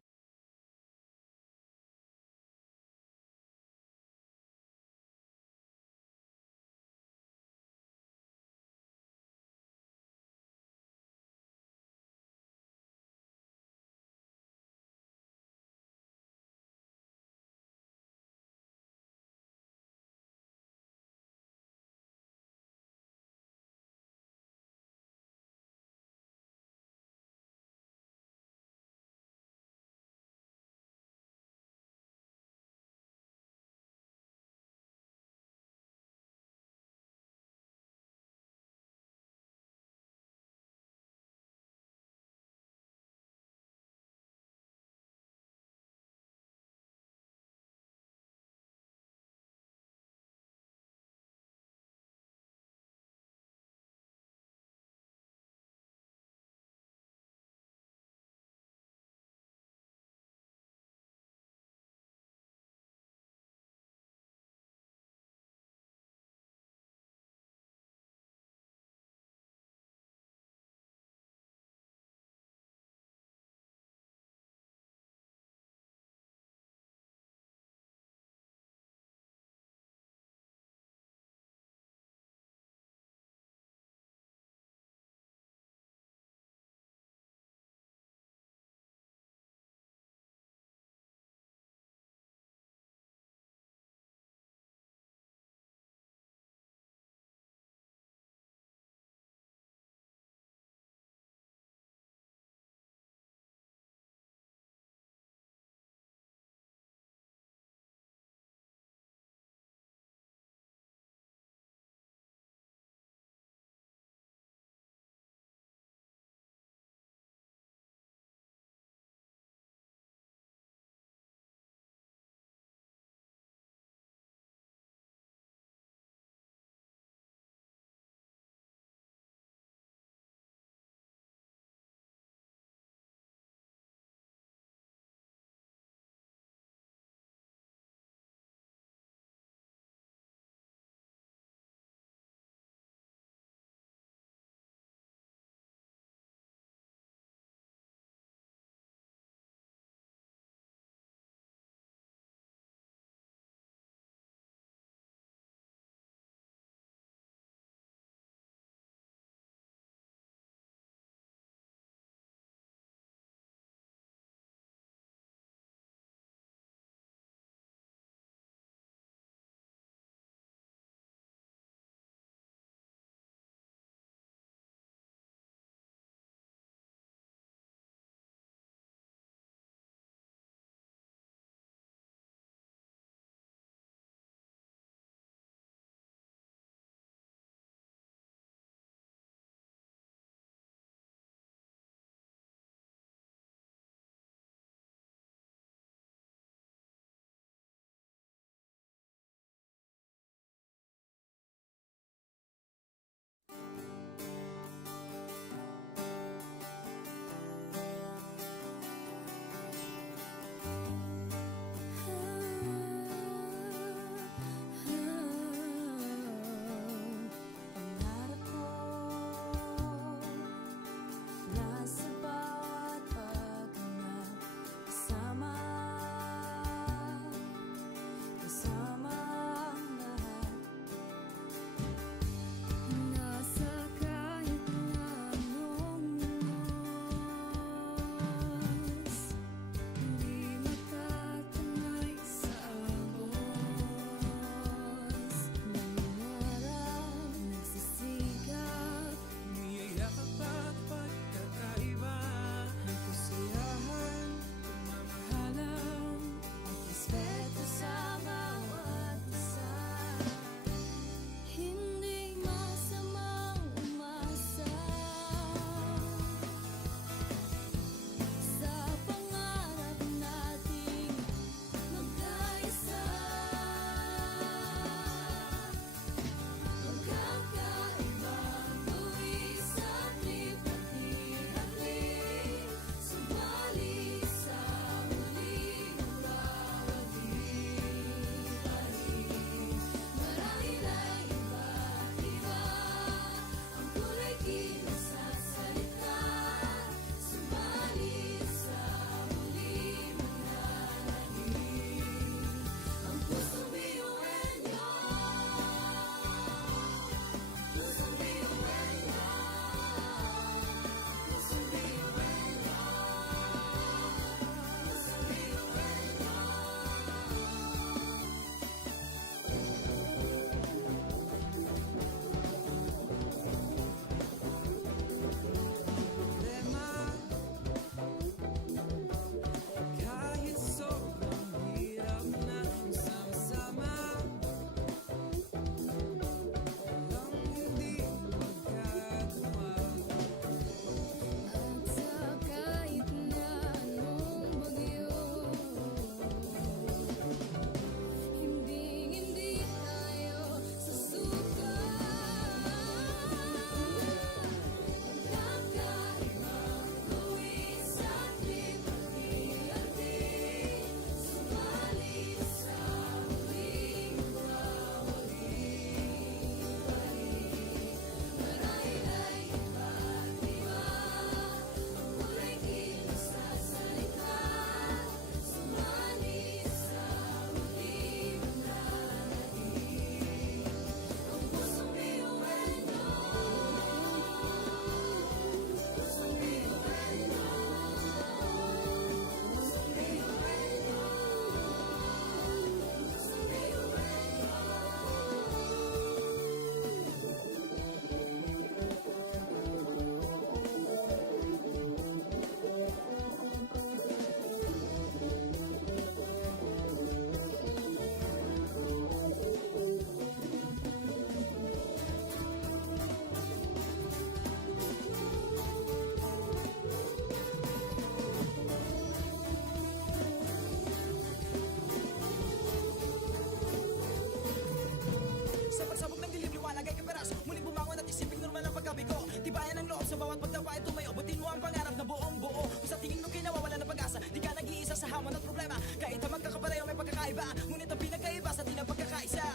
sa bawat pagtawa ay tumayo. Abutin mo ang pangarap na buong buo. Kung sa tingin mo kinawawala ng pag-asa, di ka nag-iisa sa hamon at problema. Kahit na magkakapareho may pagkakaiba, ngunit ang pinagkaiba sa atin ang pagkakaisa.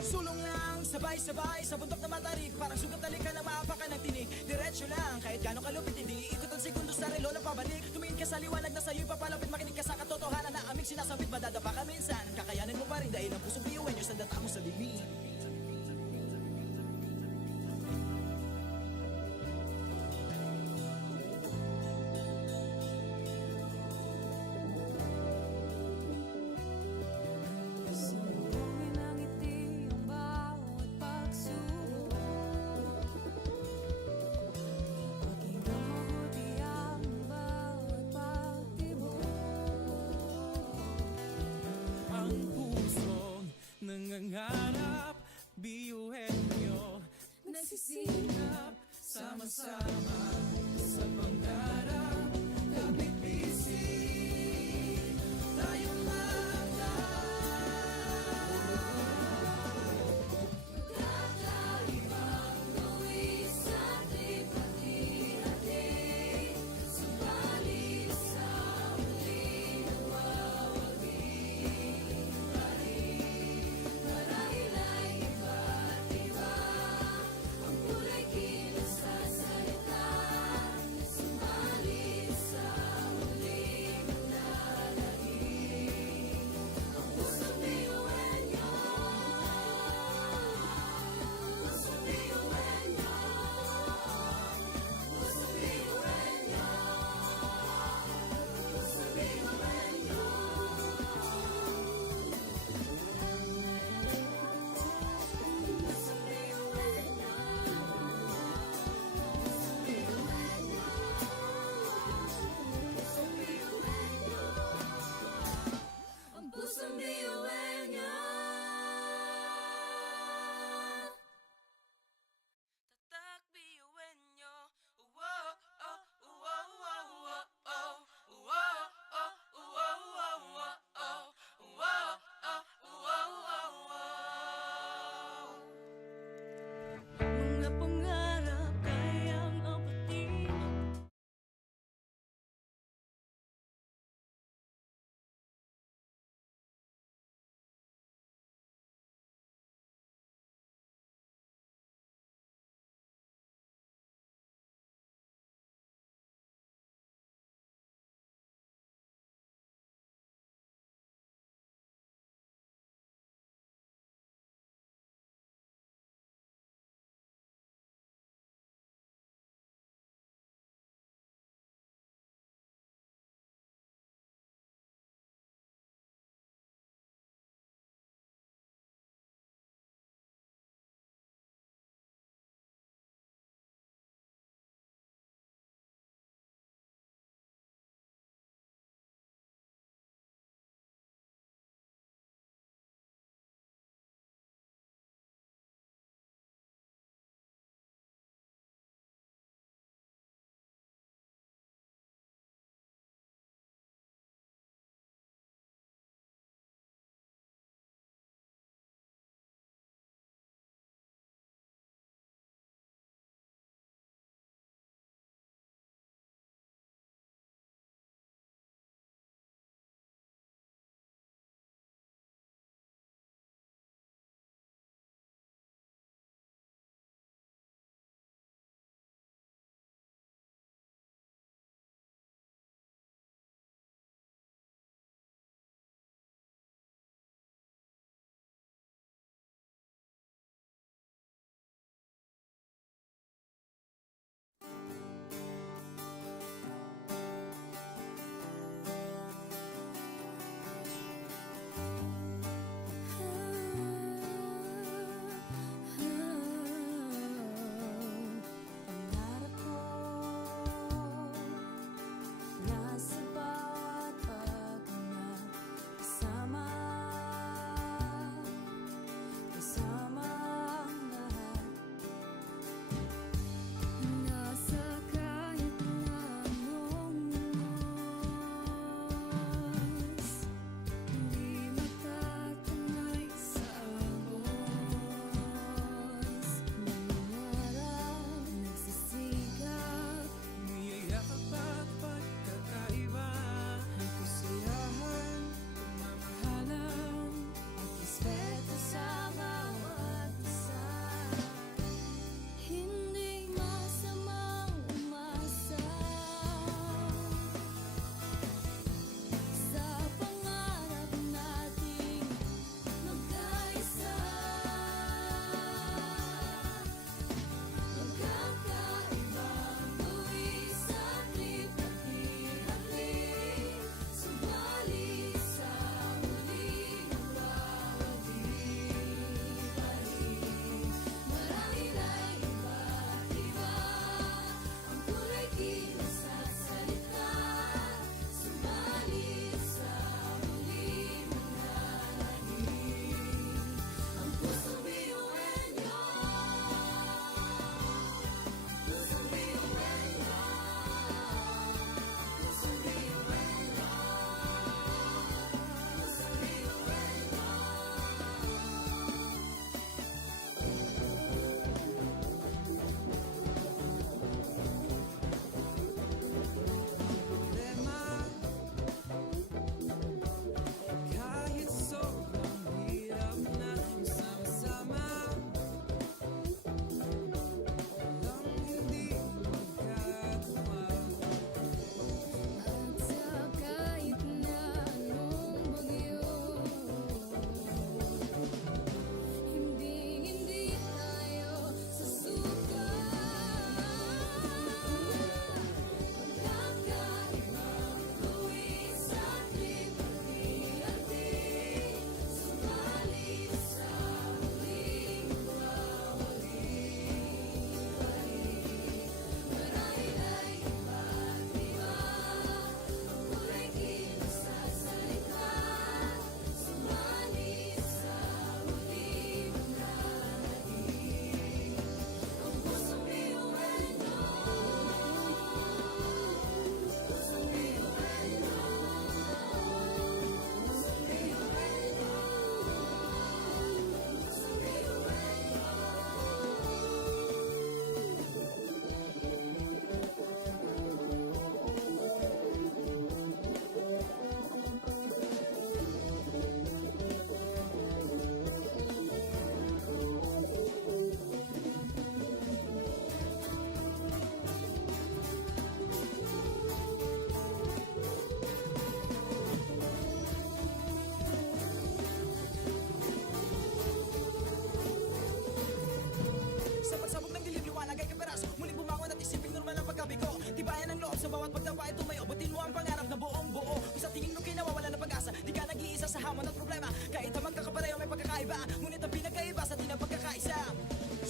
Sulong lang, sabay-sabay sa bundok na matarik. Parang sugat talik ka na maapakan ng tinig. Diretso lang, kahit gano'ng kalupit, hindi ikot ang segundo sa relo na pabalik. Tumingin ka sa liwanag na sa'yo'y papalapit. Makinig ka sa katotohanan na aming sinasabit. Madadapa ka minsan, kakayanin mo pa rin dahil ang pusong biyuin nyo sa data mo sa bibig. Sumuhin ang ngiti ang bawat pagsubok. Pakinggan mabuti ang bawat pagtibok. Ang pusong nangangarap, biyuhin nyo, nagsisikap, sama-sama sa pangarap. Kapit bisig, tayong mga Kakaibang gawin sa ating pati-hati. Subalit sa huli nawawagi pa rin. Marahil ay iba't iba ang kulay kilos sa salita. Subalit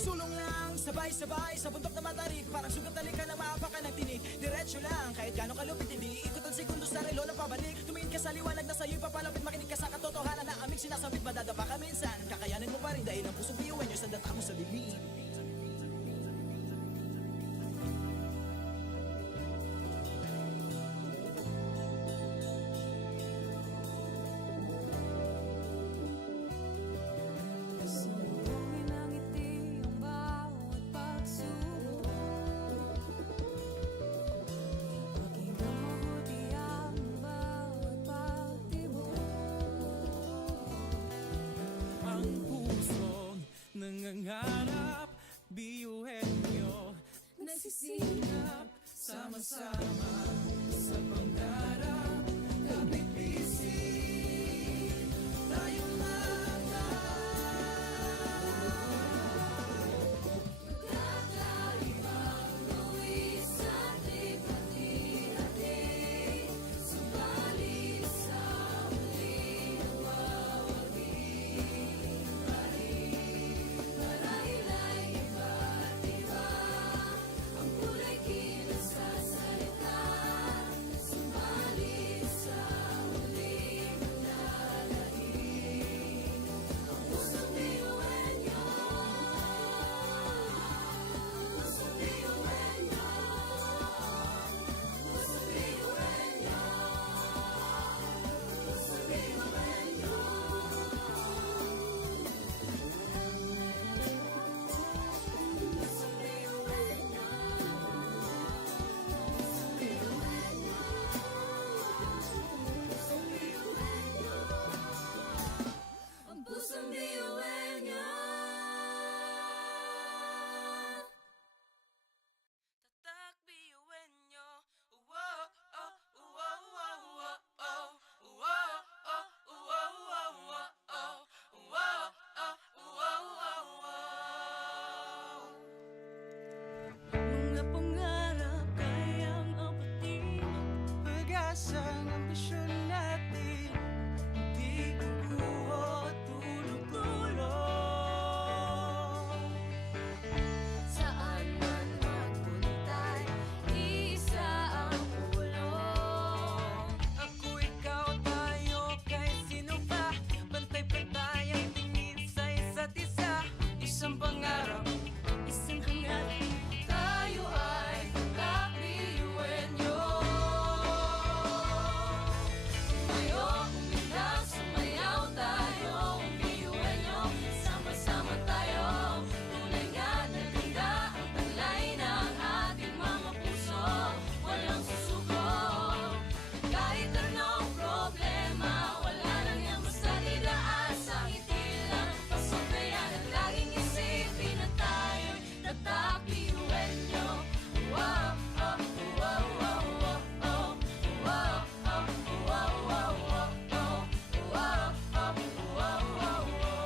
Sulong lang, sabay-sabay sa bundok na matarik. Parang sugat na lika na maapakan ng tinig. Diretso lang, kahit gano'ng kalupit hindi ikot ang segundo sa relo na pabalik. Tumingin ka sa liwanag na sa'yo'y papalapit. Makinig ka sa katotohanan na aming sinasabit. Madadapa ka minsan, kakayanin mo pa rin dahil ang pusong biyuan nyo sa data mo sa bibig. Sumbungin ang ngiti ang bawat pagsubok. Pakinggan mabuti ang bawat pagtibok. Ang pusong nangangarap, biyuhin nyo. Nagsisikap, Sama-sama sa pangarap, kapit bisig, tayong kakaibang luwis at hati-hati. Subalit sa huli nawawagi. Marahila'y iba't iba ang kulay kinasasalita. Subalit sa huli manlalait ang pusong biyuhan niyo. Pusong biyuhan niyo. Pusong biyuhan niyo. Pusong biyuhan niyo. Pusong biyuhan niyo. Ang pusong biyuhan niyo. Tatak biyuhin nyo. Wow, oh, wow, wow, wow, oh. Wow, oh, wow, wow, wow, oh. Wow, oh, wow, wow, wow. Mga pangarap kayang apatin, pag-asa ng ambisyon natin. Di kukuha tulog-tulog. Saan man magpuntay, isa ang pulong. Ako, ikaw, tayo, kahit sino pa. Pantay-pantay ang tingin sa isa't isa. Isang pangarap, Isang hangarin, tayo ay kakabiyuhin niyo. Tumayo, umilag, sumayaw tayo, biyuhin niyo. Sama-sama tayo, tunay nga na ganda ang taglay ng ating mga puso. Walang susuko, kahit anong problema, wala lang yan basta didaan sa ngiti lang. Pasok na yan at laging isipin na tayo'y tatak biyuhin niyo. Wow, oh, wow, wow, wow, oh. Wow, oh, wow, wow, wow, oh. Wow, oh, wow, wow, wow.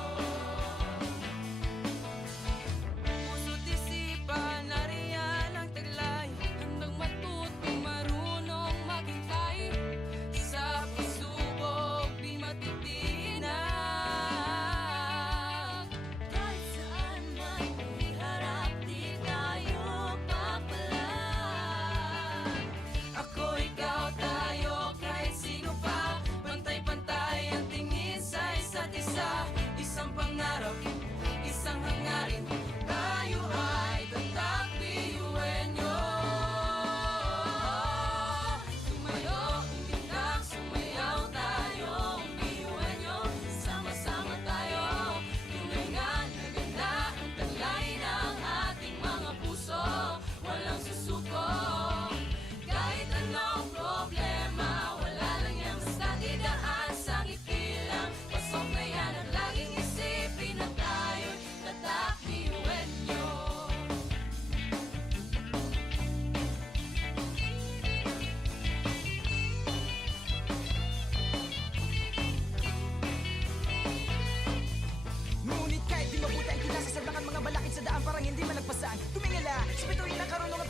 puso't isipan, nariyan ang taglay. Handang matuto, marunong maghintay. Sa pagsubok, di matitinag. Kahit saan man iharap, di tayo papalag. Ako, ikaw, tayo, kahit sino pa. Pantay-pantay ang tingin sa isa't isa. Isang pangarap, isang hangarin. Tayo ay tatak biyuhin nyo. Tumayo, umilag, sumayaw tayo, biyuhin niyo. Sama-sama tayo, tunay nga na ganda ang taglay ng ating mga puso. Walang susuko, kahit anong problema, wala lang yan basta didaan sa ngiti lang. Pasok na yan at laging isipin na tayo'y tatak biyuhin niyo. Ngunit kahit di mabuti ang kinasasagdakan, mga balakid sa daan parang hindi malagpasan. Tumingala sa bituin ng karunungan